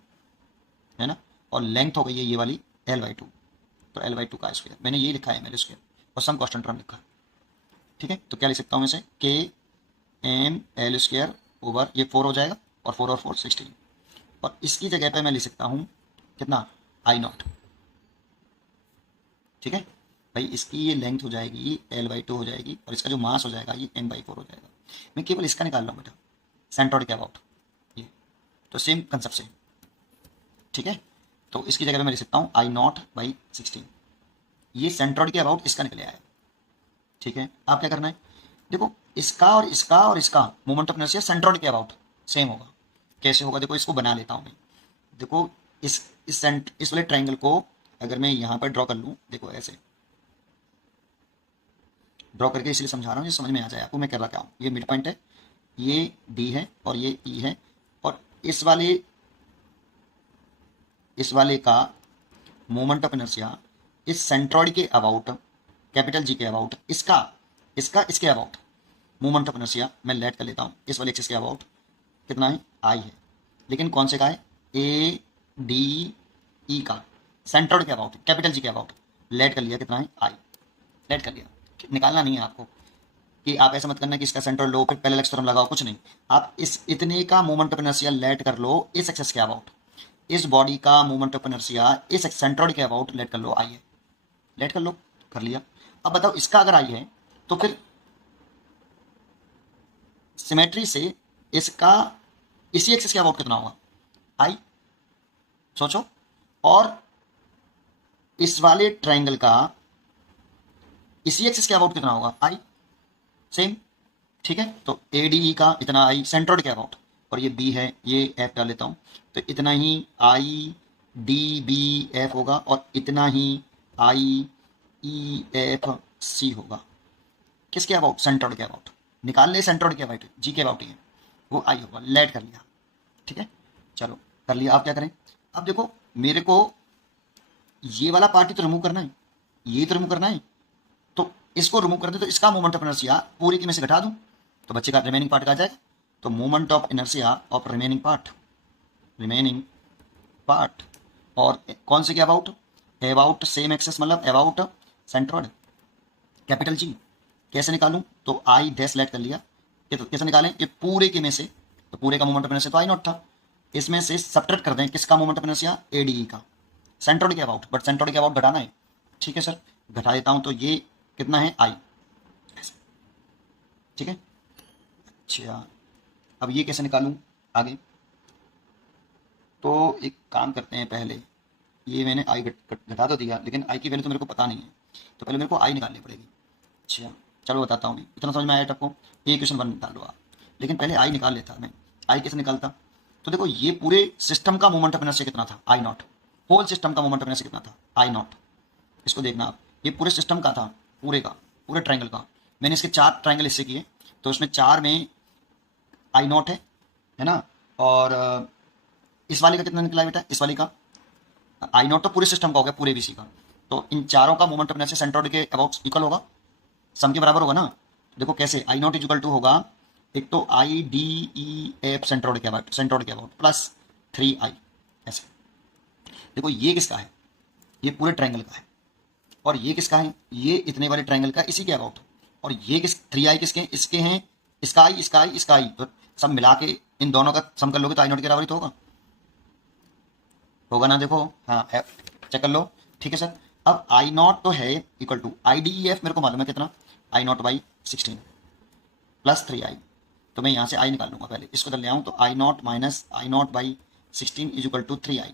है ना, और लेंथ हो गई है ये वाली l/2, तो l/2 का स्क्वायर मैंने ये लिखा है, मेरे स्क्वायर और सम कांस्टेंट टर्म लिखा है, ठीक है। तो क्या लिख सकता हूँ मैं इसे, के एम एल स्क्वायर ओवर ये 4 हो जाएगा, और 4 और 4 16, और इसकी जगह पे मैं लिख सकता हूँ कितना, आई नॉट, ठीक है भाई, इसकी ये लेंथ हो जाएगी l/2 हो जाएगी, और इसका जो मास हो जाएगा ये m/4 हो जाएगा, मैं केवल इसका निकाल रहा हूँ बेटा, सेंट्रोइड के अबाउट, ये तो सेम कंसेप्ट से, ठीक है। तो इसकी जगह पे मैं लिख सकता हूँ आई नॉट बाई 16, ये सेंट्रोइड के अबाउट इसका निकले आया, ठीक है। आप क्या करना है, देखो इसका और इसका और इसका मोमेंट ऑफ इनर्शिया सेंट्रोइड के अबाउट सेम होगा, कैसे होगा, देखो इसको बना लेता हूँ मैं, देखो इस वाले ट्रायंगल को अगर मैं यहाँ पर ड्रॉ कर लूँ, देखो ऐसे ड्रॉ करके इसलिए समझा रहा हूँ, ये समझ में आ जाए आपको मैं कर रहा क्या हूँ, ये मिड पॉइंट है, ये डी है, और ये ई है, और इस वाले का मोमेंट ऑफ इनर्शिया इस सेंट्रोइड के अबाउट कैपिटल जी के अबाउट, इसके अबाउट मोमेंट ऑफ इनर्शिया मैं लेट कर लेता हूँ, इस वाले एक्सिस के अबाउट कितना है, आई है, लेकिन कौन से का है, ए डी ई का, सेंट्रोइड के अबाउट कैपिटल जी के अबाउट लेट कर लिया, कितना है, आई लेट कर लिया, निकालना नहीं है आपको, कि आप ऐसा मत करना कि इसका सेंट्रोइड लो फिर पैरेलल एक्स थ्योरम लगाओ, कुछ नहीं, आप इस इतने का मोमेंट ऑफ इनर्शिया लेट कर लो इस एक्सिस के अबाउट, इस बॉडी का मोमेंट ऑफ इनर्शिया इस सेंट्रोइड के अबाउट लेट कर लो, आई है, लेट कर लो, कर लिया। अब बताओ इसका अगर आई है तो फिर सिमेट्री से इसका इसी एक्सिस के अबाउट कितना होगा, आई, सोचो, और इस वाले ट्रायंगल का इसी एक्सिस के अबाउट कितना होगा, आई, सेम, ठीक है। तो ए डी ई का इतना आई सेंट्रोइड के अबाउट, और ये बी है, ये एफ डाल लेता हूँ, तो इतना ही आई डी बी एफ होगा, और इतना ही आई ई एफ सी होगा, किसके अबाउट, सेंट्रोइड के अबाउट, निकाल ले सेंट्रोइड के अबाउट, जी के अबाउट ही है, वो आई होगा, लेट कर लिया, ठीक है, चलो कर लिया। आप क्या करें, अब देखो मेरे को ये वाला पार्ट ही तो रिमूव करना है, ये तो रिमूव करना है, तो इसको रिमूव कर दे, तो इसका मोमेंट ऑफ इनर्शिया पूरी की में से घटा दूं, तो बच्चे का रिमेनिंग पार्ट का जाएगा, तो moment of inertia of remaining part, और कौन से के अबाउट सेम एक्सेस, मतलब अबाउट सेंट्रोइड कैपिटल जी, कैसे निकालूं, तो आई डैश लेट कर लिया, ये तो कैसे निकालें, ये पूरे के में से, तो पूरे का मोमेंट ऑफ इनर्शिया तो आई नॉट था, इसमें से सब्ट्रैक्ट कर दें किसका मोमेंट ऑफ इनर्शिया, एडीई का, सेंट्रोइड के अबाउट, बट सेंट्रोइड के अबाउट घटाना है, ठीक है सर, घटा देता हूं, तो ये कितना है, आई, ठीक है। अच्छा अब ये कैसे निकालूं आगे, तो एक काम करते हैं, पहले ये मैंने आई घटा तो दिया, लेकिन आई की वैल्यू तो मेरे को पता नहीं है, तो पहले मेरे को आई निकालनी पड़ेगी। अच्छा चलो बताता हूँ, इतना समझ में आया आपको। ये इक्वेशन 1 निकाल लो आप, लेकिन पहले आई निकाल लेता मैं। आई कैसे निकालता? तो देखो ये पूरे सिस्टम का मोमेंट ऑफ इनर्शिया कितना था, आई नॉट। होल सिस्टम का मोमेंट ऑफ इनर्शिया कितना था, आई नॉट। इसको देखना आप, ये पूरे सिस्टम का था, पूरे का, पूरे ट्रायंगल का। मैंने इसके 4 ट्रायंगल हिस्से किए, तो उसमें 4 में आई नॉट है ना। और इस वाले का कितना निकला बेटा, इस वाले का आई नॉट तो पूरे सिस्टम का हो गया, पूरे बीसी का। तो इन चारों का मोमेंट ऑफ इनर्शिया सेंट्रोइड के अबाउट इक्वल होगा, सम के बराबर होगा ना। देखो कैसे, आई नॉट इज इक्वल टू होगा, एक तो आई डी ई एफ सेंट्रोइड के अबाउट प्लस 3i ऐसे। देखो ये किसका है, ये पूरे ट्रायंगल का है, और ये किसका है, ये इतने वाले ट्रायंगल का, इसी के अबाउट। और ये किस 3i किसके, इसके हैं, इसका आई, इसका आई, इसका आई, तो सब मिला के इन दोनों का सम कर लोगे तो आई नॉट के बराबर ही तो होगा ना। देखो हाँ चेक कर लो, ठीक है सर। अब आई नॉट तो है equal to I D E F, मेरे को मालूम है कितना, I not by 16 plus 3i। तो मैं यहाँ से आई निकाल लूंगा, पहले इसको तो ले आऊँ, तो i naught minus i not by 16 is equal to 3i।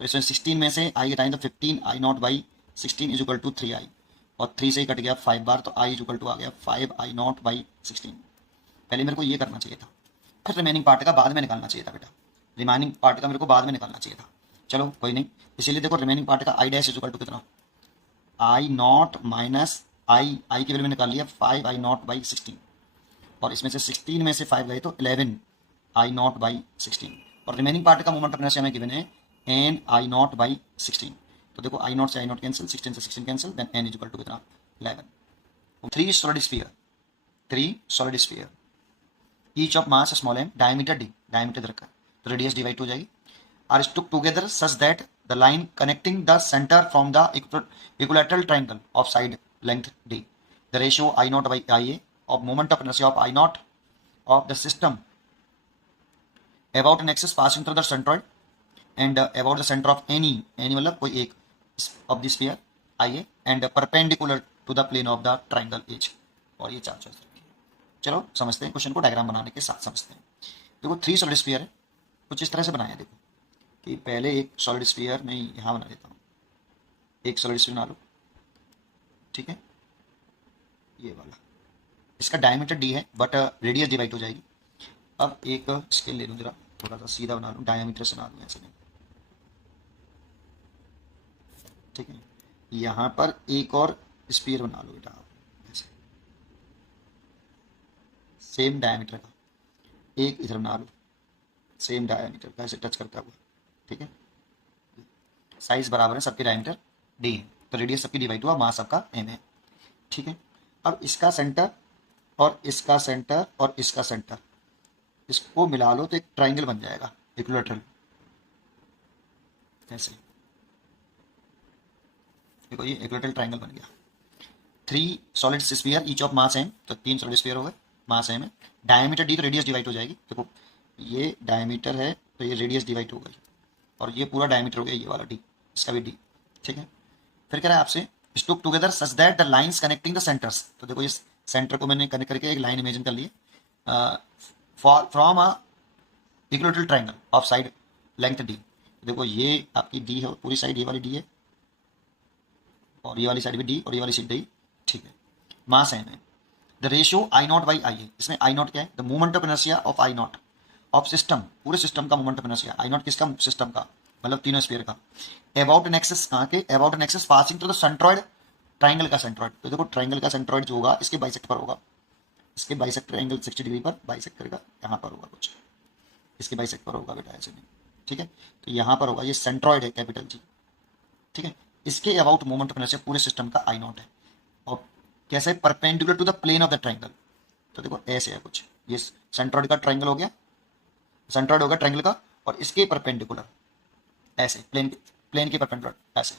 तो इसमें 16 में से आई घटाएं तो 15 I not by 16 is equal to 3i, और 3 से ही कट गया 5 बार, तो आई इज इक्वल टू आ गया 5 आई नॉट बाई 16। पहले मेरे को ये करना चाहिए था, फिर रिमेनिंग पार्ट का बाद में निकालना चाहिए था बेटा, रिमेनिंग पार्ट का मेरे को बाद में निकालना चाहिए था। चलो कोई नहीं, इसीलिए देखो रिमेनिंग पार्ट का I dash is equal to कितना, आई नॉट माइनस आई की वैल्यू में निकाल लिया 5 आई नॉट बाई 16, और इसमें से 16 में से 5 गए तो 11 आई नॉट बाई 16, और रिमेनिंग पार्ट का मोमेंट ऑफ इनर्शिया हमें गिवन है एन आई नॉट बाई 16। तो देखो आई नॉट से आई नॉट कैंसिल, 16 से 16 cancel, then N is equal to कितना 11। 3 solid sphere each of mass small M, diameter D, diameter रखा है तो रेडियस डी बाई 2 हो जाएगी, are stuck together such that the line connecting the centre from the equilateral triangle of side length D, the ratio I not by I A of moment of inertia of I naught of the system about an axis passing through the centroid and about the center of any मतलब कोई एक of the sphere IA and perpendicular to the plane of the triangle H। और ये 4 चीज़ रखी है। चलो समझते हैं क्वेश्चन को, डायग्राम बनाने के साथ समझते हैं। देखो 3 सॉलिड स्फीयर है, कुछ इस तरह से बनाया। देखो कि पहले एक सॉलिड स्फीयर मैं यहाँ बना देता हूँ, एक सॉलिड स्फीयर बना लो, ठीक है, ये वाला, इसका डायमीटर डी है बट रेडियस डिवाइड हो जाएगी। अब एक स्केल ले लूँ जरा, थोड़ा सा सीधा बना लूँ, डायमीटर से बना लूँ ऐसे नहीं, ठीक है। यहाँ पर एक और स्फीयर बना लो बेटा आप ऐसे, सेम डायमीटर का, एक इधर बना लो सेम डायमीटर का, ऐसे टच करता हुआ, ठीक है। साइज बराबर है, सबके डायमीटर डी है, तो रेडियस सबकी डिवाइड हुआ, मास सबका एम है, ठीक है। अब इसका सेंटर और इसका सेंटर और इसका सेंटर, इसको मिला लो तो एक ट्रायंगल बन जाएगा इक्विलैटरल ऐसे। देखो ये इक्विलैटरल ट्रायंगल बन गया। 3 solid sphere each of mass M, तो 3 सॉलिड स्फीयर हो गए, मास एम है, डायमीटर डी, तो रेडियस डिवाइड हो जाएगी। देखो ये डायमीटर है तो ये रेडियस डिवाइड हो गई, और ये पूरा डायमीटर हो गया, ये वाला डी, इसका भी डी, ठीक है। फिर कह रहा है आपसे stuck together such that the lines connecting the centres, तो देखो ये सेंटर को मैंने कनेक्ट करके एक लाइन इमेजिन कर ली from a equilateral triangle of side length D. देखो ये आपकी डी है, पूरी साइड ये वाली डी है, और ये वाली साइड भी डी, और ये वाली साइड डी, ठीक है। मास एम है, the ratio I not by आई है, इसमें आई नॉट क्या है, the moment of inertia of I not of system, पूरे सिस्टम का moment of inertia, I not किसका, सिस्टम का, मतलब तीनों स्फीयर का, अबाउट एन एक्सिस, कहाँ के, about an axis passing through the centroid, triangle का सेंट्रॉइड। तो देखो ट्रायंगल का सेंट्रॉइड जो होगा इसके बाइसेक्ट पर होगा, इसके बाइसेक्टर एंगल 60 डिग्री पर बाइसेक्ट करेगा, यहाँ पर होगा कुछ, इसके बाइसेक्ट पर होगा बेटा ऐसे नहीं, ठीक है। तो यहाँ पर होगा, ये सेंट्रॉइड है कैपिटल जी, ठीक है। इसके अबाउट मोमेंट ऑफ इनर्शिया पूरे सिस्टम का आई नॉट है, और कैसे, perpendicular to the plane of the triangle. तो देखो ऐसे है कुछ, ये सेंट्रॉइड का ट्रायंगल हो गया, सेंट्रॉइड होगा ट्रायंगल का, और इसके परपेंडिकुलर ऐसे, प्लेन के परपेंडिकुलर ऐसे।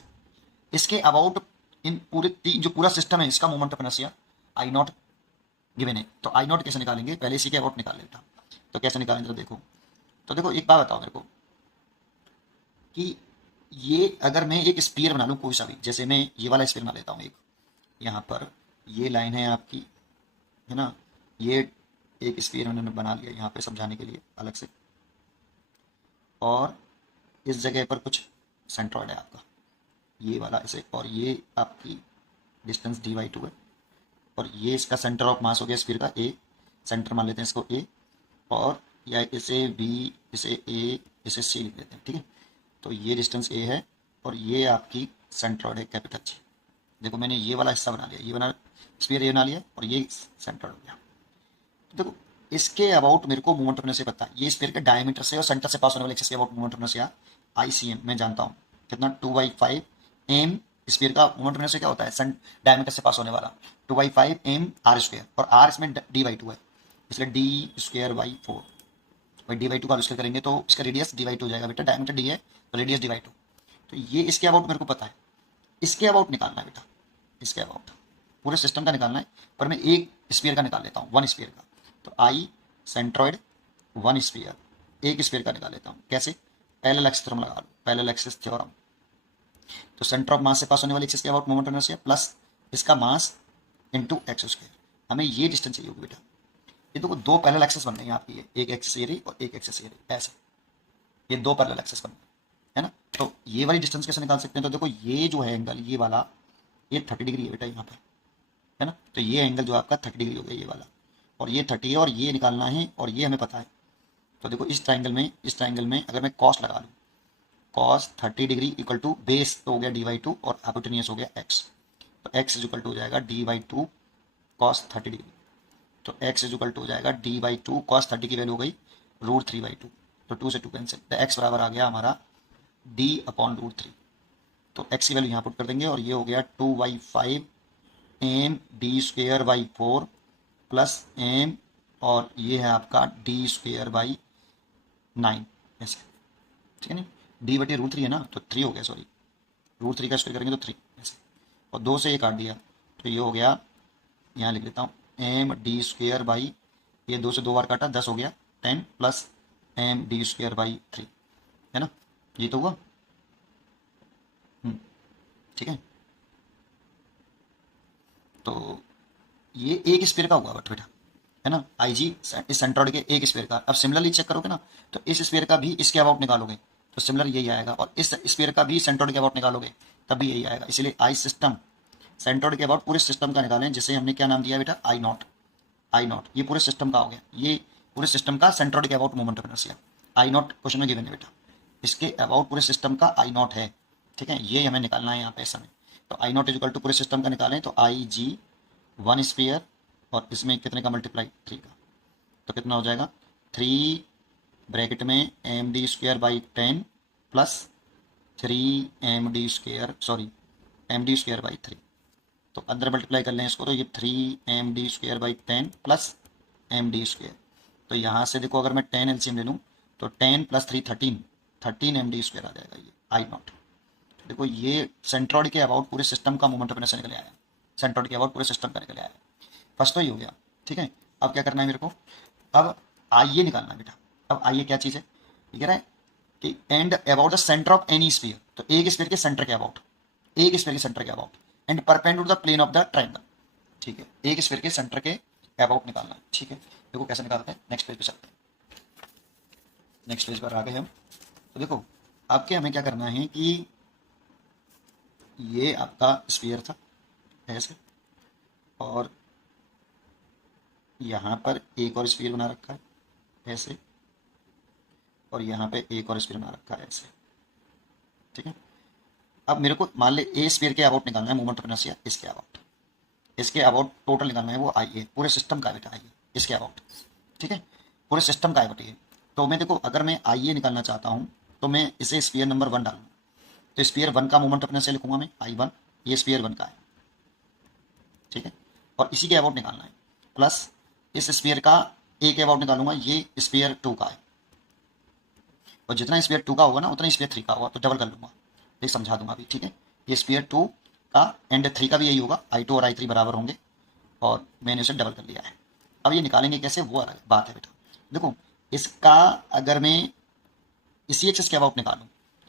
इसके अबाउट इन पूरे जो पूरा सिस्टम है इसका moment of inertia I not given है। तो आई नॉट कैसे निकालेंगे, पहले इसी के अबाउट निकाल लेता, तो कैसे निकालेंगे तो देखो, एक बात बताओ मेरे को कि ये अगर मैं एक स्फीयर बना लूँ कोई सा भी, जैसे मैं ये वाला स्फीयर बना लेता हूँ एक, यहाँ पर ये लाइन है आपकी, है ना, ये एक स्फीयर मैंने बना लिया यहाँ पे समझाने के लिए अलग से, और इस जगह पर कुछ सेंट्रॉइड है आपका, ये वाला ऐसे, और ये आपकी डिस्टेंस dy2 है, और ये इसका सेंटर ऑफ मास हो गया स्फीयर का ए, सेंटर मान लेते हैं इसको ए, और या इसे बी, इसे ए, इसे सी लिख देते हैं, ठीक है। तो ये डिस्टेंस ए है और ये आपकी सेंट्रॉइड है कैपिटल जी। देखो मैंने ये वाला हिस्सा बना लिया, ये बना स्फीयर ये बना लिया और ये सेंट्रॉइड हो गया। तो देखो इसके अबाउट मेरे को मोमेंट ऑफ इनर्शिया पता है, ये स्फीयर के डायमीटर से और सेंटर से पास होने वाले एक्सिस के about moment of inertia ICM मैं जानता हूँ कितना 2/5 m। स्फीयर का मोमेंट ऑफ इनर्शिया क्या होता है, डायमीटर से पास होने वाला 2/5 m r², और r इसमें d/2 है, इसलिए d²/4। भाई d/2 का स्क्वायर करेंगे तो इसका रेडियस d/2 हो जाएगा बेटा, डायमीटर d है तो रेडियस d/2। तो ये इसके अबाउट मेरे को पता है, इसके अबाउट निकालना है बेटा, इसके अबाउट पूरे सिस्टम का निकालना है, पर मैं एक स्फीयर का निकाल लेता हूँ, वन स्फीयर का। तो आई सेंट्रॉइड वन स्फीयर, एक स्फीयर का निकाल लेता हूँ, कैसे, पैरेलल एक्सिस थ्योरम लगा लो, पैरेलल एक्सिस थ्योरम। तो सेंटर ऑफ मास से पास होने वाली एक्सिस के about moment of inertia plus इसका मास इनटू x²। हमें ये डिस्टेंस चाहिए होगी बेटा। ये देखो दो पैरेलल एक्सिस बन रही है आपकी, एक एक्सिस ये रही और एक एक्सिस ये रही, ऐसे ये दो पैरेलल एक्सिस बन रही है ना। तो ये वाली डिस्टेंस कैसे निकाल सकते हैं, तो देखो ये जो है एंगल, ये वाला ये 30 डिग्री है बेटा यहाँ पे, है ना। तो ये एंगल जो आपका 30 डिग्री हो गया ये वाला, और ये 30 है और ये निकालना है और ये हमें पता है। तो देखो इस ट्राइंगल में अगर मैं कॉस लगा लूँ, cos 30 degree equal to base तो हो गया d/2 और हाइपोटेन्यूज हो गया x। तो x इज इक्वल टू हो जाएगा d/2 कॉस 30 डिग्री। तो x इज इक्वल टू हो जाएगा d/2 कॉस 30 की वैल्यू हो गई √3/2। तो 2 से 2 कैंसिल, तो x बराबर आ गया हमारा d/√3। तो x की वैल्यू यहाँ पुट कर देंगे और ये हो गया 2/5 m d²/4 प्लस m, और ये है आपका d²/9 ऐसे, ठीक है नहीं, d/√3 है ना, तो 3 हो गया, सॉरी √3 का स्क्वायर करेंगे तो 3 ऐसे, और 2 से ये काट दिया तो ये हो गया, यहाँ लिख देता हूँ m d², ये 2 से 2 बार काटा 10 हो गया 10 प्लस m d²/3, है ना, ये तो हुआ, ठीक है। तो ये एक स्फीयर का हुआ बट बेटा, है ना, IG इस सेंट्रॉइड के एक स्फीयर का। अब सिमिलरली चेक करोगे ना, तो इस स्फीयर का भी इसके अबाउट निकालोगे तो सिमिलर यही आएगा, और इस स्फीयर का भी सेंट्रॉइड के अबाउट निकालोगे तब भी यही आएगा। इसलिए आई सिस्टम सेंट्रॉइड के अबाउट पूरे सिस्टम का निकालें, जिसे हमने क्या नाम दिया बेटा, I0। ये पूरे सिस्टम का हो गया, ये पूरे सिस्टम का सेंट्रॉइड के about moment of inertia I0 question में गिवन है बेटा, इसके अबाउट पूरे सिस्टम का I0 है, ठीक है, ये हमें निकालना है यहाँ पे समय। तो I0 इज इक्वल टू पूरे सिस्टम का निकालें तो IG 1 स्फीयर, और इसमें कितने का मल्टीप्लाई 3 का, तो कितना हो जाएगा 3 ब्रैकेट में md²/10 प्लस 3md²/3। तो अंदर मल्टीप्लाई कर लें इसको, तो ये 3md²/10 प्लस md²। तो यहाँ से देखो अगर मैं 10 एलसीएम ले लूँ तो 10 प्लस 3 13 md² आ जाएगा ये I0। तो देखो ये सेंट्रॉइड के अबाउट पूरे सिस्टम का मोमेंट ऑफ इनर्शिया निकल आया, सेंट्रॉइड के अबाउट पूरे सिस्टम का निकल आया। फर्स्ट तो ये हो गया, ठीक है। अब क्या करना है मेरे को, अब आइए निकालना है बेटा। अब आइए क्या चीज़ है, ये कह रहा है कि and about the centre of any sphere, तो एक स्फीयर के सेंटर के अबाउट, एक स्फीयर के सेंटर के about and perpendicular the plane of the triangle, ठीक है, एक स्फीयर के सेंटर के अबाउट निकालना है, ठीक है। देखो कैसे निकालते हैं, नेक्स्ट पेज पे चलते हैं, नेक्स्ट पेज पर आ गए हम। तो देखो आपके हमें क्या करना है कि ये आपका स्फीयर था ऐसे, और यहाँ पर एक और स्फीयर बना रखा है ऐसे, और यहाँ पे एक और स्फीयर बना रखा है ऐसे, ठीक है। अब मेरे को मान ले ए स्फीयर के अबाउट निकालना है मोमेंट ऑफ इनर्शिया, इसके अबाउट, इसके अबाउट टोटल निकालना है वो IA पूरे सिस्टम का बेटा, IA इसके अबाउट, ठीक है, पूरे सिस्टम का अबाउट ये। तो मैं देखो अगर मैं IA निकालना चाहता हूँ तो मैं इसे स्फीयर नंबर 1 डालूंगा, तो स्फीयर 1 का मोमेंट ऑफ इनर्शिया लिखूंगा मैं I1, ये स्फीयर 1 का है, ठीक है, और इसी के अबाउट निकालना है, प्लस इस स्फीयर का ए के अबाउट निकालूंगा, ये स्फीयर 2 का है, और जितना स्फीयर 2 का होगा ना उतना स्फीयर 3 का होगा, तो डबल कर लूंगा, ये समझा दूंगा अभी, ठीक है। ये स्फीयर 2 का एंड 3 का भी यही होगा, I2 और I3 बराबर होंगे, और मैंने उसे डबल कर लिया है। अब ये निकालेंगे कैसे, वो अलग बात है बेटा। देखो इसका अगर मैं इसी एक्सिस के अबाउट निकालूं,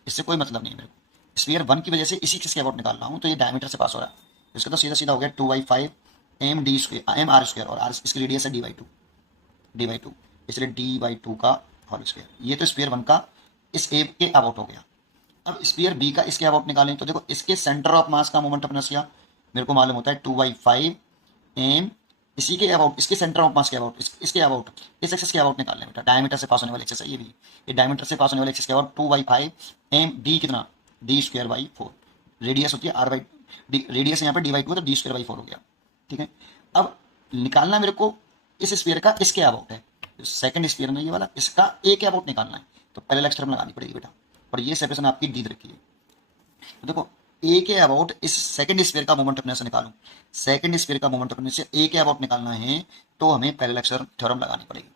इससे कोई मतलब नहीं है मेरे को, स्फीयर 1 की वजह से इसी एक्सिस के अबाउट निकाल रहा हूँ, तो ये डायमीटर से पास हो रहा है, इसका तो सीधा सीधा हो गया 2/5 mr², और r इसकी रेडियस है d/2, इसलिए d/2 का होल स्क्वायर। ये तो स्फीयर 1 का इस ए के अबाउट हो गया। अब स्फीयर बी का इसके अबाउट निकालें तो देखो इसके सेंटर ऑफ मास का मोमेंट ऑफ इनर्शिया मेरे को मालूम होता है 2/5 एम, इसी के अबाउट, इसके सेंटर ऑफ मास के अबाउट, इसके अबाउट, इस एक्सिस के अबाउट निकाल लें बेटा। डायमीटर से पास होने वाले एक्सिस है ये भी, ये डायमीटर से पास होने वाले एक्सिस के अबाउट 2/5 एम, डी कितना, d²/4, रेडियस होती है r/, रेडियस यहाँ पे d/2 है तो d²/4 हो गया। ठीक है, अब निकालना मेरे को इस स्फीयर का इसके अबाउट है, सेकंड स्फीयर में ये वाला, इसका ए के अबाउट निकालना है तो पैरेलल टर्म लगानी पड़ेगी बेटा, और ये सेपरेशन आपकी दी रखी है। तो देखो ए के अबाउट इस सेकंड स्फीयर का मोमेंट ऑफ इनर्शिया निकालूं, सेकंड स्फीयर का मोमेंट ऑफ इनर्शिया ए के अबाउट निकालना है तो हमें पैरेलल थ्योरम लगानी पड़ेगी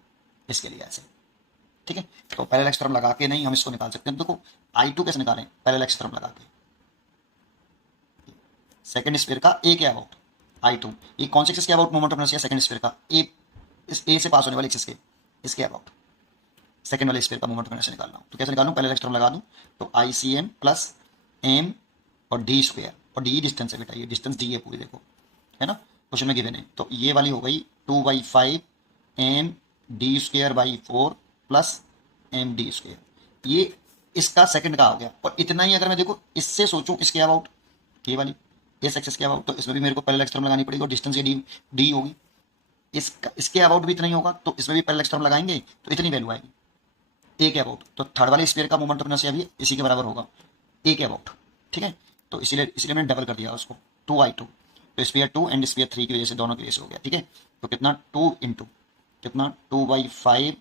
इसके लिए ऐसे। ठीक है, तो पैरेलल थ्योरम लगा के नहीं हम इसको निकाल सकते हैं। देखो I2 कैसे निकालें, पैरेलल थ्योरम लगा के, सेकंड स्फीयर का ए के अबाउट I2, ये कौन से एक्सिस के about moment of inertia, second sphere का ए, इस ए से पास होने वाले एक्सिस के, इसके अबाउट सेकंड वाले स्फीयर का मोमेंट ऑफ इनर्शिया निकालना हो तो कैसे निकालूं, पैरेलल थ्योरम लगा दूं तो ICM प्लस एम और d², और d डिस्टेंस है बेटा, ये डिस्टेंस दी है पूरी, देखो है ना क्वेश्चन में गिवन है। तो ये वाली हो गई 2/5 M d²/4 plus M d², ये इसका सेकंड का हो गया। और इतना ही अगर मैं देखो इससे सोचूं इसके अबाउट, ये वाली इस एक्सिस के अबाउट, तो इसमें भी मेरे को पैरेलल थ्योरम लगानी पड़ेगी और डिस्टेंस ये डी होगी। इसके अबाउट भी इतना ही होगा तो इसमें भी पैरेलल थ्योरम लगाएंगे तो इतनी वैल्यू आएगी ए के अबाउट। तो थर्ड वाले स्फीयर का मोमेंट ऑफ इनर्शिया भी इसी के बराबर होगा ए के अबाउट। ठीक है, तो इसीलिए मैंने डबल कर दिया उसको 2I2, तो स्फीयर 2 एंड स्फीयर 3 की वजह से दोनों की वजह से हो गया। ठीक है, तो कितना 2 इंटू कितना 2/5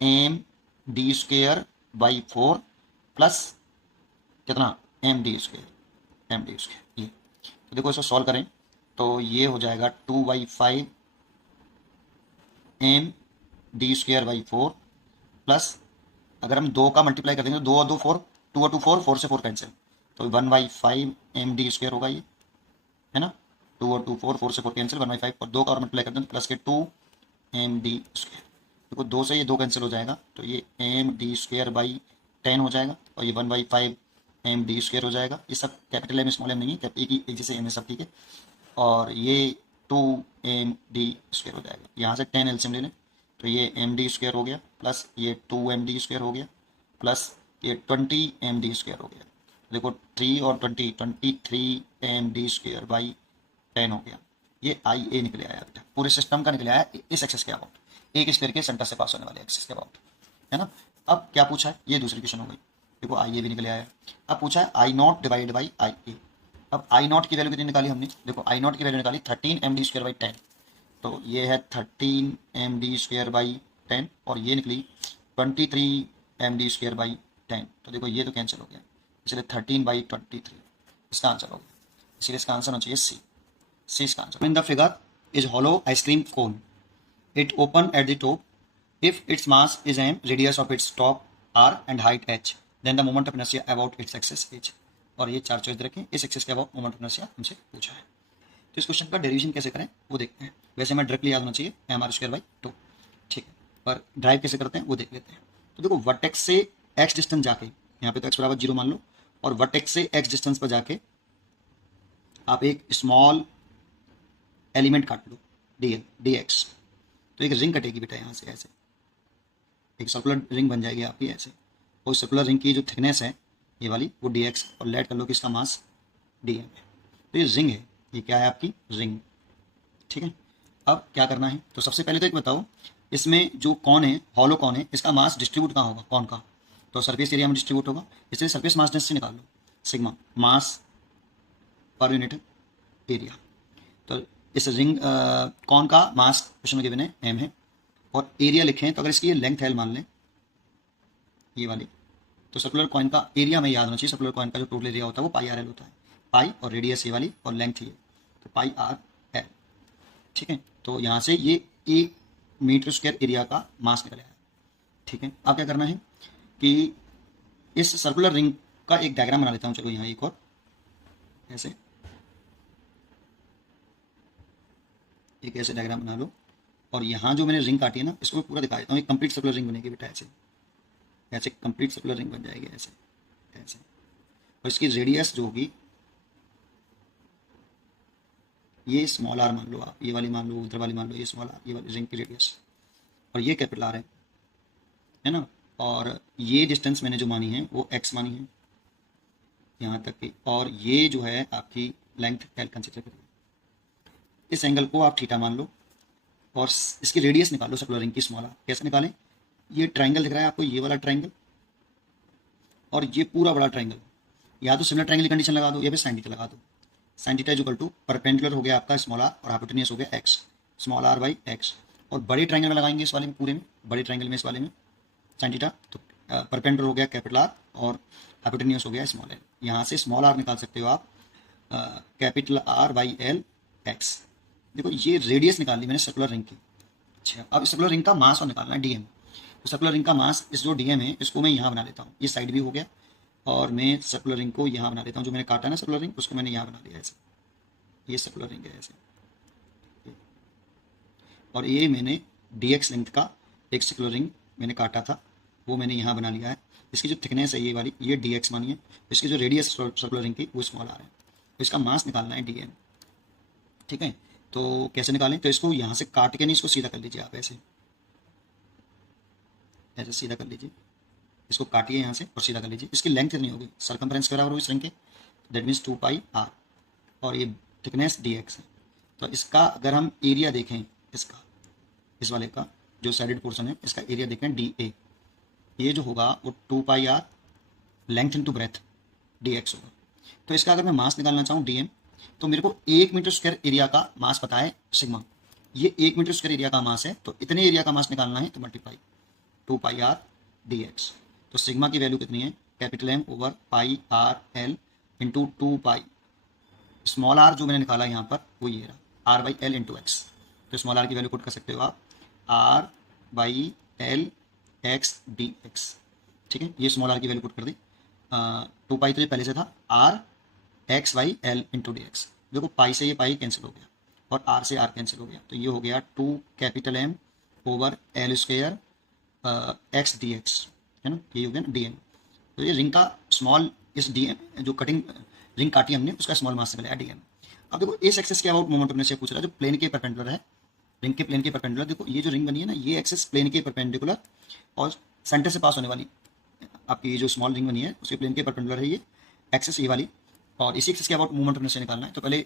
एम d²/4 प्लस कितना md², ये। तो देखो इसको सॉल्व करें तो ये हो जाएगा 2/5 एम d²/4 प्लस, अगर हम 2 का मल्टीप्लाई कर देंगे तो 2 और 2 4, 2 और 2 4, 4 से 4 कैंसिल, तो 1/5 एम d² होगा ये, है ना, 2 और 2 4, 4 से 4 कैंसिल, 1/5, और 2 का और मल्टीप्लाई कर दें प्लस के 2 एम d², देखो 2 से ये 2 कैंसिल हो जाएगा तो ये एम d²/10 हो जाएगा, और ये 1/5 एम d² हो जाएगा। ये सब कैपिटल एम स्मॉल एम नहीं है, एक जैसे एम है सब, ठीक है। और ये 2 एम d² हो जाएगा, यहाँ से 10 एलसीएम ले लें तो ये एम d² हो गया, प्लस ये 2 एम d² हो गया, प्लस ये 20 एम d² हो गया। देखो 3 और 20, 23 एम d²/10 हो गया। ये IA निकले आया बेटा, पूरे सिस्टम का निकले आया इस एक्सिस के अबाउट, एक स्फीयर के सेंटर से पास होने वाले एक्सिस के अबाउट, है ना। अब क्या पूछा है, ये दूसरी क्वेश्चन हो गई। देखो IA भी निकले आया। अब पूछा है I0 डिवाइडेड बाई IA। अब I0 की वैल्यू कितनी निकाली हमने, देखो I0 की वैल्यू निकाली 13 एम d²/10, तो ये है 13 एम d²/10, और ये निकली 23 एम d²/10, तो देखो ये तो कैंसिल हो गया, इसलिए 13/23 इसका आंसर हो गया, इसलिए इसका आंसर होना चाहिए सी इसका answer. In the figure is hollow ice cream cone, it open at the top, if its mass is m, radius of its top r and height h, then the moment of inertia about its axis h। और ये 4 choice रखें, इस axis के about moment of inertia हमसे पूछा है। तो इस क्वेश्चन का डेरिवेशन कैसे करें वो देखते हैं। वैसे हमें डायरेक्टली याद होना चाहिए mr²/2, ठीक है, पर ड्राइव कैसे करते हैं वो देख लेते हैं। तो देखो वर्टेक्स से x डिस्टेंस जाके, यहाँ पे तो x = 0 मान लो, और वर्टेक्स से x डिस्टेंस पर जाके आप एक स्मॉल एलिमेंट काट लो dx, तो एक रिंग कटेगी बेटा यहाँ से, ऐसे एक सर्कुलर रिंग बन जाएगी आपकी ऐसे, और सर्कुलर रिंग की जो थिकनेस है ये वाली वो dx, और लेट कर लो कि इसका मास dm है। तो ये रिंग है, ये क्या है आपकी रिंग, ठीक है। अब क्या करना है, तो सबसे पहले तो एक बताओ, इसमें जो कौन है, हॉलो कौन है, इसका मास डिस्ट्रीब्यूट कहाँ होगा, कौन का, तो सरफेस एरिया में डिस्ट्रीब्यूट होगा, इसलिए सरफेस मास डेंसिटी निकाल लो, सिग्मा मास पर यूनिट एरिया। तो इस रिंग कौन का मास क्वेश्चन में गिवन है m है, और एरिया लिखें तो अगर इसकी ये लेंथ है मान लें ये वाली, तो सर्कुलर कॉइन का एरिया में याद होना चाहिए, सर्कुलर कॉइन का जो टोटल एरिया होता है वो πr/l होता है, पाई और रेडियस ये वाली और लेंथ ये, तो πr/l, ठीक है। तो यहाँ से ये 1 मीटर स्क्वायर एरिया का मास निकल आया, ठीक है। अब क्या करना है कि इस सर्कुलर रिंग का एक डायग्राम बना लेता हूँ, चलो यहाँ एक और ऐसे एक ऐसे डायग्राम बना लो, और यहाँ जो मैंने रिंग काटी है ना इसको मैं पूरा दिखा देता हूँ, एक कंप्लीट सर्कुलर रिंग बनेगी बेटा, ऐसे ऐसे कंप्लीट सर्कुलर रिंग बन जाएगी ऐसे ऐसे, और इसकी रेडियस जो होगी ये स्मॉल r मान लो आप, ये वाली मान लो, उधर वाली मान लो, ये स्मॉल r, ये वाली रिंग की रेडियस, और ये कैपिटल R है ना, और ये डिस्टेंस मैंने जो मानी है वो x मानी है यहाँ तक की, और ये जो है आपकी लेंथ l कंसिडर करिए। इस एंगल को आप थीटा मान लो और इसकी रेडियस निकालो सर्कुलर रिंग की स्मॉल आर। कैसे निकालें? ये ट्राइंगल दिख रहा है आपको, ये वाला ट्राइंगल और ये पूरा बड़ा ट्राइंगल, या तो सिमिलर ट्राइंगल की कंडीशन लगा दो या फिर साइन थीटा लगा दो। Sine theta is equal to perpendicular हो गया आपका स्मॉल आर और हाइपोटेन्यूस हो गया x, small R by x। और बड़े ट्राइंगल में लगाएंगे इस वाले में, पूरे में बड़े ट्राइंगल में, इस वाले में साइन थीटा, तो परपेंडिकुलर हो गया कैपिटल आर और हाइपोटेन्यूस हो गया स्मॉल एल। यहाँ से स्मॉल आर निकाल सकते हो आप capital R by L x. देखो ये रेडियस निकाल ली मैंने सर्कुलर रिंग की। अच्छा, अब सर्कुलर रिंग का मास और निकालना है डीएम। तो सर्कुलर रिंग का मास, इस जो डीएम है इसको मैं यहाँ बना लेता हूँ, ये साइड भी हो गया, और मैं सर्कुलर रिंग को यहाँ बना लेता हूँ। जो मैंने काटा ना सर्कुलर रिंग, उसको मैंने यहाँ बना लिया ऐसे, ये सर्कुलर रिंग है ऐसे, और ये मैंने dx लेंथ का एक सर्कुलर रिंग मैंने काटा था, वो मैंने यहाँ बना लिया है। इसकी जो थिकनेस है ये वाली, ये dx मानिए, इसकी जो रेडियस सर्कुलर रिंग की वो स्मॉल आर है। तो इसका मास निकालना है dm। ठीक है, तो कैसे निकालें? तो इसको यहाँ से काट के नहीं, इसको सीधा कर लीजिए आप, ऐसे ऐसे सीधा कर लीजिए, इसको काटिए यहाँ से और सीधा कर लीजिए। इसकी लेंथ कितनी होगी? सर्कमफ्रेंस के बराबर होगी इस रिंग के, दैट मीन्स 2πr, और ये थिकनेस dx है। तो इसका अगर हम एरिया देखें, इसका इस वाले का जो साइडेड पोर्शन है, इसका एरिया देखें dA, ये जो होगा वो 2πr length into breath dx होगा। तो इसका अगर मैं मास निकालना चाहूँ dm, तो मेरे को 1 मीटर स्क्वायर एरिया का मास पता है सिग्मा, ये 1 मीटर स्क्वायर एरिया का मास है, तो इतने एरिया का मास निकालना है, तो मल्टीप्लाई 2πr dx। तो सिग्मा की वैल्यू कितनी है? Capital M over pi R L into 2π, small R जो मैंने निकाला यहाँ पर वो ये रहा, r by L into X. तो स्मॉल आर की वैल्यू पुट कर सकते हो आप, r by L X D X. ठीक है, ये स्मॉल आर की वैल्यू पुट कर दी। 2π तो ये पहले से था, r x by L into D x. देखो पाई से ये पाई कैंसिल हो गया और r से r कैंसिल हो गया, तो ये हो गया 2 capital M over L square x D x, है ना, ये हो गया ना dm। तो ये रिंग का स्मॉल, इस dm जो कटिंग रिंग काटी हमने उसका स्मॉल मास निकला dm। अब देखो इस एक्सेस के अबाउट मोमेंट ऑफ इनर्शिया पूछ रहा है, जो प्लेन के परपेंडिकुलर है, रिंग के प्लेन के परपेंडिकुलर। देखो ये जो रिंग बनी है ना, ये एक्सेस प्लेन के परपेंडिकुलर और सेंटर से पास होने वाली आपकी ये जो स्मॉल रिंग बनी है उसके प्लेन के परपेंडिकुलर है ये एक्सेस, ये वाली। और इसी एक्सेस के अबाउट मोमेंट ऑफ इनर्शिया निकालना है, तो पहले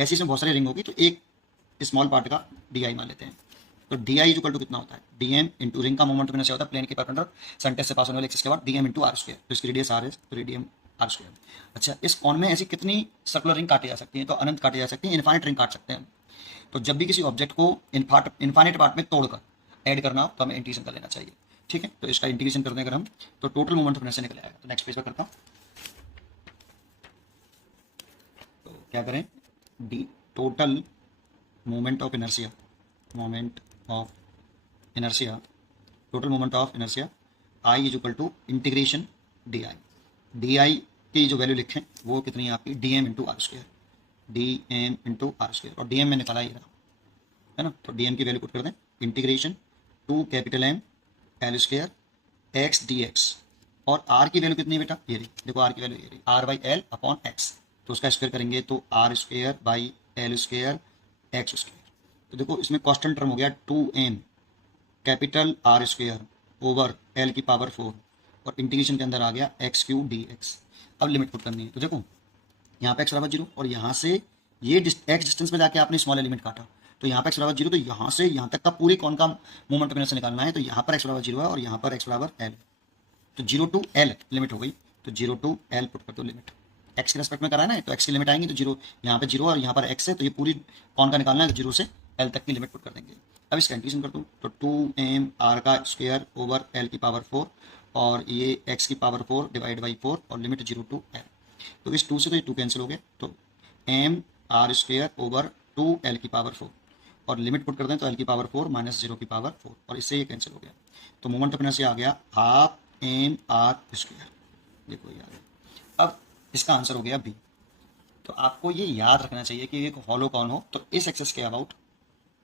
ऐसी इसमें बहुत सारी रिंग होगी, तो एक स्मॉल पार्ट का डी मान लेते हैं। तो डी आई इक्वल टू कितना होता है? डीएम इंटू रिंग का मोमेंट ऑफ इनर्शिया होता है प्लेन के परपेंडिकुलर सेंटर से पास होने वाले एक्सेस के बाद डीएम इंटू आर स्क्वायर। तो इसकी रेडियस आर है, तो रेडियम आर स्क्वायर। अच्छा, इस कॉन में ऐसी कितनी सर्कुलर रिंग काटी जा सकती है? तो अनंत काटी जा सकती है, इनफाइनाइट रिंग काट सकते हैं। तो जब भी किसी ऑब्जेक्ट को इनफाइनाइट पार्ट में तोड़कर ऐड करना हो तो हमें इंटीग्रेशन कर लेना चाहिए। ठीक है, तो इसका इंटीग्रेशन करने अगर हम, तो टोटल मोमेंट ऑफ इनर्शिया निकल आएगा। तो नेक्स्ट पेज पर करता हूँ, तो क्या करें? D total moment of inertia, moment of inertia, total moment of inertia I is equal to integration D I. D I की जो वैल्यू लिखें वो कितनी है आपकी? D M into R square, D M into R square, और D M में निकाला ही रहा है ना। तो डी एम की वैल्यू पुट कर दें, integration 2 capital M L square X D X, और आर की वैल्यू कितनी है बेटा? ये रही, देखो आर की वैल्यू ये रही, R by L upon X. तो उसका स्क्वायर करेंगे तो R square by L square X square. तो देखो इसमें कांस्टेंट टर्म हो गया 2m capital R square over L की पावर 4, और इंटीग्रेशन के अंदर आ गया एक्स क्यू डी एक्स। अब लिमिट पुट करनी है, तो देखो यहाँ पे एक्स बराबर 0, और यहाँ से ये एक्स डिस्टेंस में जाके आपने स्मॉल एलिमेंट काटा, तो यहाँ पे एक्स बराबर 0, तो यहाँ से यहाँ तक का पूरी कौन का मोमेंट ऑफ इनर्शिया निकालना है। तो यहाँ पर एक्स बराबर 0 है और यहाँ पर एक्स बराबर एल, तो 0 टू एल लिमिट हो गई। तो 0 टू एल पुट कर दो लिमिट, एक्स के रेस्पेक्ट में करा है ना, तो एक्स की लिमिट आएंगी, तो 0 यहाँ पे 0 और यहाँ पर एक्स है, तो ये पूरी कौन का निकालना है, 0 से एल तक की लिमिट पुट कर देंगे। अब इसका इंटीग्रेशन कर दूँ, तो 2m r का स्क्वायर ओवर एल की पावर 4, और ये x की पावर 4 डिवाइड बाई 4, और लिमिट 0 टू एल। तो इस 2 से तो ये 2 कैंसिल हो गए, तो m r square over 2 L की पावर 4, और लिमिट पुट कर दें तो एल की पावर 4 माइनस 0 की पावर 4, और इससे ये कैंसिल हो गया। तो मोमेंट ऑफ इनर्शिया आ गया हाफ m r स्क्वायर, देखो ये आ गया। अब इसका आंसर हो गया बी। तो आपको ये याद रखना चाहिए कि एक हॉलो कॉन हो तो इस एक्सेस के अबाउट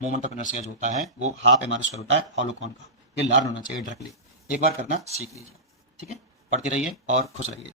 मोमेंट ऑफ इनर्शिया जो होता है वो हाफ एम आर स्क्वायर होता है हॉलो कॉन का। ये लर्न होना चाहिए डायरेक्टली, एक बार करना सीख लीजिए। ठीक है, पढ़ते रहिए और खुश रहिए।